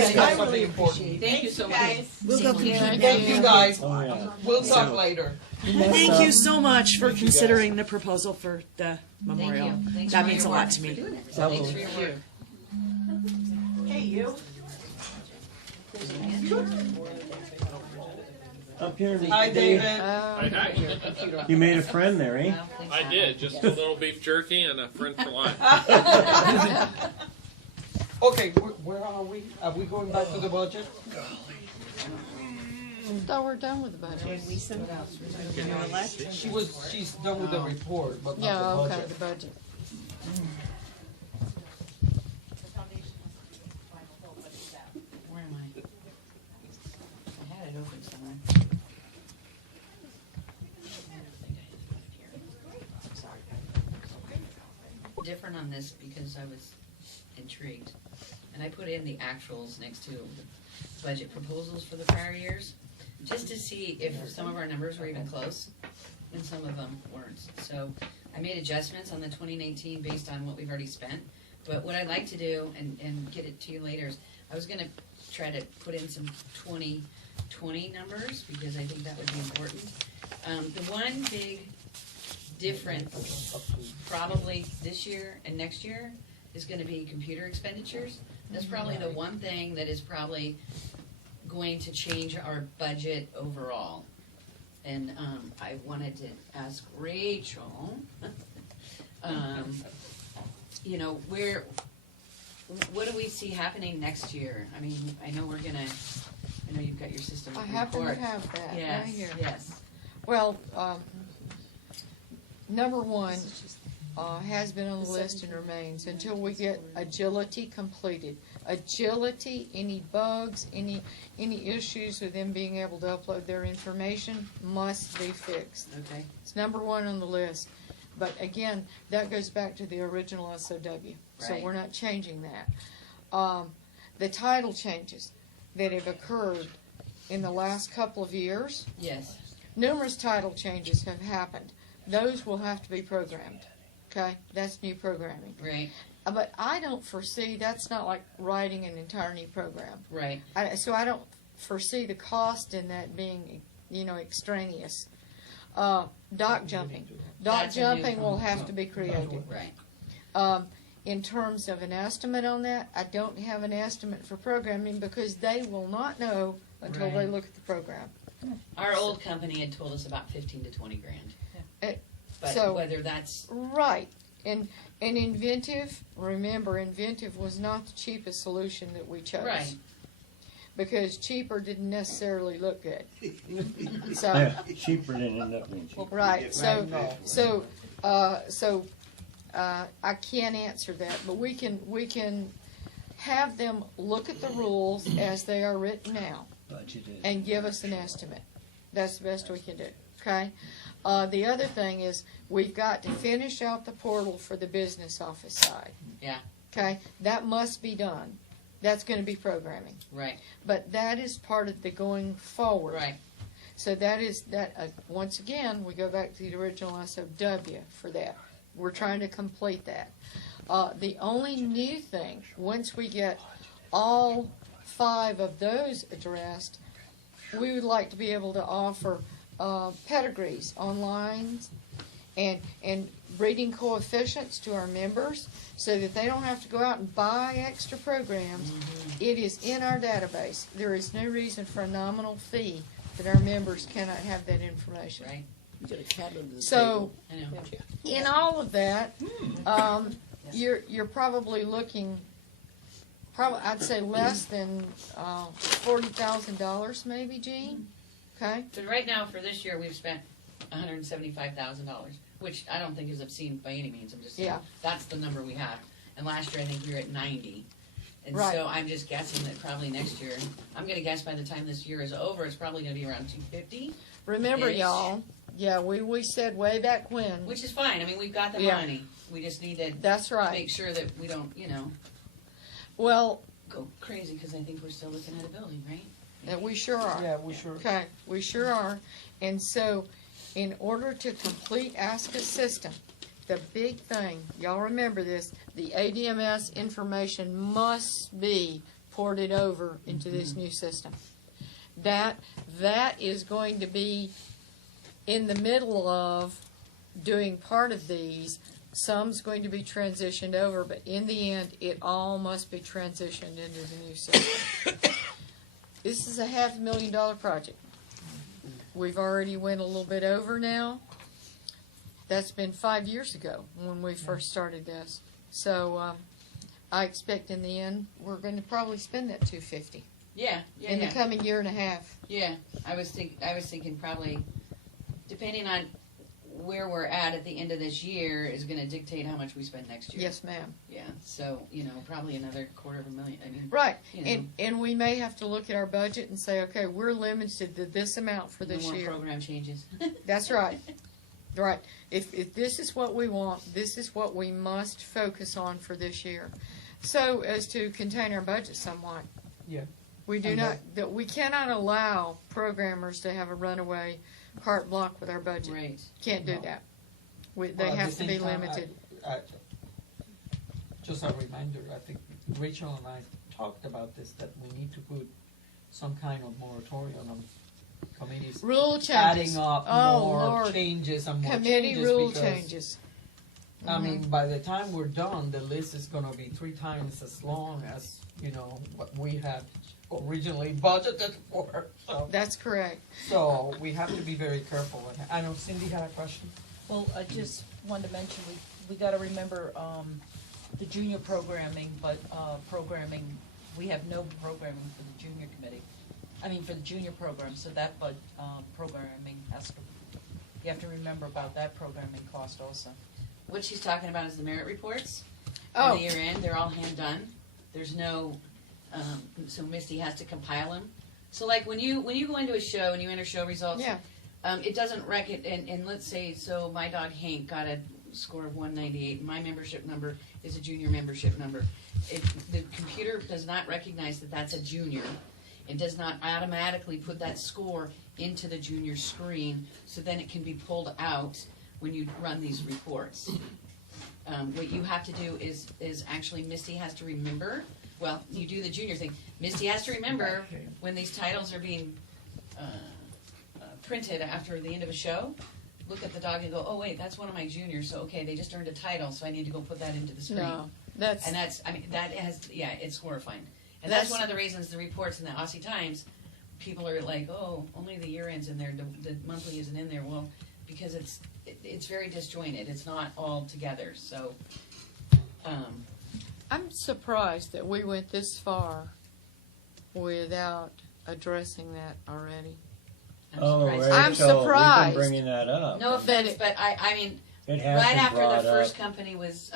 good. got I something really important. Thank you so much. We'll go compete. Thank you, guys. Oh, yeah. We'll talk later. Thank you so much for considering the proposal for the memorial. Thank you. Thanks That for means a your lot work. to me. Thanks for your work. Hey, you. Up here, Hi, David. Hi. You made a friend there, eh? I did, just a little beef jerky and a friend for life. Okay, where are we? Are we going back to the budget? Thought we're done with the budget. She's done with the report, but Yeah, not the okay, budget. the budget. Where am I? I had it open somewhere. Sorry. Different on this because I was intrigued. And I put in the actuals next to the budget proposals for the prior years, just to see if some of our numbers were even close, and some of them weren't. So I made adjustments on the 2019 based on what we've already spent. But what I'd like to do, and get it to you later, is I was gonna try to put in some 2020 numbers, because I think that would be important. The one big difference, probably this year and next year, is gonna be computer expenditures. That's probably the one thing that is probably going to change our budget overall. And I wanted to ask Rachel, you know, what do we see happening next year? I mean, I know you've got your system I of happen to reports. have that right Yes, here. yes. Well, number one has been on the list and remains until we get agility completed. Agility, any bugs, any issues with them being able to upload their information must be fixed. Okay. It's number one on the list. But again, that goes back to the original SOW. So Right. we're not changing that. The title changes that have occurred in the last couple of years, Yes. numerous title changes have happened. Those will have to be programmed. Okay? That's new programming. Right. But I don't foresee, that's not like writing an entire new program. Right. So I don't foresee the cost in that being, extraneous. Dock jumping. Dock That's a new jumping will one. have to be created. Right. In terms of an estimate on that, I don't have an estimate for programming because they will not know until they Right. look at the program. Our old company had told us about 15 to 20 grand. But so- whether that's Right. And Inventive, remember, Inventive was not the cheapest solution that we chose. Right. Because cheaper didn't necessarily look good. So, Yeah, cheaper didn't end up being cheaper. right, I can't answer that, but we can have them look at the rules as they are written now Budgeted. and give us an estimate. That's the best we can do, okay? The other thing is, we've got to finish out the portal for the business office side, yeah, okay? That must be done. That's gonna be programming. right, But that is part of the going forward. right. So once again, we go back to the original SOW for that. We're trying to complete that. The only new thing, once we get all 5 of those addressed, we would like to be able to offer pedigrees online and breeding coefficients to our members so that they don't have to go out and buy extra programs. It is in our database. There is no reason for a nominal fee that our members cannot have that information. Right. You got a cat under the So, I know. in all of that, you're probably looking, I'd say less than $40,000 maybe, Gene? Okay? So right now, for this year, we've spent $175,000, which I don't think is obscene by any means. I'm just saying, Yeah. that's the number we have. And last year, I think we were at 90. And Right. so I'm just guessing that probably next year, I'm gonna guess by the time this year is over, it's probably gonna be around 250. Remember, Ish. y'all, yeah, we said way back when. Which is fine. I mean, we've got the Yeah. money. We just need to That's right. make sure that we don't, Well, go crazy, because I think we're still looking at a building, right? We sure are. Yeah, we sure. Okay, we sure are. And so, in order to complete ASCA system, the big thing, y'all remember this, the ADMS information must be ported over into this new system. That is going to be in the middle of doing part of these. Some's going to be transitioned over, but in the end, it all must be transitioned into the new system. This is a $500,000 project. We've already went a little bit over now. That's been 5 years ago when we first started this. So I expect in the end we're going to probably spend that $250 in the coming year and a half. Yeah, I was thinking probably, depending on where we're at the end of this year, is going to dictate how much we spend next year. Yes, ma'am. Yeah, so probably another $250,000. I mean, Right, you know. and we may have to look at our budget and say, okay, we're limited to this amount for this no more year. program changes. That's right. Right. If this is what we want, this is what we must focus on for this year. So as to contain our budget somewhat. Yeah. We do And not, that we cannot allow programmers to have a runaway carte block with our budget. Right. Can't do No. that. They Well, at have the to be same time, limited. Just a reminder, I think Rachel and I talked about this, that we need to put some kind of moratorium on committees. Rule changes. Adding up Oh, more Lord. changes and more Committee changes rule because, changes. I mean, by the time we're done, the list is gonna be 3 times as long as, what we had originally budgeted for, so. That's correct. So we have to be very careful. I know Cindy had a question. Well, I just wanted to mention, we gotta remember, the junior programming, but, programming, we have no programming for the junior committee. I mean, for the junior program, so that, programming has to, you have to remember about that programming cost also. What she's talking about is the merit reports. Oh. At the year end, they're all hand done. There's no, so Misty has to compile them. So like when you go into a show and you enter show results, Yeah. it doesn't and let's say, so my dog Hank got a score of 198, and my membership number is a junior membership number. The computer does not recognize that that's a junior. It does not automatically put that score into the junior screen, so then it can be pulled out when you run these reports. What you have to do is actually Misty has to remember, well, you do the junior thing. Misty has to remember when these titles are being printed after the end of a show, look at the dog and go, oh wait, that's one of my juniors, so okay, they just earned a title, so I need to go put that into the screen. No, that's. And it's horrifying. And that's one of the reasons the reports in the Aussie Times, people are like, oh, only the year end's in there, the monthly isn't in there. Well, because it's very disjointed. It's not all together. So, I'm surprised that we went this far without addressing that already. Oh, surprised. Rachel, I'm surprised. we've been bringing that up. No offense, but I mean, It has right been after brought the first up. company was,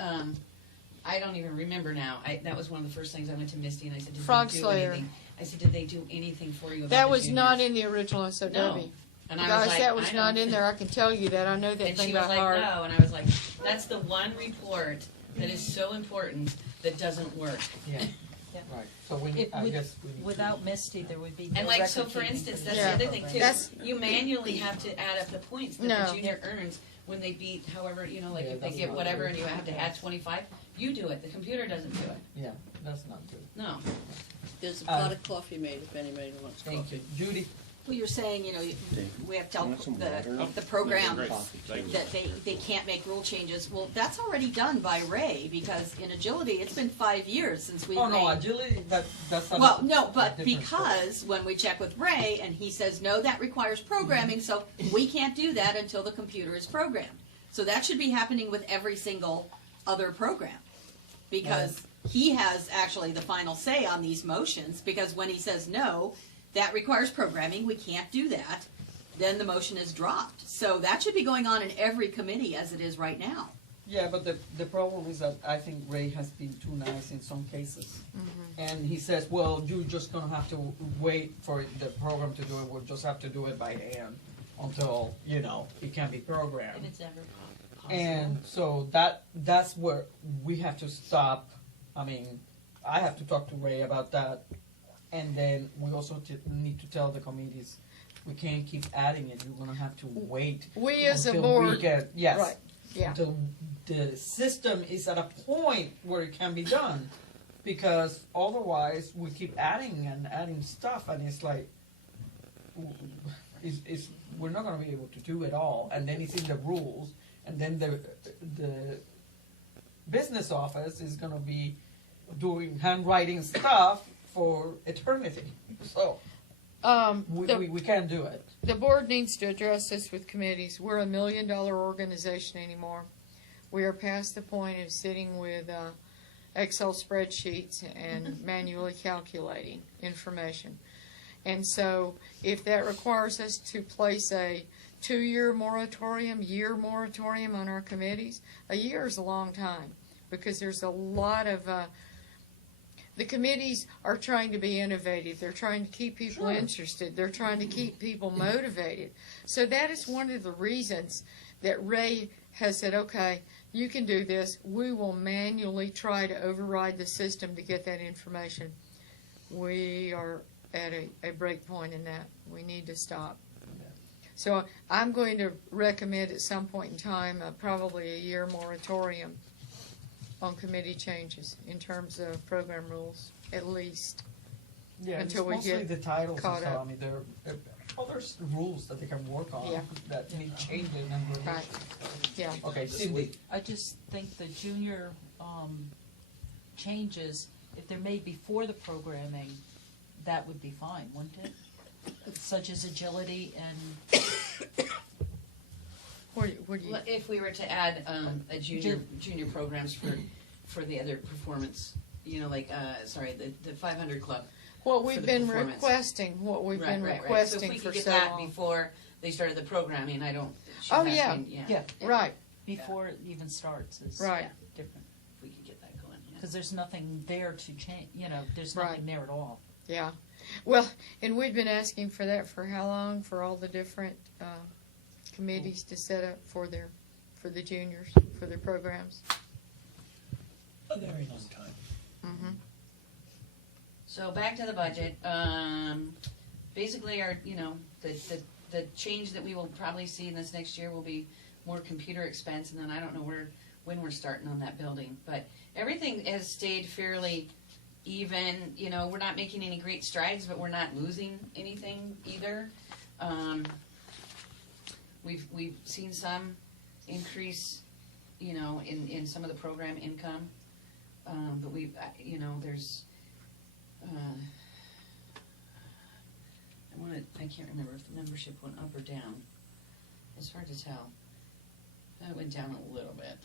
I don't even remember now. That was one of the first things I went to Misty and I said, did Frog they do Slayer. anything? I said, did they do anything for you about That the was juniors? not in the original SOW. No. And I was Guys, like, that was I not don't in there. I can tell you that. I know that And thing she was by like, heart. no, and I was like, that's the one report that is so important that doesn't work. Yeah. Right. So I guess we need to. Without Misty, there would be no And like, so record for keeping instance, the that's Yeah. the other thing too. That's- You manually have to add up the points that No. the junior earns when they beat, however, like Yeah, if they that's get not whatever good. and you have to add 25, you do it. The computer doesn't do it. Yeah, that's not good. No. There's a pot of coffee made if anybody wants coffee. Thank you. Judy? Well, you're saying, we have to tell Want some water? the program Coffee, thank you. that they can't make rule changes. Well, that's already done by Ray, because in agility, it's been 5 years since we've Oh, no, made. agility, that's not. Well, no, a but different because when we check with Ray and he says, no, that requires programming, so we can't do that until the computer is programmed. So that should be happening with every single other program. Because he has actually the final say on these motions, because when he says no, that requires programming, we can't do that, then the motion is dropped. So that should be going on in every committee as it is right now. Yeah, but the problem is that I think Ray has been too nice in some cases. And he says, well, you're just gonna have to wait for the program to do it, we'll just have to do it by hand until, it can be programmed. If it's ever possible. And so that's where we have to stop. I mean, I have to talk to Ray about that And then we also need to tell the committees, we can't keep adding it, you're gonna have to wait. We as a until board- we get, yes. Right, yeah. Until the system is at a point where it can be done. Because otherwise, we keep adding and adding stuff, and it's like, we're not gonna be able to do it all, and then it's in the rules, and then the business office is gonna be doing handwriting stuff for eternity, so. We can't do it. The board needs to address this with committees. We're a $1 million organization anymore. We are past the point of sitting with Excel spreadsheets and manually calculating information. And so if that requires us to place a 2-year moratorium, year moratorium on our committees, a year is a long time because there's a lot of the committees are trying to be innovative. They're trying to keep people interested. They're trying to keep people motivated. So that is one of the reasons that Ray has said, okay, you can do this. We will manually try to override the system to get that information. We are at a break point in that. We need to stop. So I'm going to recommend at some point in time probably a year moratorium on committee changes in terms of program rules, at least. Yeah, until we it's mostly get the titles and caught stuff. up. I mean, there are other rules that they can work on Yeah. that need changing and revision. Right. Yeah. Okay, Cindy. I just think the junior changes, if they're made before the programming, that would be fine, wouldn't it? Such as agility and What do you? Well, if we were to add a junior programs for the other performance, like the 500 club. What for we've the been performance. requesting, what we've been Right. requesting So for if we could so get that long. before they started the programming, I don't. she's Oh, yeah. asking, Yeah. Right. before it even starts is Right. different. If we could get that going. Yeah. Because there's nothing there to change, there's Right. nothing there at all. Yeah. Well, and we've been asking for that for how long? For all the different committees to set up for the juniors, for their programs. A very long time. Mm-hmm. So back to the budget. Basically, the change that we will probably see in this next year will be more computer expense, and then I don't know when we're starting on that building, but everything has stayed fairly even. We're not making any great strides, but we're not losing anything either. We've seen some increase, in some of the program income, but there's. I can't remember if the membership went up or down. It's hard to tell. It went down a little bit.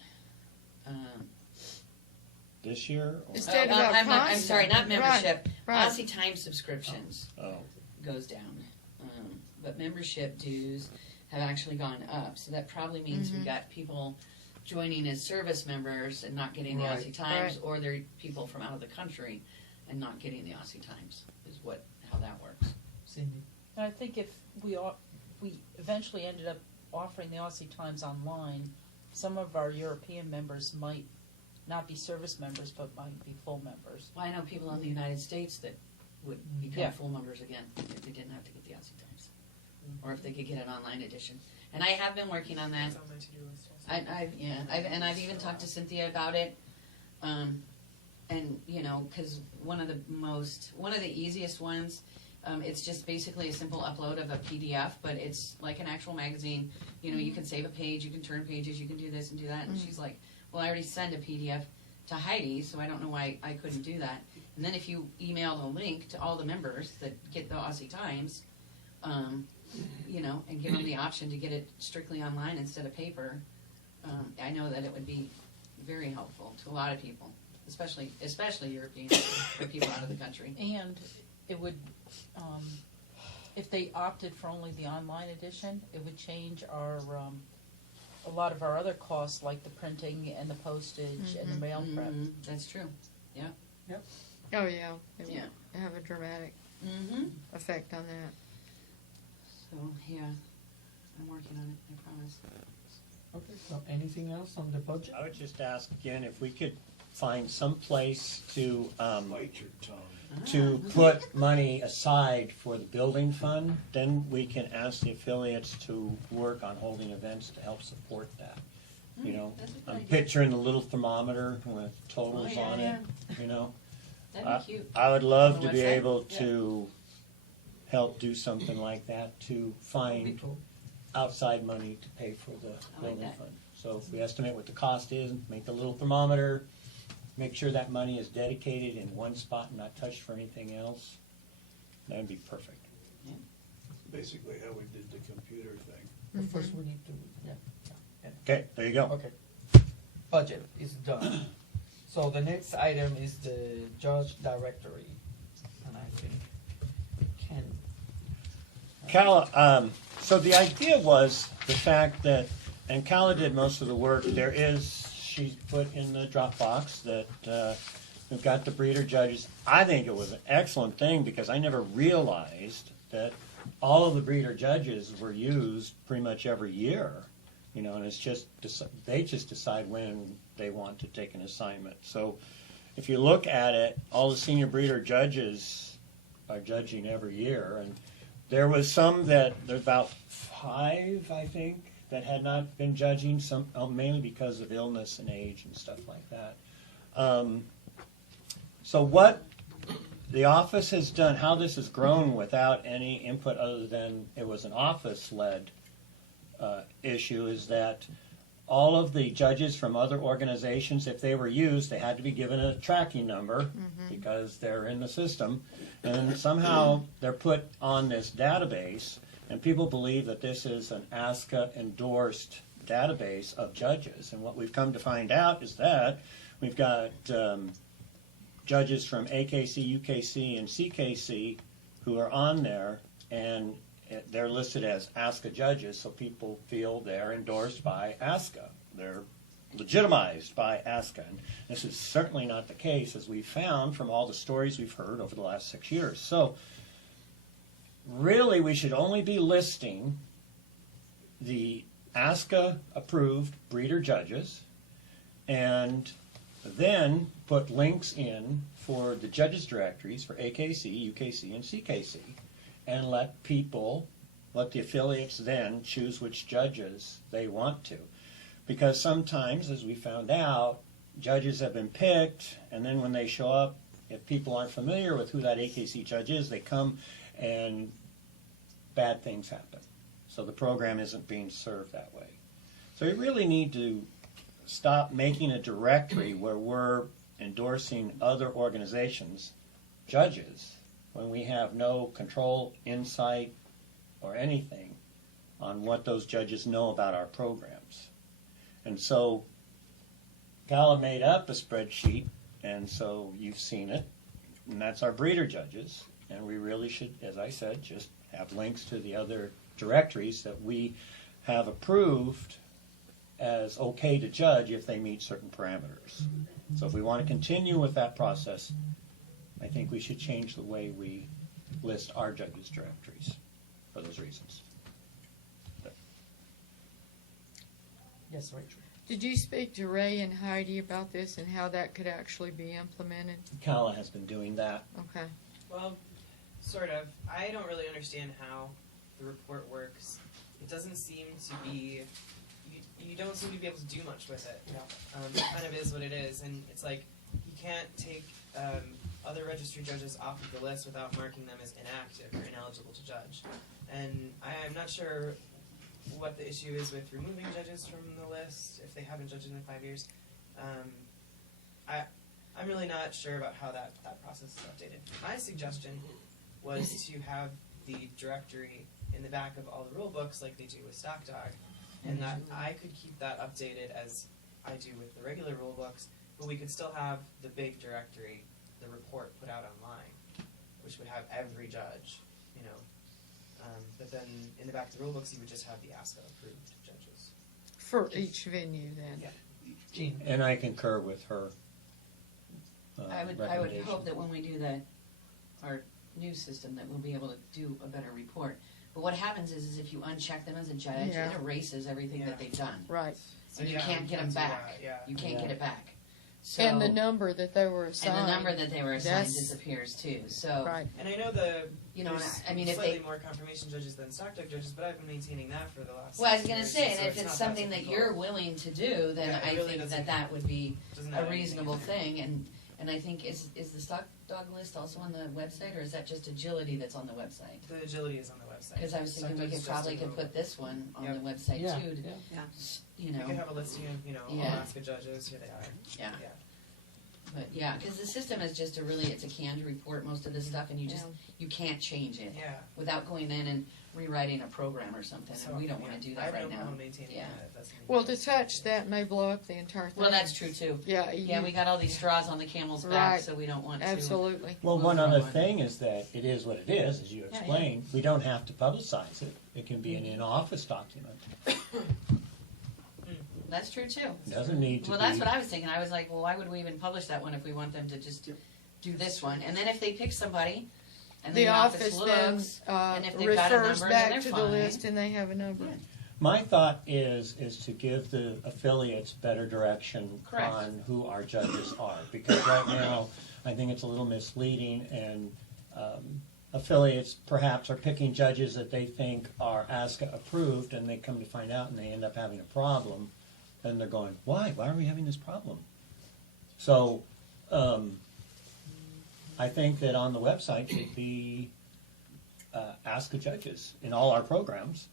This year? Or? Instead of I'm constant. sorry, not membership. Right. Aussie Time subscriptions goes down. But membership dues have actually gone up. So that probably means we got people joining as service members and not getting the Right. Aussie Times, Right. or they're people from out of the country and not getting the Aussie Times, is how that works. Cindy. And I think if we eventually ended up offering the Aussie Times online, some of our European members might not be service members, but might be full members. Well, I know people in the United States that would become Yeah. full members again if they didn't have to get the Aussie Times, or if they could get an online edition. And I have been working on that. It's on my to-do list also. I've even talked to Cynthia about it, and because one of the easiest ones, it's just basically a simple upload of a PDF, but it's like an actual magazine. You can save a page, you can turn pages, you can do this and do that. And she's like, well, I already send a PDF to Heidi, so I don't know why I couldn't do that. And then if you email a link to all the members that get the Aussie Times, and give them the option to get it strictly online instead of paper, I know that it would be very helpful to a lot of people, especially Europeans or people out of the country. And it would, if they opted for only the online edition, it would change a lot of our other costs, like the printing and the postage and the mail prep. That's true. Yeah. Yep. Oh, yeah. It Yeah. would have a dramatic effect on that. So, yeah, I'm working on it, I promise. Okay, so anything else on the budget? I would just ask again if we could find some place to, Bite your tongue. to put money aside for the building fund, then we can ask the affiliates to work on holding events to help support that. You know, That's a good I'm idea. picturing the little thermometer with totals Oh, yeah, on it, you know? That'd be cute. I would love On to the be website? able Yeah. to help do something like that, to find outside money to pay for the building that. fund. So if we estimate what the cost is, make the little thermometer, make sure that money is dedicated in one spot and not touched for anything else, that'd be perfect. Basically how we did the computer thing. But first we need to, yeah. Okay, there you go. Okay. Budget is done. So the next item is the judge directory. And I think Ken. Calla, so the idea was the fact that, and Calla did most of the work, there is, she's put in the Dropbox that we've got the breeder judges. I think it was an excellent thing because I never realized that all of the breeder judges were used pretty much every year. You know, and it's just, they just decide when they want to take an assignment. So if you look at it, all the senior breeder judges are judging every year. And there was some that, there's about 5, I think, that had not been judging, some mainly because of illness and age and stuff like that. So what the office has done, how this has grown without any input other than it was an office-led issue, is that all of the judges from other organizations, if they were used, they had to be given a tracking number because they're in the system. And somehow they're put on this database, and people believe that this is an ASCA-endorsed database of judges. And what we've come to find out is that we've got judges from AKC, UKC, and CKC who are on there, and they're listed as ASCA judges, so people feel they're endorsed by ASCA. They're legitimized by ASCA. And this is certainly not the case, as we've found from all the stories we've heard over the last 6 years. So really, we should only be listing the ASCA-approved breeder judges, and then put links in for the judges' directories for AKC, UKC, and CKC, and let the affiliates then choose which judges they want to. Because sometimes, as we found out, judges have been picked, and then when they show up, if people aren't familiar with who that AKC judge is, they come and bad things happen. So the program isn't being served that way. So we really need to stop making a directory where we're endorsing other organizations' judges when we have no control, insight, or anything on what those judges know about our programs. And so Calla made up a spreadsheet, and so you've seen it, and that's our breeder judges. And we really should, as I said, just have links to the other directories that we have approved as okay to judge if they meet certain parameters. So if we want to continue with that process, I think we should change the way we list our judges' directories for those reasons. Yes, Rachel. Did you speak to Ray and Heidi about this and how that could actually be implemented? Calla has been doing that. Okay. Well, sort of. I don't really understand how the report works. It doesn't seem to be, you don't seem to be able to do much with it. It kind of is what it is, and it's like you can't take other registered judges off of the list without marking them as inactive or ineligible to judge. And I'm not sure what the issue is with removing judges from the list if they haven't judged in 5 years. I'm really not sure about how that process is updated. My suggestion was to have the directory in the back of all the rule books like they do with Stock Dog, and that I could keep that updated as I do with the regular rule books, but we could still have the big directory, the report put out online, which would have every judge, you know. But then in the back of the rule books, you would just have the ASCA-approved judges. For each venue, then? Yeah. And I concur with her I would recommendation. hope that when we do our new system, that we'll be able to do a better report. But what happens is if you uncheck them as a judge, it erases everything that they've done. Right. And you Yeah, can't get them that's back. right, yeah. You can't get it back. So, And the number that they were assigned. and the number that they were assigned That's- disappears too. So, Right. And I know the You know, there's I mean, if slightly they- more confirmation judges than stock dog judges, but I've been maintaining that for the last. well, I was going to years, say, so and if it's not something that difficult. you're willing to do, then Yeah, it I really think doesn't- that would be doesn't a have anything reasonable in there. thing. And I think is the stock dog list also on the website, or is that just agility that's on the website? The agility is on the website. Because I was thinking we Stock could dog's probably just a could put this one on the website Yeah, too. To, yeah. You We know, could have a listing of all Yeah. Alaska judges. Here they are. Yeah. But yeah, because the system is just it's a canned report, most of this stuff, and you can't change it Yeah. without going in and rewriting a program or something, So, and we don't yeah, want to do I that have right no now. problem maintaining Yeah. that. That's Well, to touch that may blow up the entire thing. Well, that's true too. Yeah. Yeah, we got all these straws on the camel's back, Right. so we don't want to. Absolutely. Well, move one other forward. thing is that it is what it is, as you Yeah, explained. We don't have to publicize it. It can be an in-office document. That's true too. It doesn't need to Well, be. that's what I was thinking. I was like, well, why would we even publish that one if we want them to just do this one? And then if they pick somebody, and The the office office then looks, and if they've got a refers number, then back they're to fine. the list and they have a number. My thought is to give the affiliates better direction Correct. on who our judges are. Because right now, I think it's a little misleading, and affiliates perhaps are picking judges that they think are ASCA approved, and they come to find out and they end up having a problem. And they're going, why? Why are we having this problem? So I think that on the website should be ASCA judges in all our programs,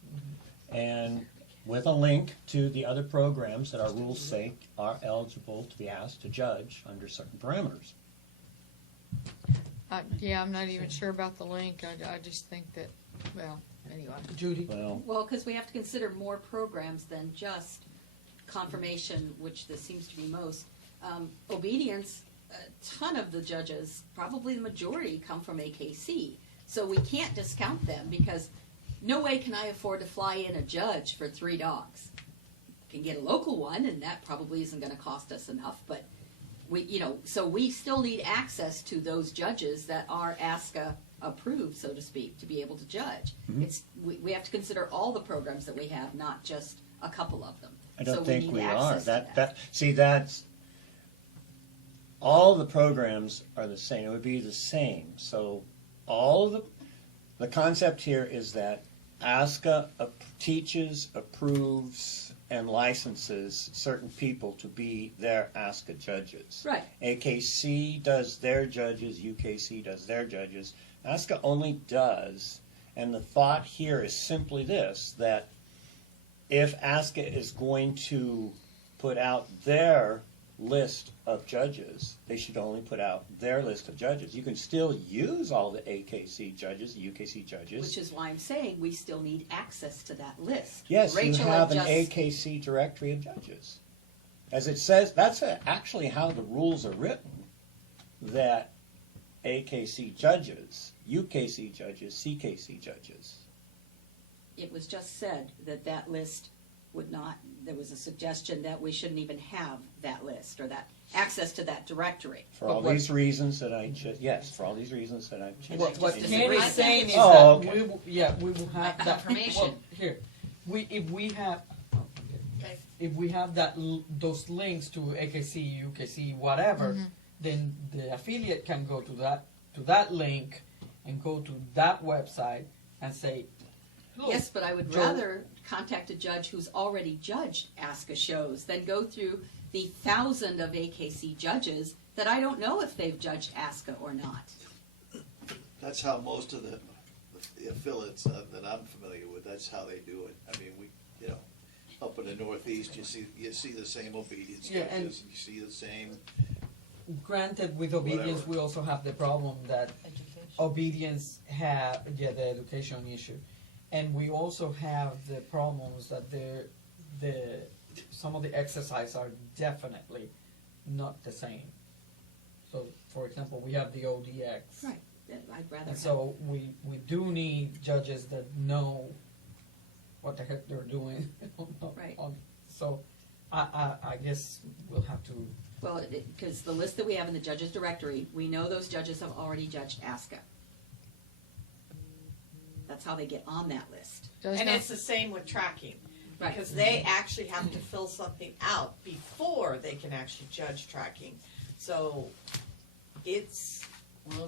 and with a link to the other programs that our rules say are eligible to be asked to judge under certain parameters. Yeah, I'm not even sure about the link. I just think that, well, anyway. Judy? Well, because we have to consider more programs than just confirmation, which this seems to be most. Obedience, a ton of the judges, probably the majority, come from AKC. So we can't discount them because no way can I afford to fly in a judge for 3 dogs. Can get a local one, and that probably isn't going to cost us enough, but so we still need access to those judges that are ASCA approved, so to speak, to be able to judge. Mhm. We have to consider all the programs that we have, not just a couple of them. I don't So think need we are. access to That's all the programs are the same. It would be the same. So all of the concept here is that ASCA teaches, approves, and licenses certain people to be their ASCA judges. Right. AKC does their judges, UKC does their judges. ASCA only does, and the thought here is simply this, that if ASCA is going to put out their list of judges, they should only put out their list of judges. You can still use all the AKC judges, UKC judges. Which is why I'm saying we still need access to that list. Yes, Rachel you have an had AKC directory of judges. As it says, that's actually how the rules are written, that AKC judges, UKC judges, CKC judges. It was just said that that list would not, there was a suggestion that we shouldn't even have that list or that access to that directory. For all these reasons that I just, yes, for all these reasons that I've just. What Ken is saying is Oh, that okay. we will have that. Confirmation. Well, here, if we have that those links to AKC, UKC, whatever, then the affiliate can go to that link and go to that website and say, look, Yes, but I would Joe- rather contact a judge who's already judged ASCA shows than go through the 1,000 of AKC judges that I don't know if they've judged ASCA or not. That's how most of the affiliates that I'm familiar with, that's how they do it. I mean, up in the Northeast, you see the same obedience Yeah, and- judges, you see the same. Granted, with obedience, Whatever. we also have the problem that obedience have the education issue, and we also have the problems that some of the exercises are definitely not the same. So, for example, we have the ODX. Right. I'd rather And have. so we do need judges that know what the heck they're doing. Right. So I guess we'll have to. Well, because the list that we have in the judges directory, we know those judges have already judged ASCA. That's how they get on that list. And it's the same with tracking. because they actually have to fill something out before they can actually judge tracking. So it's,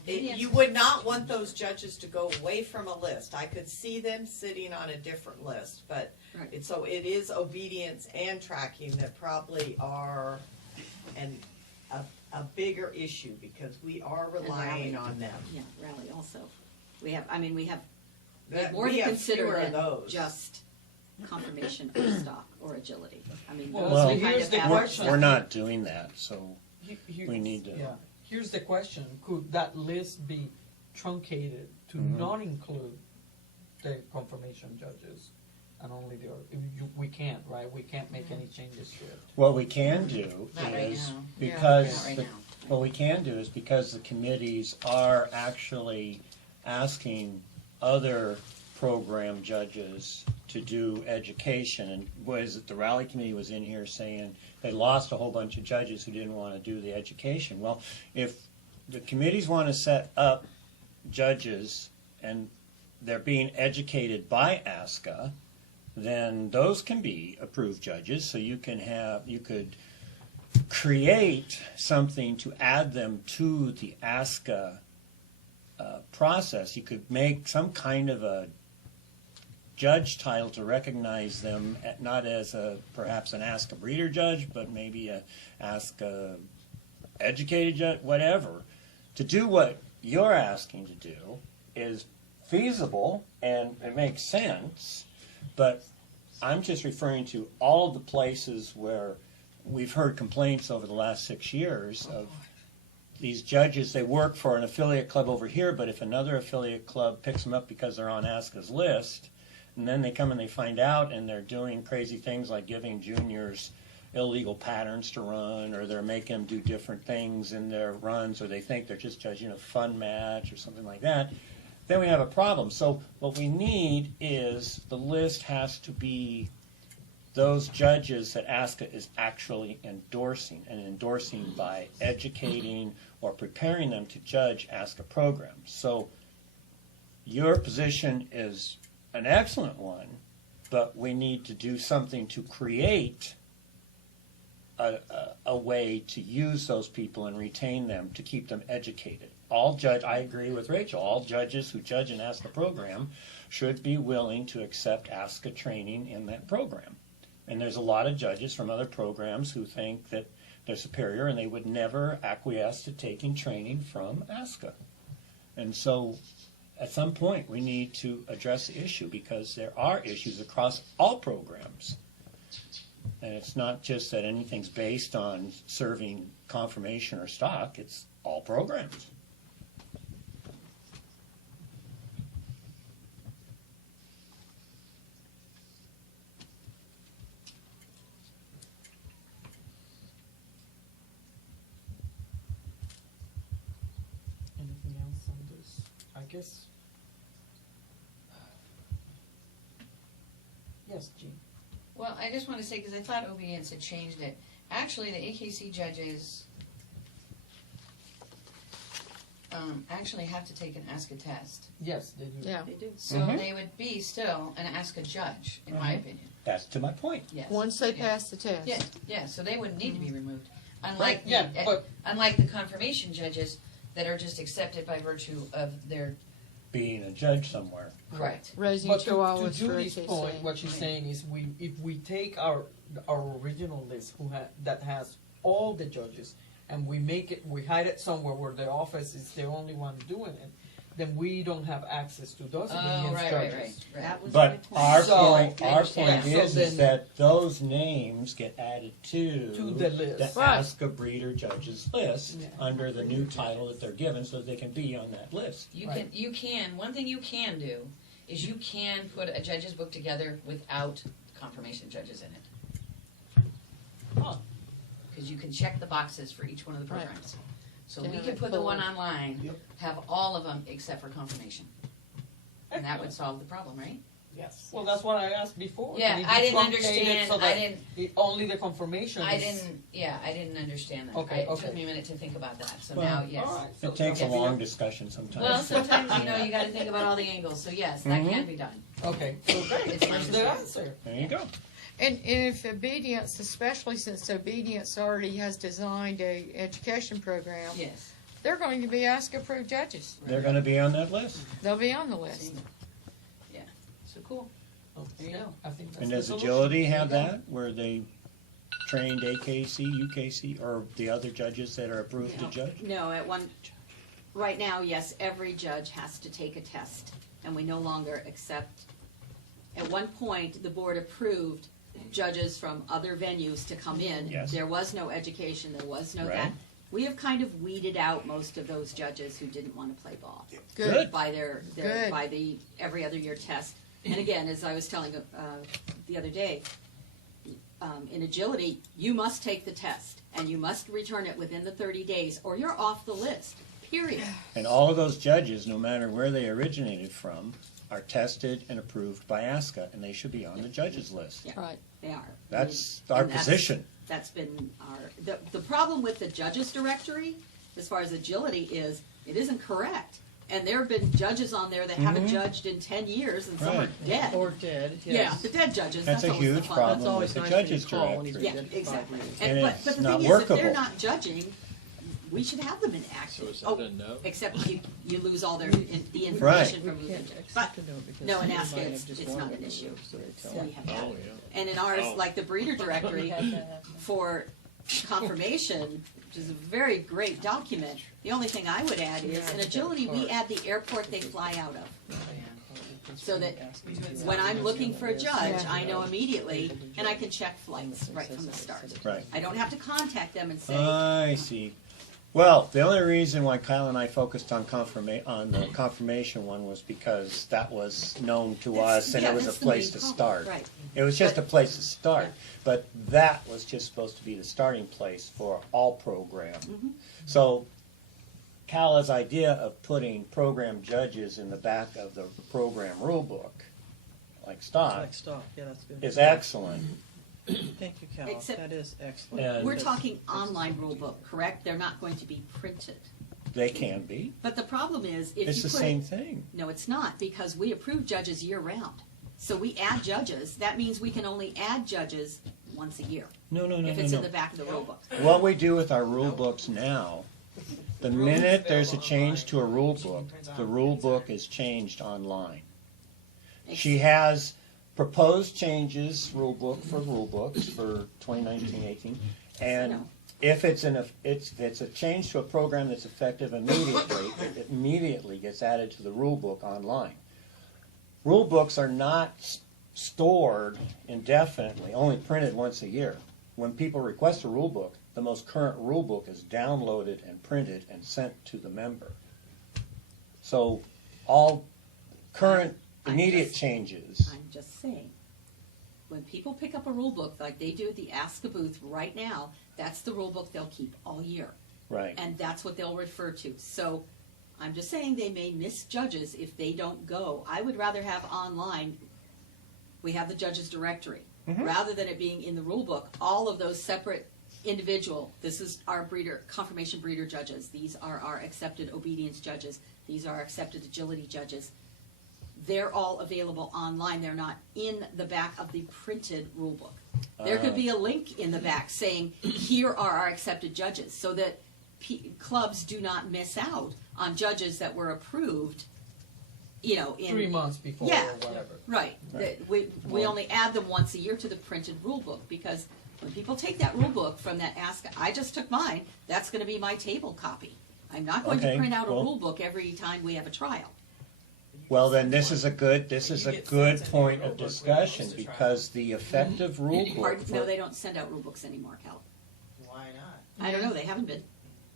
you would not want those judges to go away from a list. I could see them sitting on a different list, but so it is obedience and tracking that probably are a bigger issue because we are relying on them. Yeah, rally also. We have That- more we to have consider fewer of than those. just confirmation or stock or agility. I mean, Well, those so kind here's of the have- question. We're not doing that, so Here- we need to. Yeah. Here's the question: could that list be truncated to Mhm. not include the confirmation judges and only the? We can't, right? We can't make any changes to it. What we can do Not right is, now. because, Not right the- now. what we can do is because the committees are actually asking other program judges to do education, and was it the Rally Committee was in here saying they lost a whole bunch of judges who didn't want to do the education. Well, if the committees want to set up judges and they're being educated by ASCA, then those can be approved judges, so you could create something to add them to the ASCA process. You could make some kind of a judge title to recognize them, not as perhaps an ASCA breeder judge, but maybe a ASCA educated judge, whatever. To do what you're asking to do is feasible and it makes sense, but I'm just referring to all of the places where we've heard complaints over the last 6 years of these judges. They work for an affiliate club over here, but if another affiliate club picks them up because they're on ASCA's list, and then they come and they find out and they're doing crazy things like giving juniors illegal patterns to run, or they're making them do different things in their runs, or they think they're just judging a fun match or something like that, then we have a problem. So what we need is the list has to be those judges that ASCA is actually endorsing, and endorsing by educating or preparing them to judge ASCA programs. So your position is an excellent one, but we need to do something to create a way to use those people and retain them, to keep them educated. I agree with Rachel, all judges who judge an ASCA program should be willing to accept ASCA training in that program. And there's a lot of judges from other programs who think that they're superior and they would never acquiesce to taking training from ASCA. And so at some point we need to address the issue, because there are issues across all programs. And it's not just that anything's based on serving confirmation or stock, it's all programs. Anything else on this? I guess. Yes, Jean. Well, I just want to say, because I thought obedience had changed it. Actually, the AKC judges actually have to take an ASCA test. Yes, they do. Yeah. They do. So they would be still an ASCA judge, in my opinion. That's to my point. Yes. Once they pass the test. Yeah, yeah, so they wouldn't need to be removed. Right, Unlike, yeah, but- unlike the confirmation judges that are just accepted by virtue of their. Being a judge somewhere. Correct. Raising But to chihuahuas for Julie's AKC. point, what she's saying is, if we take our original list that has all the judges, and we hide it somewhere where the office is the only one doing it, then we don't have access to those obedience judges. That was But our So- point Yeah, so is then- that those names get added to the list. the Right. ASCA breeder judges list Yeah. under the new title that they're given, so they can be on that list. You can, one thing you can do is you can put a judge's book together without confirmation judges in it. Huh. Because you can check the boxes for each one of the Right. programs. So Yeah, we like could put the one pull. online, Yep. have all of them except for confirmation. And that would solve the problem, right? Yes. Well, that's what I asked before. Yeah, Can it be I didn't truncated understand- so I that didn't- only the confirmation I is- didn't understand that. Okay, It okay. took me a minute to think about that, so Well, now, yes. All right. It takes a long discussion sometimes. Well, sometimes, you know, you gotta think about all the angles, so yes, that Mhm. can be done. Okay, so great. It's That's the answer. There you go. And if obedience, especially since obedience already has designed a education program, Yes. they're going to be ASCA-approved judges. They're gonna be on that list. They'll be on the list. Yeah, so cool. There you go. I think that's And the does solution. Agility have Yeah. that, where they trained AKC, UKC, or the other judges that are approved to judge? No, right now, yes, every judge has to take a test, and we no longer accept. At one point, the board approved judges from other venues to come in. Yes. There was no education, there was no Right. that. We have kind of weeded out most of those judges who didn't want to play ball. Good. By their Good. by the every other year test. And again, as I was telling the other day, in agility, you must take the test, and you must return it within the 30 days, or you're off the list, period. And all of those judges, no matter where they originated from, are tested and approved by ASCA, and they should be on the judges list. Yeah, Right. they are. That's our And position. That's been the problem with the judges directory, as far as agility, is it isn't correct. And there have been judges on there that haven't Mhm. judged in 10 years, and some are Right. dead. Or dead, Yeah, yes. the dead judges. That's a always the huge fun. problem That's always with the nice when you judges call when he's directory. Yeah, been dead for 5 exactly. years. And But it's the not thing is, if they're workable. not judging, we should have them in action. So is that a no? Except you lose all the Right. information We from moving. can't But accept a no because no, in somebody ASCA, might it's have just not wanted an to issue. move, so they tell We them. have that. Oh, yeah. And in ours, Oh. like the breeder directory, for confirmation, which is a very great document, the only thing I would add is, in agility, we add the airport they fly out of. So that when I'm looking for a judge, I know immediately, and I can check flights right from the start. Right. I don't have to contact them and say, I see. Well, the only reason why Kyle and I focused on the confirmation one was because that was known to That's- us, and yeah, it was a that's the place main to problem, start. right. It was just a But- place to start, but that was just supposed to be the starting place for all program. Mm-hmm. So Kyla's idea of putting program judges in the back of the program rule book, like stock, Like stock, yeah, that's good. is excellent. Thank you, Cal, Except- that is excellent. And- we're talking online rule book, correct? They're not going to be printed. They can be. But the problem is, if It's you the put same it, thing. no, it's not, because we approve judges year round. So we add judges, that means we can only add judges once a year, No, no, no, if no, it's in no. the back of the rule book. What we do with our rule books now, the minute there's a change to a rule book, the rule book is changed online. She has proposed changes, rule book for rule books for 2019-18, and if it's a change to a program that's effective immediately, it immediately gets added to the rule book online. Rule books are not stored indefinitely, only printed once a year. When people request a rule book, the most current rule book is downloaded and printed and sent to the member. So all current immediate changes, I'm just saying, when people pick up a rule book like they do at the ASCA booth right now, that's the rule book they'll keep all year. right, And that's what they'll refer to. So I'm just saying they may miss judges if they don't go. I would rather have online, we have the judges directory, rather than it being in the rule book, all of those separate individual, this is our confirmation breeder judges, these are our accepted obedience judges, these are our accepted agility judges. They're all available online, they're not in the back of the printed rule book. There could be a link in the back saying, here are our accepted judges, so that clubs do not miss out on judges that were approved, you know, in 3 months before Yeah. or whatever. Right. Right. We only add them once a year to the printed rule book, because when people take that rule book from that ASCA, I just took mine, that's gonna be my table copy. I'm not going to Okay, print out a well- rule book every time we have a trial. well then this is a good point of discussion, because the effective rule book Pardon? No, for, they don't send out rule books anymore, Cal. Why not? I don't know, they haven't been.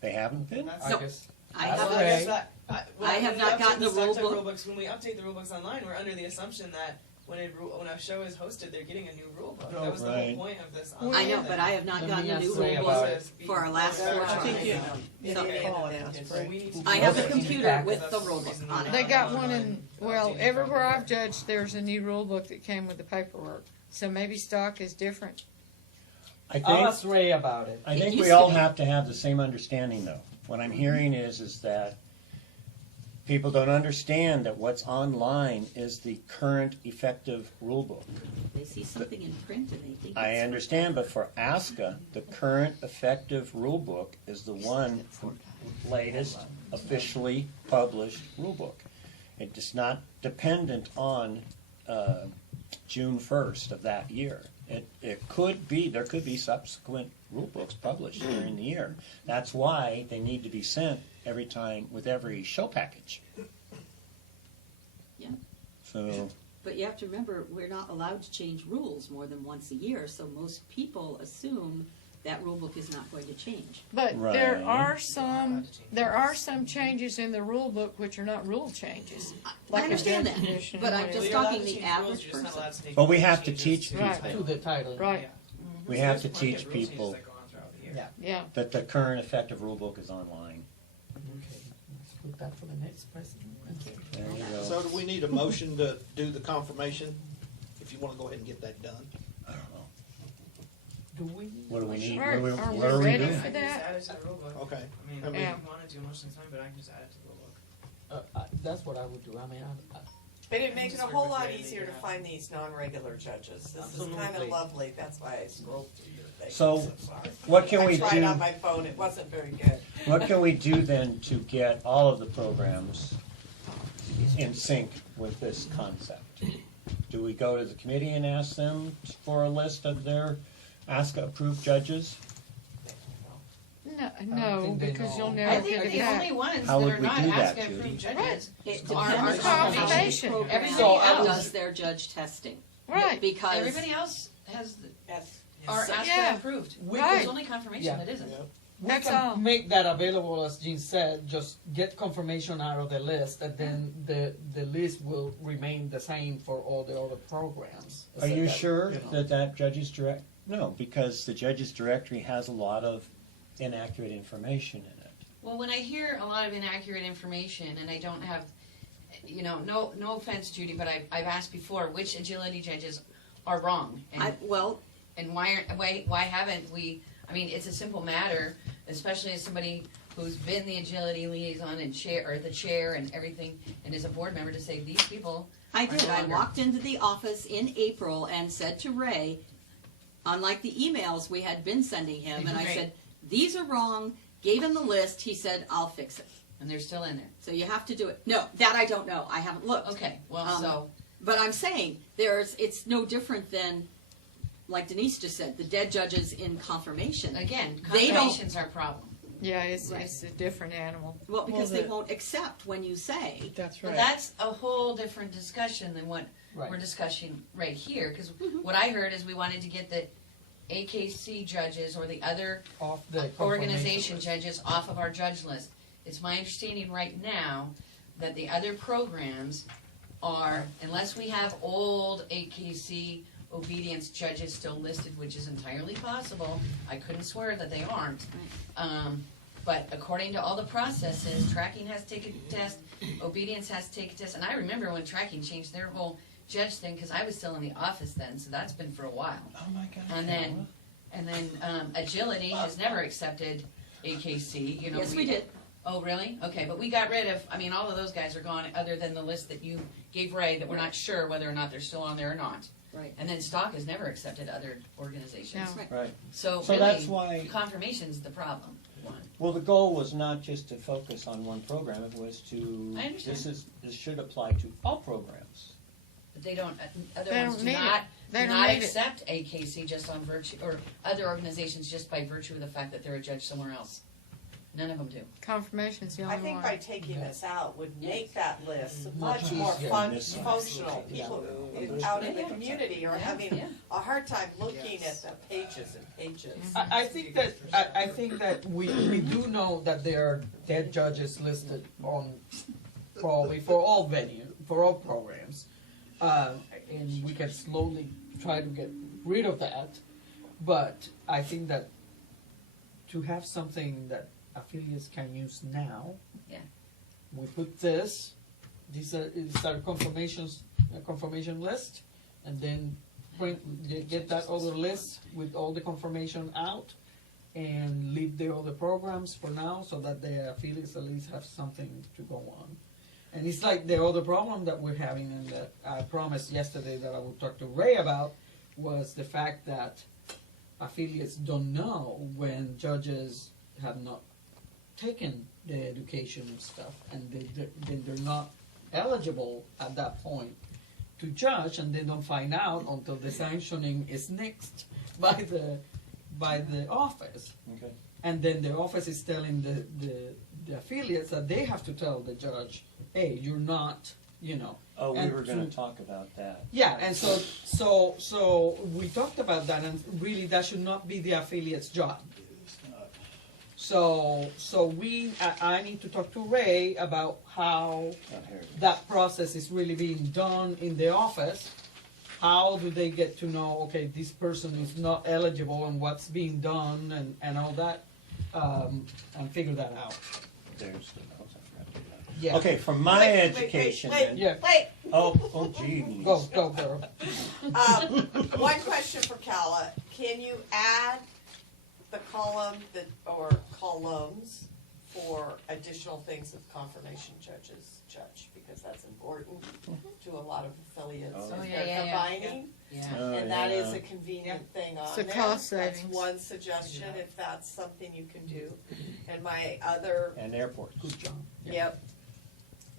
they haven't been? That's, No. I guess. I That's haven't. okay. I I have when we not update gotten the rule stock book. rule books. When we update the rule books online, we're under the assumption that when a show is hosted, they're getting a new rule book. Oh, That was the right. whole point of this. I know, but I have not gotten a new rule book for our last four trials. I have a computer with the rule book on it. They got one in, well, everywhere I've judged, there's a new rule book that came with the paperwork. So maybe stock is different. I I'll think, ask Ray about it. I think we all have to have the same understanding, though. What I'm hearing is that people don't understand that what's online is the current effective rule book. They see something in print and they think I it's understand, but for ASCA, the current effective rule book is the one latest officially published rule book. It is not dependent on June 1st of that year. It could be, there could be subsequent rule books published during the year. That's why they need to be sent every time with every show package. Yeah. So, But you have to remember, we're not allowed to change rules more than once a year, so most people assume that rule book is not going to change. But Right. there are some changes in the rule book which are not rule changes. I Like a understand that, definition but and I'm whatever. just talking the average person. but we have to teach Right. people, To the title. Right, we have to teach people yeah. that the current effective rule book is online. Okay, let's put that for the next president. There you go. So do we need a motion to do the confirmation, if you wanna go ahead and get that done? I don't know. Do we? What do we need? Are we what are we ready doing? for I can just that? add it to the rule book. Okay. I mean, I mean- if you want to do a motion, it's fine, but I can just add it to the rule book. That's what I would do. I mean, But it makes it a Just whole work with lot Ray to easier to make it find these non-regular judges. This is kind Absolutely. of lovely, that's why I scrolled through your thing. So, sorry. what can we I tried do- on my phone, it wasn't very good. What can we do then to get all of the programs in sync with this concept? Do we go to the committee and ask them for a list of their ASCA-approved judges? No, think they because know. you'll I never think get the that. only ones How that would are we not do that, ASCA Judy? approved judges It are depends our on confirmation. which program Everybody So I else, does their judge testing. Right. Because everybody else has, Yes. are So- ASCA Yeah. approved. Right. There's only confirmation Yeah. that isn't. we That's can all. make that available, as Jean said, just get confirmation out of the list, and then the list will remain the same for all the other programs. Are you that, sure you know. that judge's direct? No, because the judge's directory has a lot of inaccurate information in it. Well, when I hear a lot of inaccurate information and I don't have, no offense, Judy, but I've asked before which agility judges are wrong. And and why haven't we, I mean, it's a simple matter, especially as somebody who's been the agility liaison and the chair and everything, and is a board member, to say these people I are did. no I longer- walked into the office in April and said to Ray, unlike the emails we had been sending him, and I Right. said, these are wrong, gave him the list, he said, I'll fix it. And they're still in there. So you have to do it. No, that I don't know. I haven't looked. Okay, well, But I'm saying, it's no different than, like Denise just said, the dead judges in confirmation. Again, They don't- confirmation's our problem. Yeah, it's Right. a different animal. Well, because Well, they won't accept when you say, That's But right. that's a whole different discussion than what Right. we're discussing right here, because what I heard is we wanted to get the AKC judges or the other Off the organization confirmation judges off of our judge list. It's my understanding right now that the other programs are, unless we have old AKC obedience judges still listed, which is entirely possible, I couldn't swear that they aren't. But according to all the processes, tracking has to take a test, obedience has to take a test, and I remember when tracking changed their whole judge thing, because I was still in the office then, so that's been for a while. Oh my God. And then agility has never accepted AKC, you know. yes, we did. Oh, really? Okay, but we got rid of, I mean, all of those guys are gone, other than the list that you gave Ray, that we're not sure whether or not they're still on there or not. Right. And then Stock has never accepted other organizations. No. Right. So So really, that's why- confirmation's the problem. Well, the goal was not just to focus on one program, it was to, I understand. this should apply to all programs. But they don't, other They ones don't do need it. not, They do don't not need it. accept AKC just on virtue, or other organizations just by virtue of the fact that they're a judge somewhere else. None of them do. Confirmation's the I only think one. by taking this out would make that list Much much more easier. functional. People out in the community are having yeah. a hard time looking at the pages and pages. I think that we do know that there are dead judges listed on probably for all programs. and we can slowly try to get rid of that. But I think that to have something that affiliates can use now, Yeah. we put this. These is our confirmation list, and then get that other list with all the confirmation out, and leave the other programs for now, so that the affiliates at least have something to go on. And it's like the other problem that we're having, and that I promised yesterday that I would talk to Ray about, was the fact that affiliates don't know when judges have not taken the education and stuff, and then they're not eligible at that point to judge, and they don't find out until the sanctioning is nixed by the office. Okay. And then the office is telling the affiliates that they have to tell the judge, hey, you're not, you know. Oh, we And were gonna to- talk about that. Yeah, and so we talked about that, and really that should not be the affiliate's job. So I need to talk to Ray about how that process is really being done in the office. How do they get to know, okay, this person is not eligible, and what's being done, and all that, and figure that out. There's the notes, I forgot to do that. Yeah. Okay, from my education then. Wait, Oh, gee. Go, girl. one question for Calla. Can you add the column or columns for additional things that confirmation judges judge? Because that's important to a lot of affiliates. Oh, if yeah, they're yeah, yeah. combining. Yeah. Oh, And that is yeah. a convenient thing on It's a there. cost That's savings. one suggestion, if that's something you can do. And my other, And airports. Good job. yep.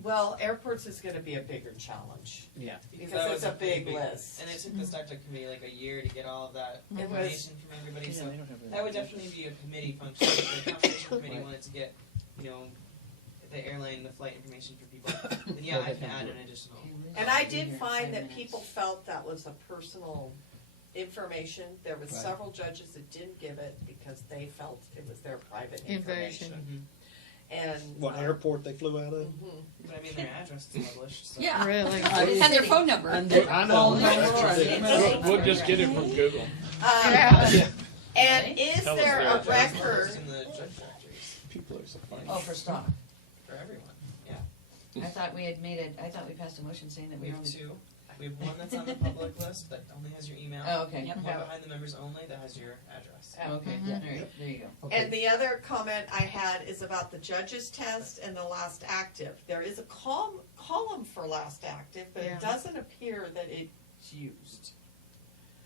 Well, airports is gonna be a bigger challenge. Yeah. Because that it's was a big big- list. And it took the StarTech committee like a year to get all of that It was- information from everybody, Yeah, so they don't have that would definitely be a committee function. If the Conformation Committee Right. wanted to get, you know, the airline, the flight information for people, then yeah, I can add an additional. And I did find that people felt that was a personal information. There was Right. several judges that didn't give it because they felt it was their private Invasion. information. And. What airport they flew out of? Mhm. But I mean, their address is published, so. Yeah. Really? And their phone number. And their I know. phone number and email. We'll just get it from Google. Yeah. And is Tell us there their a address. record? In the judge directories People are so funny. Oh, for stock. for everyone, yeah. I thought we had I thought we passed a motion saying that We we have only. two. We have one that's on the public list that only has your email. Oh, okay. One behind the members only that has your address. Oh, okay, Mm-hmm. all right, there you go. Okay. And the other comment I had is about the judges test and the last active. There is a column for last active, but Yeah. it doesn't appear that it's used.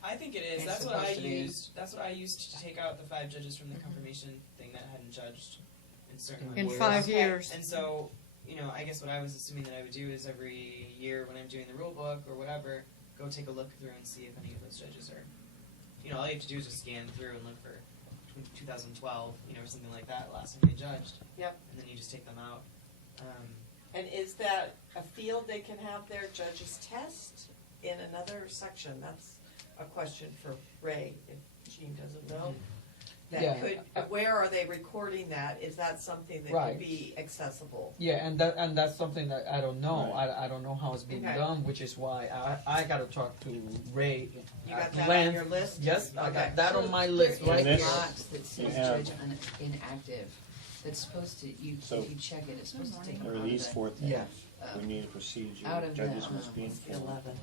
I think it is. It's That's what I supposed to be. used. That's what I used to take out the 5 judges from the confirmation thing that hadn't judged in certain In years. 5 years. And so, you know, I guess what I was assuming that I would do is every year when I'm doing the rule book or whatever, go take a look through and see if any of those judges are, you know, all you have to do is just scan through and look for 2012, you know, or something like that, last time they judged. Yep. And then you just take them out. And is that a field they can have their judges test in another section? That's a question for Ray, if Gene doesn't know. Yeah. That could, where are they recording that? Is that something that Right. could be accessible? Yeah, and that's something that I don't know. I don't know how it's being Okay. done, which is why I gotta talk to Ray. You at got that on length. your list? Yes, I Okay. got that on my list There's right a here. box that says You have- judge inactive, that's supposed to, So- if you check it, it's supposed to take them There are out of these the, 4 things. Yeah. We need a procedure. out of the, Judges must be informed. 11.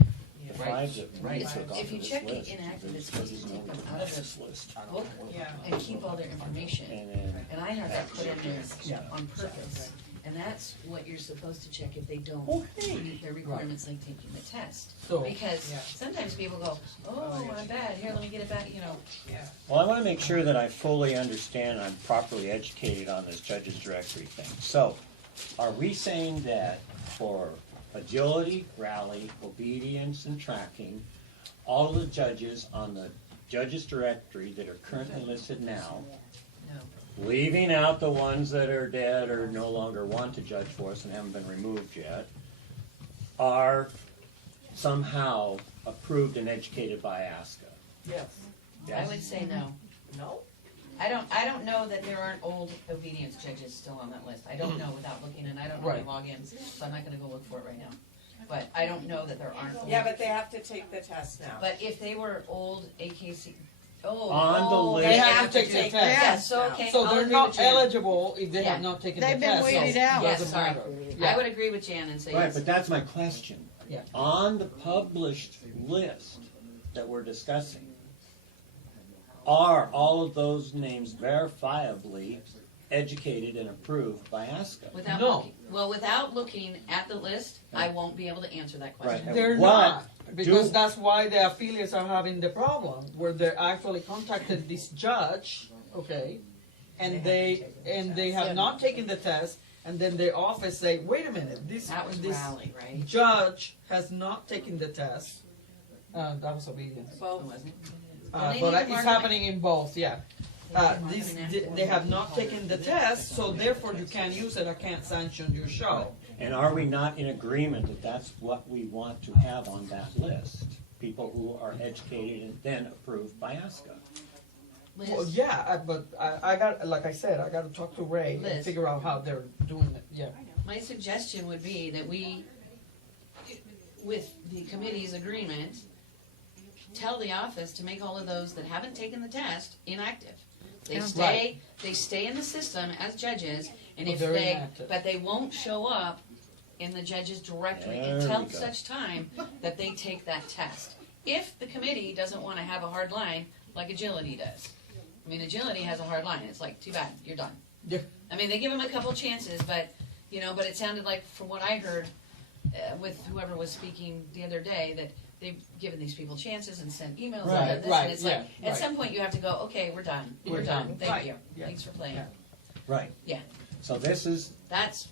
The Right. 5 that we Right. took off If of you this check the list, inactive, there's it's supposed to judges take no them out of this the list. book Yeah. and keep all their information. And then. And I have that put in there Yeah. on purpose. And that's what you're supposed to check if they don't Oh, hey. meet their requirements like taking the test. So- Because Yeah. sometimes people go, oh, I'm bad, here, let me get it back, you know. Yeah. Well, I want to make sure that I fully understand, I'm properly educated on this judges directory thing. So, are we saying that for agility, rally, obedience, and tracking, all of the judges on the judges directory that are currently listed now, No. leaving out the ones that are dead or no longer want to judge for us and haven't been removed yet, are somehow approved and educated by ASCA? Yes. I would say no. No? I don't know that there aren't old obedience judges still on that list. I don't know without looking, and I don't know Right. my logins, so I'm not gonna go look for it right now. but I don't know that there aren't. Yeah, but they have to take the test now. But if they were old AKC, On the list. They have to take the test. Yes, so okay. So I'll they're agree not with Jan. eligible if they Yeah. have not taken the They've test. been waited so out. it Yes, doesn't sorry. matter. I Yeah. would agree with Jan and say Right, yes. but that's my question. Yeah. On the published list that we're discussing, are all of those names verifiably educated and approved by ASCA? Without No. looking, well, without looking at the list, I won't be able to answer that question. Right. They're What not, because do- that's why the affiliates are having the problem, where they actually contacted this judge, okay, and they have not taken the test, and then the office say, wait a minute, this That was this Raleigh, right? judge has not taken the test. That was obedience. Well, wasn't it? But They need to it's mark happening in both, yeah. These- They have not taken the test, so therefore you can't use it, I can't sanction your show. And are we not in agreement that that's what we want to have on that list? People who are educated and then approved by ASCA? Liz, Well, yeah, but I got, like I said, I gotta talk to Ray and Liz. figure out how they're doing it, yeah. my suggestion would be that we, with the committee's agreement, tell the office to make all of those that haven't taken the test inactive. They Yeah. they stay in the system as judges, and But if they're they, inactive. but they won't show up in the judge's directory There until we go. such time that they take that test. If the committee doesn't wanna have a hard line, like Agility does. I mean, Agility has a hard line, it's like, too bad, you're done. Yeah. I mean, they give them a couple chances, but, but it sounded like, from what I heard, with whoever was speaking the other day, that they've given these people chances and sent emails Right, and this, right, and it's like, yeah, at right. some point you have to go, okay, we're done, We're we're done, done. thank Right, you, yeah, thanks for playing. yeah. Right. Yeah, So this is that's,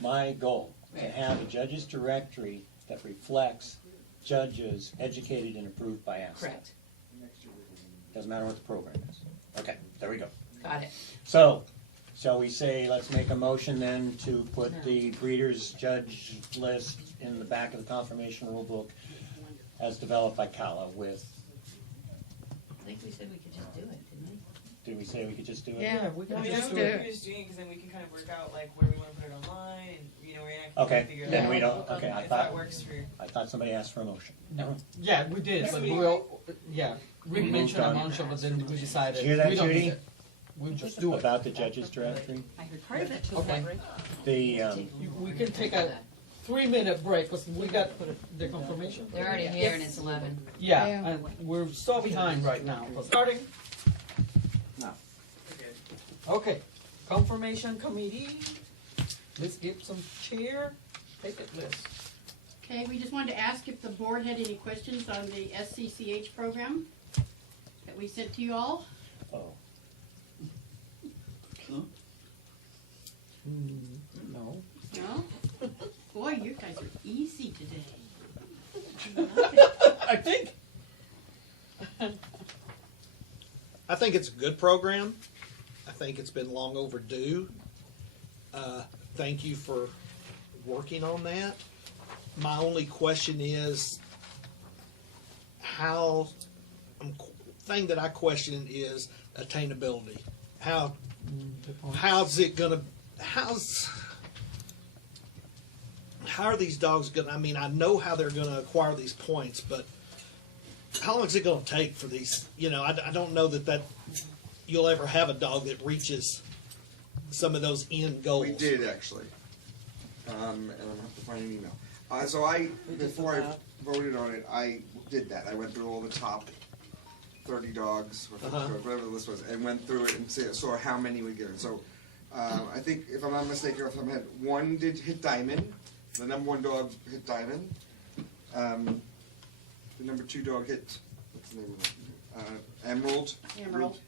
my goal, to have a judge's directory that reflects judges educated and approved by ASCA. correct, Doesn't matter what the program is. Okay, there we go. got it. So, shall we say, let's make a motion then to put the breeder's judge list in the back of the confirmation rule book as developed by Kala with, I think we said we could just do it, didn't we? did we say we could just do it? Yeah, we can I mean, just that's do what it. we're just doing, because then we can kind of work out like where we want to put it online, and we're not Okay, figure it then out. we don't, okay, I If that thought, works for. I thought somebody asked for a motion. No, yeah, we did, but we'll, yeah, Rick We mentioned a moved on. bunch of it, then we decided, Did you hear that, we don't Judy? need it. We'll just do it. About the judge's directory? I heard part of it. Okay. The, We can take a 3-minute break, because we got the confirmation. They're already here and it's 11. Yeah, and we're so behind right now. Starting now. Okay, Confirmation Committee. Let's get some chair. Take it, Liz. Okay, we just wanted to ask if the board had any questions on the SCCH program that we sent to you all. oh, No. No? Boy, you guys are easy today. I think. I think it's a good program. I think it's been long overdue. Thank you for working on that. My only question is thing that I question is attainability. How are these dogs gonna, I mean, I know how they're gonna acquire these points, but how long is it gonna take for these, I don't know that you'll ever have a dog that reaches some of those end goals. We did actually, and I'm gonna have to find an email. So before I voted on it, I did that. I went through all the top 30 dogs, whatever the list was, and went through it and saw how many we given. So I think, if I'm not mistaken, off the top of my head, one did hit diamond. The number 1 dog hit diamond. The number 2 dog hit, what's the name of it? Emerald. Emerald.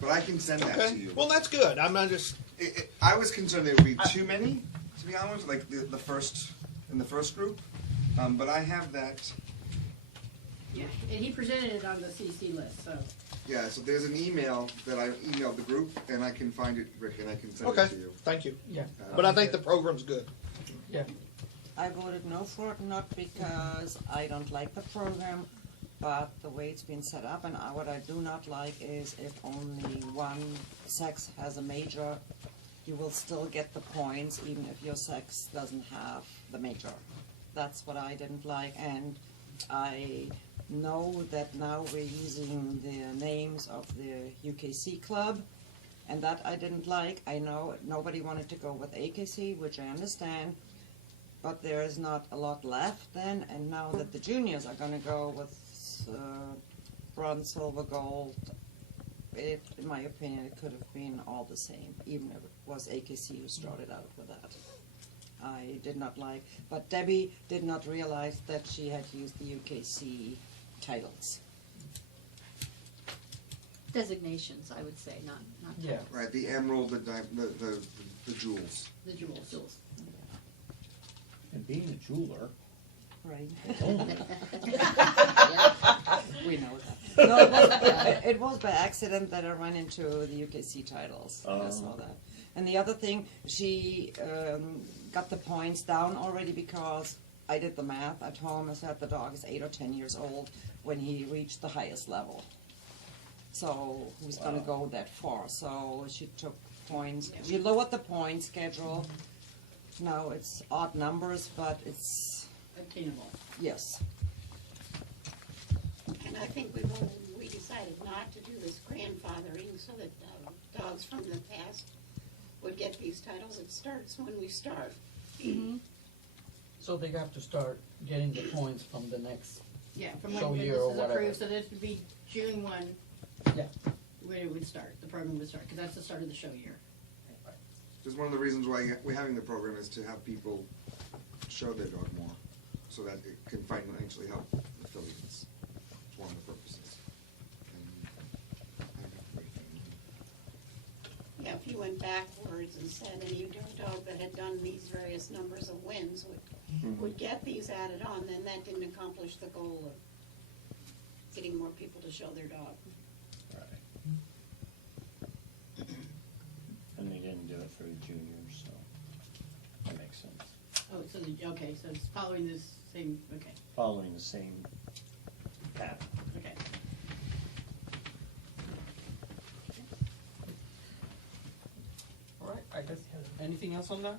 But I can send that Okay. to you. Well, that's good. I'm not just. I was concerned there would be too many, to be honest, like the first in the first group. But I have that. Yeah, and he presented it on the CC list, so. Yeah, so there's an email that I emailed the group, and I can find it, Rick, and I can send Okay. it to you. Thank you. Yeah. But I think the program's good. Yeah. I voted no for it, not because I don't like the program, but the way it's been set up, and what I do not like is if only one sex has a major, you will still get the points, even if your sex doesn't have the major. That's what I didn't like, and I know that now we're using the names of the UKC club, and that I didn't like. I know nobody wanted to go with AKC, which I understand, but there is not a lot left then, and now that the juniors are gonna go with bronze, silver, gold, it, in my opinion, it could have been all the same, even if it was AKC who started out with that. I did not like, but Debbie did not realize that she had used the UKC titles. Designations, I would say, not Yeah. titles. Right, the emerald, the jewels. The jewels. And being a jeweler. Right. Only. We know that. No, it was by accident that I ran into the UKC titles. I saw that. And the other thing, she got the points down already because I did the math at home. I said the dog is 8 or 10 years old when he reached the highest level. So who's gonna go that far? So she took points. She lowered the point schedule. Now it's odd numbers, but it's Obtainable. yes. And I think we decided not to do this grandfathering so that dogs from the past would get these titles. It starts when we start. So they have to start getting the points from the next Yeah, from show when this year or is whatever. approved, so this would be June 1. Yeah. When it would start, the program would start, because that's the start of the show year. Because one of the reasons why we're having the program is to have people show their dog more, so that it can financially help affiliates. It's one of the purposes. Yeah, if you went backwards and said any dog that had done these various numbers of wins would get these added on, then that didn't accomplish the goal of getting more people to show their dog. And they didn't do it for the juniors, so that makes sense. Oh, so, okay, so it's following this same, okay, Following the same pattern. okay. All right, I guess, anything else on that?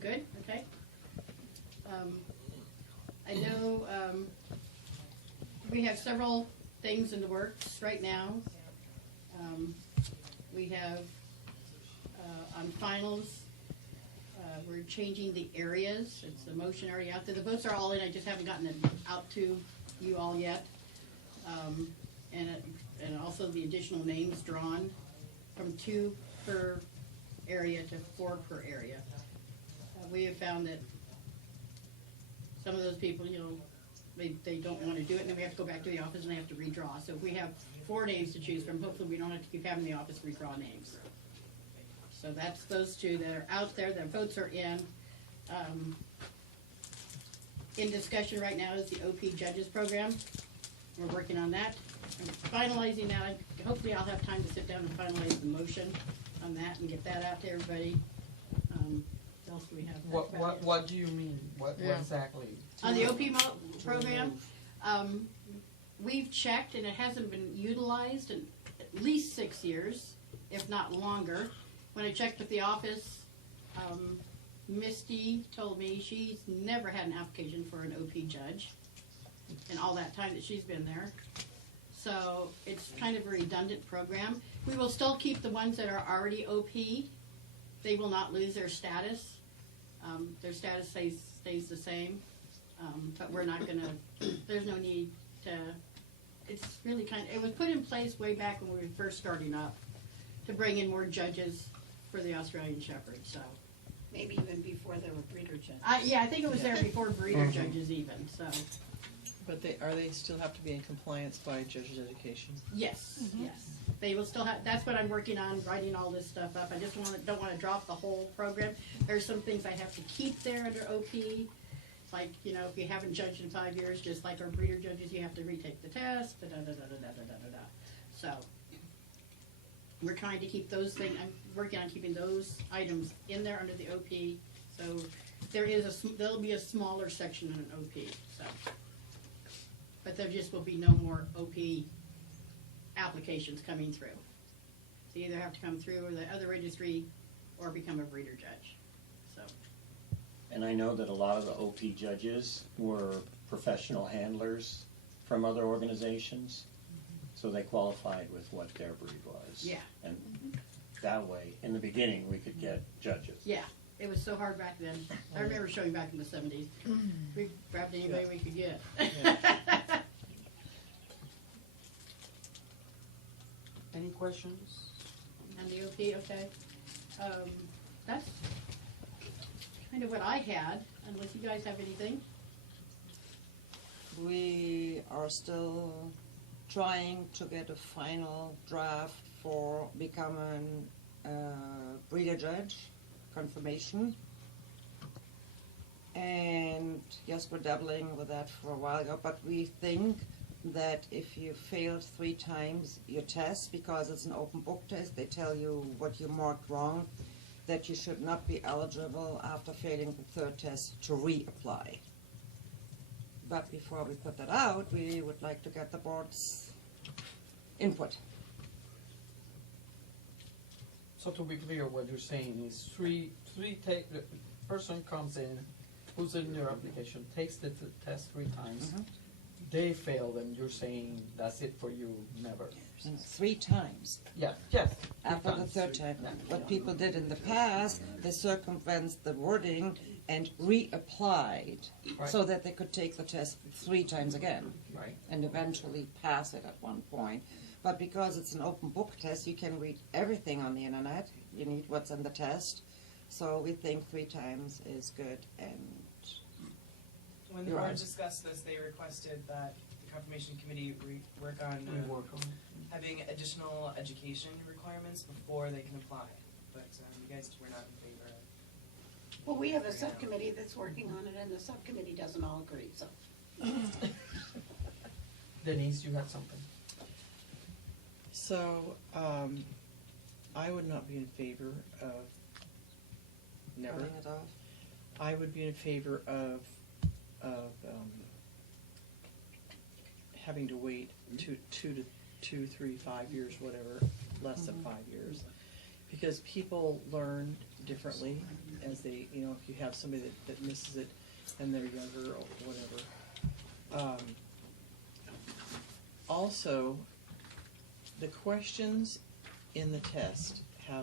Good, okay. I know, we have several things in the works right now. We have, on finals, we're changing the areas. It's the motion already out there. The votes are all in, I just haven't gotten them out to you all yet. And also the additional names drawn from 2 per area to 4 per area. We have found that some of those people, you know, they don't want to do it, and then we have to go back to the office and they have to redraw. So if we have 4 names to choose from, hopefully we don't have to keep having the office redraw names. So that's those 2 that are out there, their votes are in. In discussion right now is the OP Judges Program. We're working on that. I'm finalizing that. Hopefully I'll have time to sit down and finalize the motion on that and get that out to everybody. What else do we have? What do you mean? What Yeah. exactly? On the OP program, we've checked and it hasn't been utilized in at least 6 years, if not longer. When I checked with the office, Misty told me she's never had an application for an OP judge in all that time that she's been there. So it's kind of a redundant program. We will still keep the ones that are already OP. They will not lose their status. Their status stays the same. But we're not gonna, there's no need to, it's really it was put in place way back when we were first starting up to bring in more judges for the Australian Shepherd, so. Maybe even before there were breeder judges. Yeah, I think it was there before breeder judges even, so. But are they still have to be in compliance by judge's education? Yes, yes. They will still have, that's what I'm working on, writing all this stuff up. I just don't wanna drop the whole program. There's some things I have to keep there under OP. Like, you know, if you haven't judged in 5 years, just like our breeder judges, you have to retake the test, da-da-da-da-da-da-da-da-da. So, we're trying to keep those things, I'm working on keeping those items in there under the OP. So, there'll be a smaller section in an OP, so. But there just will be no more OP applications coming through. So you either have to come through the other registry or become a breeder judge, so. And I know that a lot of the OP judges were professional handlers from other organizations, so they qualified with what their breed was. Yeah. And that way, in the beginning, we could get judges. Yeah, it was so hard back then. I remember showing back in the 70s. We grabbed anybody we could get. Any questions? And the OP, okay. That's kind of what I had, unless you guys have anything. We are still trying to get a final draft for becoming a breeder judge, confirmation. And yes, we're dabbling with that for a while ago, but we think that if you failed 3 times your test, because it's an open book test, they tell you what you marked wrong, that you should not be eligible after failing the 3rd test to reapply. But before we put that out, we would like to get the board's input. So to be clear, what you're saying is the person comes in, puts in their application, takes the test 3 times, they failed, and you're saying that's it for you, never. 3 times. Yeah, yes. After the 3rd time. What people did in the past, they circumvented the wording and reapplied so that they could take the test 3 times again. Right. And eventually pass it at one point. But because it's an open book test, you can read everything on the internet. You need what's in the test. So we think 3 times is good. And when the board discussed this, they requested that the Confirmation Committee work on having additional education requirements before they can apply. But you guys were not in favor of. Well, we have a subcommittee that's working on it, and the subcommittee doesn't all agree, so. Denise, you got something? So, I would not be in favor of never. cutting it off. I would be in favor of having to wait 2, 3, 5 years, whatever, less than 5 years, because people learn differently as they, if you have somebody that misses it and they're younger or whatever. Also, the questions in the test there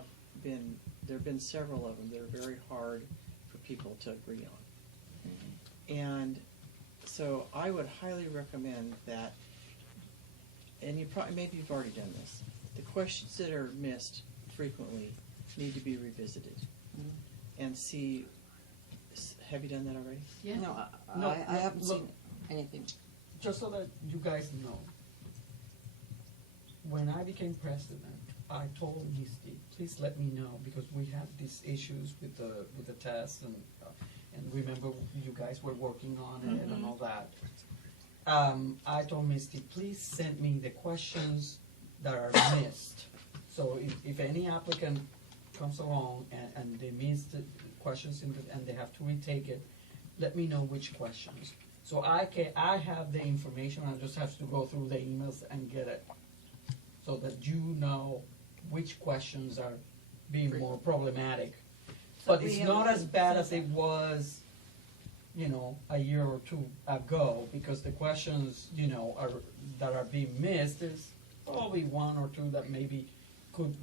have been several of them that are very hard for people to agree on. And so I would highly recommend that, and maybe you've already done this, the questions that are missed frequently need to be revisited and see, have you done that already? Yeah. No, I haven't seen anything. Just so that you guys know, when I became president, I told Misty, please let me know, because we had these issues with the test, and remember you guys were working on it and all that. I told Misty, please send me the questions that are missed. So if any applicant comes along and they miss the questions and they have to retake it, let me know which questions. So I have the information, I just have to go through the emails and get it, so that you know which questions are being more problematic. But it's not as bad as it was, a year or 2 ago, because the questions, that are being missed is probably 1 or 2 that maybe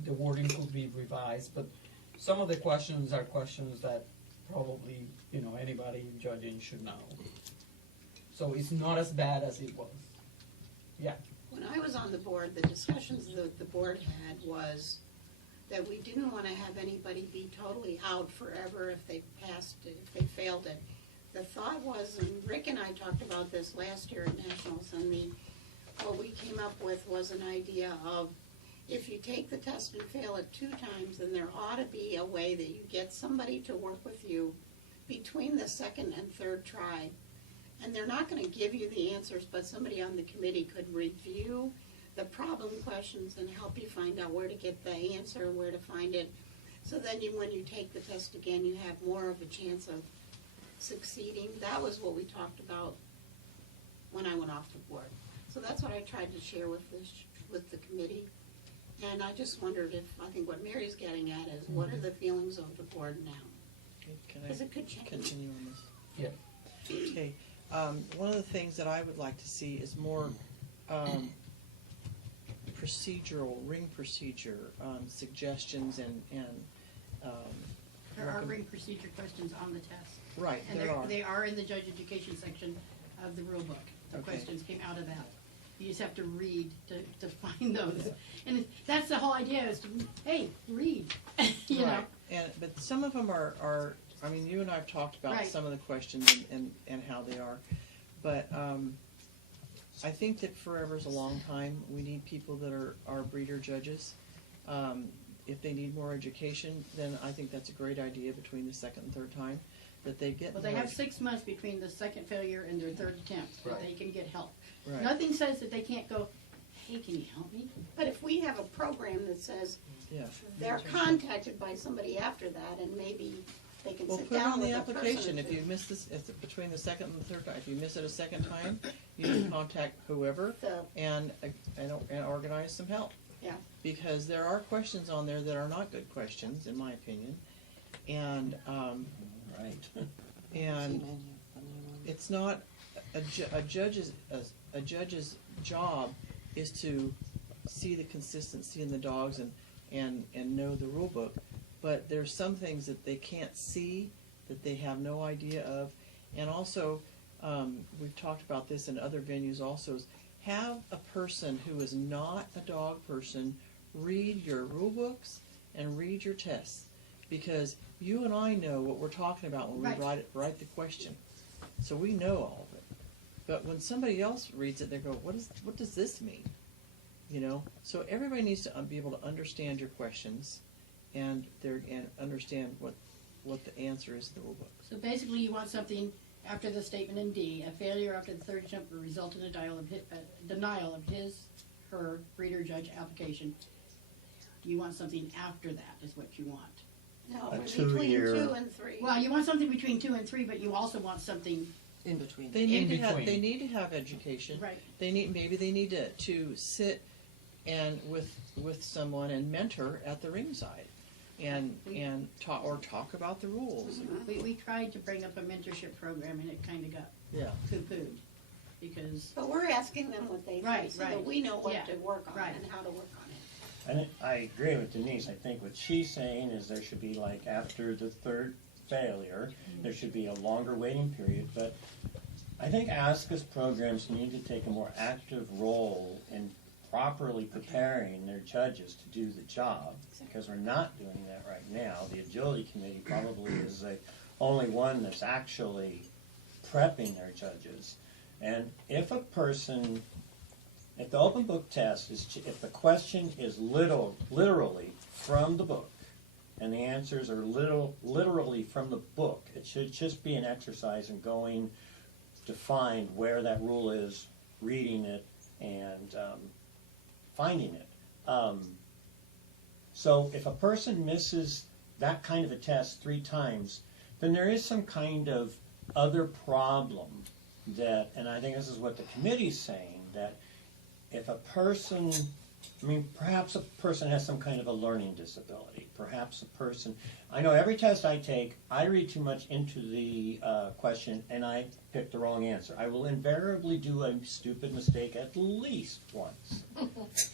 the wording could be revised, but some of the questions are questions that probably, anybody judging should know. So it's not as bad as it was. Yeah. When I was on the board, the discussions that the board had was that we didn't want to have anybody be totally out forever if they failed it. The thought was, and Rick and I talked about this last year at Nationals, and what we came up with was an idea of, if you take the test and fail it 2 times, then there ought to be a way that you get somebody to work with you between the 2nd and 3rd try. And they're not going to give you the answers, but somebody on the committee could review the problem questions and help you find out where to get the answer, where to find it. So then when you take the test again, you have more of a chance of succeeding. That was what we talked about when I went off the board. So that's what I tried to share with the committee. And I just wondered I think what Mary's getting at is, what are the feelings of the board now? Okay, can Because I it could change. continue on this? Yeah. Okay, one of the things that I would like to see is more procedural, ring procedure, suggestions and There are ring procedure questions on the test. Right, And there are. they are in the judge education section of the rule book. The Okay. questions came out of that. You just have to read to find those. And that's the whole idea is, to, hey, read, you know. Right. But some of them are, I mean, you and I have talked about Right. some of the questions and how they are. But I think that forever's a long time. We need people that are breeder judges. If they need more education, then I think that's a great idea between the second and third time, that they get Well, they more have 6 months between the second failure and their third attempt that Right. they can get help. Right. Nothing says that they can't go, hey, can you help me? But if we have a program that says Yeah. they're contacted by somebody after that, and maybe they can Well, sit put it down on with the a person. application. or If two. you miss this, if between the second and the third time, if you miss it a second time, you can contact whoever So- and organize some help. Yeah. Because there are questions on there that are not good questions, in my opinion, and Right. and it's not a judge's job is to see the consistency in the dogs and know the rule book, but there's some things that they can't see, that they have no idea of, and also we've talked about this in other venues also, is have a person who is not a dog person read your rule books and read your tests, because you and I know what we're talking about when we Right. write the question, so we know all of it. But when somebody else reads it, they go, what does this mean? You know, so everybody needs to be able to understand your questions and understand what the answer is to the rule book. So basically, you want something after the statement in D, a failure after the third attempt will result in a denial of her breeder judge application. Do you want something after that is what you want? No, A between 2-year 2 and 3. Well, you want something between 2 and 3, but you also want something in between. They need to have education. Right. Maybe they need to sit and with someone and mentor at the ringside, and talk about the rules. We tried to bring up a mentorship program and it kind of got poo-pooed because. But we're asking them what they think, Right, so that right. we know what Yeah, to work on right. and how to work on it. And I agree with Denise. I think what she's saying is there should be, like, after the third failure, there should be a longer waiting period. But I think ASCA's programs need to take a more active role in properly preparing their judges to do the job, because we're not doing that right now. The Agility Committee probably is the only one that's actually prepping their judges. And if the open book test if the question is literally from the book, and the answers are literally from the book, it should just be an exercise in going to find where that rule is, reading it, and finding it. So if a person misses that kind of a test 3 times, then there is some kind of other problem that, and I think this is what the committee's saying, that if a person, perhaps a person has some kind of a learning disability. Perhaps a person, I know every test I take, I read too much into the question and I pick the wrong answer. I will invariably do a stupid mistake at least once.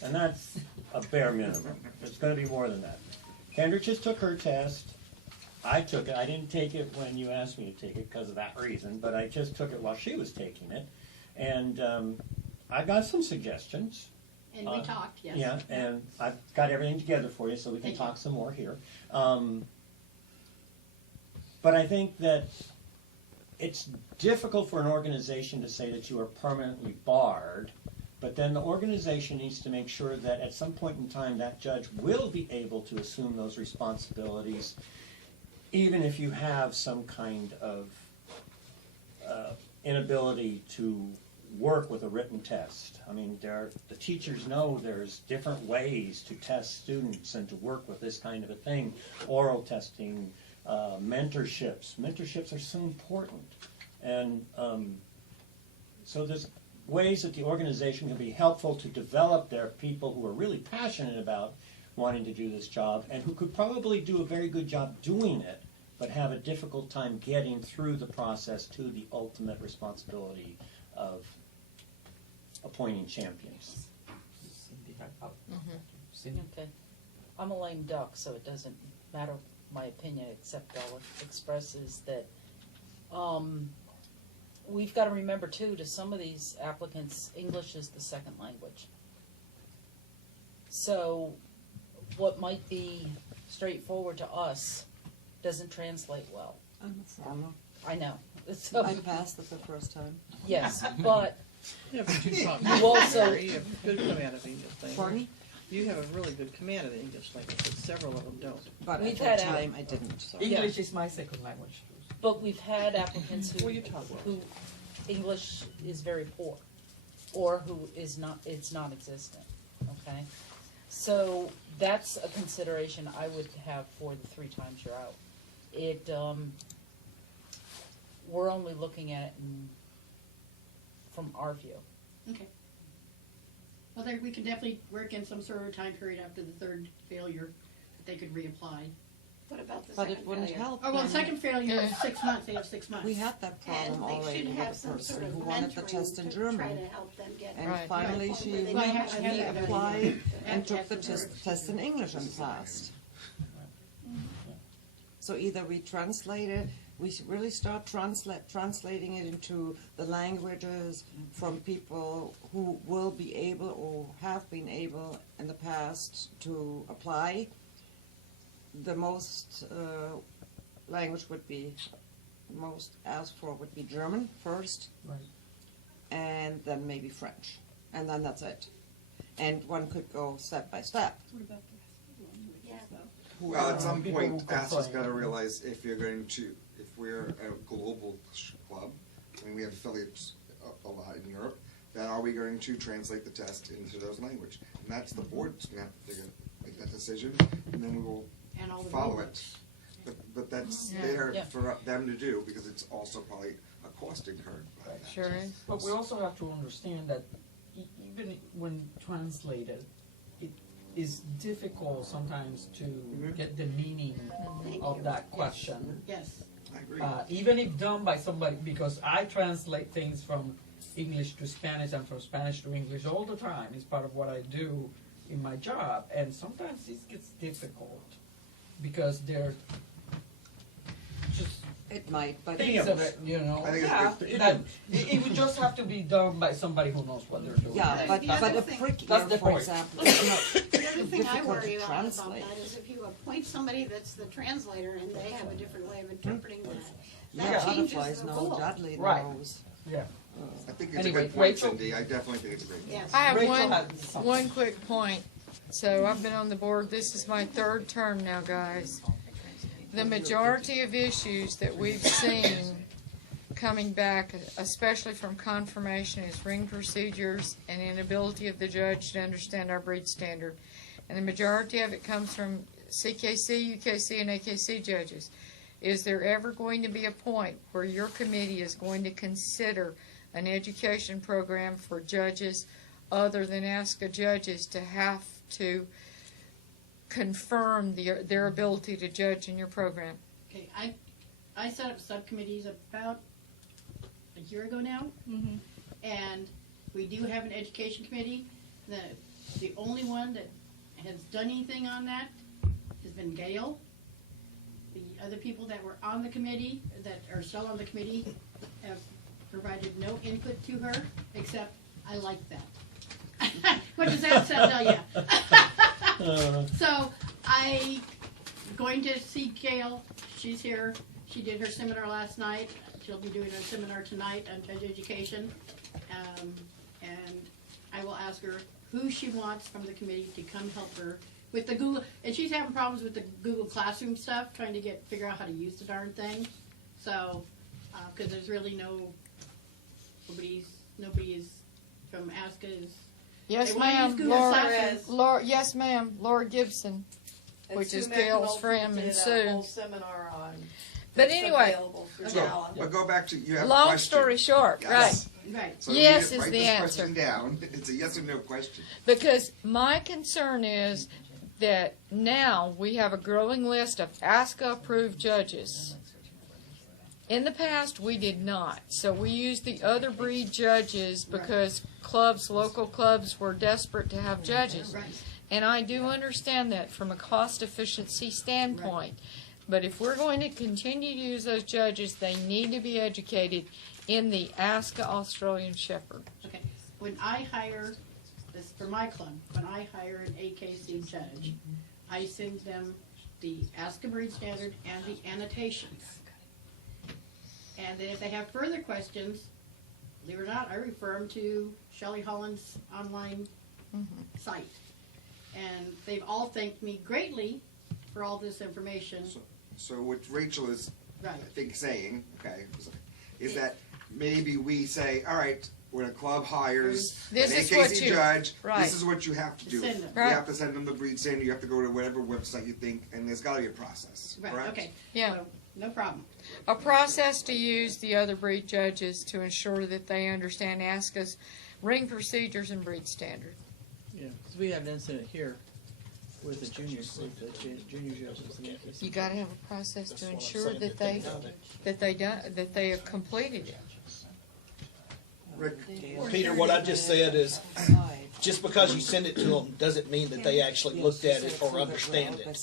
And that's a bare minimum. It's going to be more than that. Kendra just took her test. I took it. I didn't take it when you asked me to take it because of that reason, but I just took it while she was taking it. And I got some suggestions. And we talked, yes. Yeah, and I've got everything together for you so we can talk some more here. But I think that it's difficult for an organization to say that you are permanently barred, but then the organization needs to make sure that at some point in time that judge will be able to assume those responsibilities, even if you have some kind of inability to work with a written test. I mean, the teachers know there's different ways to test students and to work with this kind of a thing. Oral testing, mentorships. Mentorships are so important. And so there's ways that the organization can be helpful to develop their people who are really passionate about wanting to do this job and who could probably do a very good job doing it but have a difficult time getting through the process to the ultimate responsibility of appointing champions. Okay. I'm a lame duck, so it doesn't matter my opinion, except I'll express is that, we've gotta remember too, to some of these applicants, English is the second language. So, what might be straightforward to us doesn't translate well. I'm a farmer. I know. So, I passed it the first time. yes, but Yeah, but you talk. You also- You have good command of English language. Pardon? You have a really good command of the English language, but several of them don't. But We've at that had time, I didn't, so. English is my second language. But we've had applicants Well, you talk well. who English is very poor, or who is not, it's non-existent, okay? So that's a consideration I would have for the 3 times you're out. It, we're only looking at it from our view. Okay. Well, there, we can definitely work in some sort of time period after the 3rd failure, that they could reapply. What about the But second it wouldn't failure? help. Oh, well, them. second failure is 6 months, they have 6 months. We had that problem And they already should with have a some sort person of who wanted the mentoring test in to try German. to help them get. And Right. finally, Right. she They went, have to she have that. applied They have and to took the have some test in English and passed. So either we translate it, we should really start translating it into the languages from people who will be able or have been able in the past to apply. The most language would be, most asked for would be German first. Right. And then maybe French. And then that's it. And one could go step by step. What about Yeah. Well, at some People will point, ASCA's complain. got to realize if you're going to, if we're a global club, I mean, we have affiliates a lot in Europe, then are we going to translate the test into those languages? And that's the board's going to have to make that decision, and then we will And all the follow rules. it. But that's Yeah. there Yeah. for them to do, because it's also probably a cost incurred by that. Sure is. But we also have to understand that even when translated, it is difficult sometimes to get the meaning Thank of you. that question. Yes. I agree. Even if done by somebody, because I translate things from English to Spanish and from Spanish to English all the time. It's part of what I do in my job, and sometimes it gets difficult because they're just It might, but things of it, you know. I think it's Yeah, good. that, it would just have to be done by somebody who knows what they're doing. yeah, but The other a thing- prick That's ear, the for point. example, is not The other thing I difficult worry to about translate. that is if you appoint somebody that's the translator and they have a different way of interpreting that, Yeah, that changes otherwise, the no, rule. Dudley Right. knows. Yeah. I think it's Anyway, a good point, Rachel? Cindy. I definitely think it's a great point. Yes. I have Rachel one, had something. one quick point. So I've been on the board, this is my 3rd term now, guys. The majority of issues that we've seen coming back, especially from confirmation, is ring procedures and inability of the judge to understand our breed standard. And the majority of it comes from CKC, UKC, and AKC judges. Is there ever going to be a point where your committee is going to consider an education program for judges other than ASCA judges to have to confirm their ability to judge in your program? Okay, I set up subcommittees about a year ago now. And we do have an education committee. The only one that has done anything on that has been Gail. The other people that were on the committee, that are still on the committee, have provided no input to her, except, I like that. What does that tell you? So, I'm going to see Gail. She's here. She did her seminar last night. She'll be doing her seminar tonight on judge education. And I will ask her who she wants from the committee to come help her with the Google, and she's having problems with the Google Classroom stuff, trying to figure out how to use the darn thing. So, because there's really nobody is from ASCA is. Yes, They wanna use ma'am. Google Classroom. Laura, yes, ma'am. Laura Gibson, which is Gail's friend and Did a Sue. whole seminar on. But what's anyway, available through So, Nala. but go back to, you have a long question. story short, Yes. Right. So Yes you is write the this answer. question down. It's a yes or no question. Because my concern is that now we have a growing list of ASCA-approved judges. In the past, we did not. So we used the other breed judges because clubs, local clubs, were desperate to have judges. And I do understand that from a cost efficiency standpoint. But if we're going to continue to use those judges, they need to be educated in the ASCA Australian Shepherd. Okay, when I hire, this for my club, when I hire an AKC judge, I send them the ASCA breed standard and the annotations. And then if they have further questions, believe it or not, I refer them to Shelley Holland's online site. And they've all thanked me greatly for all this information. So what Rachel is, Right. I think, saying, okay, is that maybe we say, all right, when a club hires This an is what AKC you- judge, right. this is what you have to do. Send them. You Right. have to send them the breed standard, you have to go to whatever website you think, and there's gotta be a process, Right, correct? okay. Yeah. So, no problem. A process to use the other breed judges to ensure that they understand ASCA's ring procedures and breed standard. Yeah, because we had an incident here with the juniors, with the junior judges. And AKC. You gotta have a process to ensure that they have completed it. Rick? Peter, what I just said is, just because you send it to them doesn't mean that they actually looked at it or understand it.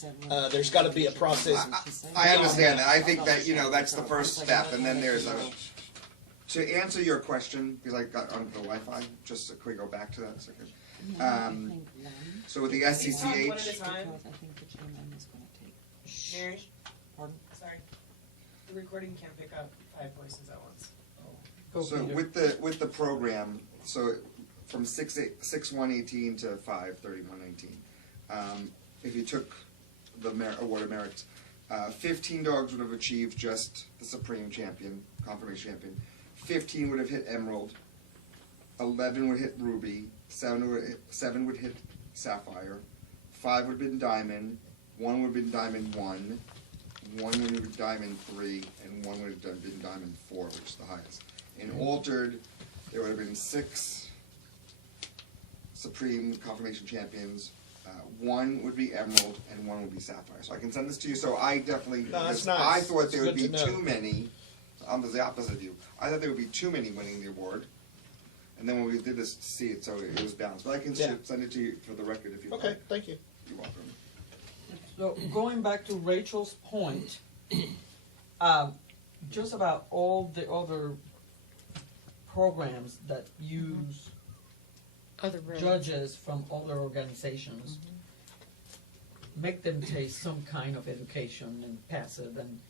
There's got to be a process. I understand that. I think that, that's the first step, and then there's to answer your question, because I got onto the Wi-Fi, just to quickly go back to that a second. So with the Can you talk one at a SCCH, time? Mary? Sorry. The recording can't pick up 5 voices at once. so with the program, so from 6/1/18 to 5/31/19, if you took the award of merit, 15 dogs would have achieved just the Supreme Champion, Conformation Champion. 15 would have hit Emerald. 11 would hit Ruby. 7 would hit Sapphire. 5 would have been Diamond. 1 would have been Diamond 1. 1 would have been Diamond 3, and 1 would have been Diamond 4, which is the highest. In Altered, there would have been 6 Supreme Conformation Champions. 1 would be Emerald, and 1 would be Sapphire. So I can send this to you. So I definitely, No, that's because nice. I thought It's there would good be to know. too many. I'm the opposite of you. I thought there would be too many winning the award. And then when we did this, see it, so it was balanced. But I can Yeah. send it to you for the record if you like. Okay, thank you. You're welcome. So going back to Rachel's point, just about all the other programs that use Other breeds. judges from other organizations, make them take some kind of education and passive and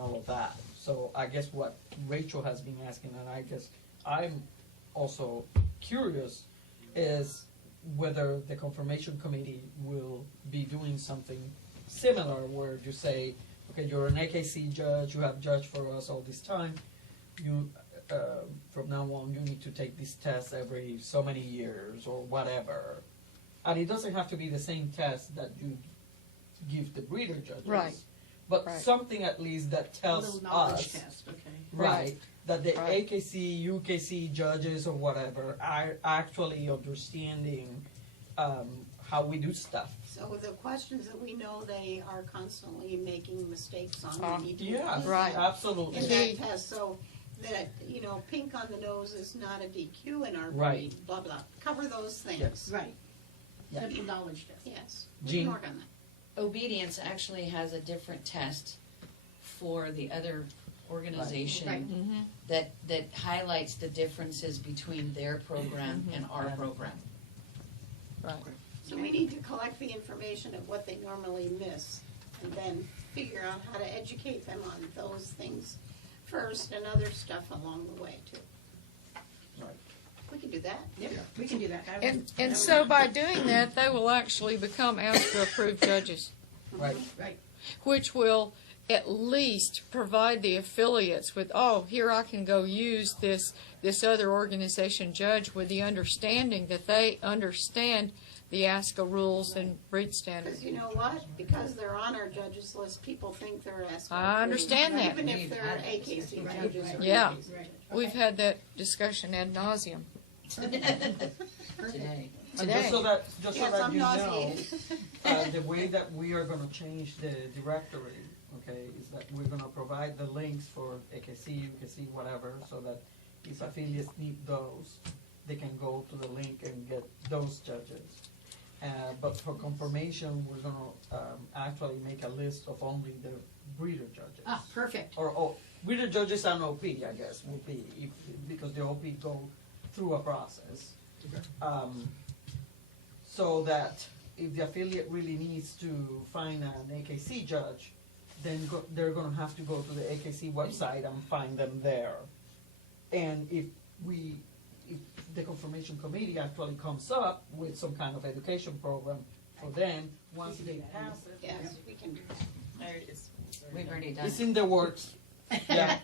all of that. So I guess what Rachel has been asking, and I guess I'm also curious, is whether the Conformation Committee will be doing something similar where you say, okay, you're an AKC judge, you have judged for us all this time, you, from now on, you need to take this test every so many years or whatever. And it doesn't have to be the same test that you give the breeder judges. Right. But Right. something at least that A tells little knowledge us, test, okay. right, that the Right. AKC, UKC judges or whatever are actually understanding how we do stuff. So the questions that we know they are constantly making mistakes on, we need to Yeah, include right. them Absolutely. in that test, so that, pink on the nose is not a DQ in our Right. breed, blah, blah. Cover those things. Yes. Right. Yeah. Simple knowledge test. Yes, we Jean? can work on that. Obedience actually has a different test for the other organization Right. that highlights the differences between their program and our program. Right. So we need to collect the information of what they normally miss, and then figure out how to educate them on those things first, and other stuff along the way too. Right. We can do that. Yep, we can do that. That And, would- and that so would- by doing that, they will actually become ASCA-approved judges, Right. Right. which will at least provide the affiliates with, oh, here I can go use this other organization judge with the understanding that they understand the ASCA rules and breed standards. Because you know what? Because they're on our judges list, people think they're asking. I understand that. Even if they're AKC Right, judges. right. or Yeah. AKC. Right. We've had that discussion ad nauseum. Today. And just so that, just so Yes, that I'm you know, nauseated. the way that we are gonna change the directory, okay, is that we're gonna provide the links for AKC, UKC, whatever, so that if affiliates need those, they can go to the link and get those judges. But for confirmation, we're gonna actually make a list of only the breeder judges. Ah, perfect. Or breeder judges and OP, I guess, would be, because the OP go through a process. So that if the affiliate really needs to find an AKC judge, then they're gonna have to go to the AKC website and find them there. And if the Conformation Committee actually comes up with some kind of education program for them, once they pass it. Yes, we can do We've already done It's it. in the works, yeah.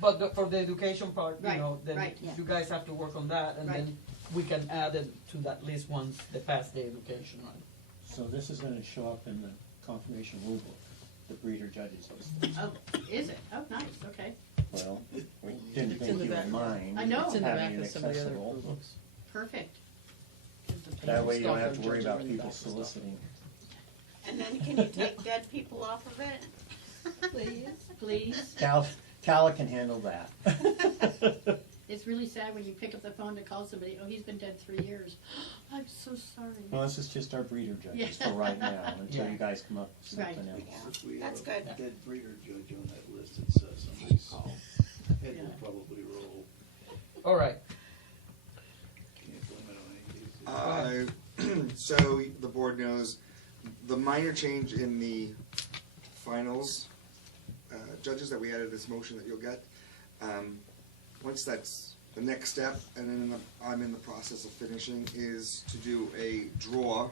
But for the education part, you Right, know, then right, yeah. you guys have to work on that, and Right. then we can add it to that list once they pass the education, right? So this is gonna show up in the confirmation rule book, the breeder judges list. Oh, is it? Oh, nice, okay. Well, we didn't It's think in the you back. would mind I know. It's in the having back it of some of the other accessible. books. Perfect. That way you don't have Stuff to worry judges about are in the people back of stuff. soliciting. And then can you take dead people off of it? Please, please. Tala can handle that. It's really sad when you pick up the phone to call somebody, oh, he's been dead 3 years. I'm so sorry. Well, this is just our breeder judges Yeah. for right now, until Yeah. you guys come up with Right. something else. If we That's have a good. dead breeder judge on that list, it's somebody's head will Yeah. probably roll. All right, Can't blame it on any cases. So the board knows the minor change in the finals judges that we added this motion that you'll get. Once that's the next step, and then I'm in the process of finishing, is to do a draw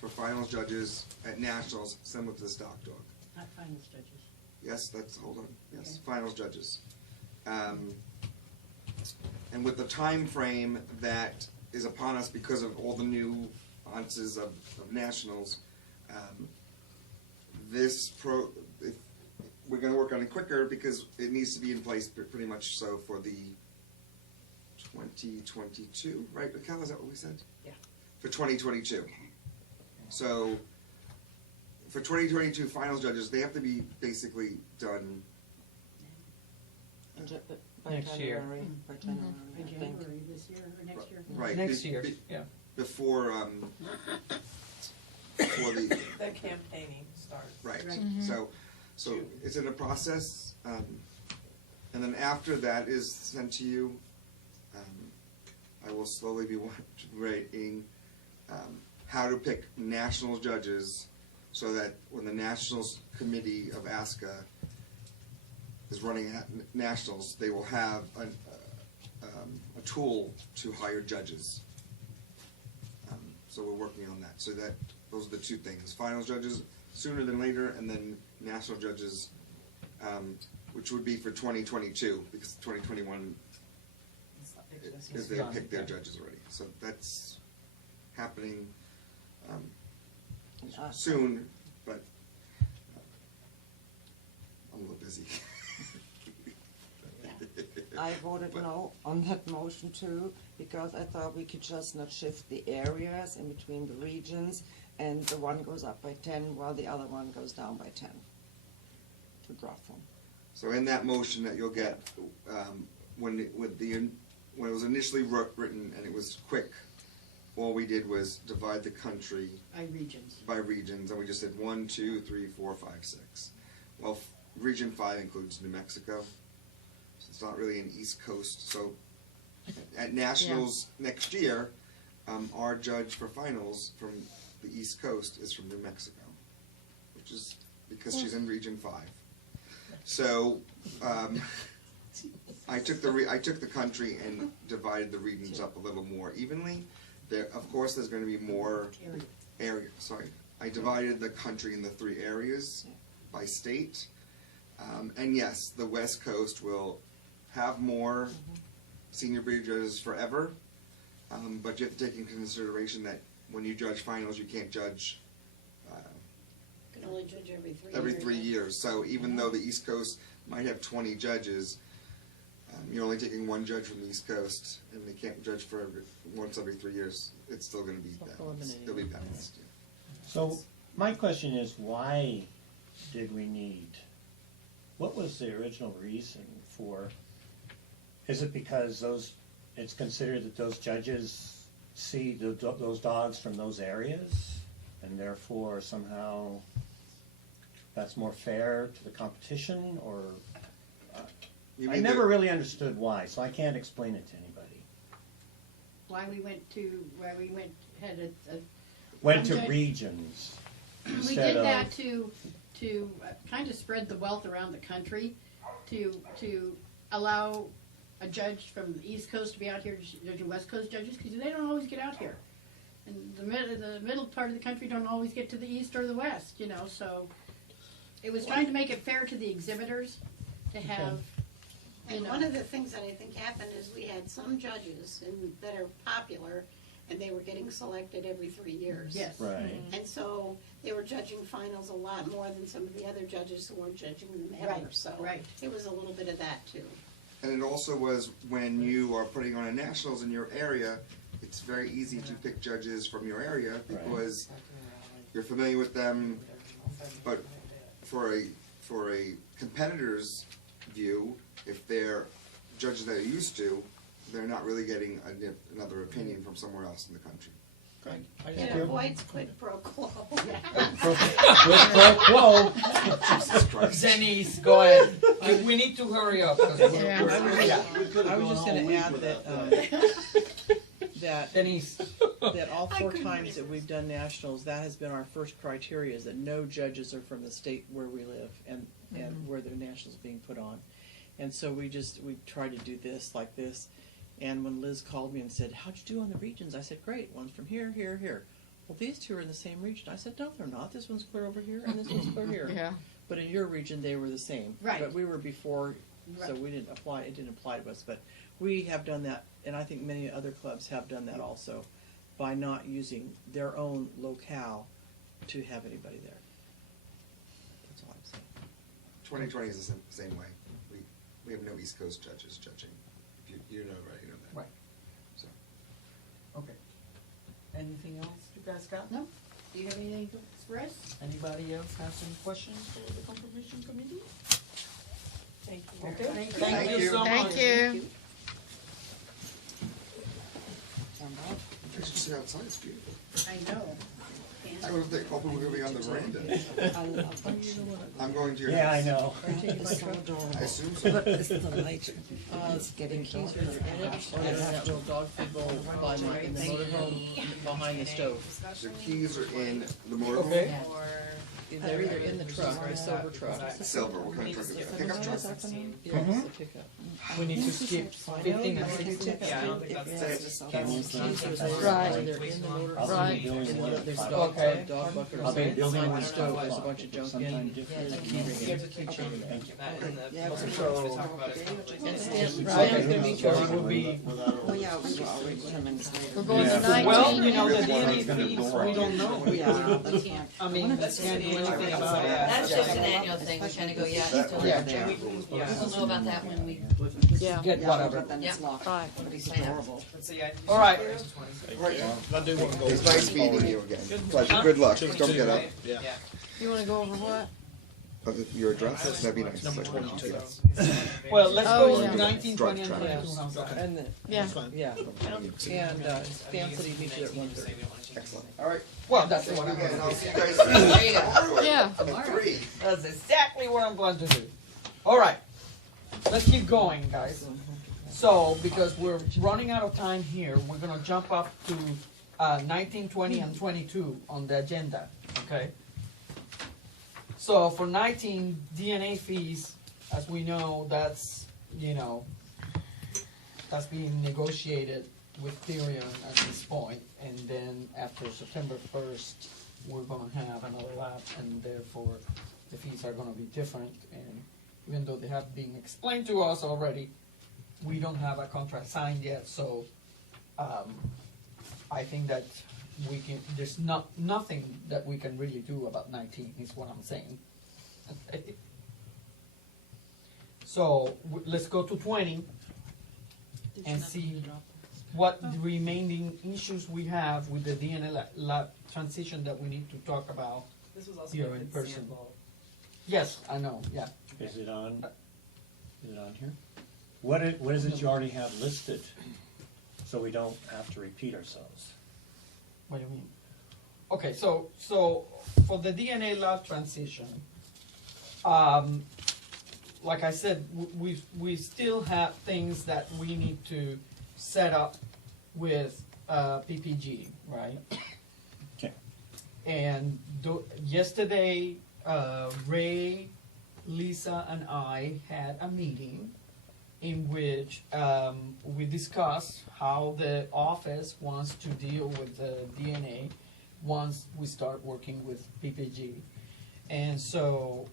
for finals judges at nationals, similar to the stock dog. Not finals judges. Yes, hold on, yes, finals judges. And with the time frame that is upon us because of all the nuances of nationals, we're gonna work on it quicker because it needs to be in place pretty much so for the 2022, right, Raquel, is that what we said? Yeah. For 2022. So, for 2022 finals judges, they have to be basically done By Next year. January, by January, In I think. January this year or next year. right. next year, yeah. Before the, The campaigning starts. right, Right. so it's in a process, and then after that is sent to you, I will slowly be writing, how to pick national judges, so that when the Nationals Committee of ASCA is running at nationals, they will have a tool to hire judges. So we're working on that, so that, those are the two things, finals judges sooner than later, and then national judges, which would be for 2022, because 2021 is they picked their judges already, so that's happening soon, but I'm a little busy. I voted no on that motion too, because I thought we could just not shift the areas in between the regions, and the one goes up by 10 while the other one goes down by 10 to draw from. So in that motion that you'll get, when it was initially written and it was quick, all we did was divide the country By regions. by regions, and we just said 1, 2, 3, 4, 5, 6. Well, Region 5 includes New Mexico, so it's not really an East Coast. So at Nationals next year, our judge for finals from the East Coast is from New Mexico, which is because she's in Region 5. So I took the country and divided the regions up a little more evenly. There, of course, there's going to be more area. Sorry, I divided the country in the 3 areas by state, and yes, the West Coast will have more senior breeder judges forever, but you have to take into consideration that when you judge finals, you can't judge You can only judge every 3 years. every 3 years. So even though the East Coast might have 20 judges, You're only taking one judge from the East Coast, and they can't judge for once every 3 years. It's still going to be balanced. It'll be balanced. So my question is, why did we need? What was the original reason for? Is it because it's considered that those judges see those dogs from those areas, and therefore somehow that's more fair to the competition, or? I never really understood why, so I can't explain it to anybody. Why we had a. Went to one judge- regions We instead did of. that to kind of spread the wealth around the country, to allow a judge from the East Coast to be out here judging West Coast judges, because they don't always get out here. And the middle part of the country don't always get to the east or the west, you know, so it was trying to make it fair to the exhibitors to have, you And know. one of the things that I think happened is we had some judges that are popular, and they were getting selected every 3 years. Yes. Right. And so they were judging finals a lot more than some of the other judges who weren't judging them ever, Right, so. right. It was a little bit of that too. And it also was when you are putting on a nationals in your area, it's very easy to pick judges from your area because you're familiar with them. But for a competitor's view, if they're judges that are used to, they're not really getting another opinion from somewhere else in the country. It avoids quid pro quo. Quid pro quo. Jesus Christ. Denise, go ahead. We need to hurry up. 'Cause Yeah, I was just gonna add that, Denise. that all 4 times that we've done nationals, that has been our first criteria, is that no judges are from the state where we live and where the nationals being put on. And so we try to do this like this. And when Liz called me and said, "How'd you do on the regions?" I said, "Great, one's from here, here, here." "Well, these 2 are in the same region." I said, "No, they're not. This one's clear over here and this one's clear here." Yeah. But in your region, they were the same. Right. But we were before, so Right. we didn't apply, it didn't apply to us. But we have done that, and I think many other clubs have done that also, by not using their own locale to have anybody there. That's all I'm saying. 2020 is the same way. We have no East Coast judges judging. You know, right? You know that. Right. So. Okay. Anything else you guys got? No? Do you have anything to express? Anybody else have some questions for the Conformation Committee? Thank you. Okay. Thank Thank you so much. Thank you. You should sit outside. It's beautiful. I know. I would have thought we were going to be on the veranda. I'm going to your Yeah, I house. know. It's so adorable. I assume so. But it's the light. It's getting closer to the edge. Or there's that little dog food bowl in the motorhome behind the stove. The keys are in the motorhome. Okay. They're either in the truck, the silver truck. Silver. What kind of truck is it? Pickup truck? Yeah, it's the pickup. We need to skip 15 and 16. Yeah, I don't think that's Right. They're in the motor. Right. There's a dog, Okay. dog bucket or I'll be something building behind one the stove, there's a sometime bunch of junk in. different. There's a key ring. Here's a key chain. That and the Yeah, most it's important to talk about is probably. And Stan, Right. Stan's gonna meet you. So it would be, Oh, yeah, we were already 10 minutes later. We're going to well, 19. you know, the Everyone's DNA gonna fees, door we off. don't know. Yeah, but can't. I mean, that can't do anything about that. That's just an annual thing, we kinda go, yeah, it's still Yeah. there. Yeah. We'll know about that when we, Yeah. Get Yeah, whatever. but then it's locked. Right. But he's Sign up. adorable. Let's see, I. All right. Right. I do want to go. It's nice meeting you again. Pleasure. Good luck. Don't get up. Yeah. You wanna go over what? Your address? That'd be nice. Number 22. Well, let's Oh, go yeah. with 19, 20, and Drug 22. How's that? And the, Yeah. That's fine. yeah, and Stan said he'd meet you at 1:30. Excellent. All right. Well, that's Thank what you I'm again. going I'll to see do. you guys tomorrow. there you go. Yeah. At 3. That's exactly what I'm going to do. All right. Let's keep going, guys. So, because we're running out of time here, we're going to jump up to 19, 20, and 22 on the agenda, okay? So for 19, DNA fees, as we know, that's, that's being negotiated with Therion at this point, and then after September 1st, we're gonna have another lap, and therefore the fees are gonna be different, and even though they have been explained to us already, we don't have a contract signed yet, so, I think that there's nothing that we can really do about 19, is what I'm saying. So, let's go to 20, and see what the remaining issues we have with the DNA lab transition that we need to talk about This was also here a in good person. sample. Yes, I know, yeah. Is it on here? What is it you already have listed, so we don't have to repeat ourselves? What do you mean? Okay, so for the DNA lab transition, like I said, we still have things that we need to set up with PPG, right? Okay. And yesterday, Ray, Lisa, and I had a meeting in which we discussed how the office wants to deal with the DNA once we start working with PPG. And so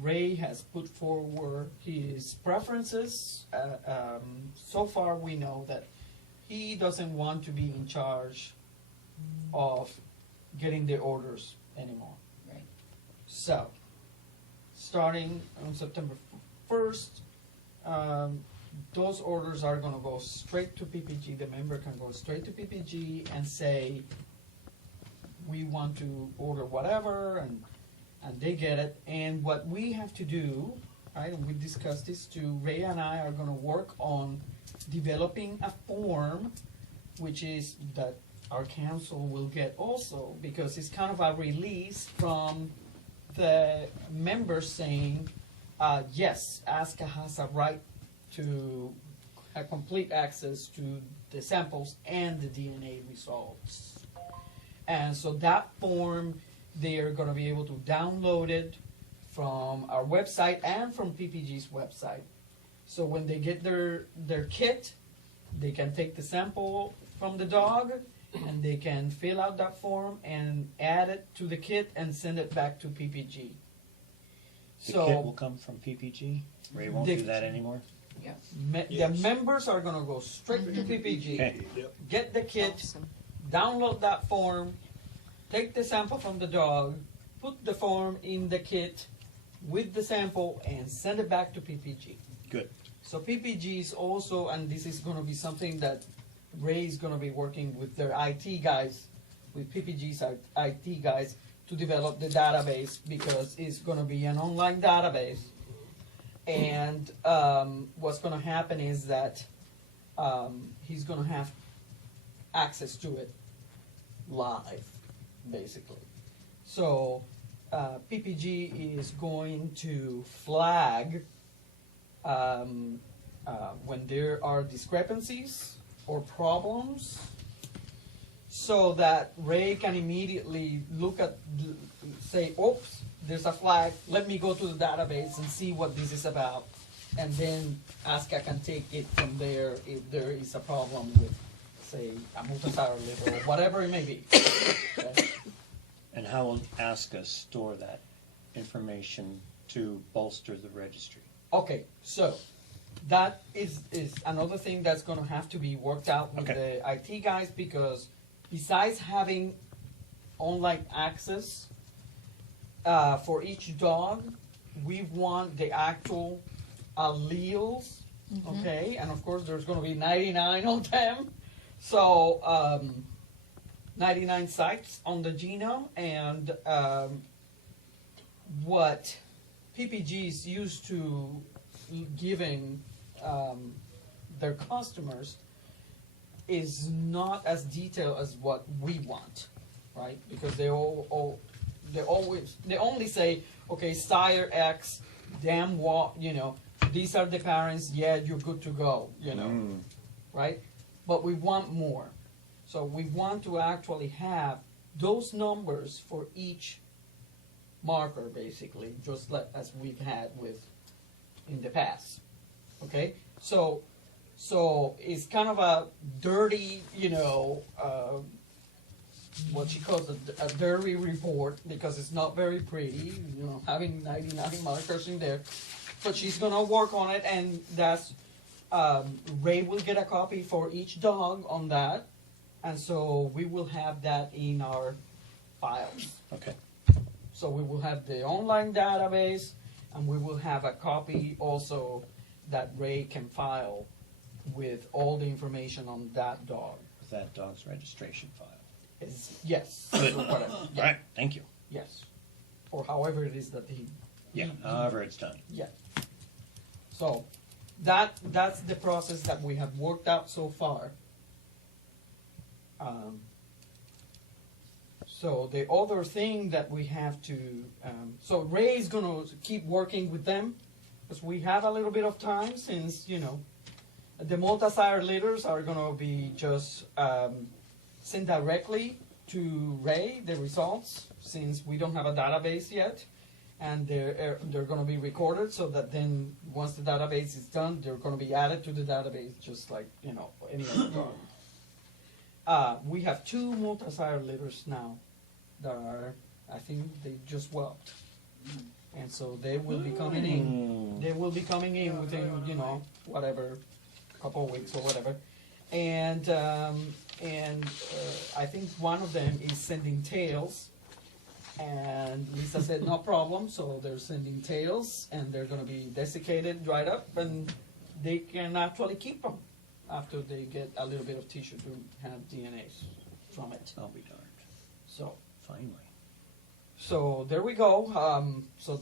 Ray has put forward his preferences. So far we know that he doesn't want to be in charge of getting the orders anymore. Right. So, starting on September 1st, those orders are gonna go straight to PPG. The member can go straight to PPG and say, we want to order whatever, and they get it. And what we have to do, right, and we discussed this too, Ray and I are gonna work on developing a form, which is that our council will get also, because it's kind of a release from the members saying, yes, ASCA has a right to a complete access to the samples and the DNA results. And so that form, they are gonna be able to download it from our website and from PPG's website. So when they get their kit, they can take the sample from the dog and they can fill out that form and add it to the kit and send it back to PPG. The kit will come from PPG? Ray won't do that anymore? The members are gonna go straight to PPG, Okay. get the kit, download that form, take the sample from the dog, put the form in the kit with the sample, and send it back to PPG. Good. So PPG is also, and this is gonna be something that Ray is gonna be working with their IT guys, with PPG's IT guys, to develop the database, because it's gonna be an online database. And what's gonna happen is that he's gonna have access to it live, basically. So PPG is going to flag when there are discrepancies or problems, so that Ray can immediately look at, say, oops, there's a flag, let me go to the database and see what this is about. And then ASCA can take it from there if there is a problem with, say, a multicellular liver or whatever it may be. Okay? And how will ASCA store that information to bolster the registry? Okay, so that is another thing that's gonna have to be worked out with the IT guys, because besides having online access for each dog, we want the actual alleles, okay? And of course, there's gonna be 99 of them. So 99 sites on the genome, and what PPG is used to giving their customers is not as detailed as what we want, right? Because they only say, okay, sire X, damn what, these are the parents, yeah, you're good to go, right? But we want more. So we want to actually have those numbers for each marker, basically, just like as we've had in the past. Okay, so it's kind of a dirty, what she calls a dirty report, because it's not very pretty, having 99 markers in there. But she's gonna work on it, and that's Ray will get a copy for each dog on that, and so we will have that in our files. Okay. So we will have the online database, and we will have a copy also that Ray can file with all the information on that dog. With that dog's registration file. Yes. Good. Or whatever. All Yeah. right, thank you. Yes. Or however it is that However it's done. Yeah. So that's the process that we have worked out so far. So the other thing that we have to, so Ray's gonna keep working with them, because we have a little bit of time since, the multi-sire litters are gonna be just sent directly to Ray, the results, since we don't have a database yet. And they're gonna be recorded, so that then, once the database is done, they're gonna be added to the database, just like, any other dog. We have 2 multi-sire litters now that are, I think they just whelped. And so they will be coming in. They will be coming in within, whatever, couple of weeks or whatever. And I think one of them is sending tails. And Lisa said, no problem, so they're sending tails, and they're gonna be desiccated, dried up, and they can actually keep them after they get a little bit of tissue to have DNA from it. I'll be darned. So. Finally. So there we go. So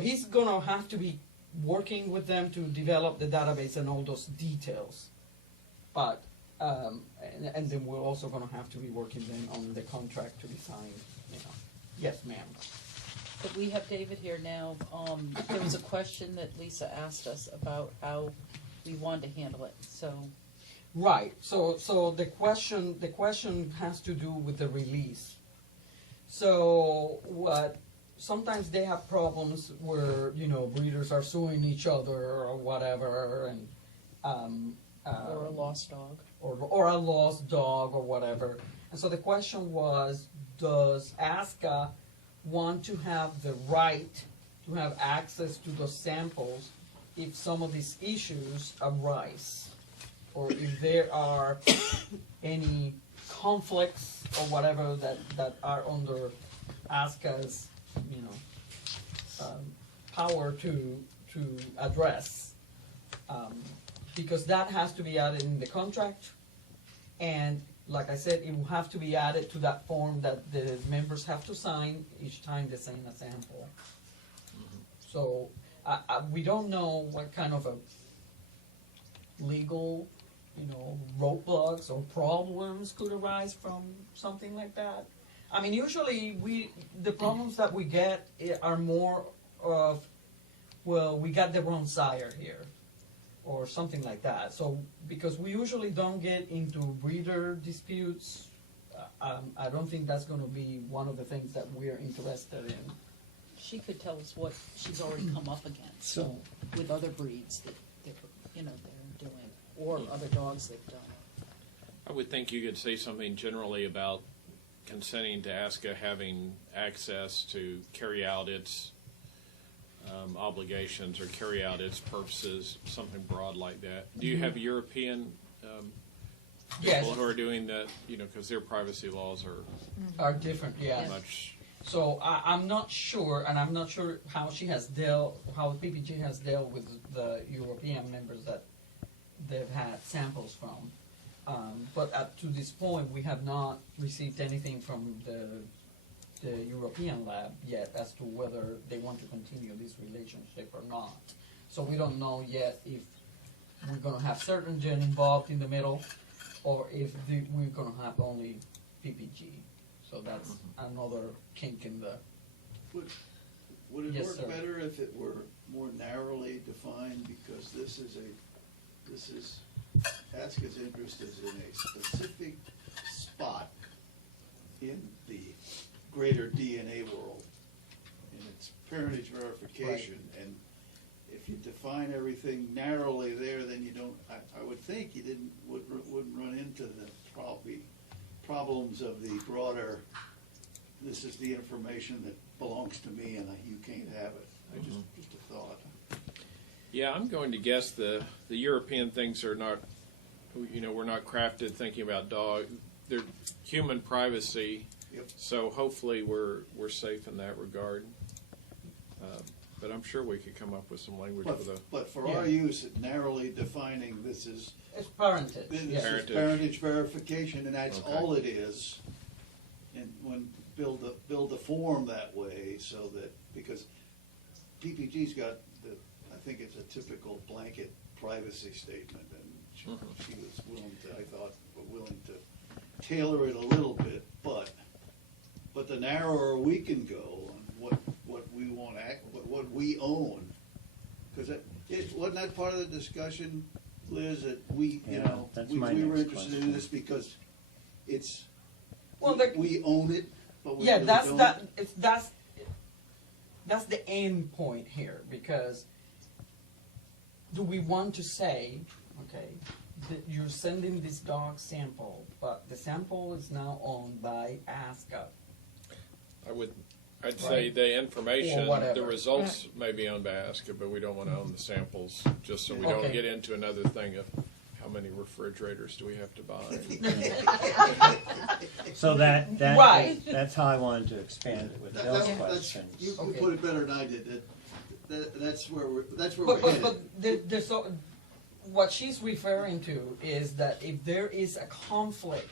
he's gonna have to be working with them to develop the database and all those details. But and then we're also gonna have to be working then on the contract to be signed. Yes, ma'am. But we have David here now. There was a question that Lisa asked us about how we wanted to handle it, so. Right, so the question has to do with the release. So sometimes they have problems where, breeders are suing each other or whatever, and, Or a lost dog. Or a lost dog or whatever. And so the question was, does ASCA want to have the right to have access to those samples if some of these issues arise? Or if there are any conflicts or whatever that are under ASCA's, power to address. Because that has to be added in the contract, and like I said, it will have to be added to that form that the members have to sign each time they send a sample. So we don't know what kind of a legal, roadblocks or problems could arise from something like that. I mean, usually the problems that we get are more of, well, we got the wrong sire here, or something like that. So, because we usually don't get into breeder disputes, I don't think that's gonna be one of the things that we're interested in. She could tell us what she's already come up against. So. With other breeds that they're doing, or other dogs they've done. I would think you could say something generally about consenting to ASCA having access to carry out its obligations or carry out its purposes, something broad like that. Do you have European Yes. people who are doing that, because their privacy laws Are different, yeah. much. So I'm not sure, and I'm not sure how how PPG has dealt with the European members that they've had samples from. But up to this point, we have not received anything from the European lab yet as to whether they want to continue this relationship or not. So we don't know yet if we're gonna have certain gen involved in the middle, or if we're gonna have only PPG. So that's another kink in the. Would it Yes, work sir. better if it were more narrowly defined, because this is ASCA's interest is in a specific spot in the greater DNA world, and it's parentage verification, and if you define everything narrowly there, then you don't, I would think you wouldn't run into the problems of the broader, this is the information that belongs to me and you can't have it. Just a thought. Yeah, I'm going to guess the European things are not, we're not crafted thinking about they're human privacy. Yep. So hopefully we're safe in that regard. But I'm sure we could come up with some language for the. But for our use, narrowly defining this is. It's parentage. This yes. is parentage verification, and that's Okay. all it is. And when build the form that way, so that, because PPG's got the, I think it's a typical blanket privacy statement, and she was willing to, I thought, willing to tailor it a little bit, but the narrower we can go on what we want, what we own, because it wasn't that part of the discussion, Liz, that we, you Yeah, know, that's we my were next interested in question. this because it's, Well, we own it, but we yeah, really that's don't. that's the end point here, because do we want to say, okay, that you're sending this dog sample, but the sample is now owned by ASCA? I'd say the information, Or whatever. the results may be owned by ASCA, but we don't want to own the samples, just so we don't Okay. get into another thing of how many refrigerators do we have to buy. So Right. that's how I wanted to expand it with Bill's questions. You Okay. put it better than I did. That's where we're But headed. there's what she's referring to is that if there is a conflict,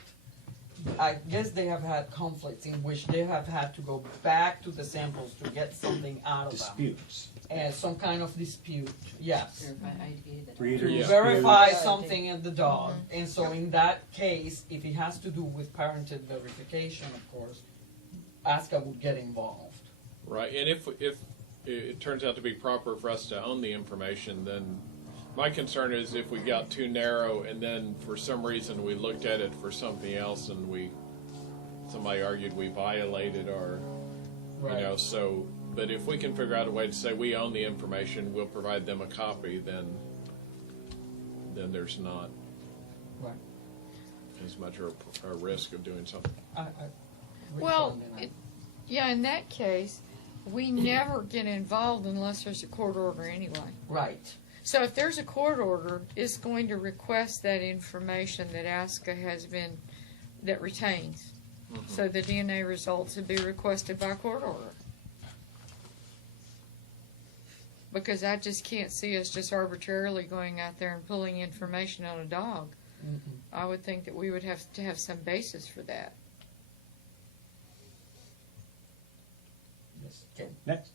I guess they have had conflicts in which they have had to go back to the samples to get something out of Disputes. them. And some kind of dispute, yes. Verify ID that- Breeder To disputes. verify something in the dog. And so in that case, if it has to do with parentage verification, of course, ASCA would get involved. Right, and if it turns out to be proper for us to own the information, then my concern is if we got too narrow and then for some reason we looked at it for something else and somebody argued we violated our, so, but if we can figure out a way to say we own the information, we'll provide them a copy, then there's not Right. as much a risk of doing something. Well, yeah, in that case, we never get involved unless there's a court order anyway. Right. So if there's a court order, it's going to request that information that ASCA that retains. So the DNA results would be requested by court order. Because I just can't see us just arbitrarily going out there and pulling information on a dog. I would think that we would have to have some basis for that. Next.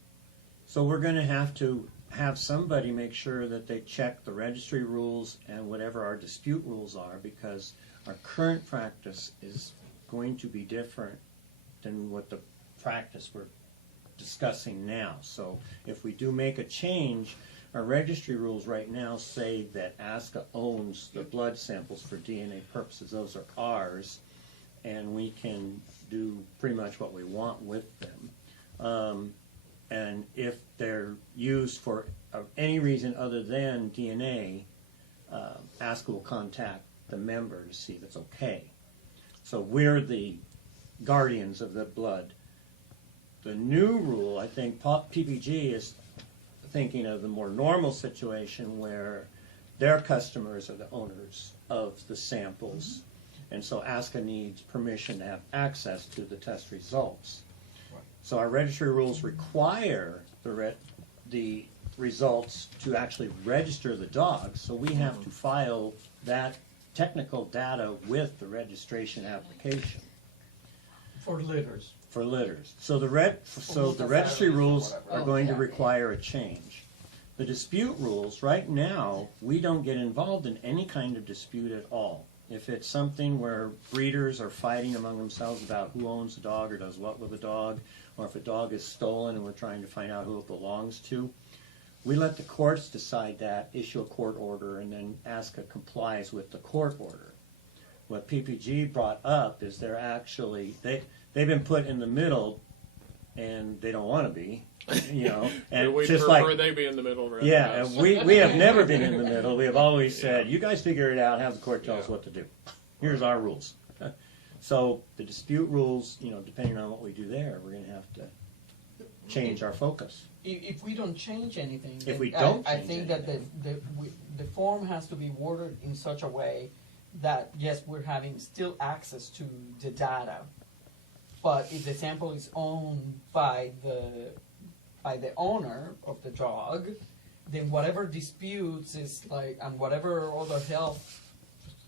So we're gonna have to have somebody make sure that they check the registry rules and whatever our dispute rules are, because our current practice is going to be different than what the practice we're discussing now. So if we do make a change, our registry rules right now say that ASCA owns the blood samples for DNA purposes. Those are ours, and we can do pretty much what we want with them. And if they're used for any reason other than DNA, ASCA will contact the member to see if it's okay. So we're the guardians of the blood. The new rule, I think PPG is thinking of the more normal situation where their customers are the owners of the samples, and so ASCA needs permission to have access to the test results. So our registry rules require the results to actually register the dog, so we have to file that technical data with the registration application. For litters. For litters. So the registry rules are going to require a change. The dispute rules, right now, we don't get involved in any kind of dispute at all. If it's something where breeders are fighting among themselves about who owns the dog or does what with the dog, or if a dog is stolen and we're trying to find out who it belongs to, we let the courts decide that, issue a court order, and then ASCA complies with the court order. What PPG brought up is they've been put in the middle, and they don't want to be, and we just prefer like they be in the middle rather yeah, than us. and we have never been in the middle. We have always said, you guys figure it out, have the court tell us what to do. Here's our rules. So the dispute rules, depending on what we do there, we're going to have to change our focus. If we don't change anything, If then we don't I change think that the form has to be worded in such a way that, yes, we're having still access to the data, but if the sample is owned by the by the owner of the dog, then whatever disputes is like, and whatever other health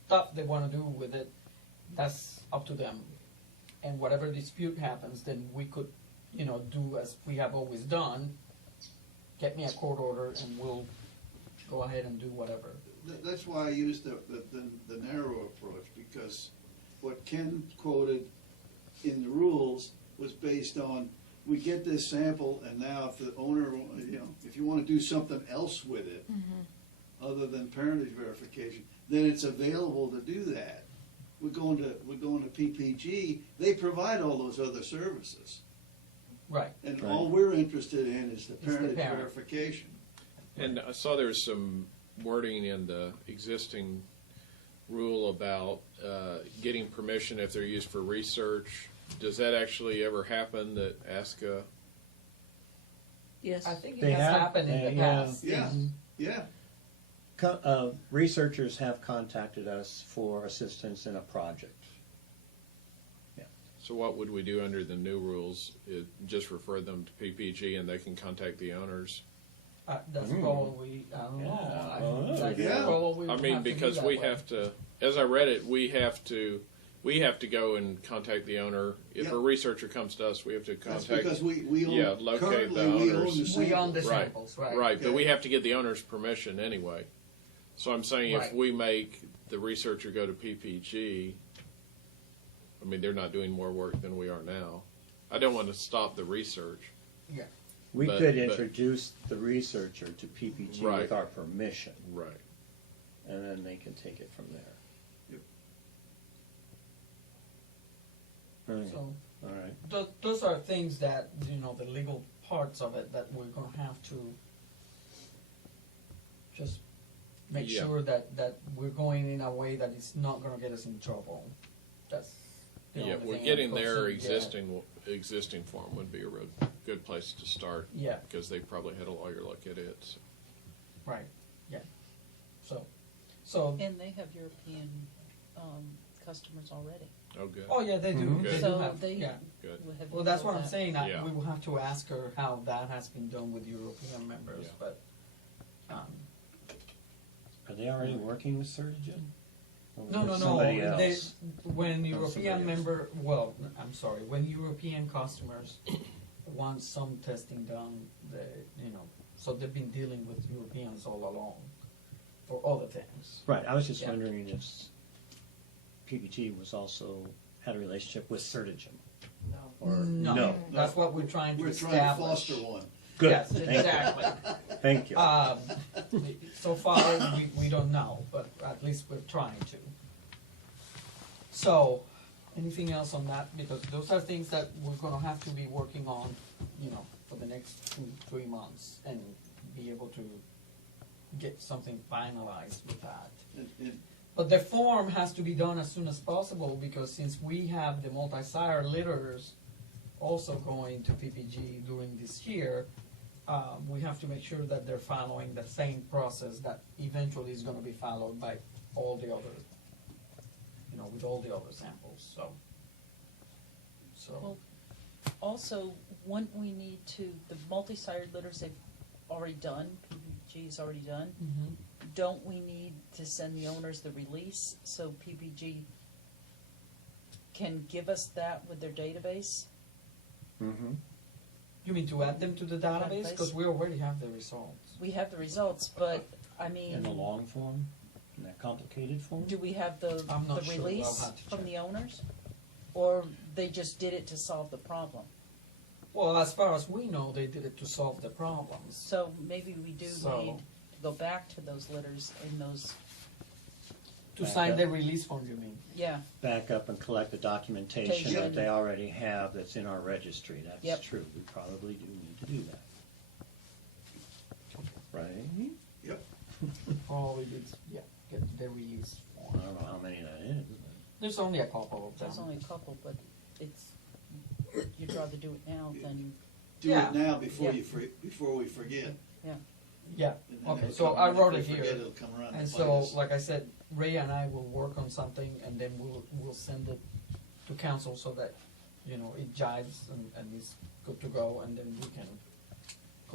stuff they wanna do with it, that's up to them. And whatever dispute happens, then we could, do as we have always done, get me a court order and we'll go ahead and do whatever. That's why I used the narrow approach, because what Ken quoted in the rules was based on, we get this sample, and now if the owner, if you want to do something else with it, other than parentage verification, then it's available to do that. We're going to PPG, they provide all those other services. Right. And all we're interested in is the parentage parent. verification. And I saw there's some wording in the existing rule about getting permission if they're used for research. Does that actually ever happen that ASCA? Yes. I think it They has have- happened in the yeah. past. Yeah, yeah. Researchers have contacted us for assistance in a project. So what would we do under the new rules? Just refer them to PPG and they can contact the owners? That's probably, I don't know. That's Yeah. probably I would mean, have to be because that we way. have to, as I read it, we have to go and contact the owner. If a researcher comes to us, we have to That's contact. because we own, locate currently the we own owners. the samples. We own the Right. samples, right? Right, but Okay. we have to get the owner's permission anyway. So I'm saying if Right. we make the researcher go to PPG, I mean, they're not doing more work than we are now. I don't want to stop the research. Yeah. We But- could but- introduce the researcher to PPG Right. with our permission, Right. and then they can take it from there. Okay. So, All right. those are things that, the legal parts of it that we're gonna have to just make Yeah. sure that we're going in a way that it's not gonna get us in trouble. That's the Yeah, only well, thing getting I'm their concerned, existing form would be a real good place to start. Yeah. Because they probably had a lawyer look at it. So. Right, yeah. So, And they have European customers already. Oh, good. oh yeah, they do, Mhm. they do So have, they yeah. Good. would have Well, that's what I'm that. saying, Yeah. we will have to ask her how that has been done with European members, Yeah. but, Are they already working with Surgeon? Or no, with no, no, somebody else? when Oh, European somebody else. member, well, I'm sorry, when European customers want some testing done, so they've been dealing with Europeans all along for other things. Right, I was just Yeah. wondering if PPG was also had a relationship with Surgeon. Or No, that's what we're trying to We're establish. trying to foster one. Good. Yes, Thank you. exactly. Thank you. So far, we don't know, but at least we're trying to. So, anything else on that? Because those are things that we're gonna have to be working on, for the next 2-3 months and be able to get something finalized with that. But the form has to be done as soon as possible, because since we have the multi-sire litters also going to PPG during this year, we have to make sure that they're following the same process that eventually is gonna be followed by all the other, with all the other samples, so. Well, also, wouldn't we need to, the multi-sired litters they've already done, PPG's already done, don't we need to send the owners the release so PPG can give us that with their database? Mm-hmm. You mean to add them to the database? Database? Cause we already have the results. We have the results, but, I mean, In the long form, in that complicated form? do we have the I'm not sure. I'll release have to from check. the owners? Or they just did it to solve the problem? Well, as far as we know, they did it to solve the problems. So maybe we do So- need to go back to those litters and those, To Back sign up. the release form, you mean? yeah, Back up and collect the documentation Documentation. that they already have that's in our registry. That's Yep. true. We probably do need to do that. Right? Yep. Probably did, yeah, get the release I form. don't know how many that is. but- There's only a couple of them. there's only a couple, but it's, you'd rather do it now than, Do Yeah. it now before Yeah. before we forget. Yeah, And then okay, it'll so come- I if wrote we it here. forget, it'll come around And to so, bite us. like I said, Ray and I will work on something, and then we'll send it to council so that, it jives and is good to go, and then we can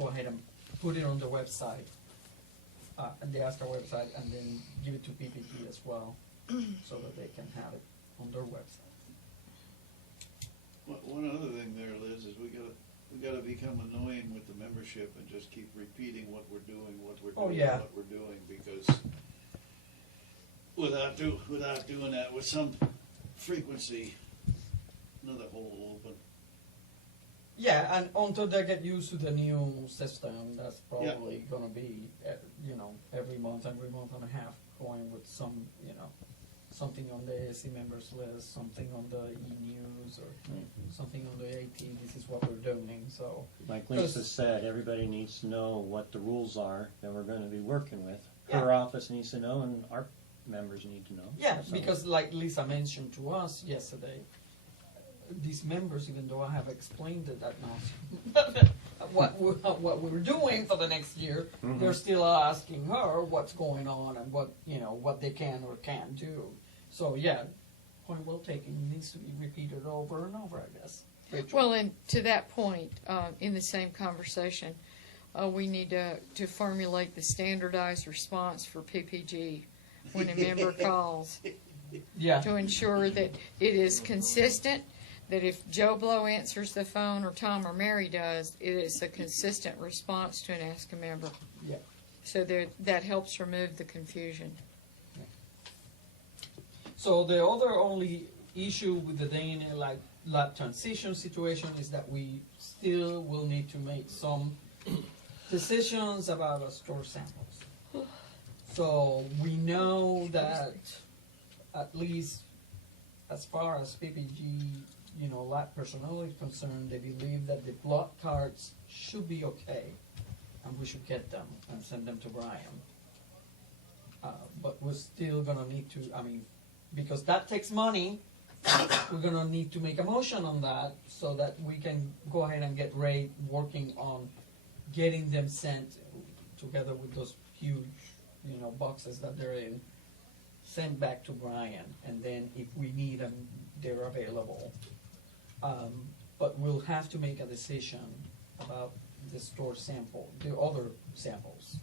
go ahead and put it on the website, and the ASCA website, and then give it to PPG as well, so that they can have it on their website. One other thing there, Liz, is we gotta become annoying with the membership and just keep repeating what we're doing, Oh, yeah. what we're doing, because without doing that with some frequency, another hole will open. Yeah, and until they get used to the new system, that's probably gonna be, every month and a half, going with some, something on the ASC members list, something on the e-news, or something on the AP, this is what we're doing, so. Like Lisa said, everybody needs to know what the rules are that we're gonna be working with. Her office needs to know, and our members need to know. Yeah, So- because like Lisa mentioned to us yesterday, these members, even though I have explained it that now, what we're doing for the next year, they're still asking her what's going on and what they can or can't do. So yeah, point well taken, needs to be repeated over and over, I guess. Rachel? Well, and to that point, in the same conversation, we need to formulate the standardized response for PPG when a member calls. Yeah. To ensure that it is consistent, that if Joe Blow answers the phone or Tom or Mary does, it is a consistent response to an Ask a Member. Yeah. So that helps remove the confusion. So the other only issue with the DNA lab transition situation is that we still will need to make some decisions about our store samples. So we know that at least as far as PPG, lab personnel is concerned, they believe that the blood cards should be okay, and we should get them and send them to Brian. But we're still gonna need to, because that takes money, we're gonna need to make a motion on that so that we can go ahead and get Ray working on getting them sent together with those huge, boxes that they're in, sent back to Brian, and then if we need them, they're available. But we'll have to make a decision about the store sample, the other samples.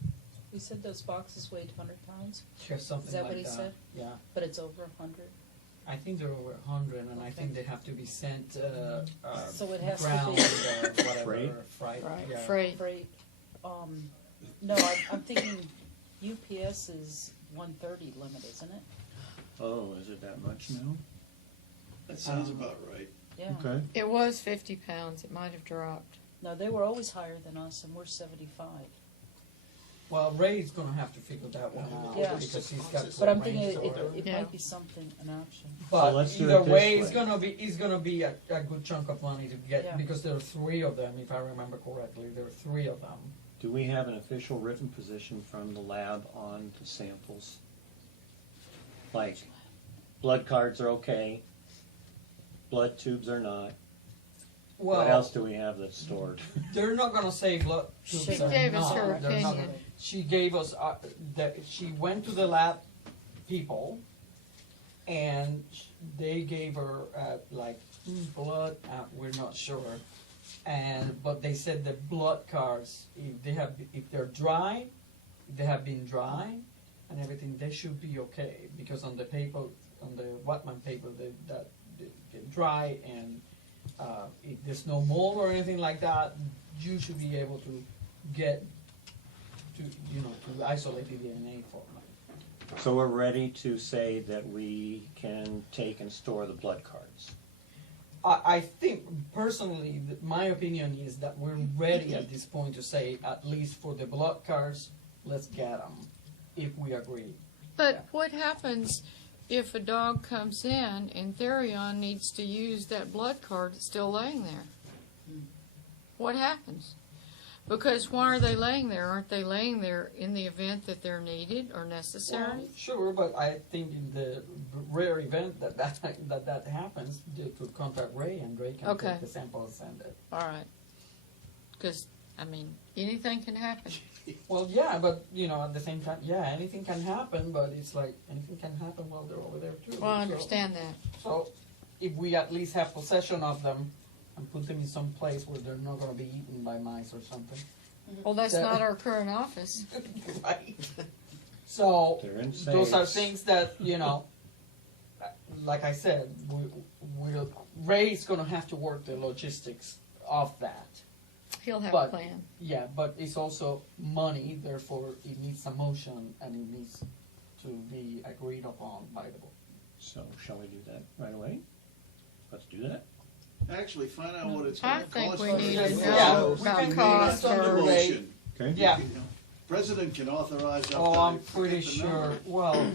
We said those boxes weighed 100 pounds? Or something Is that like what he said? Yeah. But it's over 100? I think they're over 100, and I think they have to be sent, So it has ground, to be whatever, Freight? freight, yeah. Freight. No, I'm thinking UPS is 130 limit, isn't it? Oh, is it that much now? That sounds about right. Yeah. Okay. It was 50 pounds. It might have dropped. No, they were always higher than us, and we're 75. Well, Ray's gonna have to figure that one out, Yeah. because he's got But I'm some thinking range it order. might be something, an option. But let's do either it this way, it's way. gonna be a good chunk of money to get, Yeah. because there are 3 of them, if I remember correctly, there are 3 of them. Do we have an official written position from the lab on the samples? Like, blood cards are okay, blood tubes are not. Well, What else do we have that's stored? They're not gonna say blood tubes She are gave us not. her They're not opinion. gonna- She gave us, that she went to the lab people, and they gave her, blood, we're not sure. But they said the blood cards, if they're dry, they have been dry and everything, they should be okay, because on the paper, on the Watman paper, they get dry, and if there's no mold or anything like that, you should be able to get to isolate the DNA for them. So we're ready to say that we can take and store the blood cards. I think personally, my opinion is that we're ready at this point to say, at least for the blood cards, let's get them, if we agree. But what happens if a dog comes in and Therion needs to use that blood card that's still laying there? What happens? Because why are they laying there? Aren't they laying there in the event that they're needed or necessary? Well, sure, but I think in the rare event that happens, they could contact Ray, and Ray can Okay. take the sample and send it. All right. Because, anything can happen. Well, yeah, but, at the same time, yeah, anything can happen, but it's like, anything can happen while they're over there too. Well, I understand that. So, if we at least have possession of them and put them in some place where they're not gonna be eaten by mice or something, Well, that's That- not our current office. Right. So They're in those are safes. things that, like I said, Ray's gonna have to work the logistics of that. He'll have a But- plan. Yeah, but it's also money, therefore it needs a motion and it needs to be agreed upon by the board. So shall we do that right away? Let's do that. Actually, find out what it's I gonna think cost. we us. need Yeah, to we know can about do cost that under or. Ray. Okay. Yeah. President can authorize up Oh, to, I'm I forget pretty the sure, number. well,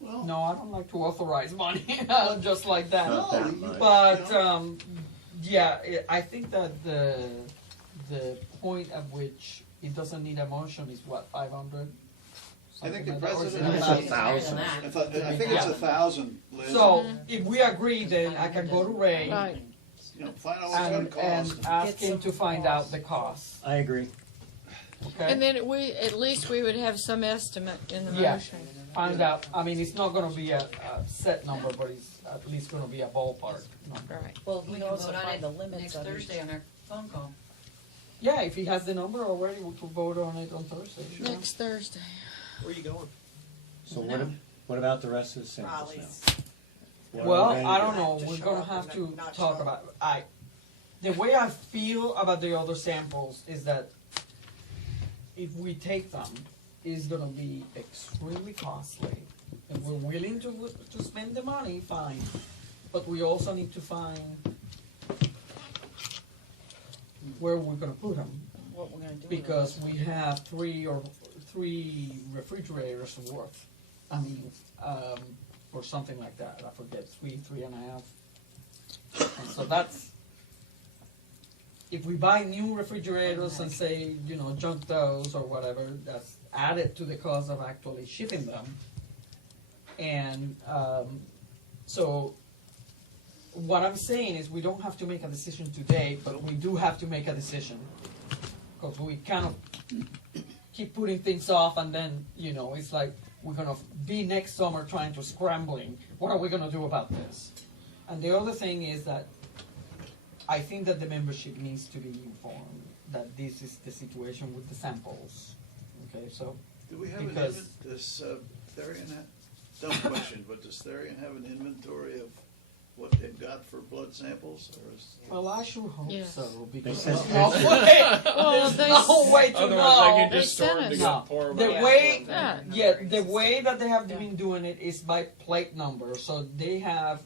Well, no, I don't like to authorize money, just like that. Not that you- much. But, you know, yeah, I think that the point at which it doesn't need a motion is what, 500? I think the Something like that, or is it president It's has a thousand. I think it's 1,000, Liz. So, if we agree, then I can go to Ray Right. You know, find out what it's gonna and cost. ask him to find out the cost, I agree. okay? And then at least we would have some estimate in the Yeah. motion. Find out, I mean, it's not gonna be a set number, but it's at least gonna be a ballpark number. Right. Well, We we can also vote on find it the limits next on each. Thursday on our phone call. Yeah, if he has the number already, we could vote on it on Thursday, sure. Next Thursday. Where are you going? So what about the rest of the samples now? Raleigh's. What are Well, we I gonna don't do? know, to we're show gonna up have and to not talk show about, the way I feel about the other samples is that if we take them, it's gonna be extremely costly. And we're willing to spend the money, fine, but we also need to find where we're gonna put them. What we're gonna do. with Because we have three refrigerators worth, I mean, or something like that, I forget, three and a half. And so that's, if we buy new refrigerators and say, junk those or whatever, that's added to the cost of actually shipping them. And, so, what I'm saying is we don't have to make a decision today, but we do have to make a decision. Because we kind of keep putting things off and then, it's like we're gonna be next summer trying to scrambling. What are we gonna do about this? And the other thing is that I think that the membership needs to be informed that this is the situation with the samples. Okay, so, Do we have an because- does Therian have, dumb question, but does Therian have an inventory of what they've got for blood samples, or is? well, I sure hope Yes. so, because They there's said- no way, Well, there's they no way to Otherwise, they know. can They just store them sent to us- get pour them The out. way, Yeah. the way that they have been doing it is by plate number. So they have,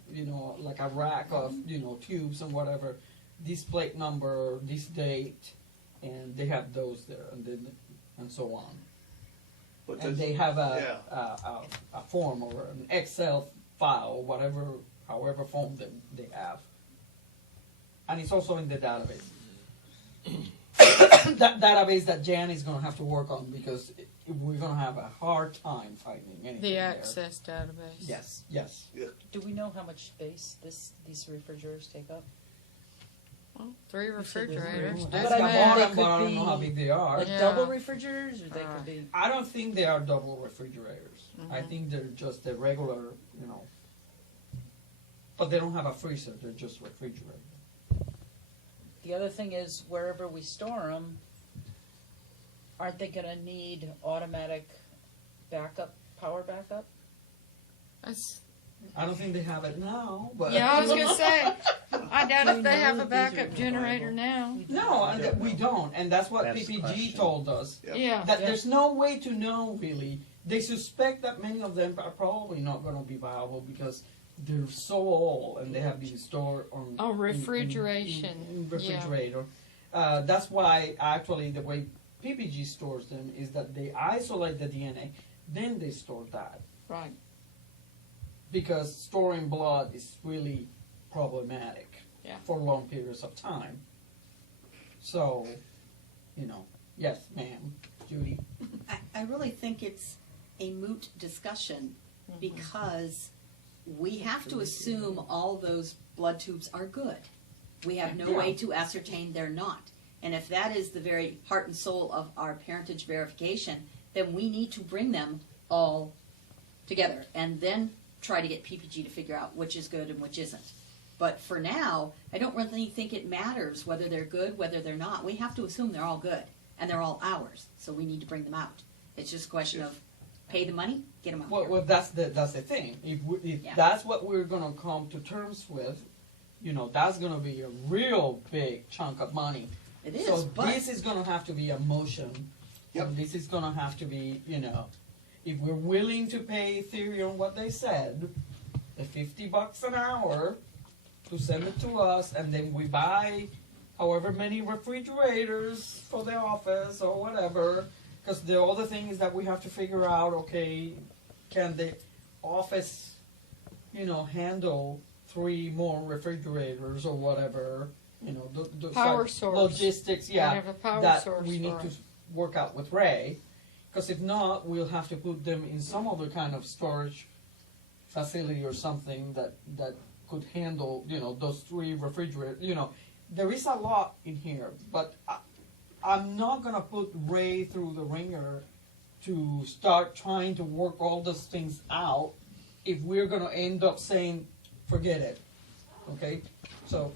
like a rack of, tubes and whatever. This plate number, this date, and they have those there, and so on. But And does- they have yeah. a form or an Excel file, however form they have. And it's also in the database. That database that Jan is gonna have to work on because we're gonna have a hard time finding anything The there. access database. Yes, yes. Do we know how much space these refrigerators take up? Well, 3 You said there's refrigerators. three. Do I the got math. one, but I don't know how big they are. Like Yeah. double refrigerators, or they could be? I don't think they are double refrigerators. I Mhm. think they're just the regular, but they don't have a freezer, they're just refrigerated. The other thing is, wherever we store them, aren't they gonna need automatic backup, power backup? That's- I don't think they have it now, but. Yeah, I was gonna say, I doubt if they have a backup generator now. No, and that we don't, and that's what That's the PPG question. told us. Yeah. That there's no way to know really. They suspect that many of them are probably not gonna be viable because they're so old and they have been stored on. Oh, refrigeration. In refrigerator. That's why actually the way PPG stores them is that they isolate the DNA, then they store that. Right. Because storing blood is really problematic Yeah. for long periods of time. So, yes, ma'am, Judy. I really think it's a moot discussion because we have to assume all those blood tubes are good. We have no way to ascertain they're not. And if that is the very heart and soul of our parentage verification, then we need to bring them all together and then try to get PPG to figure out which is good and which isn't. But for now, I don't really think it matters whether they're good, whether they're not. We have to assume they're all good. and they're all ours, so we need to bring them out. It's just a question of pay the money, get them out Well, here. well, that's the thing. If Yeah. that's what we're gonna come to terms with, that's gonna be a real big chunk of money. It is, So but this is gonna have to be a motion. And this is gonna have to be, if we're willing to pay theory on what they said, the $50 an hour to send it to us, and then we buy however many refrigerators for the office or whatever. Because the other thing is that we have to figure out, okay, can the office, handle 3 more refrigerators or whatever, Power source. logistics, We yeah, have a power that source we need for to it. work out with Ray. Because if not, we'll have to put them in some other kind of storage facility or something that could handle, those 3 refrigerators. There is a lot in here, but I'm not gonna put Ray through the ringer to start trying to work all those things out if we're gonna end up saying, forget it, okay? So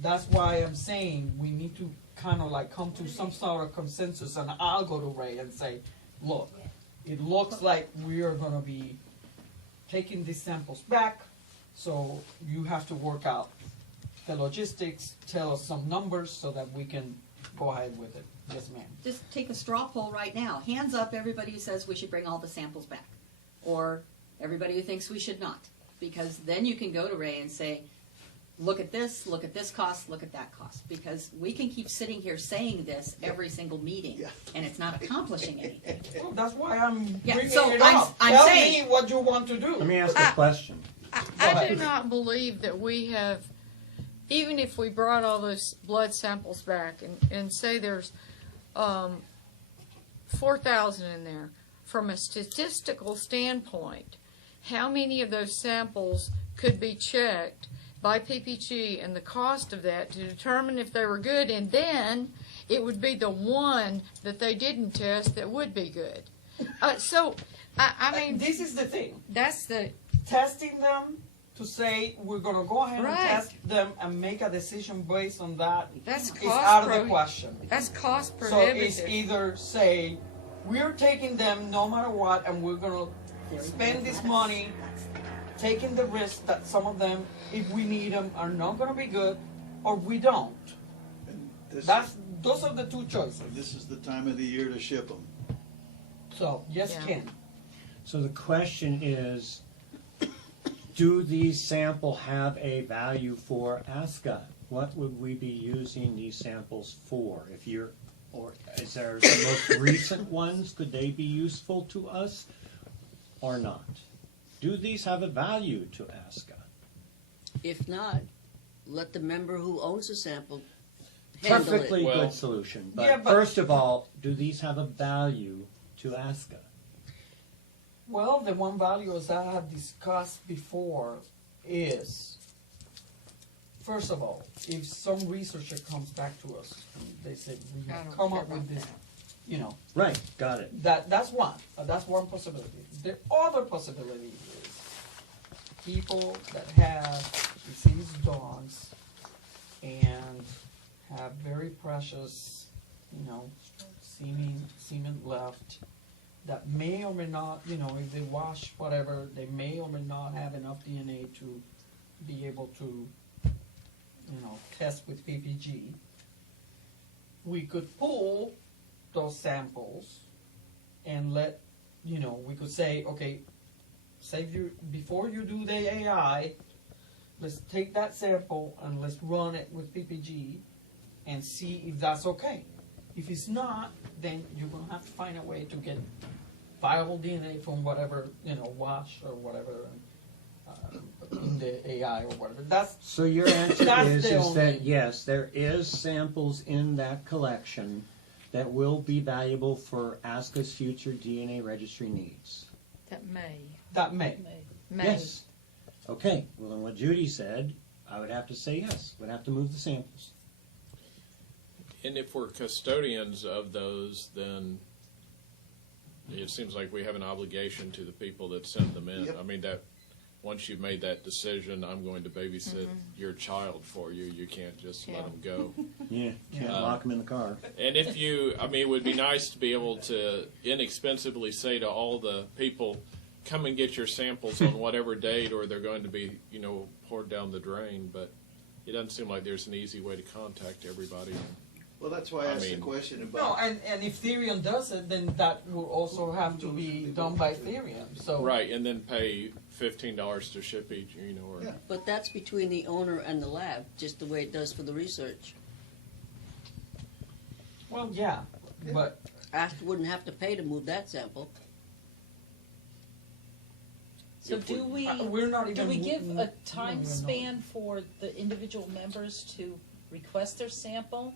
that's why I'm saying we need to kind of like come to some sort of consensus, and I'll go to Ray and say, look, it looks like we are gonna be taking these samples back, so you have to work out the logistics, tell us some numbers so that we can go ahead with it. Yes, ma'am. just take a straw poll right now. Hands up everybody who says we should bring all the samples back. Or everybody who thinks we should not. Because then you can go to Ray and say, look at this cost, look at that cost. Because we can keep sitting here saying this every single meeting, and it's not accomplishing anything. Well, that's why I'm Yeah, bringing so it I'm up. saying- Tell me what you want to do. Let me ask a question. I do not believe that we have, even if we brought all those blood samples back and say there's 4,000 in there, from a statistical standpoint, how many of those samples could be checked by PPG and the cost of that to determine if they were good, and then it would be the one that they didn't test that would be good. So, I mean, this is the thing. That's the Testing them to say we're gonna go ahead Right. and test them and make a decision based on that That's is cost out of the prohi- question. That's cost So prohibitive. it's either say we're taking them no matter what, and we're gonna spend this money, taking the risk that some of them, if we need them, are not gonna be good, or we don't. Those are the 2 choices. This is the time of the year to ship them. So yes, Ken. So the question is, do these samples have a value for ASCA? What would we be using these samples for? Or is there the most recent ones, could they be useful to us or not? Do these have a value to ASCA? If not, let the member who owns the sample handle it. Perfectly good solution, Yeah, but but- first of all, do these have a value to ASCA? Well, the one value as I have discussed before is, first of all, if some researcher comes back to us and they say, we I have don't come care up with about this, Right, got it. that's one possibility. The other possibility is people that have diseased dogs and have very precious, semen left, that may or may not, if they wash whatever, they may or may not have enough DNA to be able to, test with PPG. We could pull those samples and we could say, okay, before you do the AI, let's take that sample and let's run it with PPG and see if that's okay. If it's not, then you're gonna have to find a way to get viable DNA from whatever, wash or whatever, in the AI or whatever. So your answer that's is the only- that yes, there is samples in that collection that will be valuable for ASCA's future DNA registry needs. That may. May. Yes. Okay, well then what Judy said, I would have to say yes, would have to move the samples. And if we're custodians of those, then it seems like we have an obligation to the people that send them in. Yep. I mean, that once you've made that decision, I'm going to babysit your child for you, you can't just let them go. Yeah, can't lock them in the car. And if you, I mean, it would be nice to be able to inexpensively say to all the people, come and get your samples on whatever date, or they're going to be, you know, poured down the drain. But it doesn't seem like there's an easy way to contact everybody. Well, that's why I asked the question No, about. and if Therion does it, then that will also have to be done by Therion, so. Right, and then pay $15 to ship each, you know, or. Yeah. But that's between the owner and the lab, just the way it does for the research. Well, yeah, but. ASCA wouldn't have to pay to move that sample. So do we, We're not do even. we give no, a no, time no. span for the individual members to request their sample?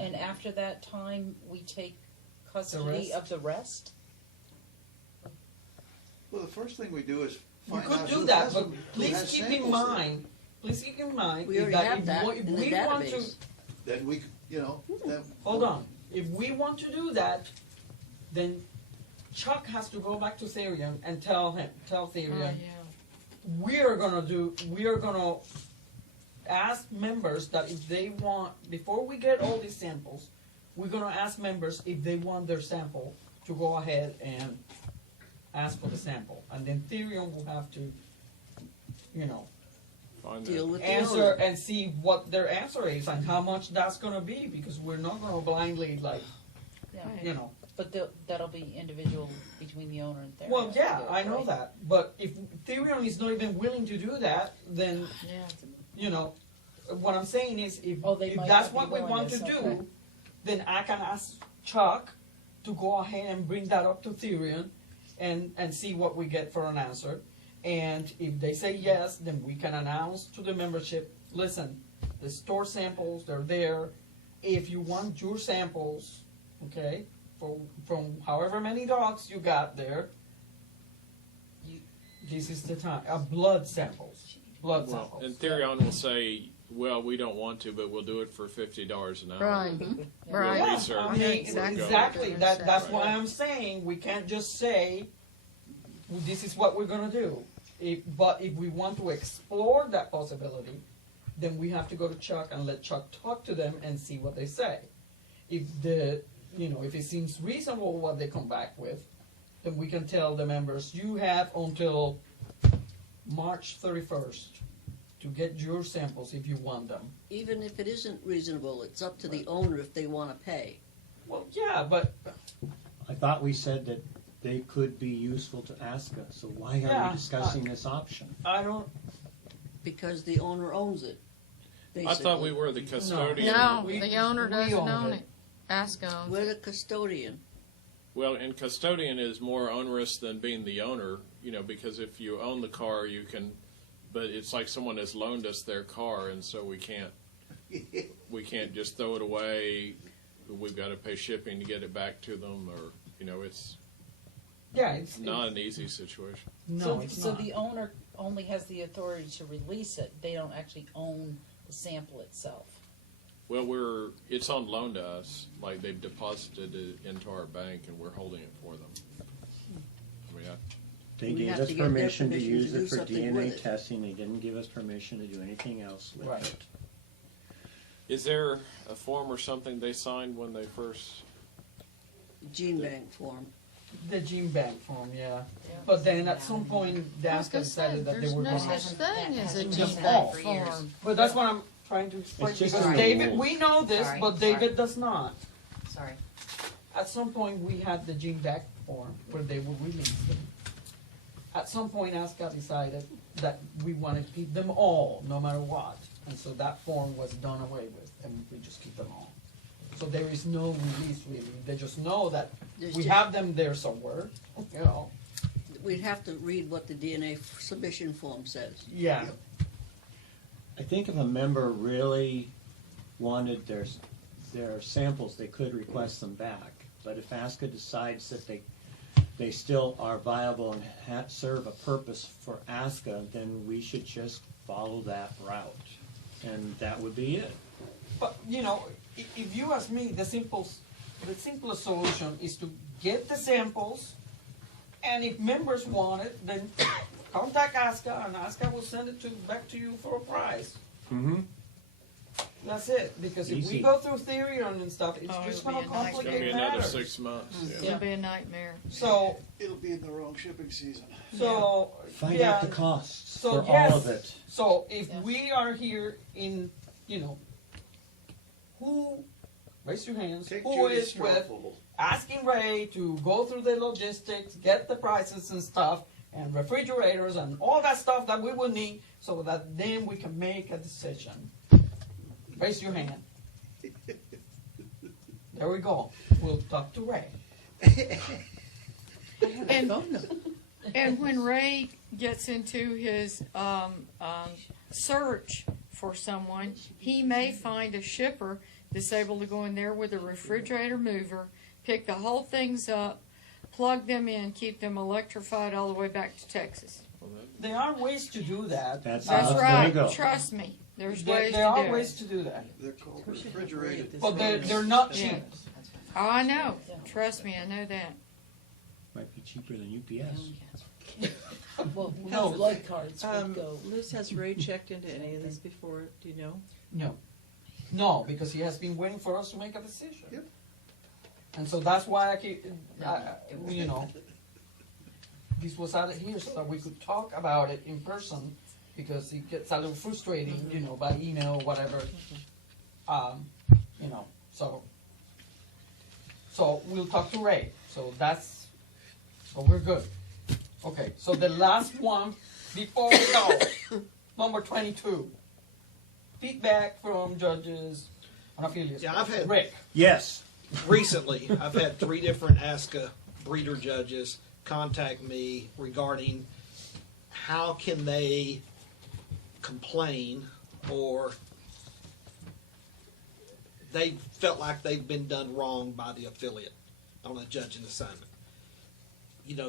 And after that time, we take custody rest? of the rest? Well, the first thing we do is You find out could do who that, has but them, who please has keep in samples there. mind, please keep in mind. We is already that have if that we- if in the we want to- database. Then we, you know, then. Hold on, if we want to do that, then Chuck has to go back to Therion and tell Therion, we are gonna ask members that if they want, before we get all these samples, we're gonna ask members if they want their sample to go ahead and ask for the sample. And then Therion will have to, you know, Find Deal that. with the answer owner. and see what their answer is and how much that's gonna be, because we're not gonna blindly, like, you know. But that'll be individual between the owner and Therion. Well, yeah, I know that, but if Therion is not even willing to do that, then, you know, what I'm saying is, if they might that's not be what we willing want to, to okay. do, then I can ask Chuck to go ahead and bring that up to Therion and see what we get for an answer. And if they say yes, then we can announce to the membership, listen, the store samples, they're there. If you want your samples, okay, from however many dogs you got there, this is the time. Blood samples. Blood Well, samples. and Therion will say, well, we don't want to, but we'll do it for $50 an hour. Right. We'll Right. Yeah, research. I mean, Exactly. exactly. That's why I'm saying we can't just say, well, this is what we're gonna do. But if we want to explore that possibility, then we have to go to Chuck and let Chuck talk to them and see what they say. If if it seems reasonable what they come back with, then we can tell the members, you have until March 31st to get your samples if you want them. Even if it isn't reasonable, it's up to the owner if they want to pay. Well, yeah, but I thought we said that they could be useful to ASCA, so why are Yeah, we discussing this option? I don't. Because the owner owns it. I thought we basically. were the custodian. No, We- the owner we doesn't own own it. it. Ask owns. We're the custodian. Well, and custodian is more onerous than being the owner, you know, because if you own the car, you can, but it's like someone has loaned us their car, and so we can't just throw it away. We've got to pay shipping to get it back to them, or, you know, it's It's not an easy situation. No, it's so not. the owner only has the authority to release it. They don't actually own the sample itself. Well, it's on loan to us, like they've deposited it into our bank, and we're holding it for them. I mean, They We gave have us to get their permission to permission to use do it for something with DNA it. testing, they didn't give us permission to do anything else with Right. it. is there a form or something they signed when they first? Gene bank form. The gene bank form, yeah. But then at some point, I was DASCA gonna say, decided that they there's were no going such thing as a to gene just bank all. form. But that's what I'm trying to explain, It's just because a David, rule. we know this, Sorry, but sorry. David does not. Sorry. At some point, we had the gene bank form where they would release them. At some point, ASCA decided that we wanted to keep them all, no matter what. And so that form was done away with, and we just keep them all. So there is no release really, they just know that There's we just- have them there somewhere, you know. We'd have to read what the DNA submission form says. Yeah. I think if a member really wanted their samples, they could request them back. But if ASCA decides that they still are viable and serve a purpose for ASCA, then we should just follow that route. And that would be it. But, you know, if you ask me, the simplest solution is to get the samples, and if members want it, then contact ASCA, and ASCA will send it back to you for a price. Mm-hmm. That's it, because if we Easy. go through theory and stuff, it's Oh, just it'll gonna be a nightmare. It's gonna be complicate another matters. 6 months, yeah. It'll be a nightmare. So, It'll be in the wrong shipping season. so, Find yeah. out the costs So, for yes. all of it. So if we are here in, who, raise your hands, Take who Judy's is with straw asking Ray to go through the logistics, get the prices and stuff, and refrigerators and all that stuff that we will need, so that then we can make a decision. Raise your hand. There we go. We'll talk to Ray. And when Ray gets into his search for someone, he may find a shipper that's able to go in there with a refrigerator mover, pick the whole things up, plug them in, keep them electrified all the way back to Texas. There are ways to do that. That's there you right. go. Trust me. There's There, ways there to are do ways it. to do that. They're called refrigerated. But they're not cheap. Oh, I know. Trust me, I know that. Might be cheaper than UPS. Well, No. blood cards would go. Liz, has Ray checked into any of this before? Do you know? No. No, because he has been waiting for us to make a decision. Yep. And so that's why this was added here so that we could talk about it in person, because it gets a little frustrating, by email or whatever. So we'll talk to Ray. So we're good. Okay, so the last one before we go, number 22. Feedback from judges on affiliates. Yeah, I've had Rick. Yes. recently, I've had 3 different ASCA breeder judges contact me regarding how can they complain, or they felt like they've been done wrong by the affiliate on a judging assignment.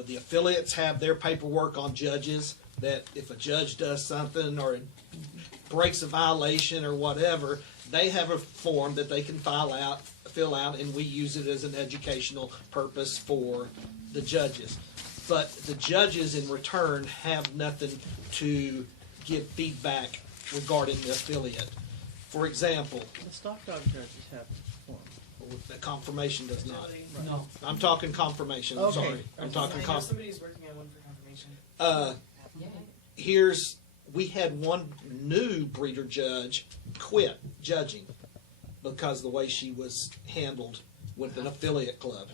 The affiliates have their paperwork on judges that if a judge does something or breaks a violation or whatever, they have a form that they can fill out, and we use it as an educational purpose for the judges. But the judges in return have nothing to give feedback regarding the affiliate. For example, The stock dog judges have form. the confirmation does not. No. I'm talking confirmation, I'm Okay. sorry. I'm talking I know somebody's working on one for confirmation. We had one new breeder judge quit judging because of the way she was handled with an affiliate club.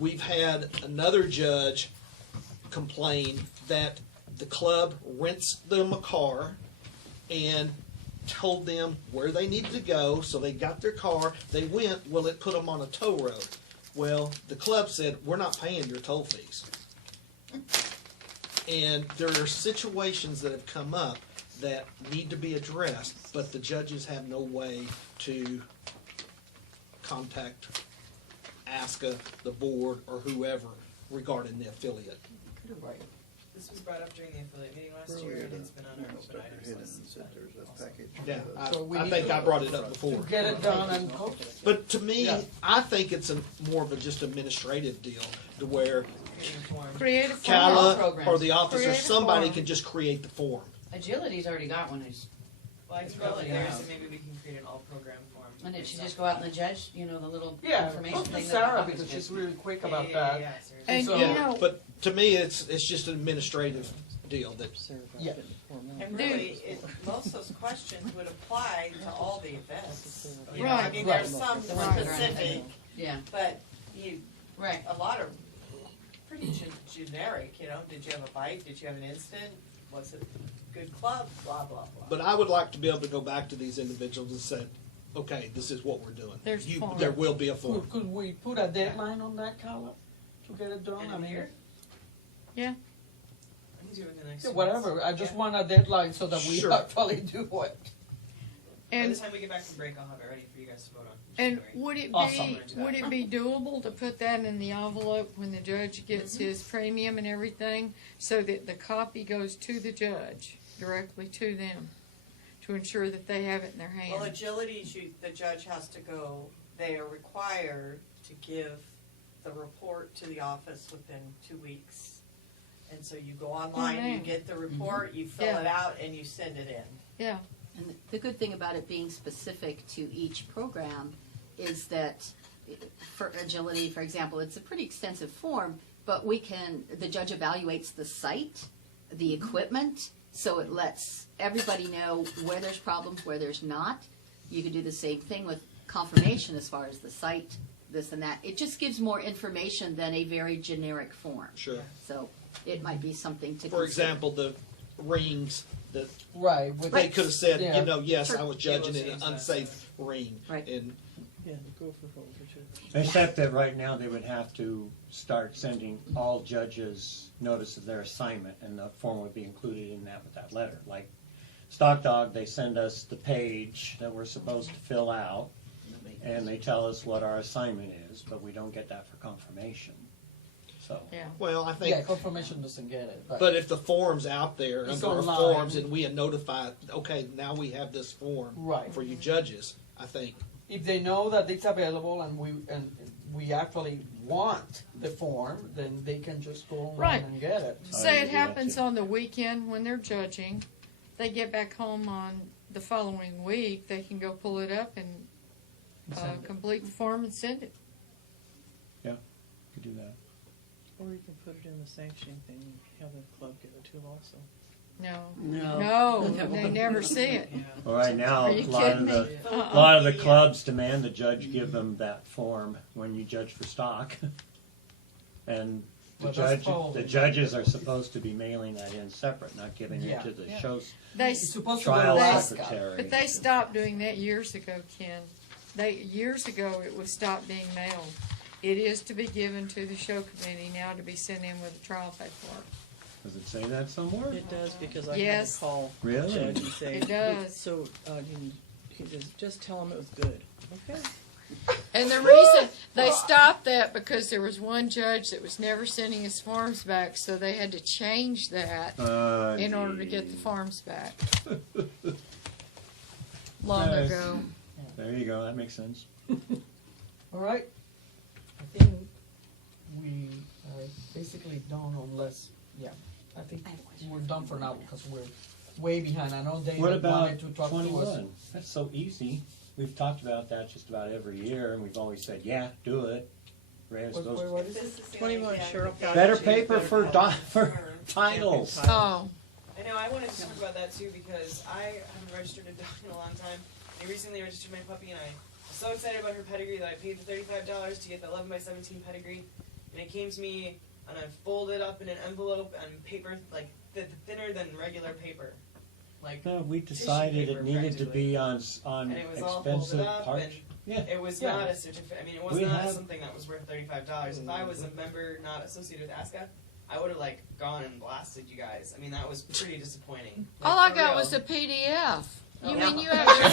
We've had another judge complain that the club rents them a car and told them where they needed to go, so they got their car, they went, well, it put them on a toll road. Well, the club said, we're not paying your toll fees. And there are situations that have come up that need to be addressed, but the judges have no way to contact ASCA, the board, or whoever regarding the affiliate. This was brought up during the affiliate meeting last year, and it's been on our open items list. Yeah, So we I need think to- I brought it up before. To get it done and But to me, Yeah. I think it's more of a just administrative deal, to where Create a form. Cala or the officer, Create a somebody form. can just create the form. Agility's already got one, Well, I threw it there, so maybe we can create an all-program form. and it should just go out and the judge, the little Yeah, information talk to thing. that Sarah, the office because gives. she's really quick about that. And so, But to me, it's just an administrative deal that. Yeah. And really, most of those questions would apply to all the events. I Right. mean, Right. there's some The ones that are specific, Yeah, but right. a lot are pretty generic, Did you have a bite? Did you have an incident? Was it a good club? Blah, blah, blah. But I would like to be able to go back to these individuals and say, okay, this is what we're doing. There's a form. There will be a form. Could we put a deadline on that, Carla, to get it done? And I mean, here? Yeah. I can do it in the next yeah, few whatever. months. I just Yeah. want a deadline so that we Sure. actually do it. By And the time we get back from break, I'll have it ready for you guys to vote on. And January. would it Awesome. would it be doable to put that in the envelope when the judge gets Mm-hmm. his premium and everything, so that the copy goes to the judge, directly to them, to ensure that they have it in their Well, hand? agility, the judge has to go, they are required to give the report to the office within 2 weeks. And so you go online, you man. get the report, you fill Yeah. it out, and you send it in. Yeah. And the good thing about it being specific to each program is that for agility, for example, it's a pretty extensive form, but the judge evaluates the site, the equipment, so it lets everybody know where there's problems, where there's not. You can do the same thing with confirmation as far as the site, this and that. It just gives more information than a very generic form. Sure. So it might be something to For consider. example, the rings that Right. they could have said, Yeah. you know, yes, Sure. I was judging We'll an change that. unsafe ring. Right. And Yeah, go for folder too. Except that right now they would have to start sending all judges notice of their assignment, and the form would be included in that with that letter. Like Stock Dog, they send us the page that we're supposed to fill out, and they tell us what our assignment is, but we don't get that for confirmation. So, Yeah. well, I think. Yeah, confirmation doesn't get it. But if the form's out there It's under our online. forms and we had notified, okay, now we have this form Right. for you judges, I think. If they know that it's available and we actually want the form, then they can just go online Right. and get it. Say it happens on the weekend when they're judging, they get back home on the following week, they can go pull it up and complete the form and send it. yeah, we do that. Or you can put it in the sanctioning thing and have the club get it too also. No, they never see it. Well, right now, Are a you lot kidding of me? a lot of the clubs demand the judge give them that form when you judge for stock. And Well, that's the probably- judges are supposed to be mailing that in separate, not giving Yeah. it to the Yeah. show's They, It's supposed to go to trial Alaska. secretary. but they stopped doing that years ago, Ken. Years ago, it was stopped being mailed. It is to be given to the show committee now to be sent in with a trial paperwork. Does it say that somewhere? It does, because I had Yes. to call the Really? judge and say. It does. So, you can just tell him it was good. Okay. And the reason they stopped that because there was one judge that was never sending his forms back, so they had to change that in order to get the forms back. Long Nice. ago. There you go, that makes sense. All right. I think we are basically done unless, yeah, I think we're done for now because we're way behind. I know What David about wanted to talk to us. 21? That's so easy. We've talked about that just about every year, and we've always said, yeah, do it. Reyes What- goes, what is This it? is the 21 only- Cheryl yeah, better Package, paper better for copy. for titles. Oh, I know, I wanted to talk about that too because I haven't registered a dog in a long time. I recently registered my puppy and I was so excited about her pedigree that I paid the $35 to get the 11x17 pedigree. And it came to me and I folded up in an envelope and paper, like thinner than regular paper. Like, No, we tissue decided paper, it needed to practically. be on And it was all folded expensive up parts. and Yeah. it was Yeah. not a certificate. I mean, it was We not have- something that was worth $35. If I was a member not associated with ASCA, I would have like gone and blasted you guys. I mean, that was pretty disappointing. all Like, I for got real. was a PDF. You Yeah. mean you have your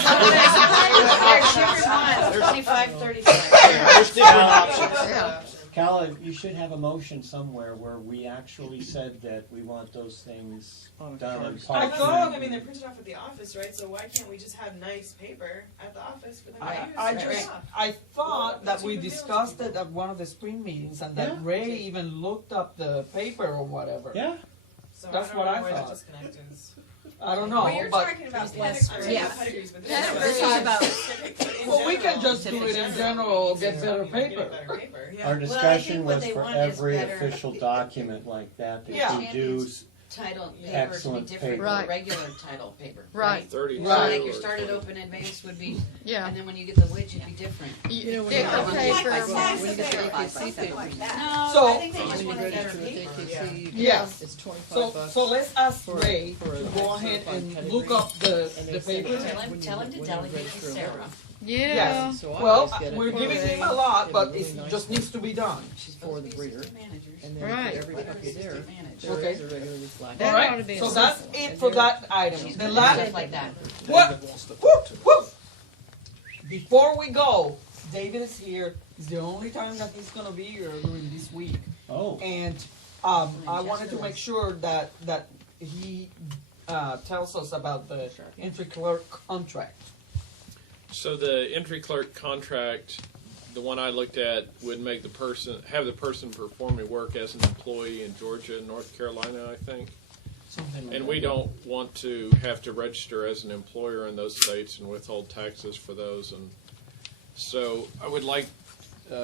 There's different options. Yeah. Cal, you should have a motion somewhere where we actually said that we want those things On a done in card. I parchment. thought, I mean, they're printed off at the office, right? So why can't we just have nice paper at the office for them to use? I thought that we discussed it at one of the spring meetings and that Yeah. Ray even looked up the paper or whatever. Yeah. So That's I don't what know I where thought. the disconnect is. I don't know, Well, you're but talking about Yes. pedigrees, but this Pedigree. is about well, we can just do it in general, get better paper. Our Well, I discussion think what was they for want is every better- official document like that Yeah. that you do. Title paper to be Excellent different paper. from Right. regular title paper. Right. 32 So like or your started 20. open advanced would be, Yeah. and then when you get the widget, it'd be different. You know, when thicker you have paper. when you get the AKC Something paper, like that. No, So- I think they when just you want a better register with paper. AKC, you can- Yes. it's So, $25. so let's ask for- Ray for to a go ahead certified and pedigree. look up the And they say paper. Tell him, when tell him to you delegate to register a Sarah. home. Yeah. Yes. So I Well, always get it we're for giving Ray, him a lot, get but really it nice just needs to be done. for the breeder. And then Right. put every puppy there. There Okay. is a regular flag. That All ought to right, be so a that's system. it for that item. She's The good last, at stuff like that. what? Whoop, whoop. Before we go, David is here. It's the only time that he's gonna be here during this week. Oh, And I wanted to make sure that he tells us about the entry clerk contract. So the entry clerk contract, the one I looked at would make have the person performing work as an employee in Georgia and North Carolina, I think. Something like And that. we don't want to have to register as an employer in those states and withhold taxes for those. And so I would like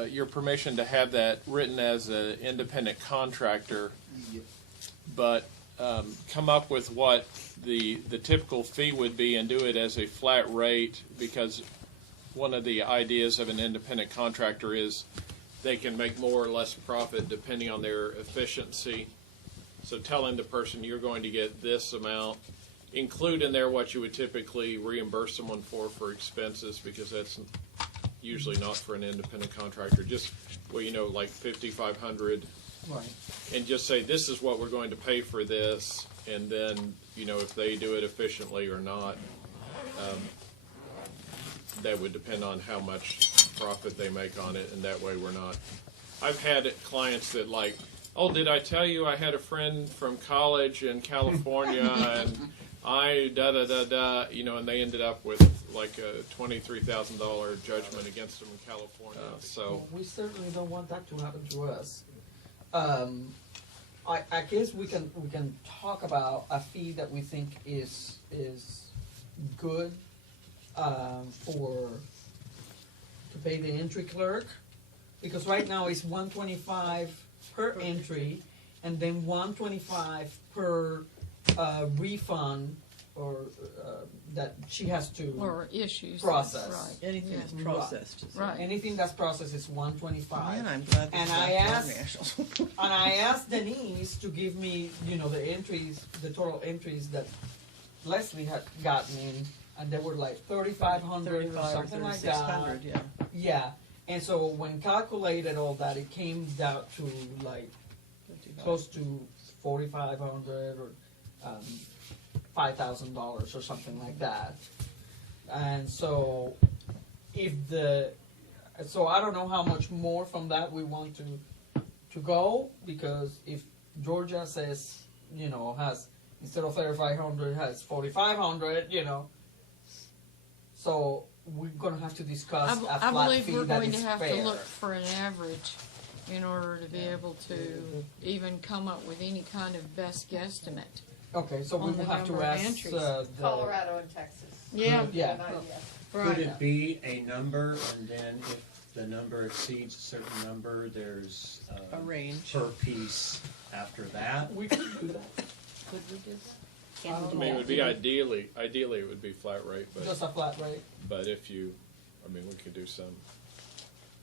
your permission to have that written as an independent contractor, but come up with what the typical fee would be and do it as a flat rate, because one of the ideas of an independent contractor is they can make more or less profit depending on their efficiency. So telling the person you're going to get this amount, include in there what you would typically reimburse someone for expenses, because that's usually not for an independent contractor. Just, well, like $5,500. Right. And just say, this is what we're going to pay for this, and then, if they do it efficiently or not, that would depend on how much profit they make on it, and that way we're not. I've had clients that oh, did I tell you I had a friend from college in California, and I da-da-da-da, and they ended up with like a $23,000 judgment against them in California, so. We certainly don't want that to happen to us. I guess we can talk about a fee that we think is good to pay the entry clerk, because right now it's $125 per entry, and then $125 per refund or that she has to Or issues. process. Right. Anything that's Right. processed. Right. Anything that's processed is $125. Man, I'm glad And this I is asked, international. and I asked Denise to give me, the entries, the total entries that Leslie had gotten in, and they were like 3,500 or 35 or something like that. 3,600, yeah. Yeah, and so when calculated all that, it came down to like close to 4,500 or $5,000 or something like that. And so so I don't know how much more from that we want to go, because if Georgia says, has, instead of 3,500, has 4,500, so we're gonna have to discuss a I flat believe fee we're that going to is have fair. to look for an average in order to be able to even come up with any kind of best guesstimate. Okay, so we on will the have to number of ask entries. Colorado and Texas. Yeah. Yeah. Good idea. Could Right. it be a number, and then if the number exceeds a certain number, there's A range. per piece after that? We could do that. Could we do that? I mean, it would be ideally it would be flat rate, Just a flat rate. but if you, we could do some.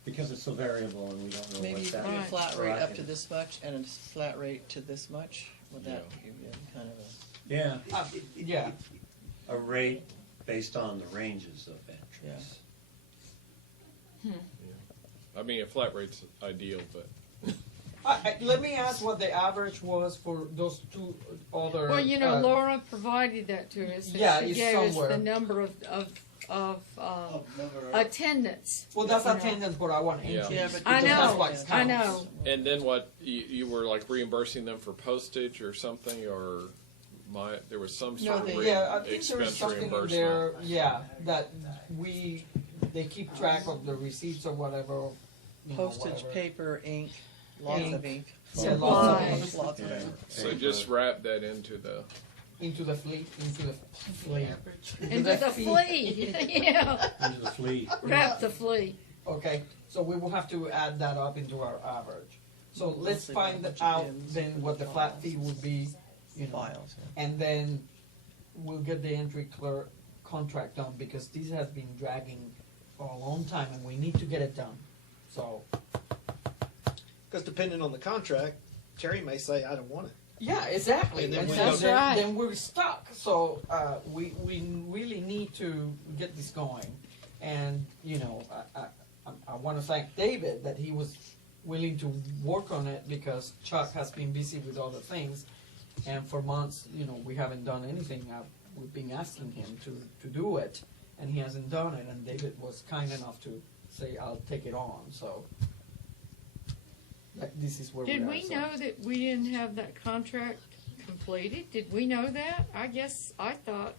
Because it's so variable and we don't know Maybe what you that. could do a flat rate Right. up to this much and a flat rate to this much. Would that give you kind of a? Yeah, Yeah. a rate based on the ranges of entries. A flat rate's ideal, but Let me ask what the average was for those two other. Well, Laura provided that to us. And Yeah, she it's gave somewhere. us the number of attendance. Well, that's attendance, but I want entries. Yeah, but I because that's know, what I counts. know. and then what you were reimbursing them for postage or something, or there was some sort of Yeah, I think there is expense something in reimbursement. there. Yeah, that they keep track of the receipts or whatever. Postage, whatever. paper, ink, lots of ink. Yeah, lots of Supplies. Lots of Yeah. ink. So just wrap that into the. into the fleet. Into the fee. flea. Yeah. Into the fleet. Wrap the flea. Okay, so we will have to add that up into our average. So let's Mostly find bunch of out bins, then what the flat fee would be, Files. and then we'll get the entry clerk contract done, because this has been dragging for a long time and we need to get it done. So, Because depending on the contract, Terry may say, I don't want it. yeah, exactly. And then we so don't- then we're stuck. So we really need to get this going. And, I want to thank David that he was willing to work on it, because Chuck has been busy with other things. And for months, we haven't done anything. We've been asking him to do it, and he hasn't done it. And David was kind enough to say, I'll take it on. So this is where Did we are. we So- know that we didn't have that contract completed? Did we know that? I guess I thought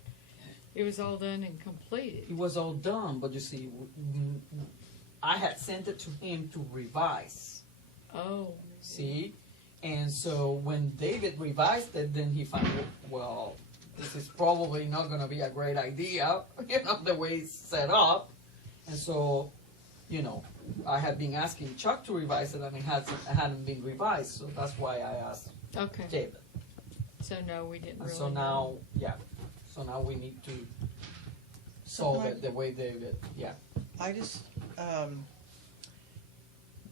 it was all done and completed. It was all done, but you see, I had sent it to him to revise. Oh. See? And so when David revised it, then he found, well, this is probably not going to be a great idea, the way it's set up. And so, I had been asking Chuck to revise it, and it hadn't been revised, so that's why I asked Okay. David. So no, we didn't And really. so now, so now we need to solve it the way David, I just,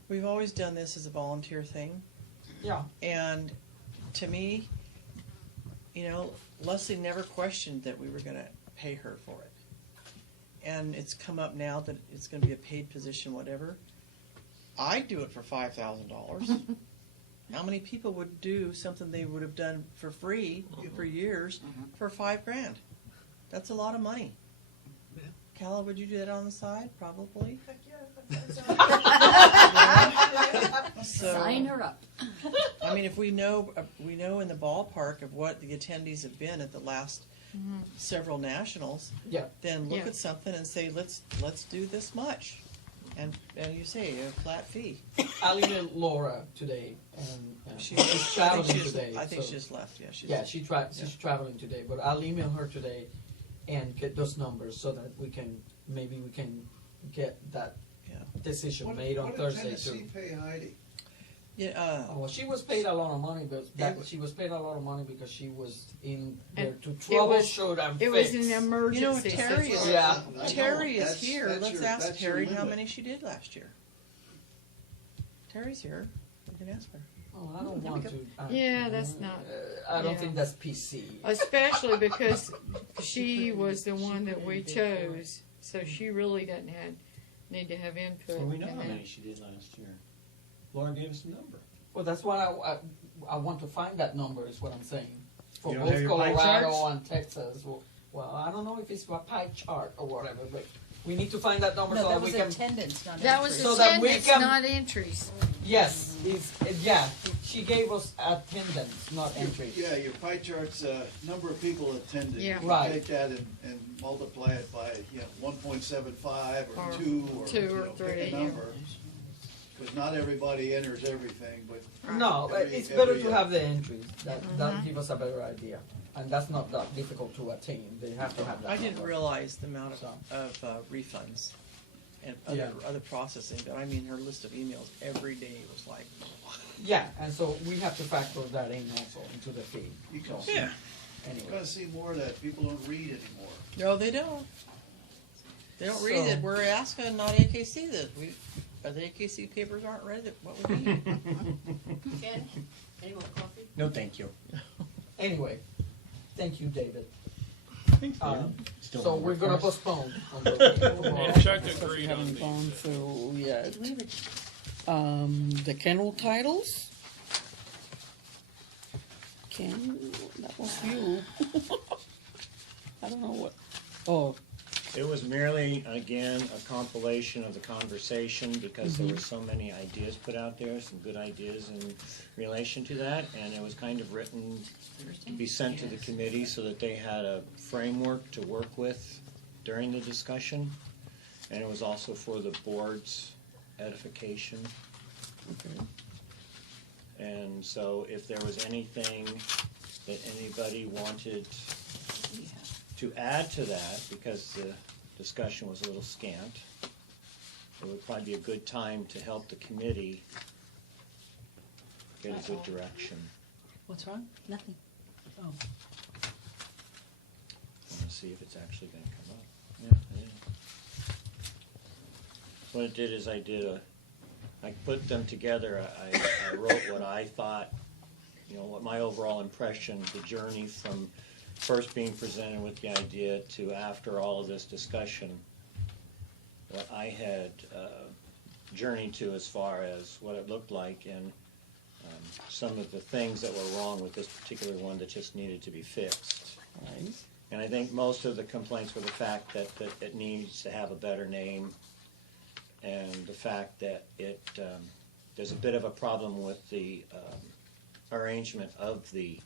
we've always done this as a volunteer thing. Yeah. And to me, Leslie never questioned that we were gonna pay her for it. And it's come up now that it's gonna be a paid position, whatever. I'd do it for $5,000. How many people would do something they would have done for free for years for $5,000? That's a lot of money. Calla, would you do that on the side? Probably. So, Sign her up. I mean, if we know in the ballpark of what the attendees have been at the last several nationals, then look Yeah. at something and say, let's do this much, and you say a flat fee. I'll email Laura today, and She's traveling today. I think so- she just left. Yeah, she's traveling today, but I'll email her today and get those numbers so that we can get that decision made on Thursday What too. did Tennessee pay Heidi? Yeah. Well, she was paid a lot of money, but she was paid a lot of money because she was in there to It was- troubleshoot and It fix. was an emergency. Terry is, Yeah. Terry is That's- here. that's Let's your- ask that's your Terry how limit. many she did last year. Terry's here. You can ask her. Oh, I don't want to. Yeah, that's not. I don't yeah. think that's PC. Especially because she was the one that we chose, so she really doesn't need to have input. Well, we know in how that. many she did last year. Laura gave us a number. Well, that's what I want to find that number is what I'm saying. For You don't both have your pie Colorado charts? and Texas. Well, I don't know if it's a pie chart or whatever, but we need to find that number No, so that that we was can. attendance, not That was So that we attendance, can- not entries. Yes, she gave us attendance, not entries. Yeah, your pie chart's number of people attended. Yeah. You Right. take that and multiply it by 1.75 or Or 2 or, two or three, pick a yeah. number. Because not everybody enters everything, but No, every- it's better every, to have the entries. That give us a better idea, and that's not that difficult to attain. They have to have that. I didn't number. realize the amount of refunds and other processing, but I mean, her list of emails every day was like, Yeah, and so we have to factor that in also into the fee. You can So, see, Yeah. you're Anyway, gonna see more of that. People don't read anymore. no, they don't. They don't read So- it. We're asking, not AKC, that the AKC papers aren't read. What we need. Ken, any more coffee? No, thank you. anyway, thank you, David. Still So on we're work gonna for us? postpone. On the, And Chuck agreed on Haven't the. gone through yet. Do we have a The Kennel Titles. That was you. I don't know what. Oh, It was merely, again, a compilation of the conversation because there were so many ideas put out there, some good ideas in relation to that, and it was kind of written to be sent to the committee so that they had a framework to work with during the discussion, and it was also for the board's edification. And so if there was anything that anybody wanted to add to that, because the discussion was a little scant, it would probably be a good time to help the committee get a good direction. What's wrong? Nothing. Oh. I want to see if it's actually going to come up. Yeah, it is. What it did is I put them together. I wrote what I thought, what my overall impression, the journey from first being presented with the idea to after all of this discussion, what I had journeyed to as far as what it looked like and some of the things that were wrong with this particular one that just needed to be fixed. right. And I think most of the complaints were the fact that it needs to have a better name and the fact that there's a bit of a problem with the arrangement of the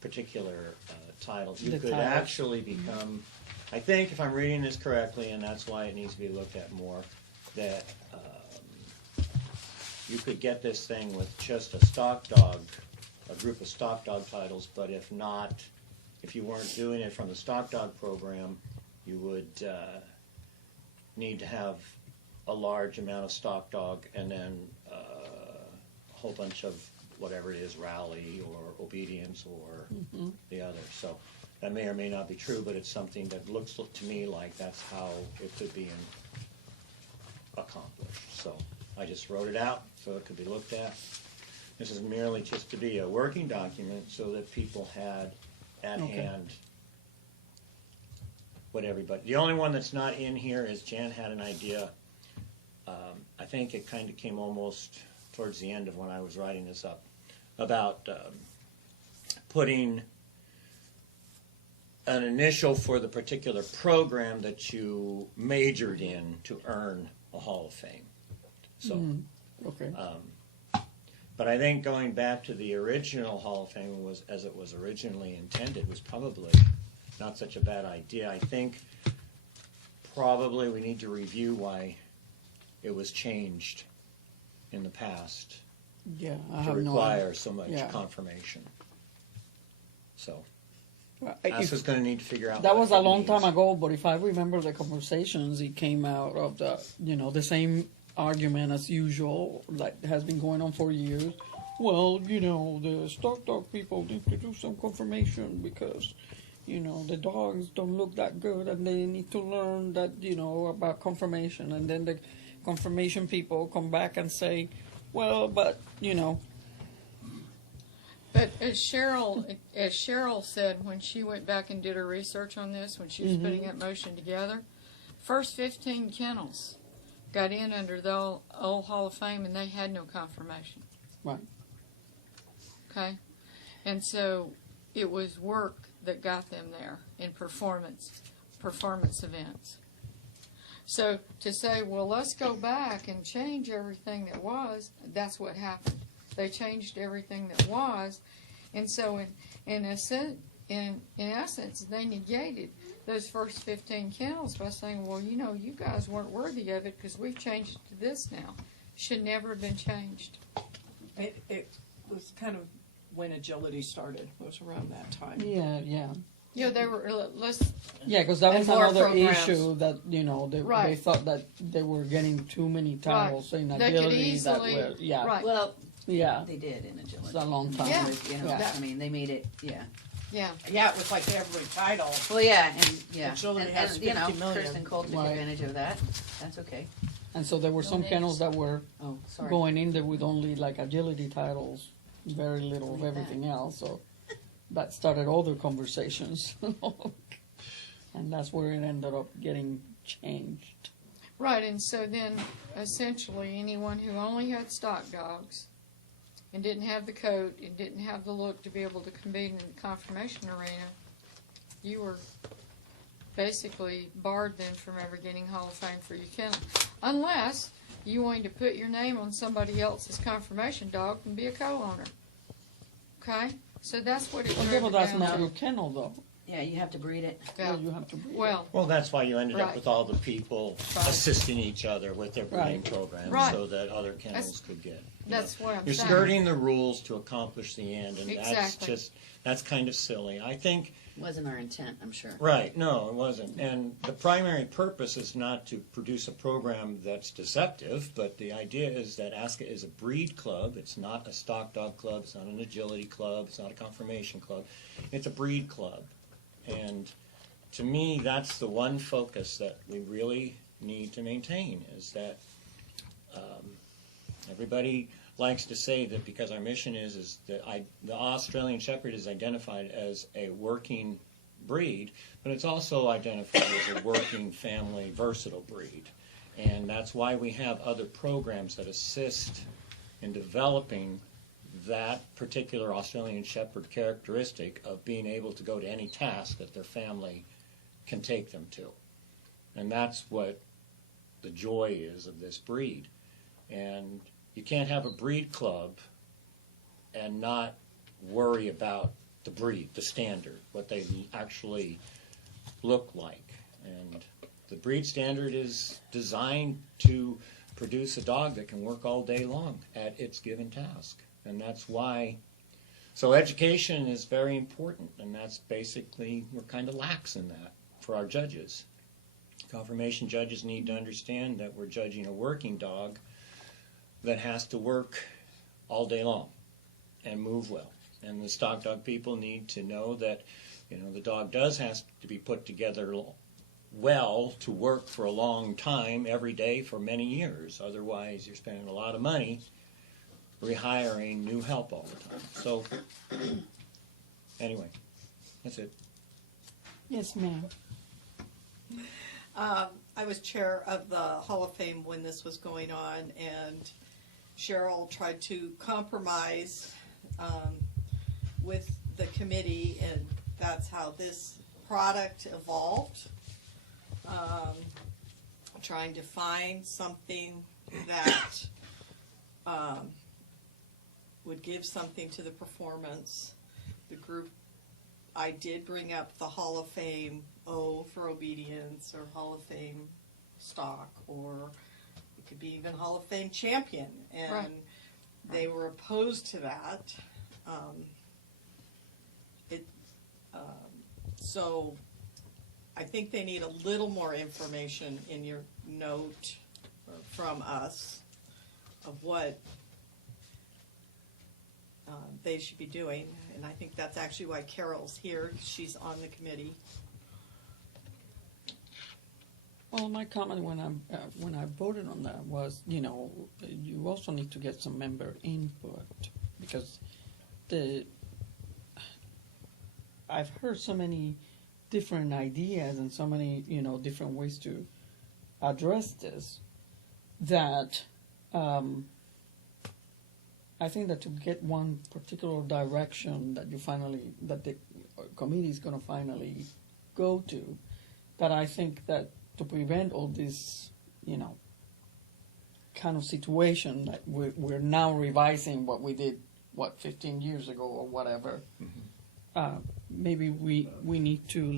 particular titles. You The could titles. actually become, I think if I'm reading this correctly, and that's why it needs to be looked at more, that you could get this thing with just a stock dog, a group of stock dog titles, but if you weren't doing it from the stock dog program, you would need to have a large amount of stock dog and then a whole bunch of whatever it is, rally or obedience or the other. So that may or may not be true, but it's something that looks to me like that's how it could be accomplished. So I just wrote it out so it could be looked at. This is merely just to be a working document so that people had at hand what everybody. The only one that's not in here is Jan had an idea. I think it kind of came almost towards the end of when I was writing this up about putting an initial for the particular program that you majored in to earn a Hall of Fame. So, Okay. but I think going back to the original Hall of Fame was as it was originally intended was probably not such a bad idea. I think probably we need to review why it was changed in the past Yeah, I to have no require idea. so much Yeah. confirmation. So, Well, us is going to need to figure out That what was a it long means. time ago, but if I remember the conversations, it came out of the same argument as usual, like has been going on for years. Well, the stock dog people need to do some confirmation because, the dogs don't look that good and they need to learn that, about confirmation. And then the confirmation people come back and say, well, but. But as Cheryl said when she went back and did her research on this, when she was putting that motion together, first 15 kennels got in under the old Hall of Fame and they had no confirmation. Right. Okay? And so it was work that got them there in performance events. So to say, well, let's go back and change everything that was, that's what happened. They changed everything that was, and so in essence, they negated those first 15 kennels by saying, well, you guys weren't worthy of it because we've changed it to this now. Should never have been changed. It was kind of when agility started. It was around that time. Yeah. Yeah, they were. Yeah, because that and was more another programs. issue that they Right. thought that they were getting too many titles in They could agility. easily- that were, yeah, right. Well, yeah, they did in agility. it's a long time. Yeah. Yeah. I mean, they made it, Yeah. Yeah, it was like every title. Well, yeah, and, Agility and, has and, you know, 50 million. Kirsten Cole took Right. advantage of that. That's okay. And so there were some kennels that were Oh, sorry. going in there with only like agility titles, very little of everything else. So that started all the conversations, and that's where it ended up getting changed. Right, and so then essentially anyone who only had stock dogs and didn't have the coat and didn't have the look to be able to compete in the confirmation arena, you were basically barred then from ever getting Hall of Fame for your kennel. Unless you wanted to put your name on somebody else's confirmation dog and be a co-owner. Okay? So that's what it Well, turned but that's down not to. your kennel though. Yeah, you have to breed it. Yeah. You have to breed. Well, Well, that's why you ended up Right. with all the people Right. assisting each other with their breeding Right. programs Right. so that other kennels That's- could get. that's what I'm You're saying. skirting the rules to accomplish the end, and Exactly. that's kind of silly. I think, Wasn't our intent, I'm sure. right, no, it wasn't. And the primary purpose is not to produce a program that's deceptive, but the idea is that ASCA is a breed club. It's not a stock dog club. It's not an agility club. It's not a confirmation club. It's a breed club. And to me, that's the one focus that we really need to maintain, is that everybody likes to say that because our mission is that the Australian Shepherd is identified as a working breed, but it's also identified as a working family versatile breed. And that's why we have other programs that assist in developing that particular Australian Shepherd characteristic of being able to go to any task that their family can take them to. And that's what the joy is of this breed. And you can't have a breed club and not worry about the breed, the standard, what they actually look like. And the breed standard is designed to produce a dog that can work all day long at its given task. And that's why, so education is very important, and that's basically, we're kind of lax in that for our judges. Confirmation judges need to understand that we're judging a working dog that has to work all day long and move well. And the stock dog people need to know that, the dog does have to be put together well to work for a long time every day for many years. Otherwise, you're spending a lot of money rehiring new help all the time. So, anyway, that's it. Yes, ma'am. I was chair of the Hall of Fame when this was going on, and Cheryl tried to compromise with the committee, and that's how this product evolved. Trying to find something that would give something to the performance. The group, I did bring up the Hall of Fame O for obedience, or Hall of Fame stock, or it could be even Hall of Fame champion, and Right. they were opposed to that. So I think they need a little more information in your note from us of what they should be doing, and I think that's actually why Carol's here. She's on the committee. Well, my comment when I voted on that was, you also need to get some member input, because I've heard so many different ideas and so many, different ways to address this, that I think that to get one particular direction that the committee is going to finally go to, that I think that to prevent all this, kind of situation that we're now revising what we did, 15 years ago or whatever. Maybe we need to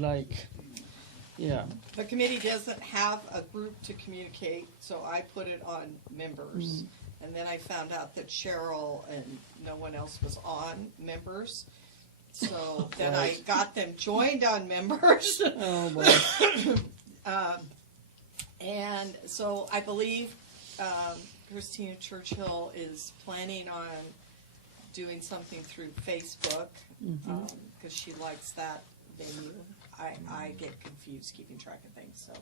The committee doesn't have a group to communicate, so I put it on members. And then I found out that Cheryl and no one else was on members. So then I got them joined on members. Oh, boy. And so I believe Christina Churchill is planning on doing something through Facebook, because she likes that venue. I get confused keeping track of things, so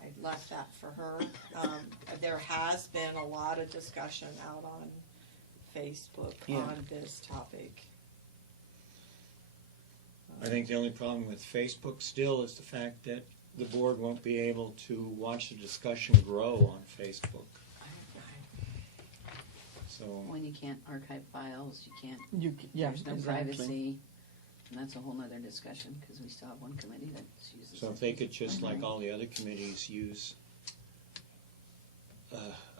I left that for her. There has been a lot of discussion out on Facebook on this topic. I think the only problem with Facebook still is the fact that the board won't be able to watch the discussion grow on Facebook. So When you can't archive files, you can't, yeah, there's no exactly. privacy, and that's a whole nother discussion, because we still have one committee that uses. So if they could just, like all the other committees, use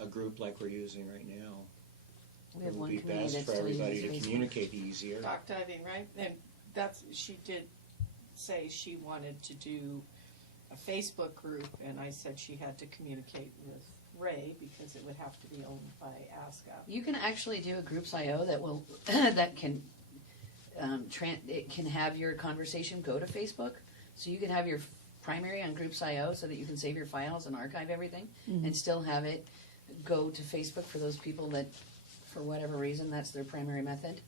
a group like we're using right now, We it have would one be committee best that for still everybody uses to Facebook. communicate easier. Dock diving, right? And she did say she wanted to do a Facebook group, and I said she had to communicate with Ray because it would have to be owned by ASCA. You can actually do a groups IO that will, that can, it can have your conversation go to Facebook. So you can have your primary on groups IO so that you can save your files and archive everything, and still have it go to Facebook for those people that, for whatever reason, that's their primary method.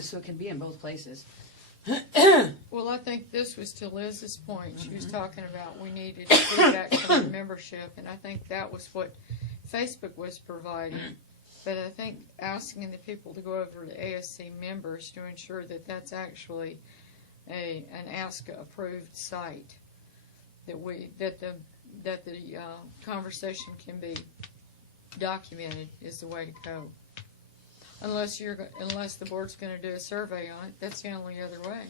So it can be in both places. Well, I think this was to Liz's point. She was talking about we needed feedback from the membership, and I think that was what Facebook was providing. But I think asking the people to go over to ASC members to ensure that that's actually an ASCA approved site, that the conversation can be documented is the way to go. Unless the board's going to do a survey on it, that's the only other way.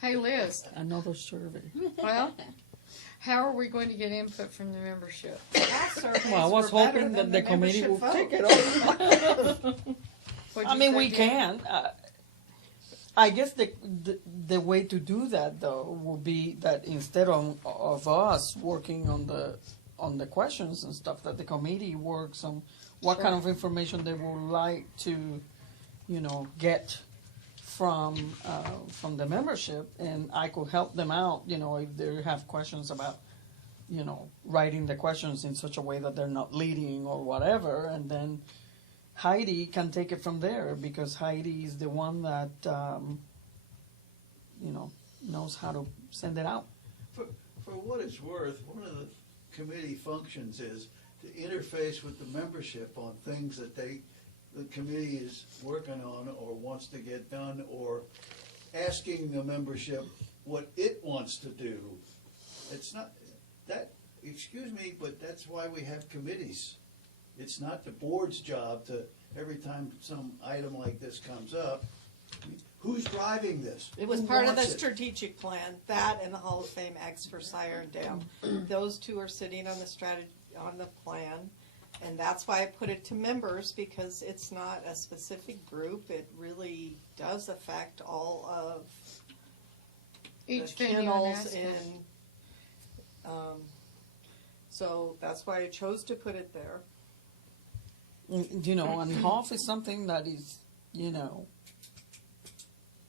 Hey, Liz. Another survey. Well, how are we going to get input from the membership? Well, I was hoping that the committee would take it over. I mean, we can. I guess the way to do that, though, will be that instead of us working on the on the questions and stuff that the committee works on, what kind of information they would like to, get from the membership, and I could help them out, if they have questions about, writing the questions in such a way that they're not leading or whatever, and then Heidi can take it from there, because Heidi is the one that, knows how to send it out. For what it's worth, one of the committee functions is to interface with the membership on things that the committee is working on or wants to get done, or asking the membership what it wants to do. It's not, that, excuse me, but that's why we have committees. It's not the board's job to, every time some item like this comes up, who's driving this? It was Who part of the wants it? strategic plan, that and the Hall of Fame X for Sire and Dale. Those two are sitting on the strategy, on the plan, and that's why I put it to members, because it's not a specific group. It really does affect all of Each the venue and kennels aspect. so that's why I chose to put it there. And HOF is something that is,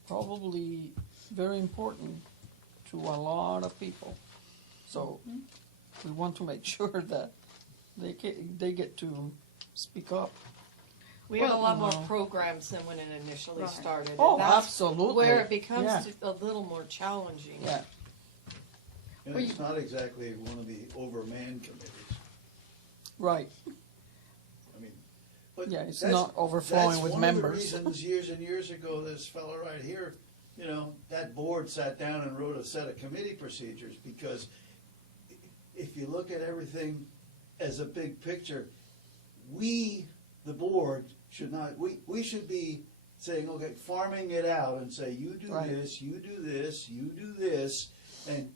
probably very important to a lot of people. So we want to make sure that they get to speak up. We have a lot more Well, programs than when it initially Right. started. and Oh, that's absolutely. Where it becomes Yeah. a little more challenging. Yeah. And it's not exactly one of the overmanned committees. Right. I mean, but Yeah, it's that's- not overflowing with members. That's one of the reasons years and years ago, this fellow right here, that board sat down and wrote a set of committee procedures, because if you look at everything as a big picture, we, the board, should not, we should be saying, okay, farming it out and say, you do Right. this, you do this, you do this, and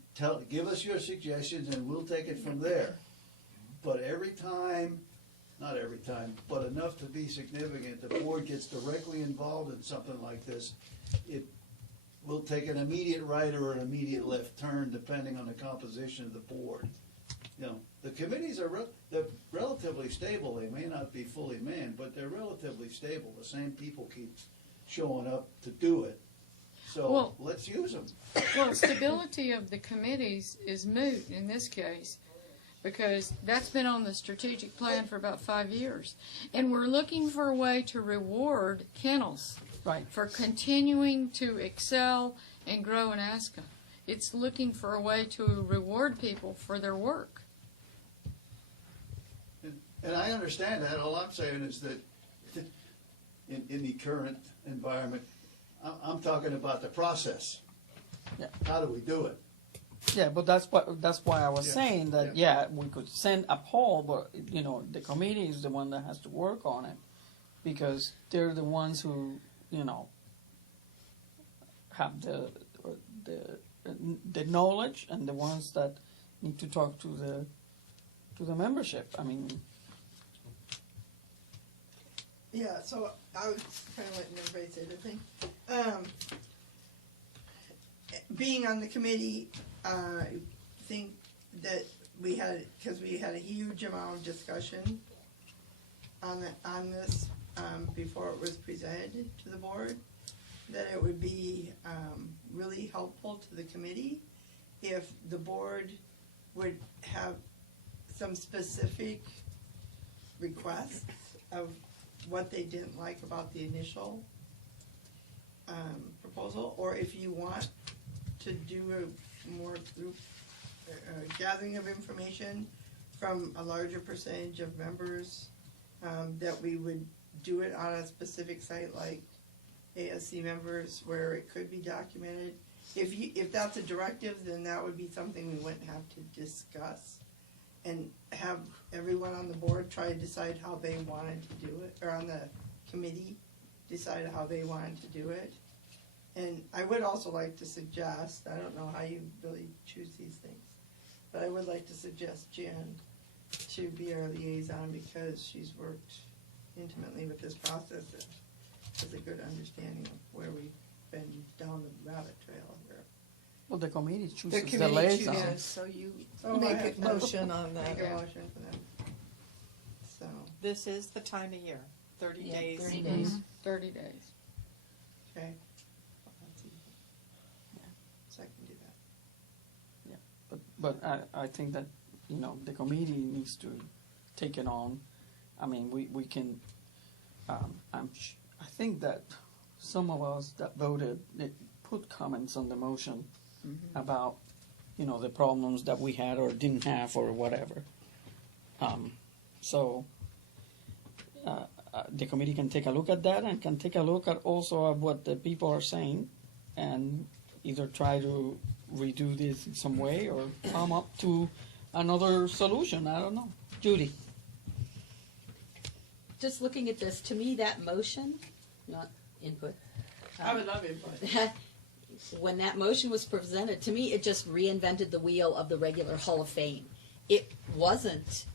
give us your suggestions and we'll take it from there. But every time, not every time, but enough to be significant, the board gets directly involved in something like this, it will take an immediate right or an immediate left turn depending on the composition of the board. The committees are they're relatively stable. They may not be fully manned, but they're relatively stable. The same people keep showing up to do it. So Well- let's use them. Well, stability of the committees is moot in this case, because that's been on the strategic plan for about 5 years. And we're looking for a way to reward kennels Right. for continuing to excel and grow in ASCA. It's looking for a way to reward people for their work. And I understand that. All I'm saying is that in the current environment, I'm talking about the process. Yeah. How do we do it? Yeah, but that's why I was Yeah. saying that, we could send a poll, but, the committee is the one that has to work on it, because they're the ones who, have the knowledge, and the ones that need to talk to the membership. I mean, Yeah, so I was kind of letting everybody say their thing. Being on the committee, I think that because we had a huge amount of discussion on this before it was presented to the board, that it would be really helpful to the committee if the board would have some specific requests of what they didn't like about the initial proposal, or if you want to do a more group gathering of information from a larger percentage of members, that we would do it on a specific site like ASC members where it could be documented. If that's a directive, then that would be something we wouldn't have to discuss and have everyone on the board try to decide how they wanted to do it, or on the committee decide how they wanted to do it. And I would also like to suggest, I don't know how you really choose these things, but I would like to suggest Jen to be our liaison, because she's worked intimately with this process and has a good understanding of where we've been down the rabbit trail here. Well, the committee The chooses the committee liaison. chooses, so you Oh, make I have a to motion on that. Make a yeah. motion for them. So, This is the time of year, 30 Yeah, days. 30 days. 30 days. okay. So I can do that. But I think that, the committee needs to take it on. I mean, we can, I think that some of us that voted, they put comments on the motion about, the problems that we had or didn't have or whatever. So, the committee can take a look at that and can take a look at also at what the people are saying and either try to redo this in some way or come up to another solution. I don't know. Judy. Just looking at this, to me, that motion, not input. I would love input. When that motion was presented, to me, it just reinvented the wheel of the regular Hall of Fame. It wasn't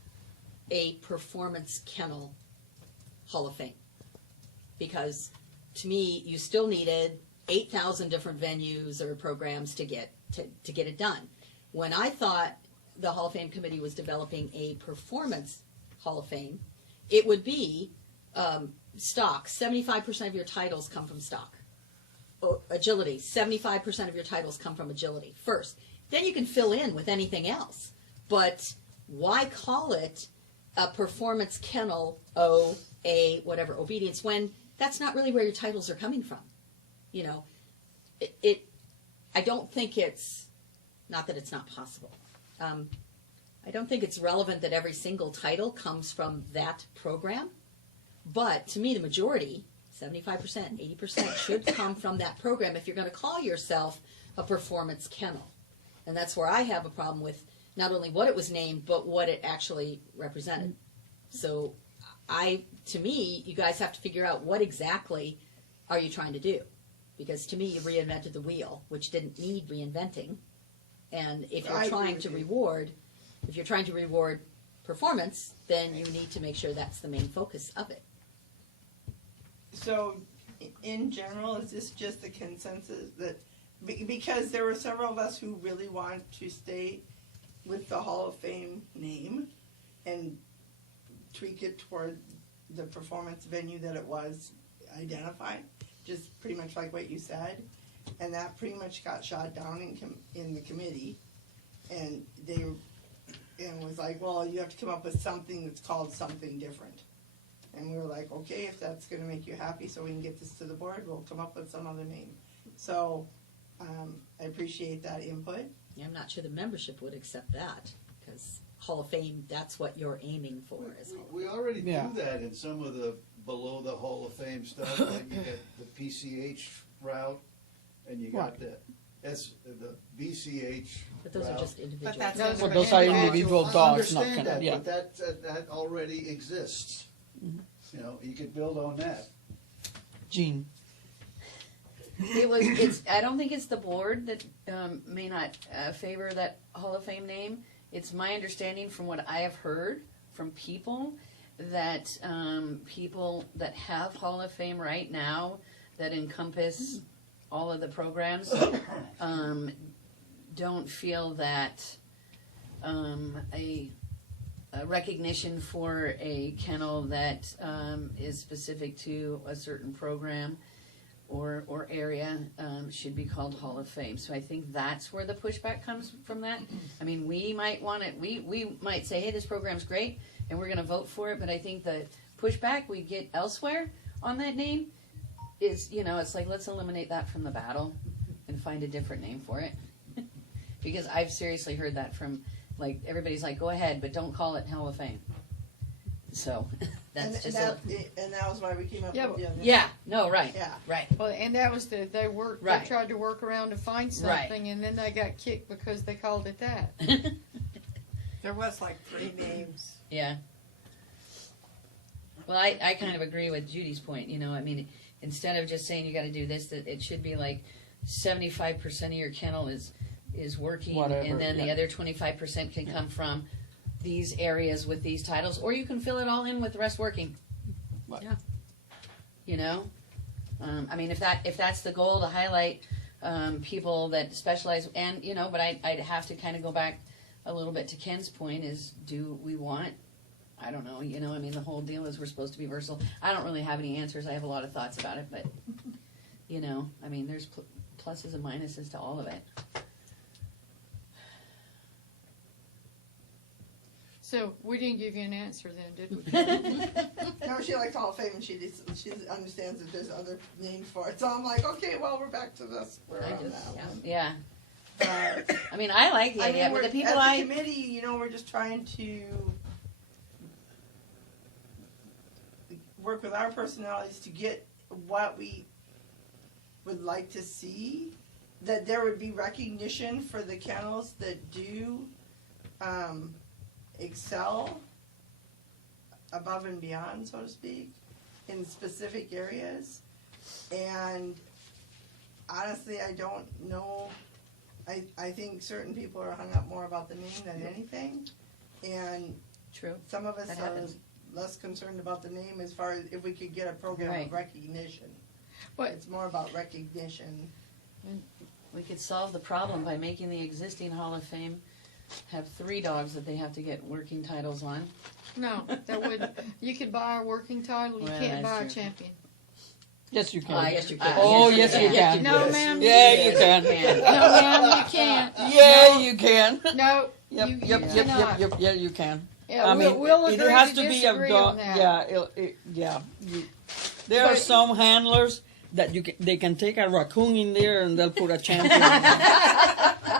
a performance kennel Hall of Fame. Because to me, you still needed 8,000 different venues or programs to get it done. When I thought the Hall of Fame committee was developing a performance Hall of Fame, it would be stock. 75% of your titles come from stock. Agility, 75% of your titles come from agility first. Then you can fill in with anything else. But why call it a performance kennel, whatever, obedience, when that's not really where your titles are coming from? I don't think it's, not that it's not possible. I don't think it's relevant that every single title comes from that program. But to me, the majority, 75%, 80% should come from that program if you're going to call yourself a performance kennel. And that's where I have a problem with not only what it was named, but what it actually represented. So to me, you guys have to figure out what exactly are you trying to do. Because to me, you reinvented the wheel, which didn't need reinventing. And if you're trying to reward performance, then you need to make sure that's the main focus of it. So, in general, is this just a consensus that, because there were several of us who really wanted to stay with the Hall of Fame name and tweak it toward the performance venue that it was identified, just pretty much like what you said, and that pretty much got shot down in the committee, and was like, well, you have to come up with something that's called something different. And we were like, okay, if that's going to make you happy so we can get this to the board, we'll come up with some other name. So I appreciate that input. I'm not sure the membership would accept that, because Hall of Fame, that's what you're aiming for. We already do Yeah. that in some of the below the Hall of Fame stuff, like you get the PCH route, and you got the BCH But those are route. just individual. But that's But those are individual I dogs, not understand kennel. that, Yeah. but that already exists. You could build on that. Jean. I don't think it's the board that may not favor that Hall of Fame name. It's my understanding from what I have heard from people that people that have Hall of Fame right now that encompass all of the programs don't feel that a recognition for a kennel that is specific to a certain program or area should be called Hall of Fame. So I think that's where the pushback comes from that. I mean, we might want it, we might say, hey, this program's great, and we're going to vote for it, but I think the pushback we get elsewhere on that name is, it's like, let's eliminate that from the battle and find a different name for it. Because I've seriously heard that from, like, everybody's like, go ahead, but don't call it Hall of Fame. So, that's and that was why we came up with the other. Yeah, no, right. Yeah. Right. Well, and that was they Right. tried to work around to find something, and then they got kicked because they called it that. There was like 3 names. Yeah. Well, I kind of agree with Judy's point, I mean, instead of just saying you gotta do this, that it should be like 75% of your kennel is working, Whatever, and then the yeah. other 25% can come from these areas with these titles, or you can fill it all in with the rest working. Right. I mean, if that's the goal, to highlight people that specialize, and, you know, but I'd have to kind of go back a little bit to Ken's point is, do we want, I don't know, you know, I mean, the whole deal is we're supposed to be versatile. I don't really have any answers. I have a lot of thoughts about it, but, you know, I mean, there's pluses and minuses to all of it. So we didn't give you an answer then, did we? No, she likes Hall of Fame, and she understands that there's other names for it. So I'm like, okay, well, we're back to this. We're on that one. Yeah. I mean, I like the idea, but the people as a committee, you know, we're just trying to work with our personalities to get what we would like to see. That there would be recognition for the kennels that do excel above and beyond, so to speak, in specific areas. And honestly, I don't know. I think certain people are hung up more about the name than anything. And true. Some of us That are happens. less concerned about the name as far as if we could get a program Right. of recognition. But it's more about recognition. We could solve the problem by making the existing Hall of Fame have 3 dogs that they have to get working titles on. No, that wouldn't. You could buy a working title, you Well, can't that's buy a true. champion. Yes, you can. Yes, you can. Oh, Yes, yes, you you can. can. No, ma'am. Yeah, you can. No, ma'am, you can't. Yeah, No. you can. No, Yep, you yep, cannot. yep. Yeah, you can. Yeah, I mean, we'll it agree has to to be a disagree dog. on that. Yeah, there are But- some handlers that they can take a raccoon in there and they'll put a champion.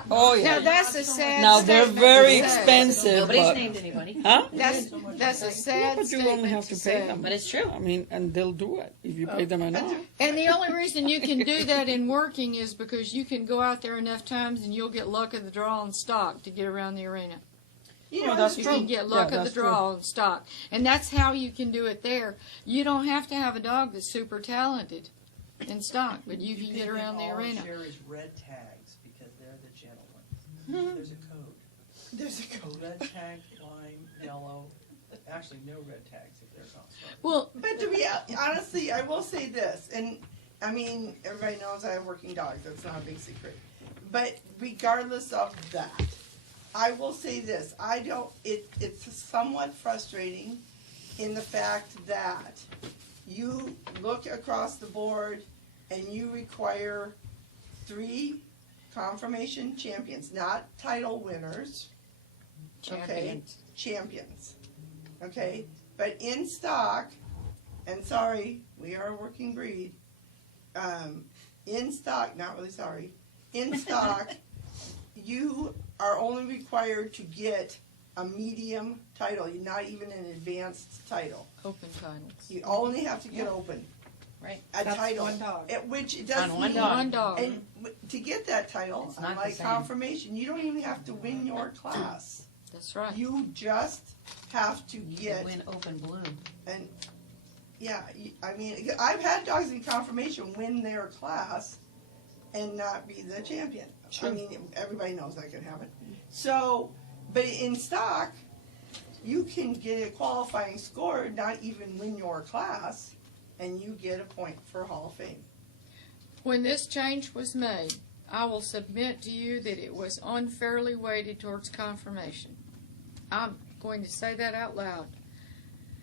Oh yeah. Now that's a sad Now they're statement very to say. expensive. Nobody's but, named anybody. Huh? That's a sad But you statement only have to pay say. them. But it's true. I mean, and they'll do it if you pay them enough. And the only reason you can do that in working is because you can go out there enough times and you'll get luck of the draw and stock to get around the arena. You know, that's You true. can get luck Yeah, of the that's true. draw and stock. And that's how you can do it there. You don't have to have a dog that's super talented in stock, but you can get around the arena. All Sherry's red tags because they're the gentle ones. There's a code. There's a code. Red tag, lime, yellow. Actually, no red tags if they're not strong. Well, But to be honestly, I will say this, and I mean, everybody knows I have working dogs. That's not a big secret. But regardless of that, I will say this: it's somewhat frustrating in the fact that you look across the board and you require 3 confirmation champions, not title winners. Okay, champions. Okay, but in stock, and sorry, we are a working breed. In stock, not really sorry. In stock, you are only required to get a medium title. You're not even an advanced title. open titles. You only have to get open. Right. A That's title. one dog. Which it doesn't On one mean. dog. One dog. And to get that title, It's not the unlike same. confirmation, you don't even have to win your class. That's right. You just have to You get, win open bloom. and yeah, I mean, I've had dogs in confirmation win their class and not be the champion. Sure. I mean, everybody knows that can happen. So, but in stock, you can get a qualifying score, not even win your class, and you get a point for Hall of Fame. When this change was made, I will submit to you that it was unfairly weighted towards confirmation. I'm going to say that out loud.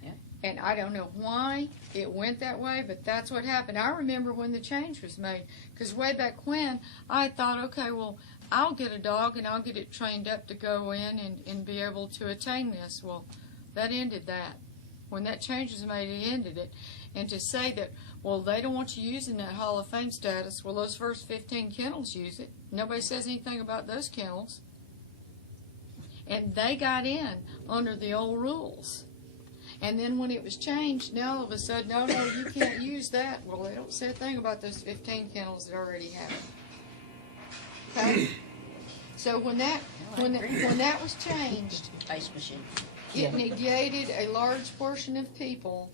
Yeah. And I don't know why it went that way, but that's what happened. I remember when the change was made, because way back when, I thought, okay, well, I'll get a dog and I'll get it trained up to go in and be able to attain this. Well, that ended that. When that change was made, it ended it. And to say that, well, they don't want you using that Hall of Fame status, well, those first 15 kennels use it. Nobody says anything about those kennels. And they got in under the old rules. And then when it was changed, now all of a sudden, no, you can't use that. Well, they don't say a thing about those 15 kennels that already have it. Okay? So when that was changed, Ice machine. it negated a large portion of people,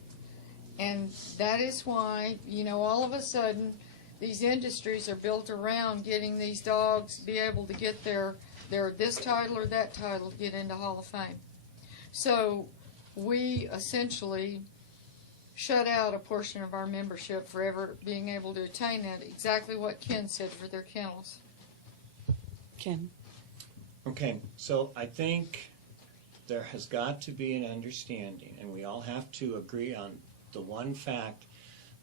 and that is why, all of a sudden, these industries are built around getting these dogs be able to get their this title or that title to get into Hall of Fame. So we essentially shut out a portion of our membership for ever being able to attain that. Exactly what Ken said for their kennels. Ken? Okay, so I think there has got to be an understanding, and we all have to agree on the one fact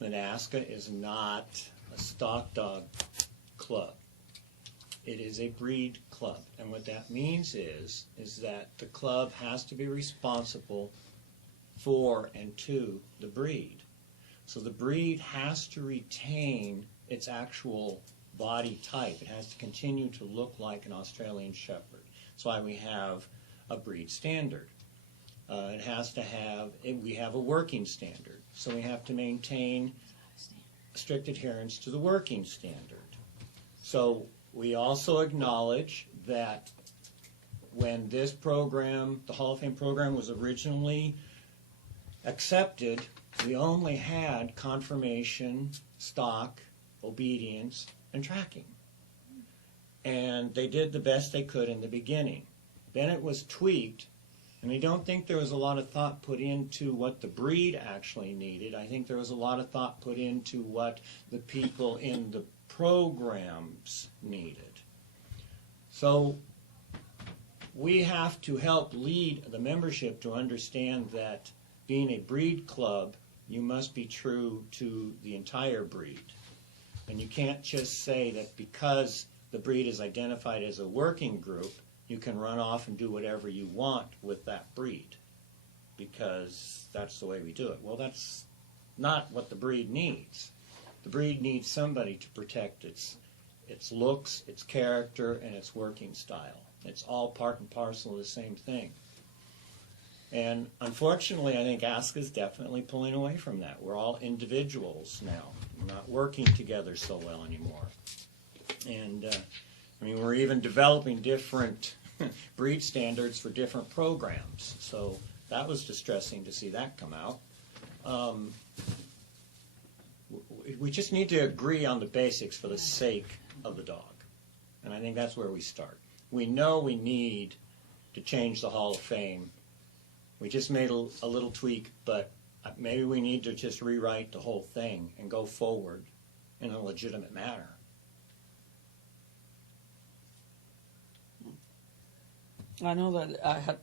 that ASCA is not a stock dog club. It is a breed club, and what that means is that the club has to be responsible for and to the breed. So the breed has to retain its actual body type. It has to continue to look like an Australian Shepherd. That's why we have a breed standard. It has to have, we have a working standard. So we have to maintain strict adherence to the working standard. So we also acknowledge that when this program, the Hall of Fame program, was originally accepted, we only had conformation, stock, obedience, and tracking. And they did the best they could in the beginning. Then it was tweaked, and I don't think there was a lot of thought put into what the breed actually needed. I think there was a lot of thought put into what the people in the programs needed. So we have to help lead the membership to understand that being a breed club, you must be true to the entire breed. And you can't just say that because the breed is identified as a working group, you can run off and do whatever you want with that breed, because that's the way we do it. Well, that's not what the breed needs. The breed needs somebody to protect its looks, its character, and its working style. It's all part and parcel of the same thing. And unfortunately, I think ASCA is definitely pulling away from that. We're all individuals now. We're not working together so well anymore. And I mean, we're even developing different breed standards for different programs. So that was distressing to see that come out. We just need to agree on the basics for the sake of the dog. And I think that's where we start. We know we need to change the Hall of Fame. We just made a little tweak, but maybe we need to just rewrite the whole thing and go forward in a legitimate manner. I know that I had,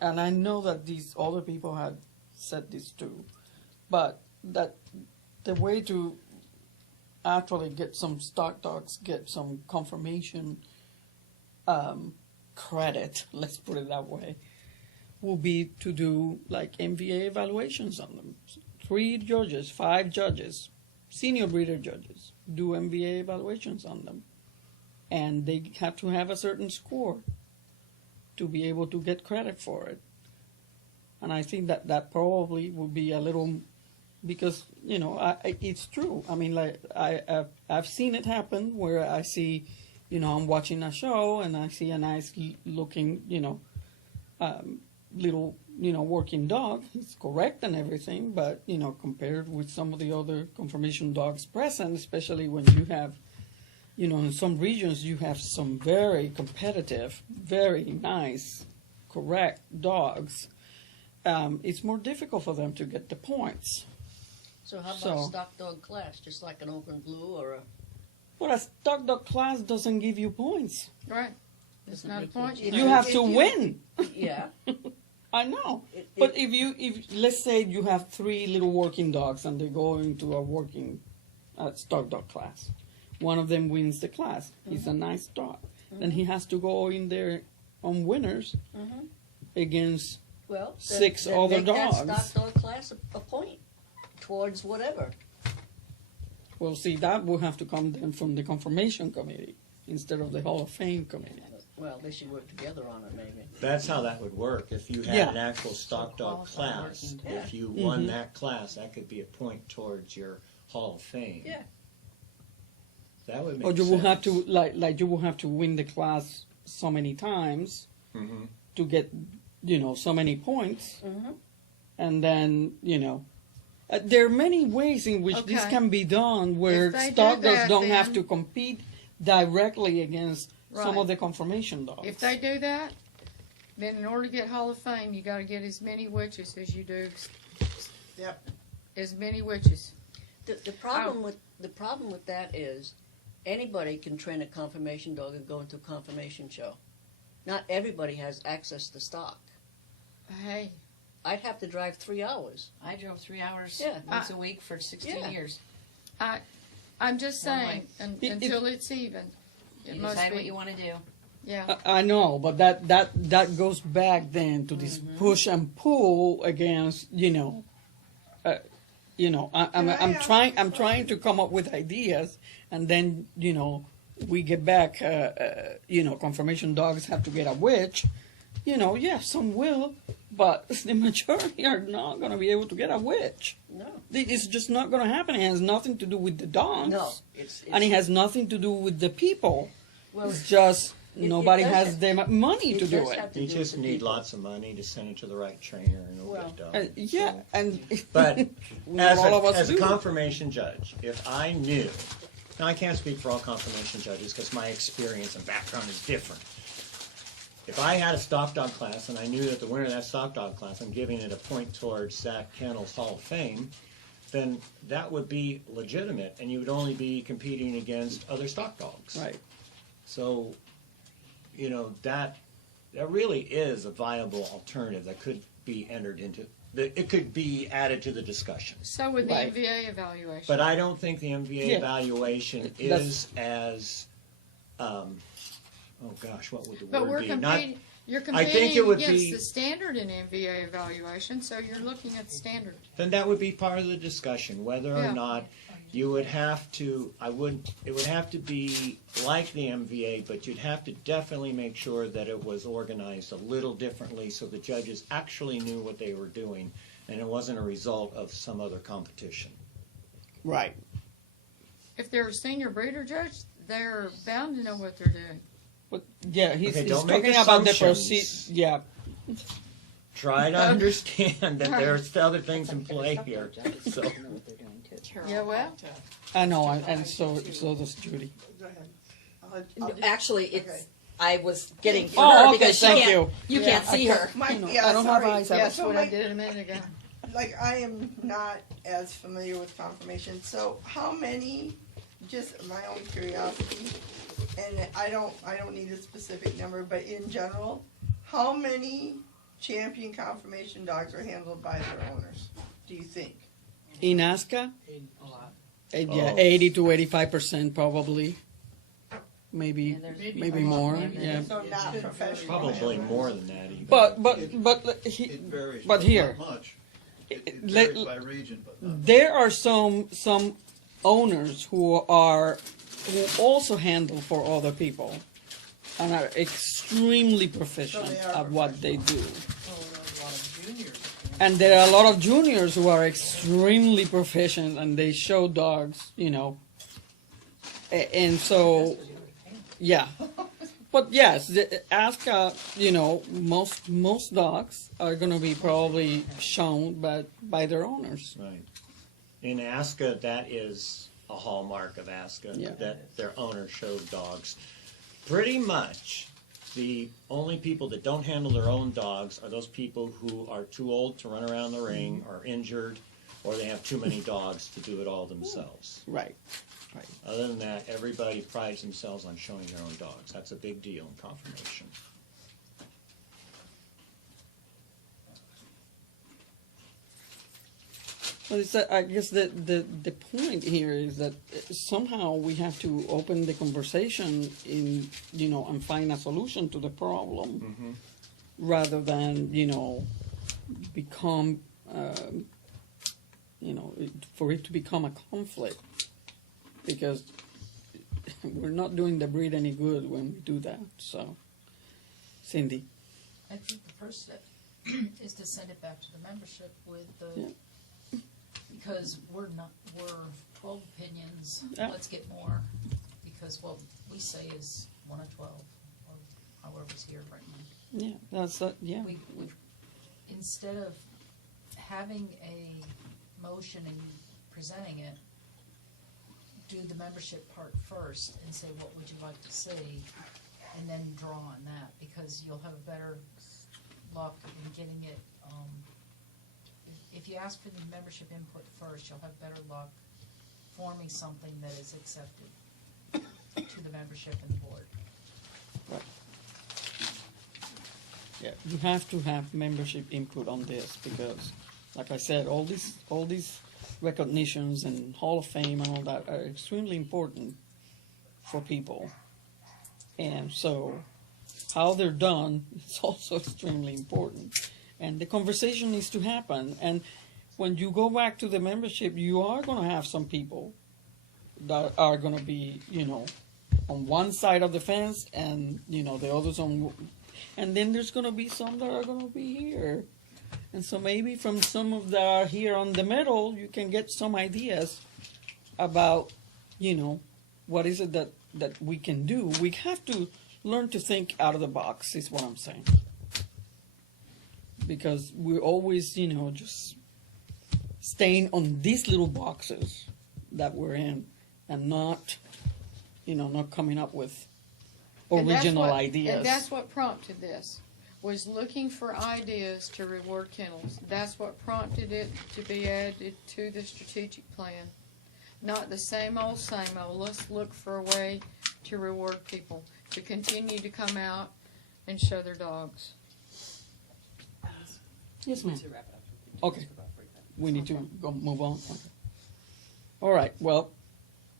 and I know that these other people had said this too, but that the way to actually get some stock dogs, get some confirmation credit, let's put it that way, will be to do like MVA evaluations on them. 3 judges, 5 judges, senior breeder judges, do MVA evaluations on them. And they have to have a certain score to be able to get credit for it. And I think that probably would be a little, because, you know, it's true. I mean, like, I've seen it happen where I see, you know, I'm watching a show and I see a nice looking, you know, little, you know, working dog. He's correct and everything, but, you know, compared with some of the other confirmation dogs present, especially when you have, you know, in some regions you have some very competitive, very nice, correct dogs. It's more difficult for them to get the points. So how about a stock dog class, just like an open blue or a... Well, a stock dog class doesn't give you points. Right. It's not a point. You have to win. Yeah. I know. But if let's say you have 3 little working dogs and they go into a working stock dog class. One of them wins the class. He's a nice dog. Then he has to go in there on winners against 6 then other make dogs. That stock dog class a point towards whatever. Well, see, that will have to come then from the Confirmation Committee instead of the Hall of Fame Committee. Well, they should work together on it, maybe. That's how that would work. If you had an actual stock dog class, if you won that class, that could be a point towards your Hall of Fame. Yeah. That would make Or you sense. will have to like you will have to win the class so many times to get, you know, so many points, and then, you know, there are many ways in which this can be done where If they stock do dogs that, don't have then- to compete directly against some Right. of the confirmation dogs. If they do that, then in order to get Hall of Fame, you got to get as many witches as you do Yep. as many witches. The problem with that is anybody can train a confirmation dog and go into a confirmation show. Not everybody has access to stock. Hey, I'd have to drive 3 hours. I drove 3 hours Yeah. once a week for 16 Yeah. years. I'm just One saying, way. until it's even. It You must decide be. what you want to do. Yeah. I know, but that goes back then to this push and pull against, I'm trying to come up with ideas, and then we get back, confirmation dogs have to get a witch. Some will, but the majority are not going to be able to get a witch. No. It's just not going to happen. It has nothing to do with the dogs. No. And it has nothing to do with the people. Well, It's just it nobody does has have- the money to it do does it. have to You do just with the need people. lots of money to send it to the right trainer and it'll get done. Yeah, and But Well, all of us as a do. confirmation judge, if I knew, now I can't speak for all confirmation judges because my experience and background is different. If I had a stock dog class and I knew that the winner of that stock dog class, I'm giving it a point towards Zach Kennel's Hall of Fame, then that would be legitimate and you would only be competing against other stock dogs. Right. So, that really is a viable alternative that could be entered into, it could be added to the discussion. So with the Right. MVA evaluation. But I don't think the MVA Yeah. evaluation That's- is as, what would the But word we're be? competing. You're I think it competing would against be- the standard in MVA evaluation, so you're looking at standard. Then that would be part of the discussion, whether Yeah. or not you would have to, it would have to be like the MVA, but you'd have to definitely make sure that it was organized a little differently so the judges actually knew what they were doing and it wasn't a result of some other competition. Right. If they're a senior breeder judge, they're bound to know what they're doing. But yeah, he's don't make talking about the assumptions. Yeah. Try to understand that there's other things in play here. So. Yeah, well. I know, and so does Judy. Go ahead. No, actually, it's, I was getting for Oh, her okay, because thank you you. can't see her. My, I don't sorry. have eyes. That's so what my- I did a minute ago. Like, I am not as familiar with confirmation, so how many, just my own curiosity, and I don't need a specific number, but in general, how many champion confirmation dogs are handled by their owners, do you think? In ASCA, A lot. yeah, Oh. 80 to 85% probably. Maybe more. Yeah. So not professional. Probably more than that even. But It varies, but here, not much. It let- varies by region, but not. there are some owners who also handle for other people and are extremely proficient So they are at what they do. Oh, a lot of juniors. And there are a lot of juniors who are extremely proficient and they show dogs, and so, yeah. But yes, ask, most dogs are going to be probably shown by their owners. Right. In ASCA, that is a hallmark of ASCA, Yeah. that their owner showed dogs. Pretty much, the only people that don't handle their own dogs are those people who are too old to run around the ring, or injured, or they have too many dogs to do it all themselves. Right. Other than that, everybody prides themselves on showing their own dogs. That's a big deal in confirmation. Well, it's I guess the point here is that somehow we have to open the conversation and find a solution to the problem, rather than become for it to become a conflict, because we're not doing the breed any good when we do that. So, Cindy. I think the first step is to send it back to the membership with the, because we're 12 opinions, Yeah. let's get more, because what we say is 1 of 12, or however's here right now. Yeah, that's yeah. We, instead of having a motion and presenting it, do the membership part first and say, what would you like to see? And then draw on that, because you'll have a better luck in getting it if you ask for the membership input first, you'll have better luck forming something that is accepted to the membership and the board. Yeah, you have to have membership input on this because, like I said, all these recognitions and Hall of Fame and all that are extremely important for people. And so how they're done is also extremely important. And the conversation needs to happen. And when you go back to the membership, you are going to have some people that are going to be, on one side of the fence and, the others on... And then there's going to be some that are going to be here. And so maybe from some of that are here on the middle, you can get some ideas about, what is it that we can do. We have to learn to think out of the box, is what I'm saying. Because we're always, just staying on these little boxes that we're in and not, not coming up with original ideas. And that's what prompted this, was looking for ideas to reward kennels. That's what prompted it to be added to the strategic plan. Not the same old, let's look for a way to reward people, to continue to come out and show their dogs. Yes, ma'am. To wrap it up. Okay. We need to go move on. Okay. All right. Well,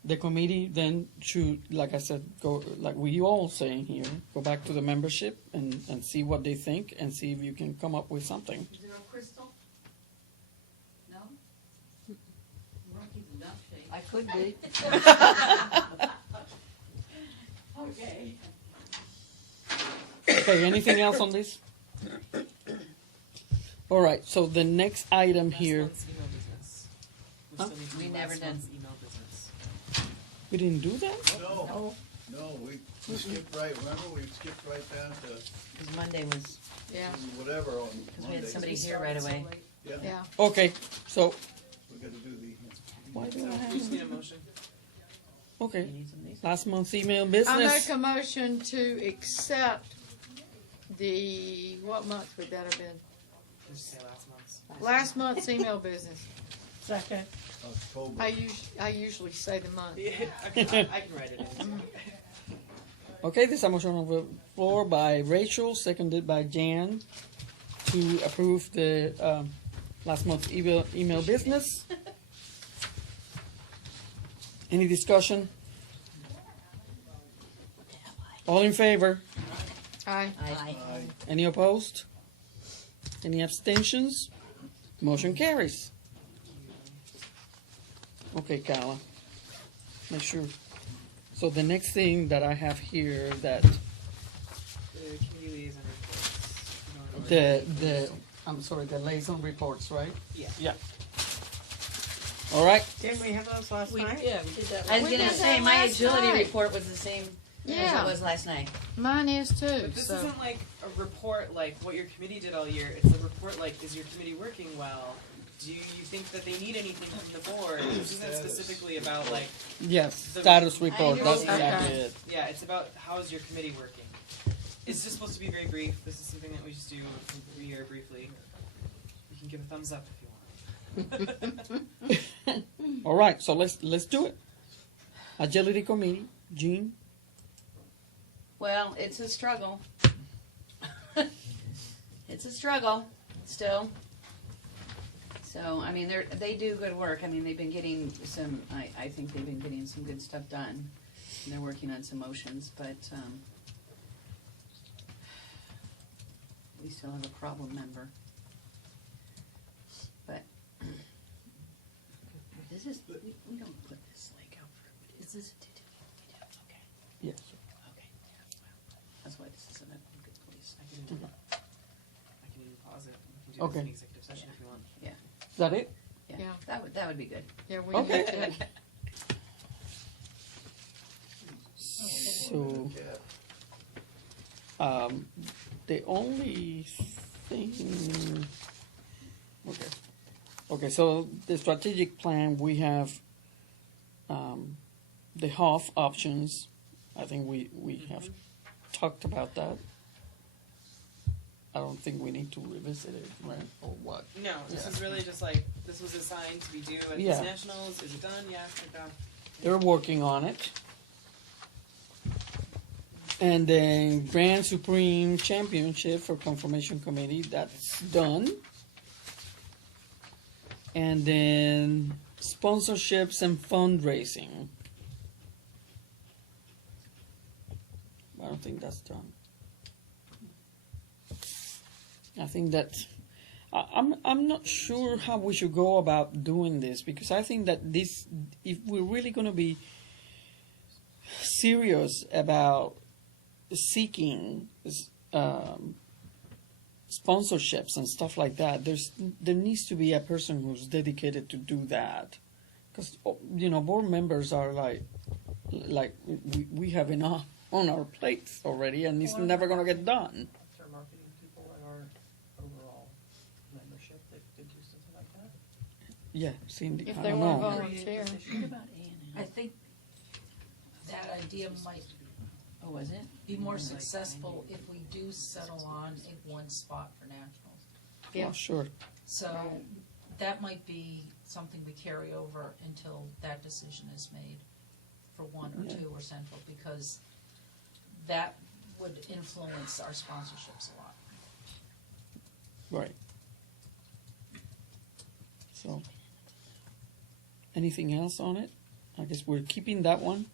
the committee then should, like I said, go like we all saying here, go back to the membership and see what they think and see if you can come up with something. Is there a crystal? No? Rocky's enough shade. I could be. Okay. Okay. Anything else on this? All right. So the next item here. Last month's email business. Huh? Still need to do We never last did. month's email business. We didn't do that. No, we skipped right, remember, we skipped right down to Because Monday was, Yeah. whatever on because we had Monday. somebody here right away. Yeah. Okay. So We gotta do the. why do I We just have? need a motion. Okay. You need some of these? Last month's email I business. make a motion to accept what month would that have been? Just say last month's. Last month's email business. Second. October. I usually say the month. Yeah, I can write it in. Okay, there's a motion on the floor by Rachel, seconded by Jan, to approve the last month's email business. Any discussion? All in favor? Aye. Aye. Any opposed? Any abstentions? Motion carries. Okay, Kala. Make sure. So the next thing that I have here that The community liaison reports. the liaison reports, right? Yeah. Yeah. All right. Didn't we have those last night? Yeah, we did that. I was We gonna did say, that my last agility night. report was the same as Yeah. it was last night. Mine is too. But this So isn't like a report like what your committee did all year. It's a report like, is your committee working well? Do you think that they need anything from the board? This isn't specifically about like, Yes. The- Status report. That's Okay. exactly it. yeah, it's about how is your committee working. It's just supposed to be very brief. This is something that we just do every year briefly. You can give a thumbs up if you want. All right. So let's do it. Agility committee. Jean. Well, it's a struggle. It's a struggle, still. So, I mean, they do good work. I mean, they've been getting some, I think they've been getting some good stuff done. And they're working on some motions, but, we still have a problem member. But, this is, we don't put this link out for everybody. Is this okay? Yes. Okay. That's why this isn't a good place. I can even pause it. We can do Okay. this in executive session if you want. Yeah. Is that it? Yeah, Yeah. that would be good. yeah, we Okay. need to. So, the only thing. Okay. So the strategic plan, we have the HOF options. I think we have talked about that. I don't think we need to revisit it, right, or what? No, this Yeah. is really just like, this was assigned to be due at Yeah. these nationals, is it done? Yeah, check out. They're working on it. And then Grand Supreme Championship for Conformation Committee, that's done. And then sponsorships and fundraising. I don't think that's done. I think that I'm not sure how we should go about doing this, because I think that this, if we're really going to be serious about seeking sponsorships and stuff like that, there needs to be a person who's dedicated to do that, because board members are like we have enough on our plates already, and it's never going to get done. Our marketing people and our overall membership that could do something like that. Yeah, Cindy. If I they don't want know. to volunteer. I think that idea might Oh, was it? be more successful if we do settle on a one spot for nationals. Yeah, sure. So that might be something we carry over until that decision is made for one or Yeah. two or central, because that would influence our sponsorships a lot. Right. So, anything else on it? I guess we're keeping that one.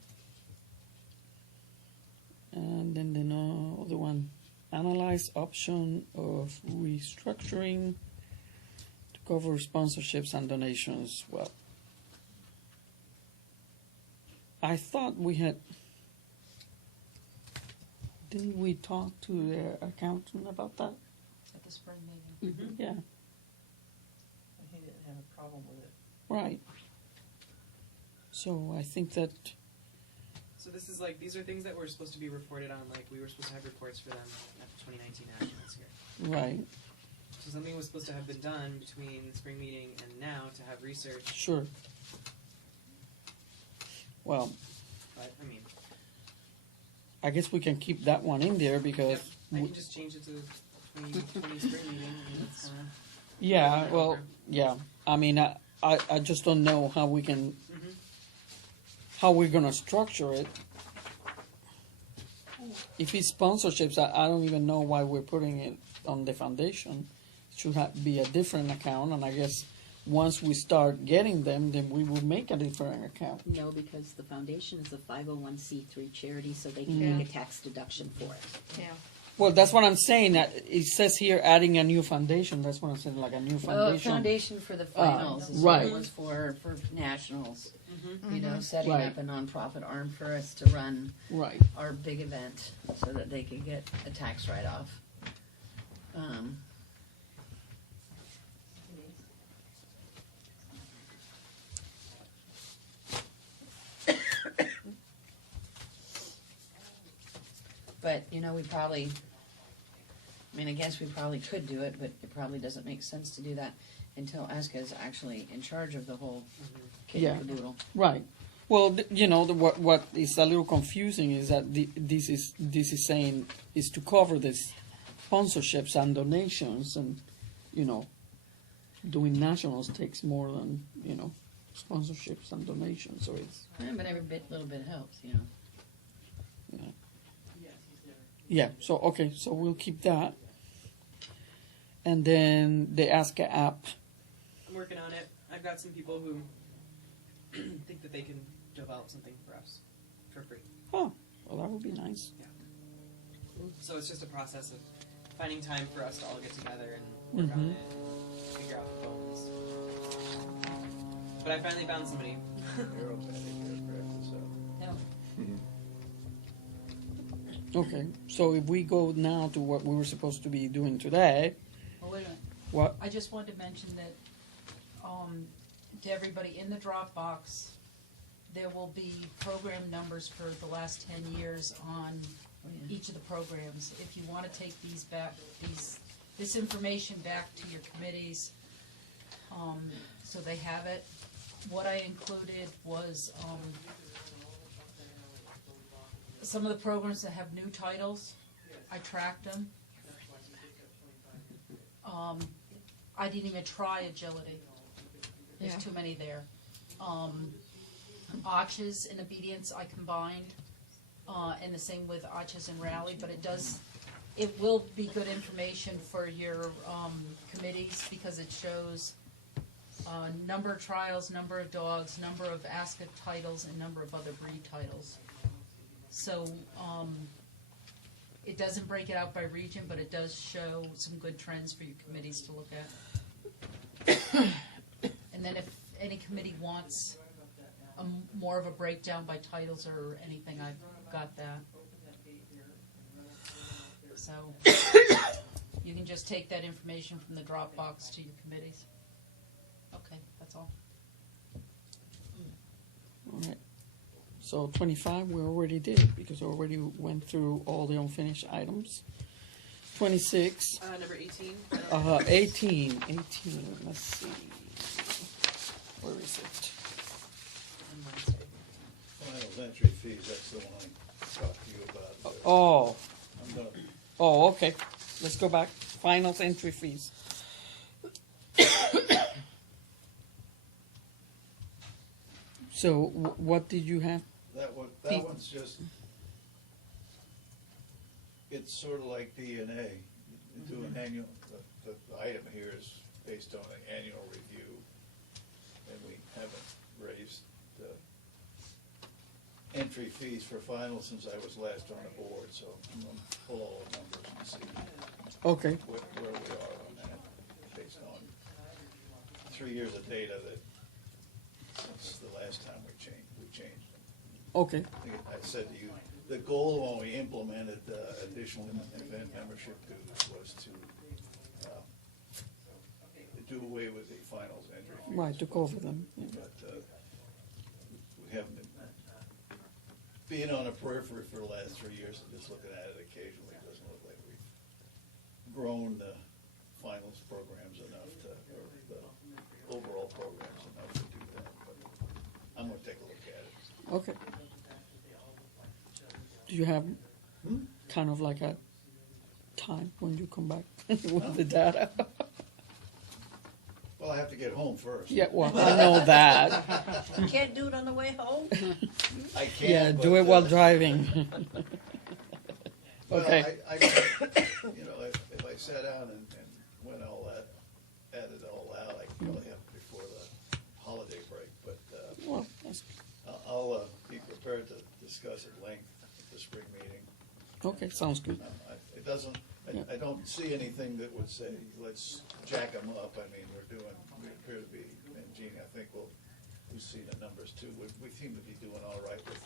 And then the other one, analyze option of restructuring to cover sponsorships and donations. Well, I thought we had, didn't we talk to the accountant about that? At the spring meeting. Yeah, He didn't have a problem with it. right. So I think that, So this is like, these are things that were supposed to be reported on, like we were supposed to have reports for them at the 2019 nationals here. right, So something was supposed to have been done between the spring meeting and now to have research, sure. Well, but I mean, I guess we can keep that one in there because, I can just change it to 2020 spring meeting and that's kinda. yeah, well, yeah. I mean, I just don't know how we can, Mhm. how we're gonna structure it. If it's sponsorships, I don't even know why we're putting it on the foundation. It should be a different account, and I guess once we start getting them, then we will make a different account. No, because the foundation is a 501c3 charity, so they can Yeah. make a tax deduction for it. Yeah. Well, that's what I'm saying. That it says here adding a new foundation. That's what I'm saying, like a new Well, foundation. foundation for the finals is right. what it was for nationals. Mm-hmm. You know, setting Right. up a nonprofit arm for us to run Right. our big event so that they could get a tax write-off. But, you know, we probably, I mean, I guess we probably could do it, but it probably doesn't make sense to do that until Aska is actually in charge of the whole kit Yeah. and caboodle. Right. Well, what is a little confusing is that this is saying is to cover this sponsorships and donations, and doing nationals takes more than sponsorships and donations. So it's But every little bit helps, you know. yeah. So okay, so we'll keep that, and then the Aska app. I'm working on it. I've got some people who think that they can develop something for us for free. Oh, well, that would be nice. So it's just a process of finding time for us to all get together and work on it, and figure out the bones. But I finally found somebody. Okay, so if we go now to what we were supposed to be doing today, Oh, wait a minute. what? I just wanted to mention that, to everybody in the Dropbox, there will be program numbers for the last 10 years on each of the programs. If you want to take these back, this information back to your committees, so they have it. What I included was, some of the programs that have new titles. I tracked them. I didn't even try agility. There's Yeah. too many there. Arches and obedience I combined, and the same with arches and rally, but it will be good information for your committees because it shows number of trials, number of dogs, number of ASCA titles, and number of other breed titles. So it doesn't break it out by region, but it does show some good trends for your committees to look at. And then if any committee wants more of a breakdown by titles or anything, I've got that. So you can just take that information from the Dropbox to your committees. Okay, that's all. All right. So 25 we already did because we already went through all the unfinished items. 26. Number 18. 18. Let's see. Where is it? Finals entry fees, that's the one I talked to you about. Oh. I'm done. Oh, okay. Let's go back. Finals entry fees. So what did you have? That one's just, it's sort of like DNA. You do an annual, the item here is based on an annual review, and we haven't raised the entry fees for finals since I was last on the board, so I'm gonna pull all the numbers and see Okay. where we are on that, based on 3 years of data that, since the last time we changed them. Okay. I think I said to you, the goal when we implemented additional event membership dues was to do away with the finals entry fees. Right, to cover them. Yeah. But we haven't been, being on the periphery for the last 3 years and just looking at it occasionally, it doesn't look like we've grown the finals programs enough to, or the overall programs enough to do that. But I'm gonna take a look at it. Okay. Do you have kind of like a time when you come back with the data? Well, I have to get home first. Yeah, well, I know that. You can't do it on the way home? I can. Yeah, but, do it while driving. Well, Okay. I you know, if I sat down and went all that, added it all out, I could probably have it before the holiday break, but, Well, that's, I'll be prepared to discuss at length at the spring meeting. okay, sounds good. It doesn't, I don't see anything that would say, let's jack them up. I mean, we appear to be, and Gene, I think we've seen the numbers too. We seem to be doing all right with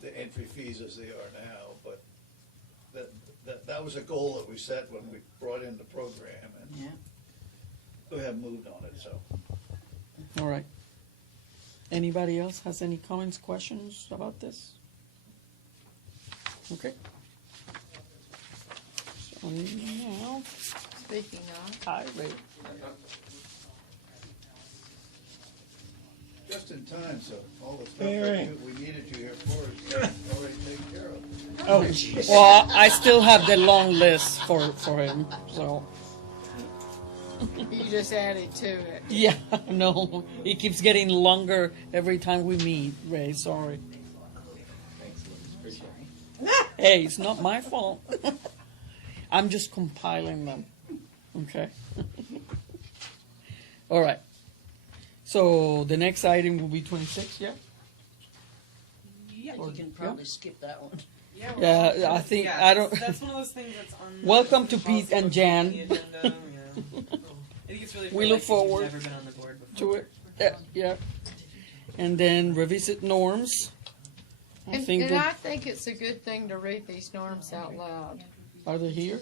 the entry fees as they are now, but that was a goal that we set when we brought in the program, and we haven't moved on it, so. All right. Anybody else has any comments, questions about this? Okay. So now, Speaking of, hi, Ray. Just in time, so all the stuff Hey. that we needed you here for is already taken care of. Oh, well, I still have the long list for him, so. you just added to it. Yeah, no, it keeps getting longer every time we meet, Ray, sorry. Hey, it's not my fault. I'm just compiling them, okay? All right. So the next item will be 26, yeah? Yeah, you can probably skip that one. Yeah, I think, I don't. That's one of those things that's on. Welcome to Pete and Jan. I think it's really. We look forward Never been on the board before. to it. Yeah. And then revisit norms. I And think I that, think it's a good thing to read these norms out loud. are they here?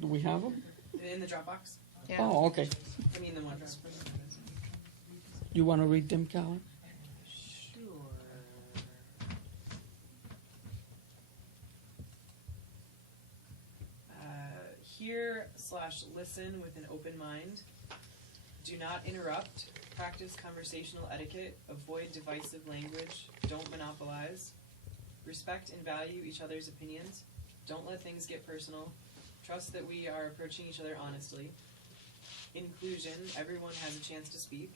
Do we have them? In the Dropbox. Yeah. Oh, okay. I mean, the OneDrive. You want to read them, Callan? Hear/listen with an open mind. Do not interrupt. Practice conversational etiquette. Avoid divisive language. Don't monopolize. Respect and value each other's opinions. Don't let things get personal. Trust that we are approaching each other honestly. Inclusion, everyone has a chance to speak.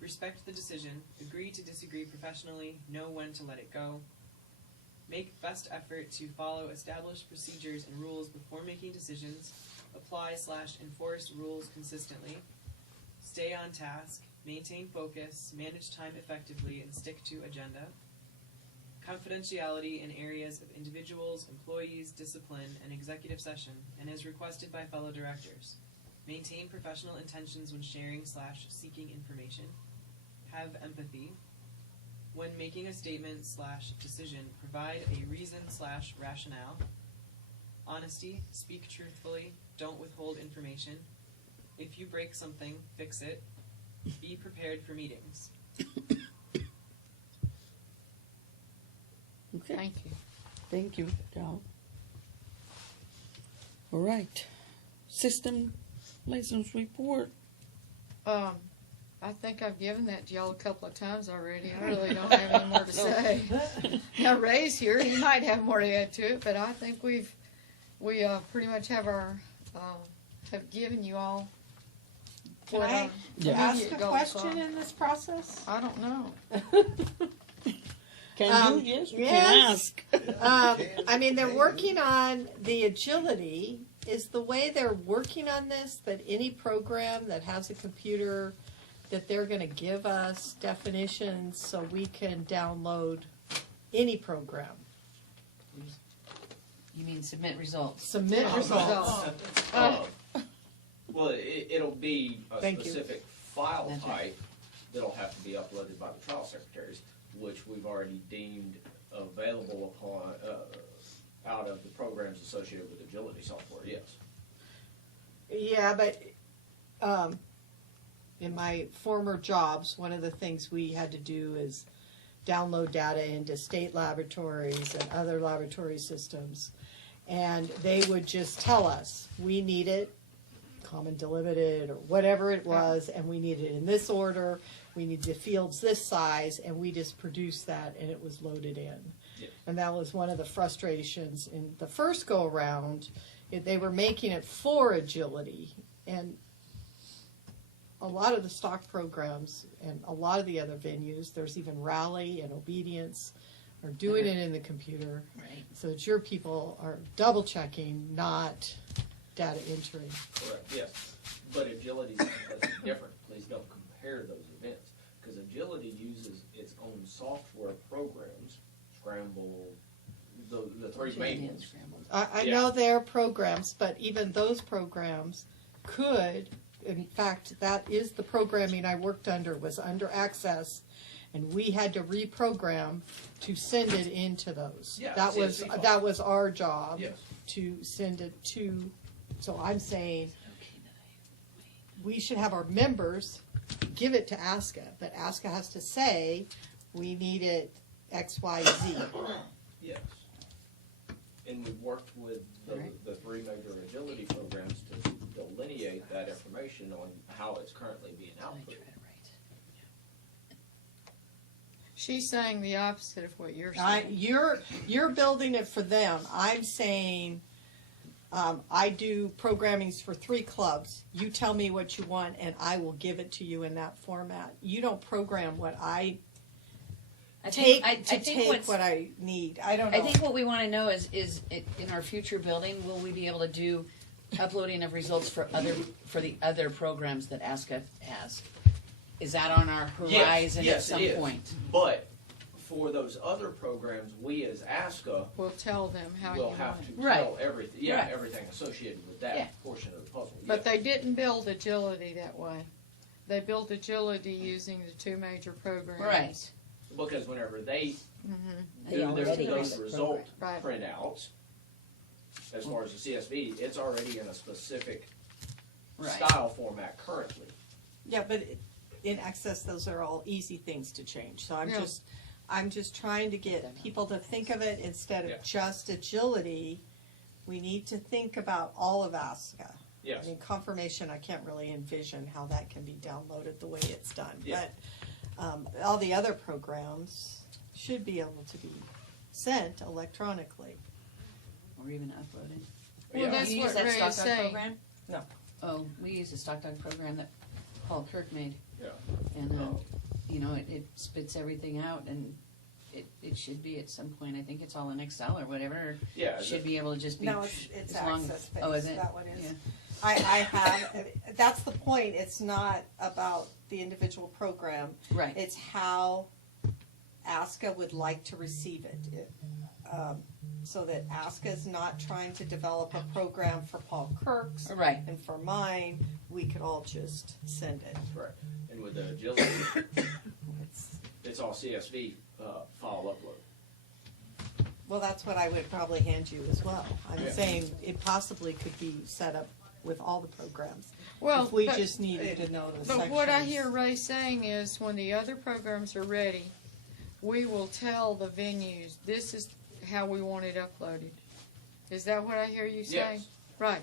Respect the decision, agree to disagree professionally, know when to let it go. Make best effort to follow established procedures and rules before making decisions. Apply/enforce rules consistently. Stay on task, maintain focus, manage time effectively, and stick to agenda. Confidentiality in areas of individuals, employees, discipline, and executive session, and as requested by fellow directors. Maintain professional intentions when sharing/seeking information. Have empathy. When making a statement/decision, provide a reason/rationale. Honesty, speak truthfully, don't withhold information. If you break something, fix it. Be prepared for meetings. Okay. Thank you. Thank you, Val. All right. System license report. I think I've given that to y'all a couple of times already. I really don't have any more to say. Now Ray's here; he might have more to add to it, but I think we pretty much have have given you all. Can what I our ask immediate a goals question are. in this process? I don't know. Can you? Yes, you can ask. I mean, they're working on the agility. Is the way they're working on this that any program that has a computer, that they're going to give us definitions so we can download any program? You mean submit results? Submit results. Well, it'll be a Thank you. specific file That's right. type that'll have to be uploaded by the trial secretaries, which we've already deemed available upon, out of the programs associated with agility software, yes. Yeah, but in my former jobs, one of the things we had to do is download data into state laboratories and other laboratory systems. And they would just tell us, we need it, common delimited, or whatever it was, and we need it in this order, we need the fields this size, and we just produced that, and it was loaded in. Yeah. And that was one of the frustrations in the first go-around. They were making it for agility, and a lot of the stock programs and a lot of the other venues, there's even Rally and Obedience, are doing it in the computer. Right. So that your people are double checking, not data entry. Correct, yes. But agility is different. Please don't compare those events, because agility uses its own software programs, Scramble, the three main ones. I know there are programs, but even those programs could, in fact, that is the programming I worked under, was under Access, and we had to reprogram to send it into those. Yeah, that was our job, Yes. to send it to. So I'm saying we should have our members give it to ASCA, but ASCA has to say we need it X, Y, Z. Yes. And we've worked with the three major agility programs to delineate that information on how it's currently being output. She's saying the opposite of what you're saying. You're building it for them. I'm saying I do programmings for 3 clubs. You tell me what you want, and I will give it to you in that format. You don't program what I take what I need. I don't know. I think what we want to know is in our future building, will we be able to do uploading of results for the other programs that ASCA has? Is that on our horizon at some point? But for those other programs, we as ASCA We'll tell them how will you have want to it. tell everything, everything associated with that portion of the puzzle. But they didn't build agility that way. They built agility using the 2 major programs. Right. Because whenever they They do already those have result Right. printouts, as far as the CSV, it's already in a specific Right. style format currently. Yeah, but in Access, those are all easy things to change. So I'm just trying to get people to think of it instead of just agility. We need to think about all of ASCA. Yes. I mean, Conformation, I can't really envision how that can be downloaded the way it's done. Yeah. But all the other programs should be able to be sent electronically. Or even uploaded. Well, that's you what use that Ray stock is dog saying. program? No. Oh, we use the stock dog program that Paul Kirk made. Yeah. And, you know, it spits everything out, and it should be at some point, I think it's all in Excel or whatever. Yeah. Should be able to just be. No, it's as long- access based, Oh, is it? that one is. Yeah. I have, that's the point, it's not about the individual program. Right. It's how ASCA would like to receive it. So that ASCA's not trying to develop a program for Paul Kirk's. Right. And for mine, we could all just send it. Right. And with the agility, it's all CSV file upload. Well, that's what I would probably hand you as well. I'm Yeah. saying it possibly could be set up with all the programs. Well, If we but- just needed to know the But what I sections. hear Ray saying is when the other programs are ready, we will tell the venues, this is how we want it uploaded. Is that what I hear you saying? Yes. Right.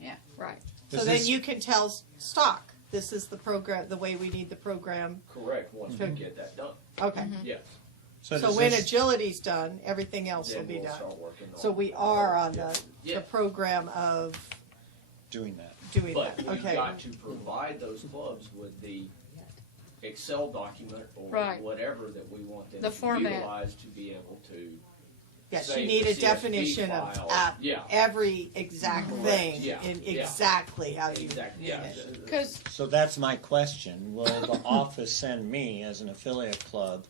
Yeah. Right. So then you can tell stock, this is the program, the way we need the program. Correct, once we get that done. Okay. Yes. So does when this- agility's done, everything else will Then be we'll done. start working on So we are on Yeah. the Yeah. program of doing that. doing But that, we've okay. got to provide those clubs with the Excel document or Right. whatever that we want them The to format. utilize to be able to. Yes, you save need the a CSV definition of file. Yeah. every exact Correct. thing Yeah. in Yeah. exactly how you Exactly, need yeah. it. Because So that's my question. Will the office send me, as an affiliate club,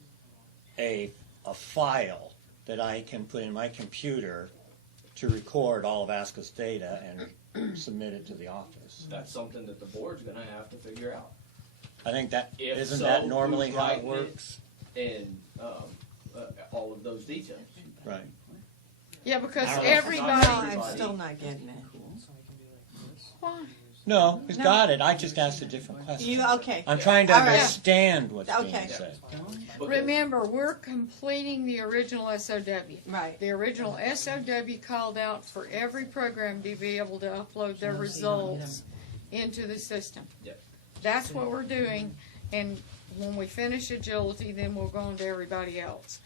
a file that I can put in my computer to record all of ASCA's data and submit it to the office? That's something that the board's gonna have to figure out. I think that, If isn't so, that normally who's how it writing works? And, all of those details. Right. yeah, because I don't know. No, everybody. I'm still not getting it. Why? No, he's got it. I just asked a different question. You, okay. I'm trying to All right. understand what's being Okay. said. Remember, we're completing the original SOW. Right. The original SOW called out for every program to be able to upload their results into the system. Yep. That's what we're doing, and when we finish agility, then we'll go on to everybody else.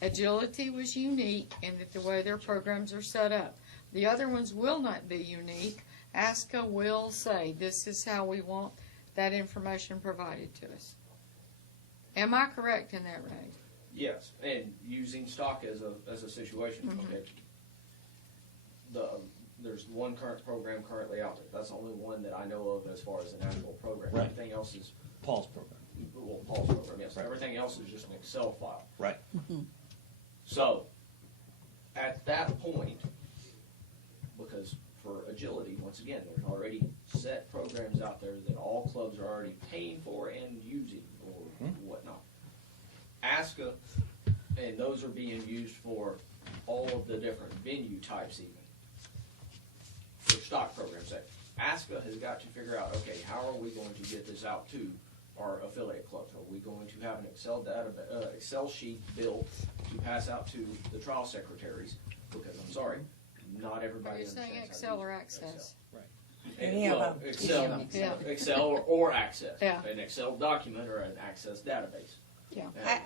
Agility was unique in that the way their programs are set up. The other ones will not be unique. ASCA will say, this is how we want that information provided to us. Am I correct in that, Ray? Yes, and using stock as a situation, Mhm. okay. There's one current program currently out there. That's the only one that I know of as far as an actual program. Right. Everything else is, Paul's program. well, Paul's program, yes. Right. Everything else is just an Excel file. Right. So, at that point, because for agility, once again, there's already set programs out there that all clubs are already paying for and using or whatnot. ASCA, and those are being used for all of the different venue types even. For stock programs, that ASCA has got to figure out, okay, how are we going to get this out to our affiliate clubs? Are we going to have an Excel sheet built to pass out to the trial secretaries? Because I'm sorry, not everybody Are you understands saying how to Excel use or Access? Any of well, them. Excel, Any of them. Yeah. Excel or Access. Yeah. An Excel document or an Access database. Yeah.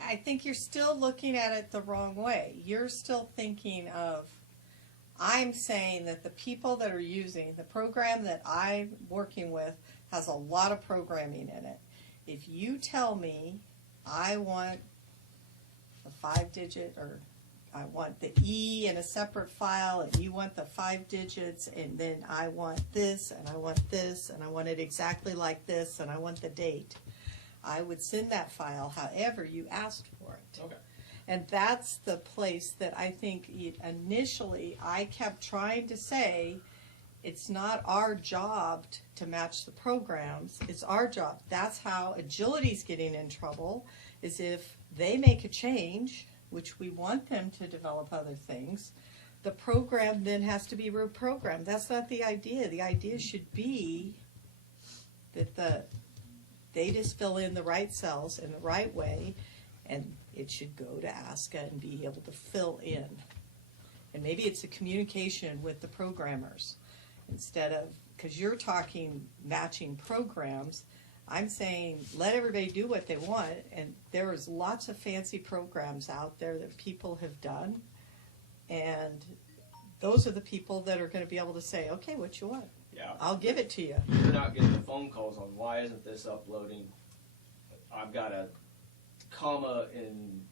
I think you're still looking at it the wrong way. You're still thinking of, I'm saying that the people that are using, the program that I'm working with has a lot of programming in it. If you tell me I want a 5-digit or I want the E in a separate file and you want the 5 digits and then I want this and I want this and I want it exactly like this and I want the date, I would send that file however you asked for it. Okay. And that's the place that I think initially I kept trying to say, it's not our job to match the programs, it's our job. That's how Agility's getting in trouble, is if they make a change, which we want them to develop other things, the program then has to be reprogrammed. That's not the idea. The idea should be that they just fill in the right cells in the right way, and it should go to ASCA and be able to fill in. And maybe it's a communication with the programmers instead of, because you're talking matching programs, I'm saying let everybody do what they want, and there is lots of fancy programs out there that people have done, and those are the people that are gonna be able to say, okay, what you want? Yeah. I'll give it to you. You're not getting the phone calls on why isn't this uploading? I've got a comma in,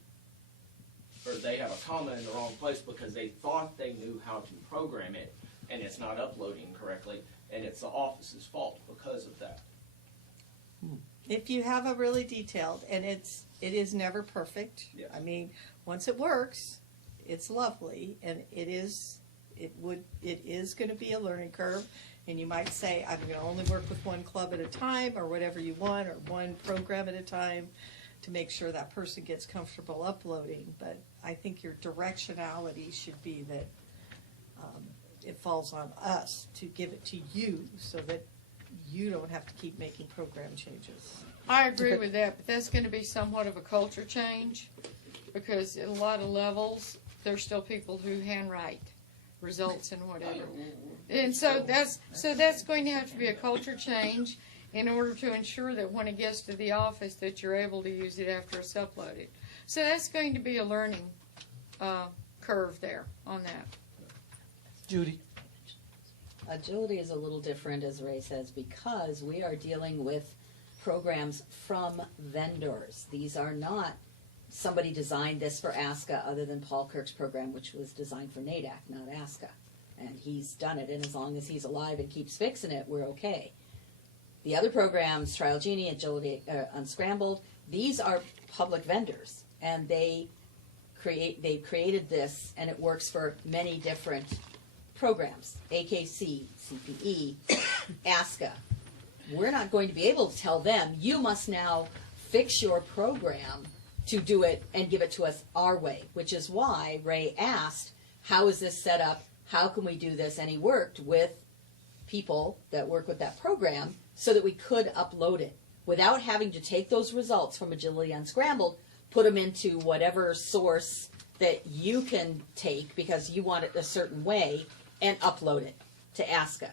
or they have a comma in the wrong place because they thought they knew how to program it, and it's not uploading correctly, and it's the office's fault because of that. If you have a really detailed, and it is never perfect. Yes. I mean, once it works, it's lovely, and it is gonna be a learning curve. And you might say, I'm gonna only work with one club at a time, or whatever you want, or one program at a time, to make sure that person gets comfortable uploading. But I think your directionality should be that it falls on us to give it to you, so that you don't have to keep making program changes. I agree with that, but that's gonna be somewhat of a culture change, because at a lot of levels, there's still people who handwrite results and whatever. And so that's going to have to be a culture change in order to ensure that when it gets to the office that you're able to use it after it's uploaded. So that's going to be a learning curve there on that. Judy. Agility is a little different, as Ray says, because we are dealing with programs from vendors. These are not, somebody designed this for ASCA other than Paul Kirk's program, which was designed for NADAC, not ASCA. And he's done it, and as long as he's alive and keeps fixing it, we're okay. The other programs, Trial Genie, Agility, Unscrambled, these are public vendors, and they created this, and it works for many different programs, AKC, CPE, ASCA. We're not going to be able to tell them, you must now fix your program to do it and give it to us our way, which is why Ray asked, how is this set up? How can we do this? And he worked with people that work with that program so that we could upload it without having to take those results from Agility Unscrambled, put them into whatever source that you can take because you want it a certain way, and upload it to ASCA.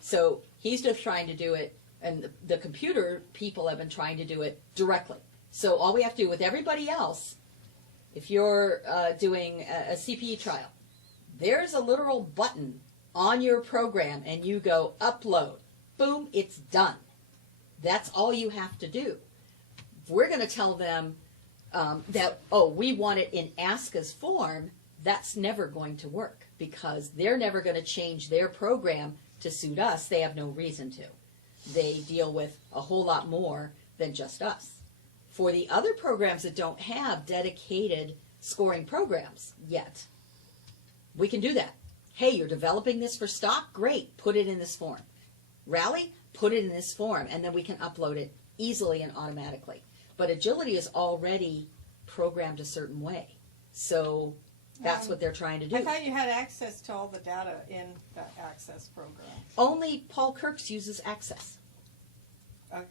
So he's just trying to do it, and the computer people have been trying to do it directly. So all we have to do with everybody else, if you're doing a CPE trial, there's a literal button on your program and you go upload. Boom, it's done. That's all you have to do. If we're going to tell them that, oh, we want it in ASCA's form, that's never going to work because they're never going to change their program to suit us. They have no reason to. They deal with a whole lot more than just us. For the other programs that don't have dedicated scoring programs yet, we can do that. Hey, you're developing this for stock? Great, put it in this form. Rally, put it in this form, and then we can upload it easily and automatically. But Agility is already programmed a certain way. So that's what they're trying to do. I thought you had access to all the data in that Access program. Only Paul Kirk's uses Access. Okay.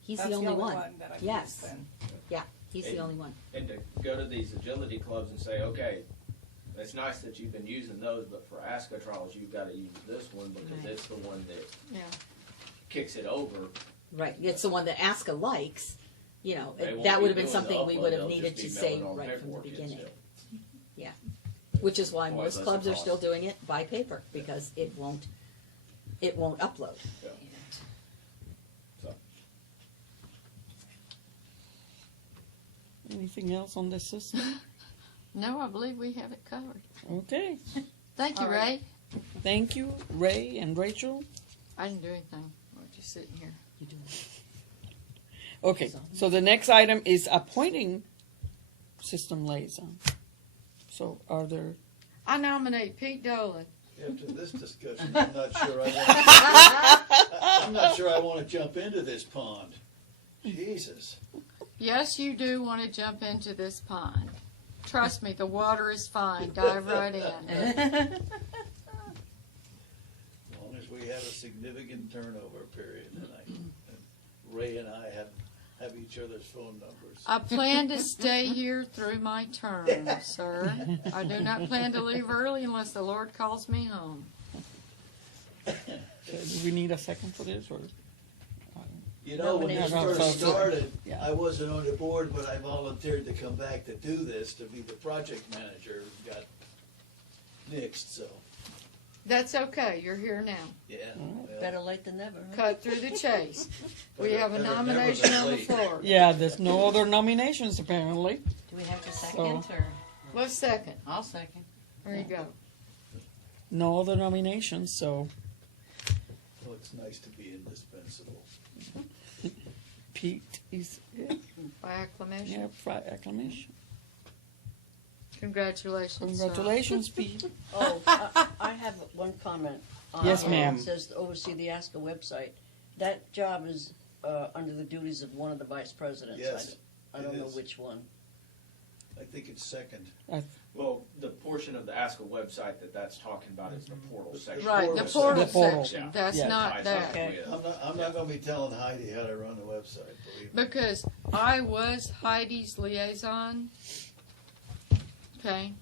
He's That's the only one. that I've Yes. used then. Yeah, he's the only one. And to go to these agility clubs and say, okay, it's nice that you've been using those, but for ASCA trials, you've got to use this one because it's the one that kicks it over. Right, it's the one that ASCA likes. You know, They won't that be would have been doing something the we upload, would have they'll needed just to be say mailing on right from the paperwork beginning. instead. Yeah, which is why Why most less clubs are cost. still doing it by paper because it won't upload. Yeah. So. Anything else on this system? No, I believe we have it covered. Okay. Thank you, All Ray. right. Thank you, Ray and Rachel. I didn't do anything. I'm just sitting here. You do. Okay, so the next item is appointing system liaison. So are there? I nominate Pete Dolan. After this discussion, I'm not sure I want to jump into this pond. Jesus. Yes, you do want to jump into this pond. Trust me, the water is fine. Dive right in. As long as we have a significant turnover period, and Ray and I have each other's phone numbers. I plan to stay here through my term, sir. I do not plan to leave early unless the Lord calls me home. Do we need a second for this, or? You know, when this first started, Yeah. I wasn't on the board, but I volunteered to come back to do this, to be the project manager. Got nixed, so. That's okay, you're here now. Yeah. Better late than never. Huh? Cut through the chase. We have a Better never nomination than on the late. floor. Yeah, there's no other nominations apparently. Do we have to So- second or? Let's second. I'll second. There you go. No other nominations, so Well, it's nice to be indispensable. Pete is By acclamation. yeah, by acclamation. Congratulations. Congratulations, Pete. Oh, I have one comment. Yes, ma'am. It says to oversee the ASCA website. That job is under the duties of one of the vice presidents. Yes, I don't it know is. which one. I think it's second. Well, the portion of the ASCA website that's talking about is the portal section. Right, the Portal portal section. The portal. section. Yeah. That's Yeah. not Ties that. in with- I'm not gonna be telling Heidi how to run the website, believe me. Because I was Heidi's liaison. Okay.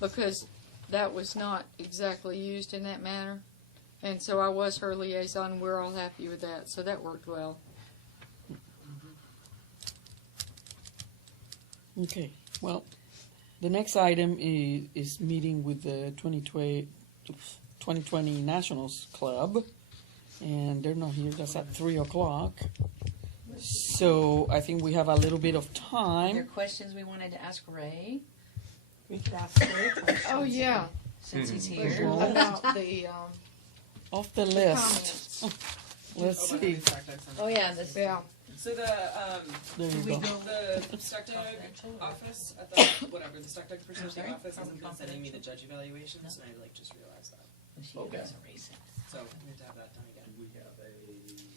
Because that was not exactly used in that manner. And so I was her liaison, and we're all happy with that. So that worked well. Okay, well, the next item is meeting with the 2020 Nationals Club, and they're not here, that's at 3 o'clock. So I think we have a little bit of Are there time. questions we wanted to ask Ray, We could ask Ray questions. Oh, yeah. since he's But here? about the, Off the the list. comments. Let's Oh, see. Oh, yeah, this, Yeah. So There you we go. go, the StuckDog office at the whatever the StuckDog Processing sorry? office hasn't been sending me the judge evaluations, and I just realized that. she Okay. does erase it. So we have to have that done again. We have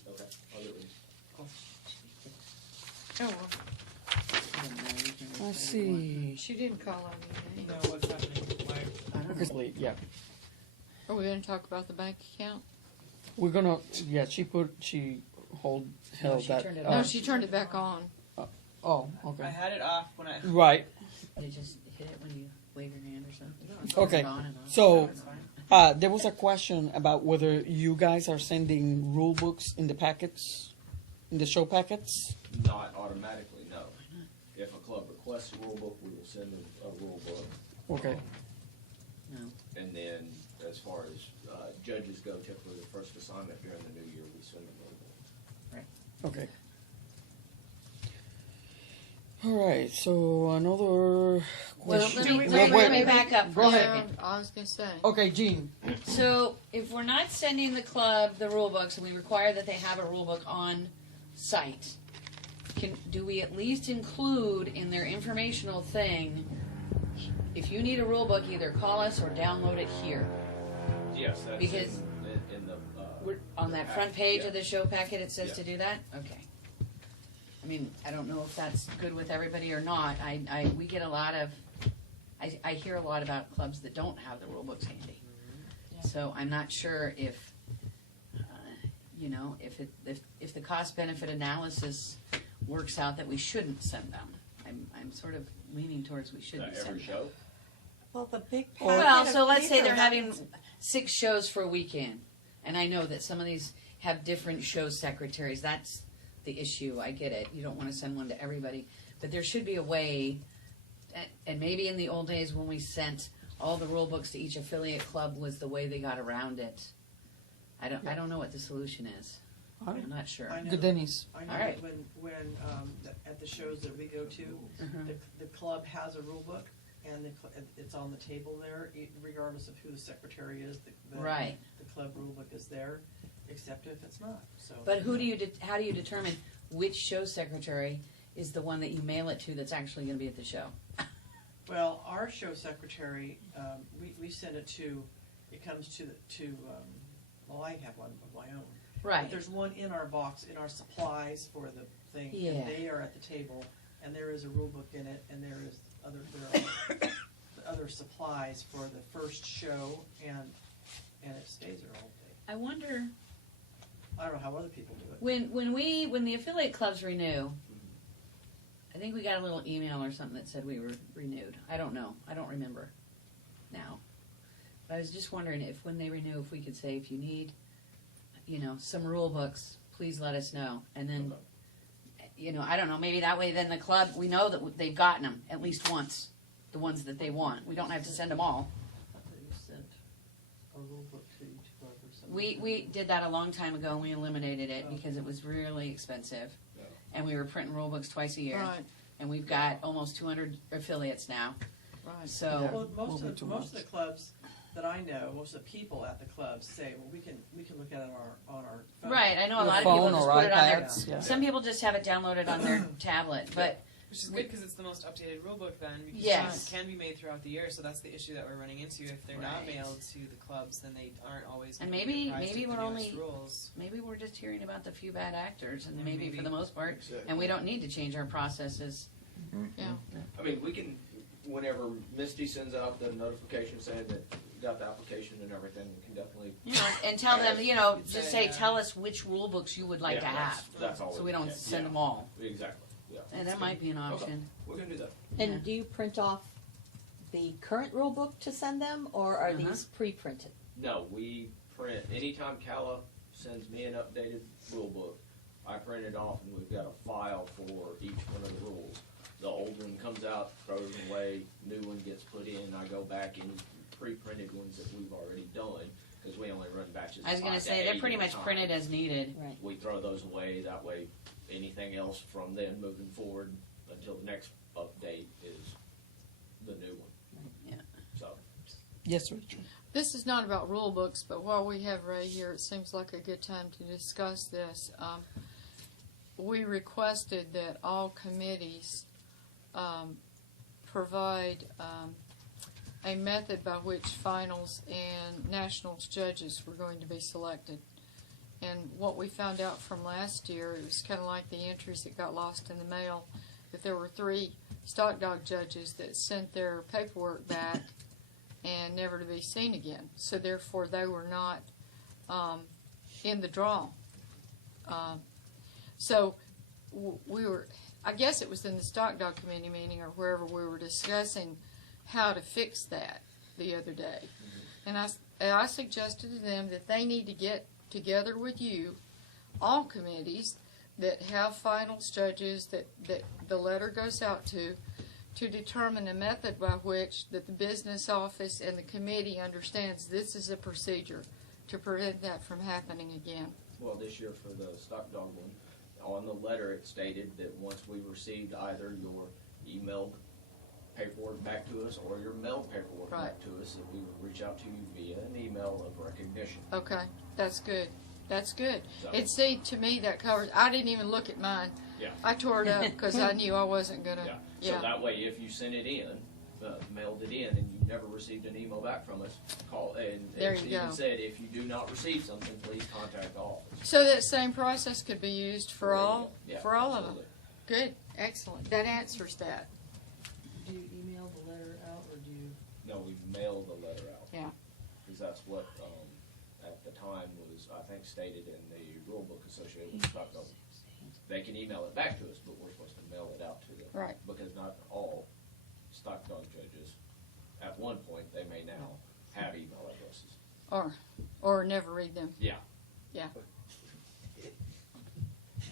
okay, I'll get with you. Oh, well, Let's see. she didn't call on me. No, what's happening? Why? Okay, yeah, Are we going to talk about the bank account? we're gonna, yeah, she held she that. turned it No, she turned it back on. Oh, I okay. had it off when I. Right, You just hit it when you wave your hand or something? okay, It's on and off. so, there was a question about whether you guys are sending rule books in the packets, in the show packets? Not automatically, no. If a club requests a rule book, we will send a rule book. Okay, No. And then, as far as judges go, typically the first assignment during the new year, we send them rule books. okay. All right, so another Well, question. let me back up for Go a ahead. second. I was going to say. Okay, Jean. So, if we're not sending the club the rule books, and we require that they have a rule book on site, do we at least include in their informational thing, if you need a rule book, either call us or download it here? Yes, that's Because in the. On that front page of the show packet, it says Yeah. to do that? Okay. I mean, I don't know if that's good with everybody or not. We get a lot of, I hear a lot about clubs that don't have the rule books handy. So I'm not sure if, if the cost benefit analysis works out that we shouldn't send them. I'm sort of leaning towards we shouldn't send Every them. show? Well, the big Well, packet so of let's say paper they're having happens- 6 shows for a weekend, and I know that some of these have different show secretaries. That's the issue. I get it. You don't want to send one to everybody, but there should be a way. And maybe in the old days when we sent all the rule books to each affiliate club was the way they got around it. I don't know what the solution is. I'm not sure. I know- Good, Dennis. I know All right. that when at the shows that we go to, the club has a rule book, and it's on the table there, regardless of who the secretary is. Right. The club rule book is there, except if it's not. So. But how do you determine which show secretary is the one that you mail it to that's actually going to be at the show? Well, our show secretary, we send it to. It comes to well, I have one of my own. Right. But there's one in our box, in our supplies for the thing, Yeah. and they are at the table, and there is a rule book in it, and there are other supplies for the first show, and it stays there all day. I wonder I don't know how other people do it. when the affiliate clubs renew. I think we got a little email or something that said we were renewed. I don't know. I don't remember now. But I was just wondering if when they renew, if we could say, if you need, some rule books, please let us know. And then, I don't know, maybe that way then the club, we know that they've gotten them at least once, the ones that they want. We don't have to send them all. We did that a long time ago, and we eliminated it because it was really expensive. And we were printing rule books twice a year. Right. And we've got almost 200 affiliates now. Right. So. Well, most of the clubs that I know, most of the people at the clubs say, well, we can look at it on our phone. Right, I know a lot of people just put it on their, some people just have it downloaded on their tablet, but. Which is good because it's the most updated rule book then, because Yes. changes can be made throughout the year, so that's the issue that we're running into. If they're not Right. mailed to the clubs, then they aren't always And gonna be apprised maybe of we're the only, newest rules. maybe we're just hearing about the few bad actors, and maybe for Maybe. the most part, Exactly. and we don't need to change our processes. Yeah. I mean, we can, whenever Misty sends out the notification saying that you got the application and everything, we can definitely. You know, and tell them, just say, tell us which rule books you would like Yeah, to have. that's all So we we don't can- send yeah. them all. Exactly, yeah. And that might be an option. We're gonna do that. And do you print off the current rule book to send them, or are Uh-huh. these pre-printed? No, we print, anytime Calla sends me an updated rule book, I print it off and we've got a file for each one of the rules. The old one comes out, throws it away, new one gets put in, I go back and pre-printed ones that we've already done, because we only run batches of I was gonna 5 to say, they're 8 pretty at a much time. printed as needed. Right. We throw those away, that way anything else from then moving forward until the next update is the new one. Yeah. So, Yes, Richard. This is not about rule books, but while we have Ray here, it seems like a good time to discuss this. We requested that all committees provide a method by which finals and nationals judges were going to be selected. And what we found out from last year, it was kind of like the entries that got lost in the mail, that there were 3 stock dog judges that sent their paperwork back and never to be seen again. So therefore, they were not in the draw. So we were, I guess it was in the stock dog committee meeting or wherever we were discussing how to fix that the other day. And I suggested to them that they need to get together with you, all committees that have finals judges that the letter goes out to determine a method by which that the business office and the committee understands this is a procedure to prevent that from happening again. well, this year for the stock dog one, on the letter it stated that once we received either your emailed paperwork back to us or your mailed paperwork back to us, that we would reach out to you via an email of recognition. Okay, that's good. That's good. So- It seemed to me that covers. I didn't even look at mine. Yeah. I tore it up because I knew I wasn't gonna. Yeah, so that way if you sent it in, mailed it in, and you never received an email back from us, call, and There it you even go. said, if you do not receive something, please contact the office. So that same process could be used for all Yeah, for all of them. absolutely. Good, excellent. That answers that. Do you email the letter out, or do you? No, we mailed the letter out. Yeah. Because that's what, at the time was, I think, stated in the rule book associated with stock dog. They can email it back to us, but we're supposed to mail it out to them. Right. Because not all stock dog judges, at one point, they may now have email addresses. Or never read them. Yeah. Yeah.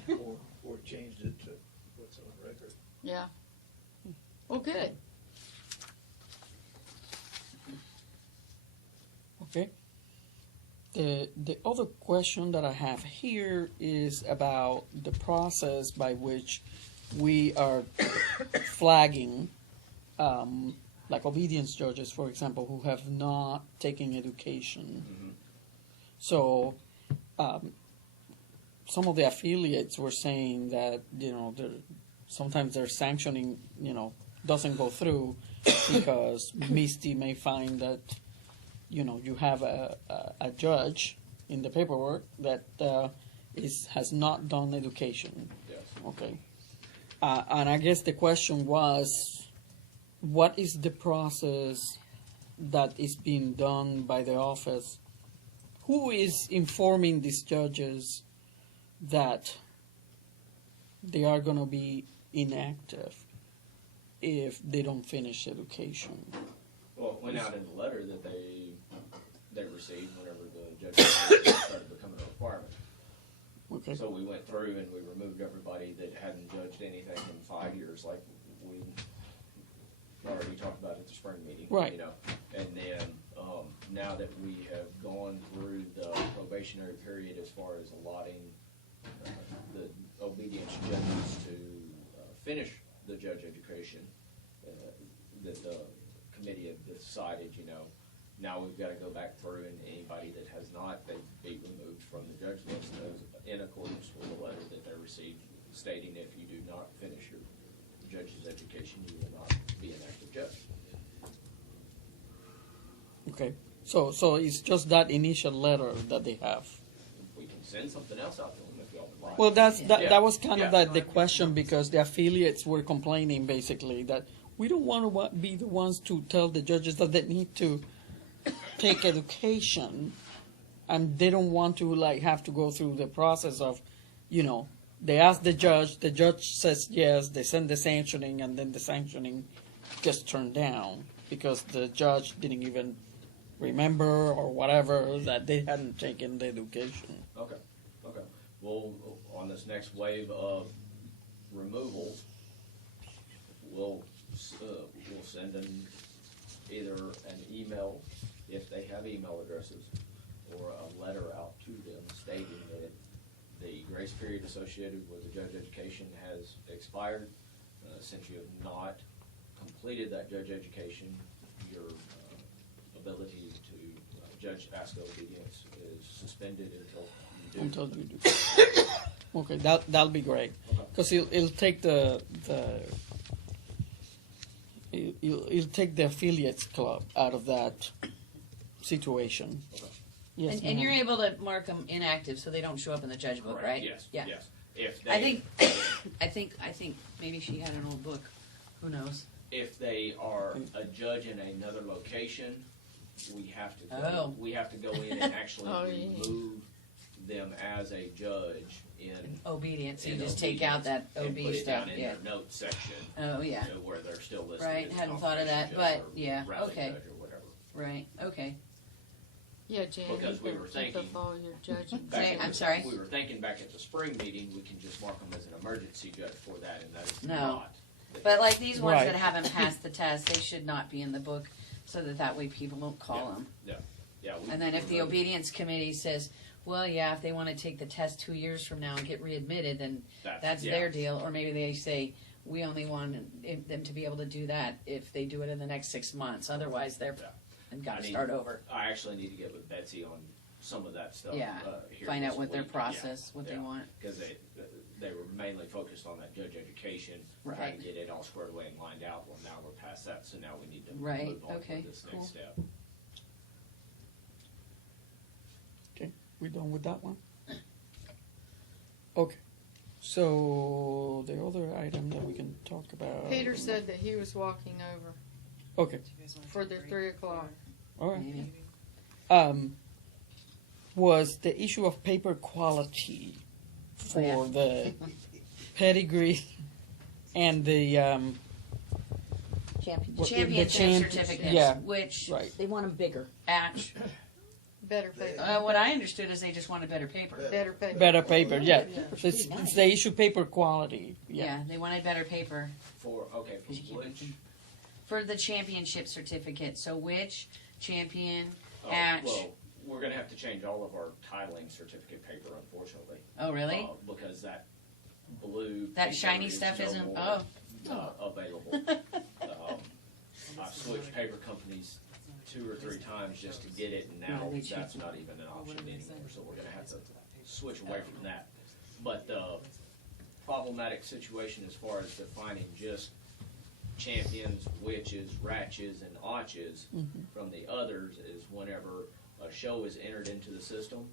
Or changed it to what's on record. Yeah. Well, good. Okay. The other question that I have here is about the process by which we are flagging, like obedience judges, for example, who have not taken education. So, some of the affiliates were saying that, sometimes their sanctioning, doesn't go through because Misty may find that, you have a judge in the paperwork that has not done education. Yes. Okay. And I guess the question was, what is the process that is being done by the office? Who is informing these judges that they are going to be inactive if they don't finish education? Well, it went out in the letter that they received whenever the judge started becoming a requirement. Okay. So we went through and we removed everybody that hadn't judged anything in 5 years, like we already talked about at the spring meeting. Right. And then Now that we have gone through the probationary period as far as allotting the obedience judges to finish the judge education, that the committee had decided, you know, now we've got to go back through, and anybody that has not, they'd be removed from the judge list in accordance with the letter that they received stating if you do not finish your judge's education, you will not be an active judge. Okay, so it's just that initial letter that they have. We can send something else out to them if y'all would like. Well, Yeah. that was kind of Yeah. the question, because the affiliates were complaining basically that we don't want to be the ones to tell the judges that they need to take education, and they don't want to like have to go through the process of, you know, they ask the judge says yes, they send the sanctioning, and then the sanctioning gets turned down because the judge didn't even remember or whatever that they hadn't taken the education. Okay. Well, on this next wave of removals, we'll send them either an email, if they have email addresses, or a letter out to them stating that the grace period associated with the judge education has expired. Since you have not completed that judge education, your ability to judge ASCA obedience is suspended until you do. Okay, that'll be great, because it'll take the it'll take the affiliates club out of that situation. Okay. Yes, And you're able to mark them inactive so they don't show up in the judge book, right? Yes. Yeah. Yes. If they, I think maybe she had an old book. Who knows? if they are a judge in another location, we have to we have to go in and actually remove them as a judge in obedience. You just take out that OB and put it stuff. down in their notes section. Oh yeah. You know, where they're still listed. Right. as Hadn't thought of that, confirmation but judge yeah. or rally Okay. judge or whatever. Right. Okay. Yeah, Jan, Because we you were can keep thinking- up all your judging. I'm sorry? We were thinking back at the spring meeting, we can just mark them as an emergency judge for that, and that is No. not. But like these ones Right. that haven't passed the test, they should not be in the book, so that way people don't call them. Yeah. And then if the obedience committee says, well, yeah, if they want to take the test 2 years from now and get readmitted, then that's yeah. their deal. Or maybe they say, we only want them to be able to do that if they do it in the next 6 months. Otherwise, they're got to start over. I actually need to get with Betsy on some of that stuff. Yeah. Here Find this out what their week. process, what they want. Because they were mainly focused on that judge education, trying Right. to get it all squared away and lined out. Well, now we're past that, so now we need to Right, move on okay, to this cool. next step. Okay, we done with that one? Okay, so the other item that we can talk about. Peter said that he was walking over Okay, for the 3 o'clock. all right. Was the issue of paper quality for the pedigree and the Championship certificates, yeah, which right. They want them bigger. Better paper. What I understood is they just wanted better paper. Better paper. Better paper, yeah. It's the issue paper quality. Yeah, they wanted better paper For which? for the championship certificate. So which champion, Oh, atch? well, we're gonna have to change all of our titling certificate paper, unfortunately. Oh, really? Because that blue. That paper shiny is stuff no isn't. more, Oh. available. I've switched paper companies 2 or 3 times just to get it, and now that's not even an option anymore, so we're gonna have to switch away from that. But the problematic situation as far as defining just champions, witches, ratches, and otches from the others is whenever a show is entered into the system,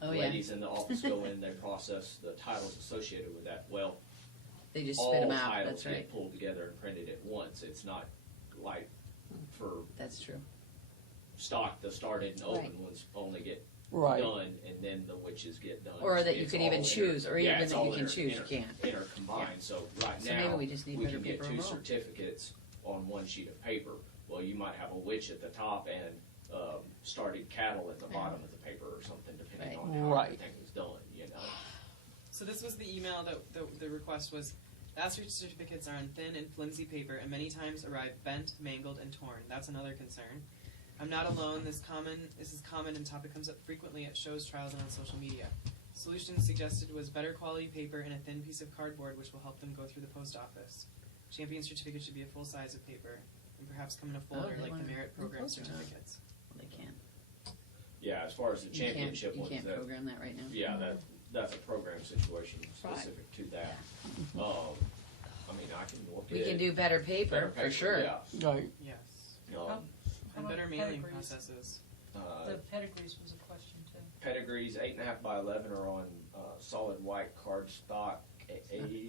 Oh, yeah. ladies in the office go in, they process the titles associated with that. Well, They just spit 'em out, all titles that's right. get pulled together and printed at once. It's not like for That's true. stock, the started and open Right. ones only get Right. done, and then the witches get done. Or that you It's could all even choose, or even it's that all you can choose, you can't. Intercombined, so right So now, maybe we just need better can get paper 2 overall. certificates on one sheet of paper. Well, you might have a witch at the top and started cattle at the bottom of the paper or something, depending on how Right. everything was done, you know. So this was the email that the request was, master certificates are on thin and flimsy paper and many times arrive bent, mangled, and torn. That's another concern. I'm not alone. This is common and topic comes up frequently at shows, trials, and on social media. Solution suggested was better quality paper and a thin piece of cardboard, which will help them go through the post office. Champion certificate should be a full size of paper, and perhaps come in a folder like the merit program certificates. Well, they can't. Yeah, as far as the championship You ones, can't that, program that right now. yeah, that's a program situation specific to that. I mean, I can look at We can do better paper, for sure. Yeah. Right. Yes. Um, And better mailing processes. The pedigrees was a question too. Pedigrees 8.5 by 11 are on solid white cardstock.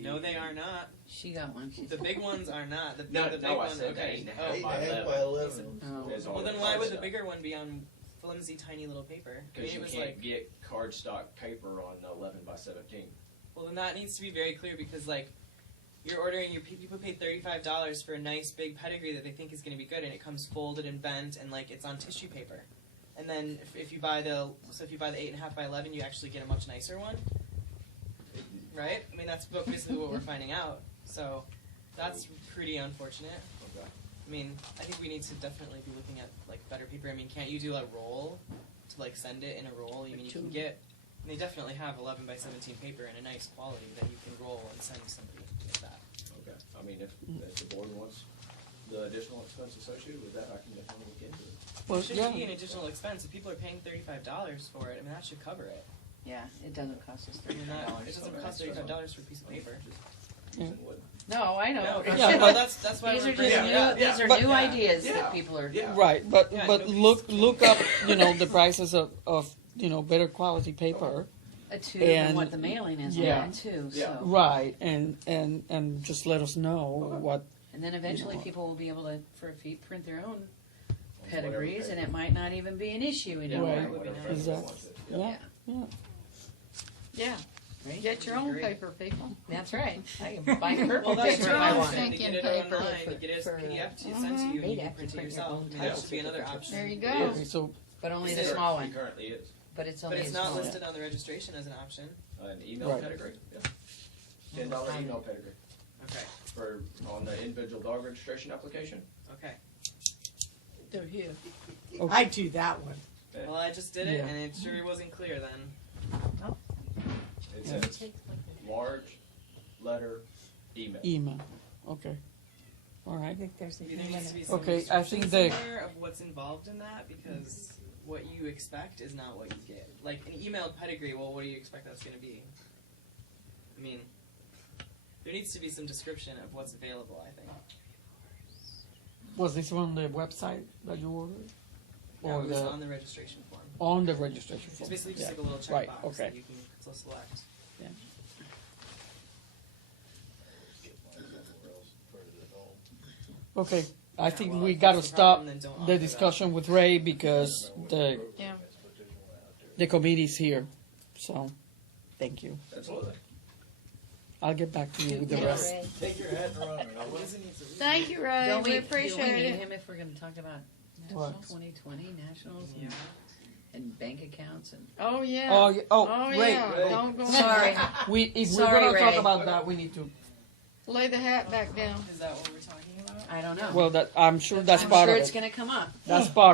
No, they are not. She got one. The big ones are not. The big I one, said okay. 8.5 by 11. Is Well, on then why would the cardstock. bigger one be on flimsy, tiny little paper? Because you it was can't like, get cardstock paper on 11 by 17. well, then that needs to be very clear because, like, you're ordering, people pay $35 for a nice big pedigree that they think is going to be good, and it comes folded and bent, and, like, it's on tissue paper. And then if you buy the 8.5 by 11, you actually get a much nicer one. Right? I mean, that's basically what we're finding out. So that's pretty unfortunate. Okay. I mean, I think we need to definitely be looking at, like, better paper. I mean, can't you do a roll to, like, send it in a roll? I mean, you can get, and they definitely have 11 by 17 paper in a nice quality that you can roll and send somebody with that. Okay. I mean, if the board wants the additional expense associated with that, I can definitely look into it. Well, it shouldn't be an additional expense. If people are paying $35 for it, I mean, that should cover it. Yeah, it doesn't cost us I mean, $35. it doesn't cost $35 for a piece of paper. No, I know. No, Yeah, well, but- that's why These we're are just bringing it up. new, these are but- new ideas that people are. Right, but Yeah, but nobody's- look up, the prices of better quality paper. And And- what the mailing is yeah. on too, so. Right, and just let us know what. And then eventually people will be able to, for a fee, print their own Whatever pedigrees, and paper. it might not even be an issue Yeah, anymore. Right. whatever Is everyone that- wants it. Yeah, yeah. Yeah, Right? get your own Great. paper, people. That's right. I can buy purple Well, that's paper true. if I To want. Thinking get it paper. online, to get it as a PDF to send to you, and They'd you can have to print it print your yourself. own I mean, that title should be another option. There you go. Okay, so But only It the is. small It one. currently is. But it's But only it's a not small listed one. on the registration as an option. An email Right. pedigree. Yeah. $10 email pedigree Okay. for on the individual dog registration application. Okay. They're here. Okay. I do that one. Well, I just did it, Yeah. and it sure wasn't clear then. It says large letter email. email. Okay. All right. There needs to be some Okay, I think they- somewhere of what's involved in that because what you expect is not what you get. Like an emailed pedigree, well, what do you expect that's going to be? I mean, there needs to be some description of what's available, I think. Was this on the website that you ordered? No, Or it was the- on the registration form. On the registration form? It's basically just Yeah. like a little checkbox Right, that okay. you can select. Yeah. Okay, I think well, we if gotta that's the stop problem, then don't the offer discussion with Ray because Yeah. the committee's here. So, thank you. Absolutely. I'll get back to you with the rest. Take your hat and run. Thank you, Ray. Don't We we appreciate need it. him if we're gonna talk about What? nationals, 2020 nationals Yeah. and bank accounts and. Oh, yeah. Oh, yeah. Oh, Ray. yeah. Ray. Don't go. Sorry. If Sorry, we're gonna talk Ray. about that, we need to. Lay the hat back down. Is that what we're talking about? I don't know. Well, I'm sure that's I'm part sure of it's it. gonna come up. That's part.